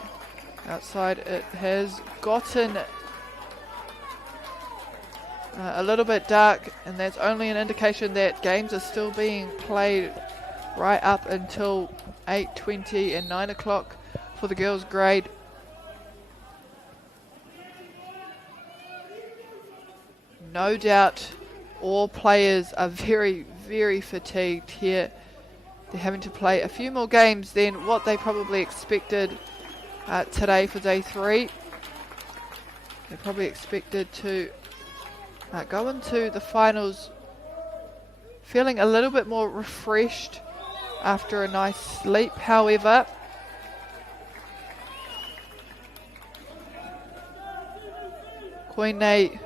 outside it has gotten a little bit dark, and that's only an indication that games are still being played right up until 8:20 and 9 o'clock for the girls' grade. No doubt all players are very, very fatigued here. They're having to play a few more games than what they probably expected today for day 3. They probably expected to go into the finals feeling a little bit more refreshed after a nice sleep. However, koinei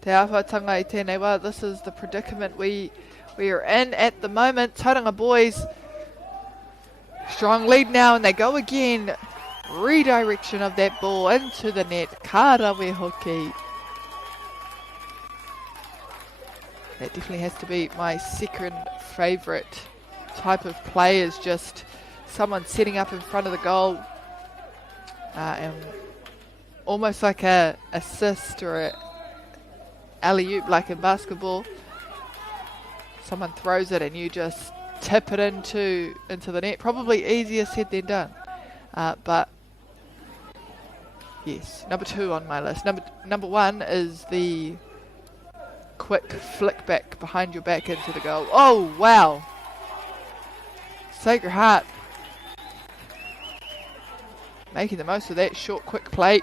te awhatanga I tēnei wā, this is the predicament we are in at the moment. Tauranga boys, strong lead now, and they go again. Redirection of that ball into the net. Kārawe hoki. That definitely has to be my second favourite type of play, is just someone setting up in front of the goal. And almost like a assist or a alley-oop like in basketball. Someone throws it and you just tip it into the net. Probably easier said than done. But yes, number 2 on my list. Number 1 is the quick flick back behind your back into the goal. Oh, wow. Sacred Heart making the most of that short, quick play.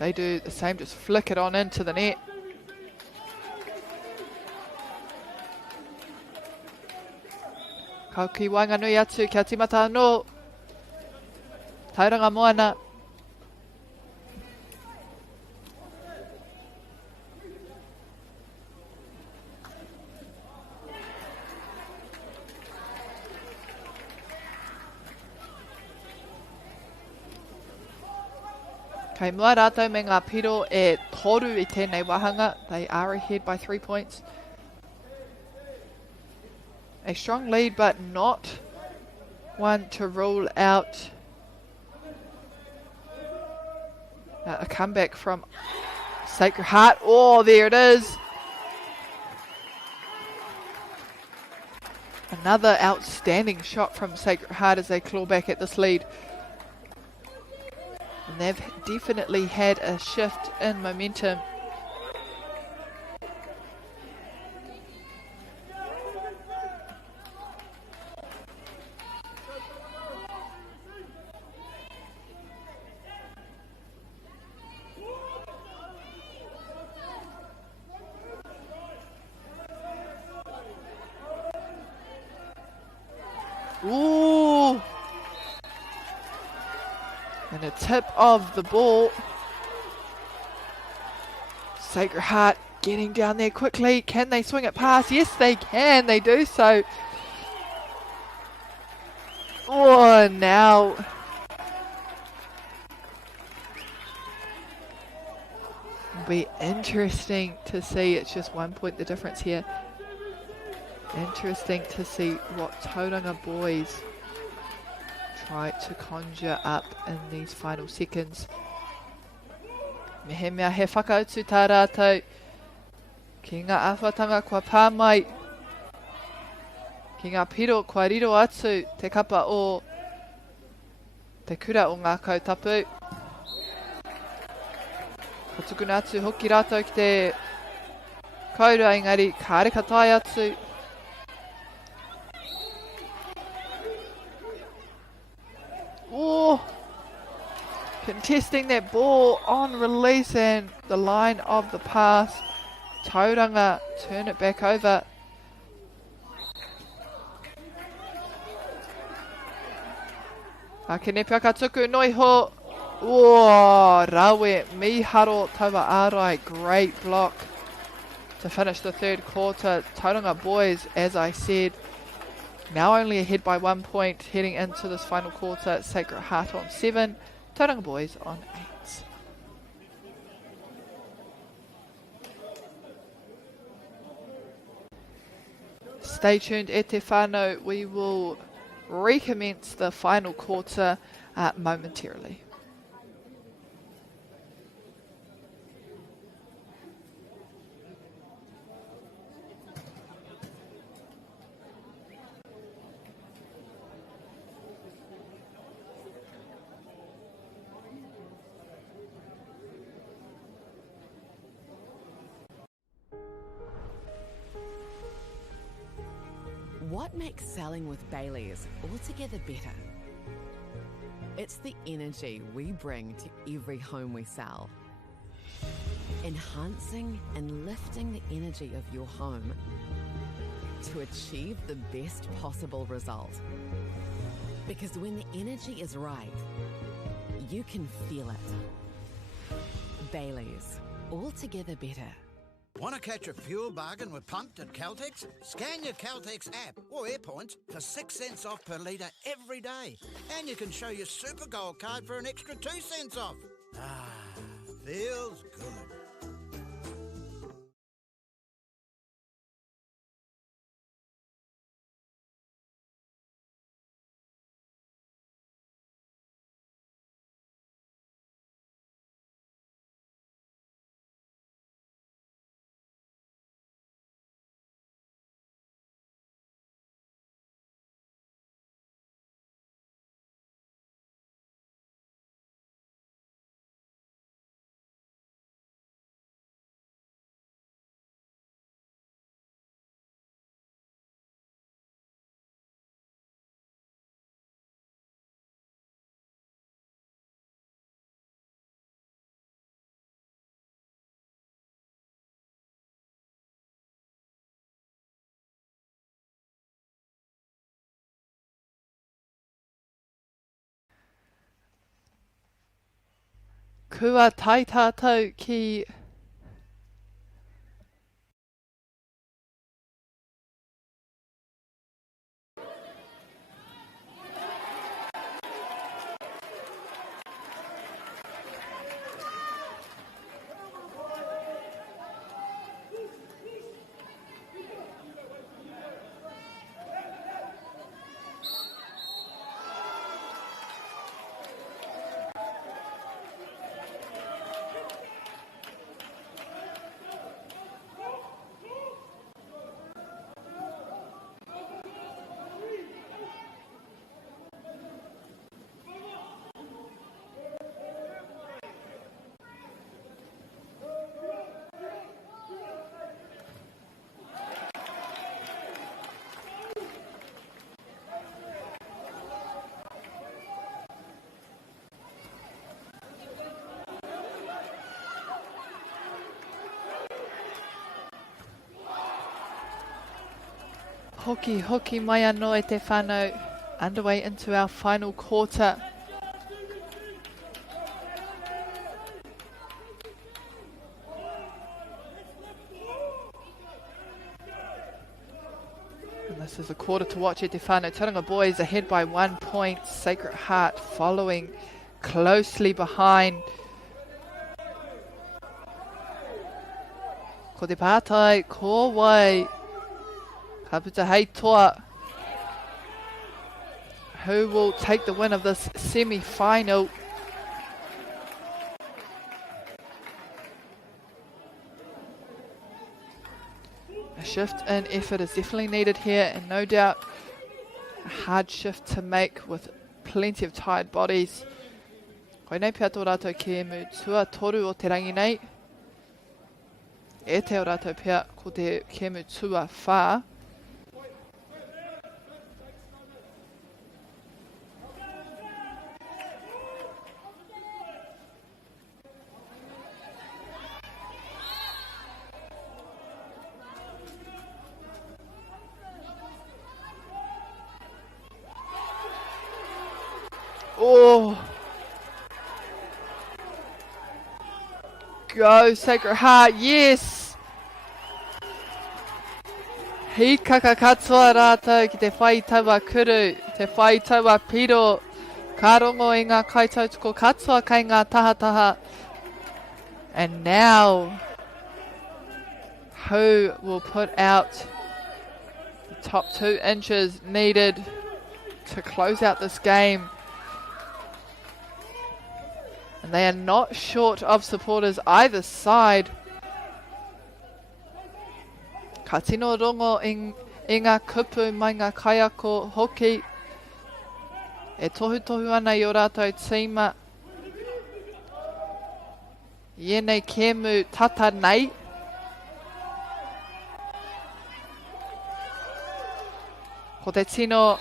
They do the same, just flick it on into the net. Kau ki wanga nui atu kia timata anō. Tauranga moana. Kei mua rātou me ngā piro e toru I tēnei wahanga. They are ahead by 3 points. A strong lead, but not one to rule out a comeback from Sacred Heart. Oh, there it is. Another outstanding shot from Sacred Heart as they claw back at this lead. And they've definitely had a shift in momentum. Ooh! And a tip of the ball. Sacred Heart getting down there quickly. Can they swing it past? Yes, they can. They do so. Oh, now. It'll be interesting to see. It's just 1 point the difference here. Interesting to see what Tauranga boys try to conjure up in these final seconds. Mehe mea he whakautu tā rātou. Ki ngā āwhatanga kua pāmai. Ki ngā piro kua riro atu te kapa o te kura o ngā kautapu. Ka tukuna atu hoki rātou ki te kaura, engari ka reka tai atu. Oh, contesting that ball on release and the line of the pass. Tauranga turn it back over. Akenepa ka tuku noi ho. Oh, rawe miharo tawa arai. Great block to finish the third quarter. Tauranga boys, as I said, now only ahead by 1 point heading into this final quarter. Sacred Heart on 7, Tauranga boys on 8. Stay tuned e te whānau. We will recommence the final quarter momentarily. What makes selling with Baileys altogether better? It's the energy we bring to every home we sell. Enhancing and lifting the energy of your home to achieve the best possible result. Because when the energy is right, you can feel it. Baileys, altogether better. Want to catch a fuel bargain with Pumped at Caltex? Scan your Caltex app or AirPoints for 6 cents off per litre every day. And you can show your Super Gold card for an extra 2 cents off. Ah, feels good. Kua tai tātou ki hoki mai anō e te whānau. Underway into our final quarter. And this is a quarter to watch e te whānau. Tauranga boys ahead by 1 point. Sacred Heart following closely behind. Ko te pātai, ko wai. Ka puta hei toa. Who will take the win of this semi-final? A shift in effort is definitely needed here, and no doubt a hard shift to make with plenty of tired bodies. Koe nei pia tō rātou ki e mū tua toru o te rangi nei. E te o rātou pia ko te ki e mū tua whā. Oh, go Sacred Heart, yes. Hi kaka katoa rātou ki te whai taua kuru, te whai taua piro. Ka rongo i ngā kaitautoko katoa kei ngā tahataha. And now, who will put out the top 2 inches needed to close out this game? And they are not short of supporters either side. Ka tino rongo i ngā kupu mai ngā kaiako hoki. E tohu ana i o rātou tīma. Ienei kemu tata nei. Ko te tino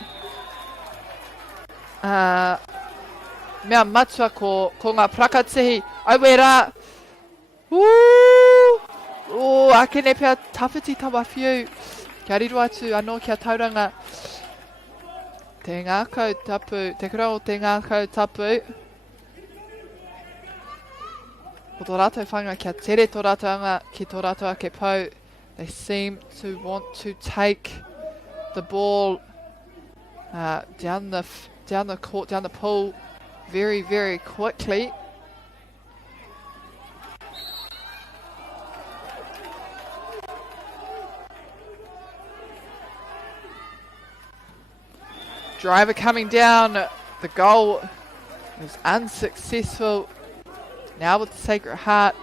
mea matua ko ngā prakatihi. Aue rā. Ake ne pia tawhiti tawa whiu. Kia riru atu anō kia tauranga. Te ngākau tapu, te kura o te ngākau tapu. Ko tō rātou whanga kia tere tō rātou anga ki tō rātou ake pau. They seem to want to take the ball down the court, down the pool very, very quickly. Driver coming down. The goal is unsuccessful. Now with the Sacred Heart.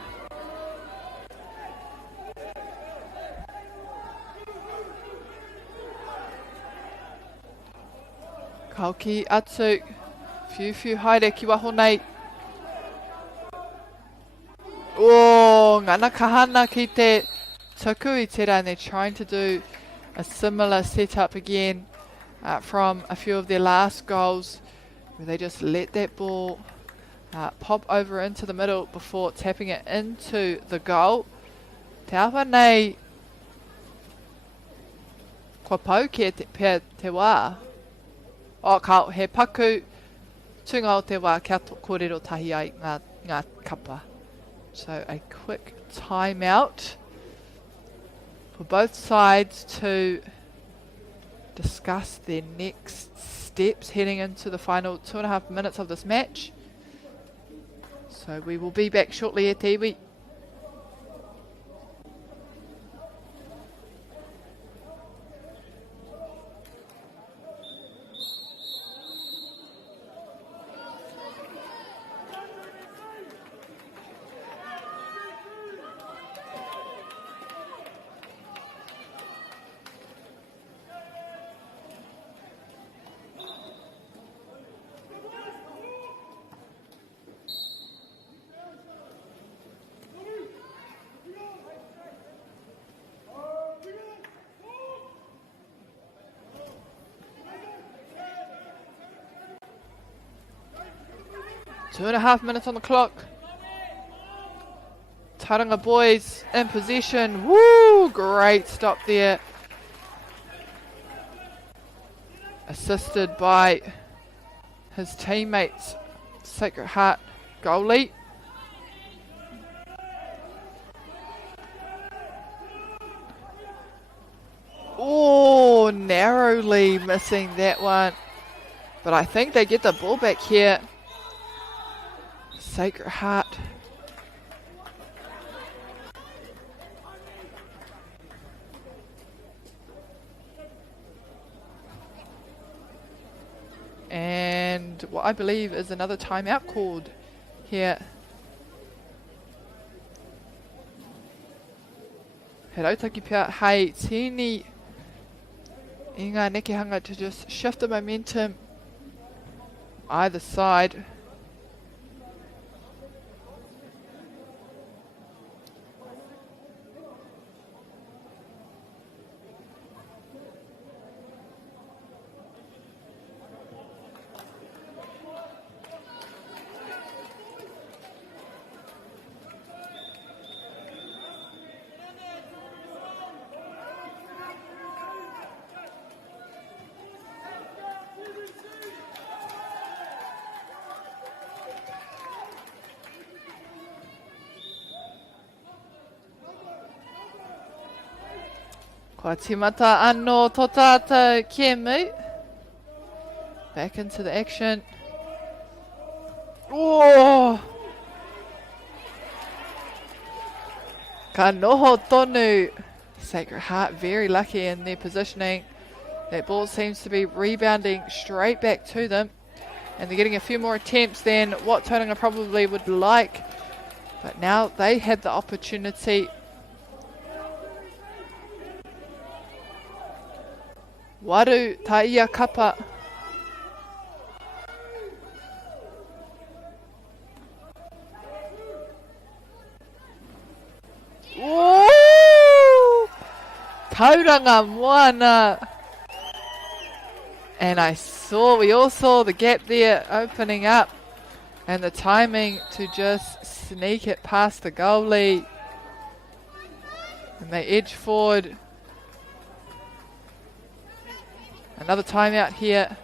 Kauki atu. Fiu haere ki waho nei. Ngana kahana ki te tuku I tera, and they're trying to do a similar setup again from a few of their last goals, where they just let that ball pop over into the middle before tapping it into the goal. Te awa nei kua pau kia pia te wā. He paku tunga o te wā kia kōrero tahi ai ngā kapa. So a quick timeout for both sides to discuss their next steps heading into the final 2.5 minutes of this match. So we will be back shortly at te iwi. Two and a half minutes on the clock. Tauranga boys in possession. Woo! Great stop there. Assisted by his teammates, Sacred Heart goalie. Narrowly missing that one. But I think they get the ball back here. Sacred Heart. And what I believe is another timeout called here. He rautaki pia hei tini I ngā nekehanga to just shift the momentum either side. Kua timata anō tō tātou kēmu. Back into the action. Ka noho tonu. Sacred Heart very lucky in their positioning. That ball seems to be rebounding straight back to them. And they're getting a few more attempts than what Tauranga probably would like. But now they had the opportunity. Waru taia kapa. Tauranga moana. And we all saw the gap there opening up and the timing to just sneak it past the goalie. And they edge forward. Another timeout here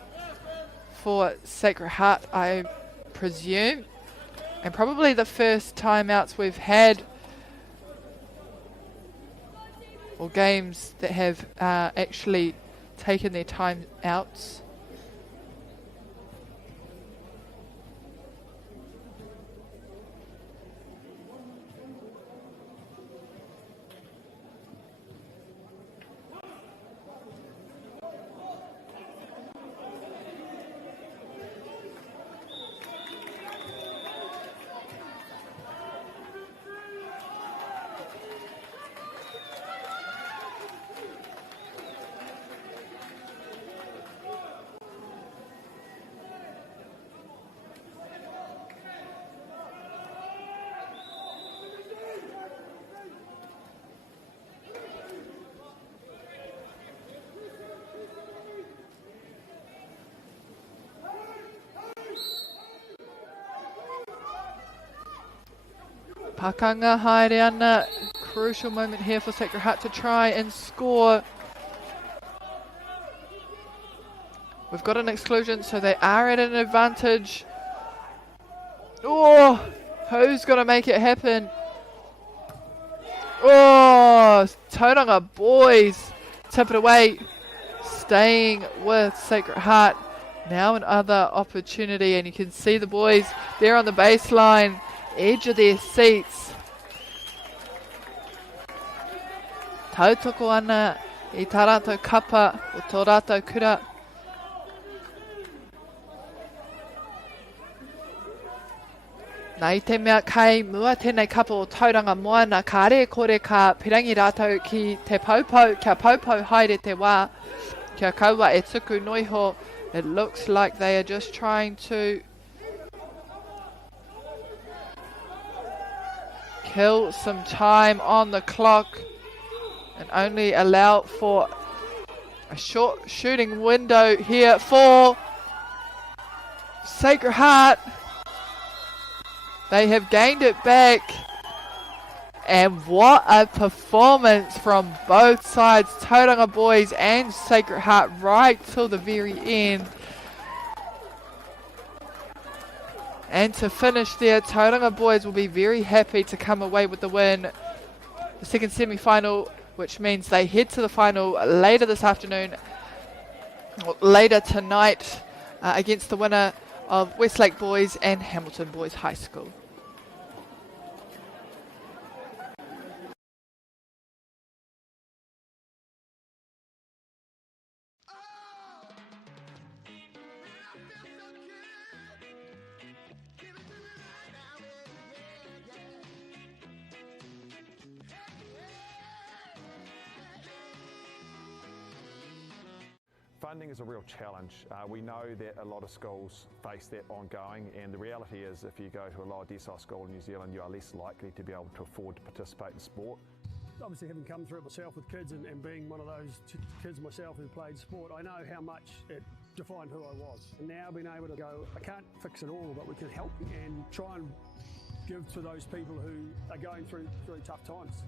for Sacred Heart, I presume. And probably the first timeouts we've had, or games that have actually taken their time outs. Pakanga haere ana. Crucial moment here for Sacred Heart to try and score. We've got an exclusion, so they are at an advantage. Oh, who's going to make it happen? Oh, Tauranga boys tip it away. Staying with Sacred Heart. Now another opportunity, and you can see the boys there on the baseline, edge of their seats. Tautoko ana I tā rātou kapa o tō rātou kura. Nā I te mea kai mua tēnei kapa o tauranga moana ka re kore ka pirangi rātou ki te paupau, kia paupau haere te wā, kia kaua e tuku noiho. It looks like they are just trying to kill some time on the clock and only allow for a short shooting window here for Sacred Heart. They have gained it back, and what a performance from both sides, Tauranga boys and Sacred Heart, right till the very end. And to finish there, Tauranga boys will be very happy to come away with the win. The second semi-final, which means they head to the final later this afternoon, or later tonight, against the winner of Westlake Boys and Hamilton Boys High School. Funding is a real challenge. We know that a lot of schools face that ongoing, and the reality is if you go to a lower decile school in New Zealand, you are less likely to be able to afford to participate in sport. Obviously, having come through it myself with kids and being one of those kids myself who played sport, I know how much it defined who I was. And now being able to go, I can't fix it all, but we can help and try and give to those people who are going through tough times.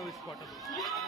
know which quarter.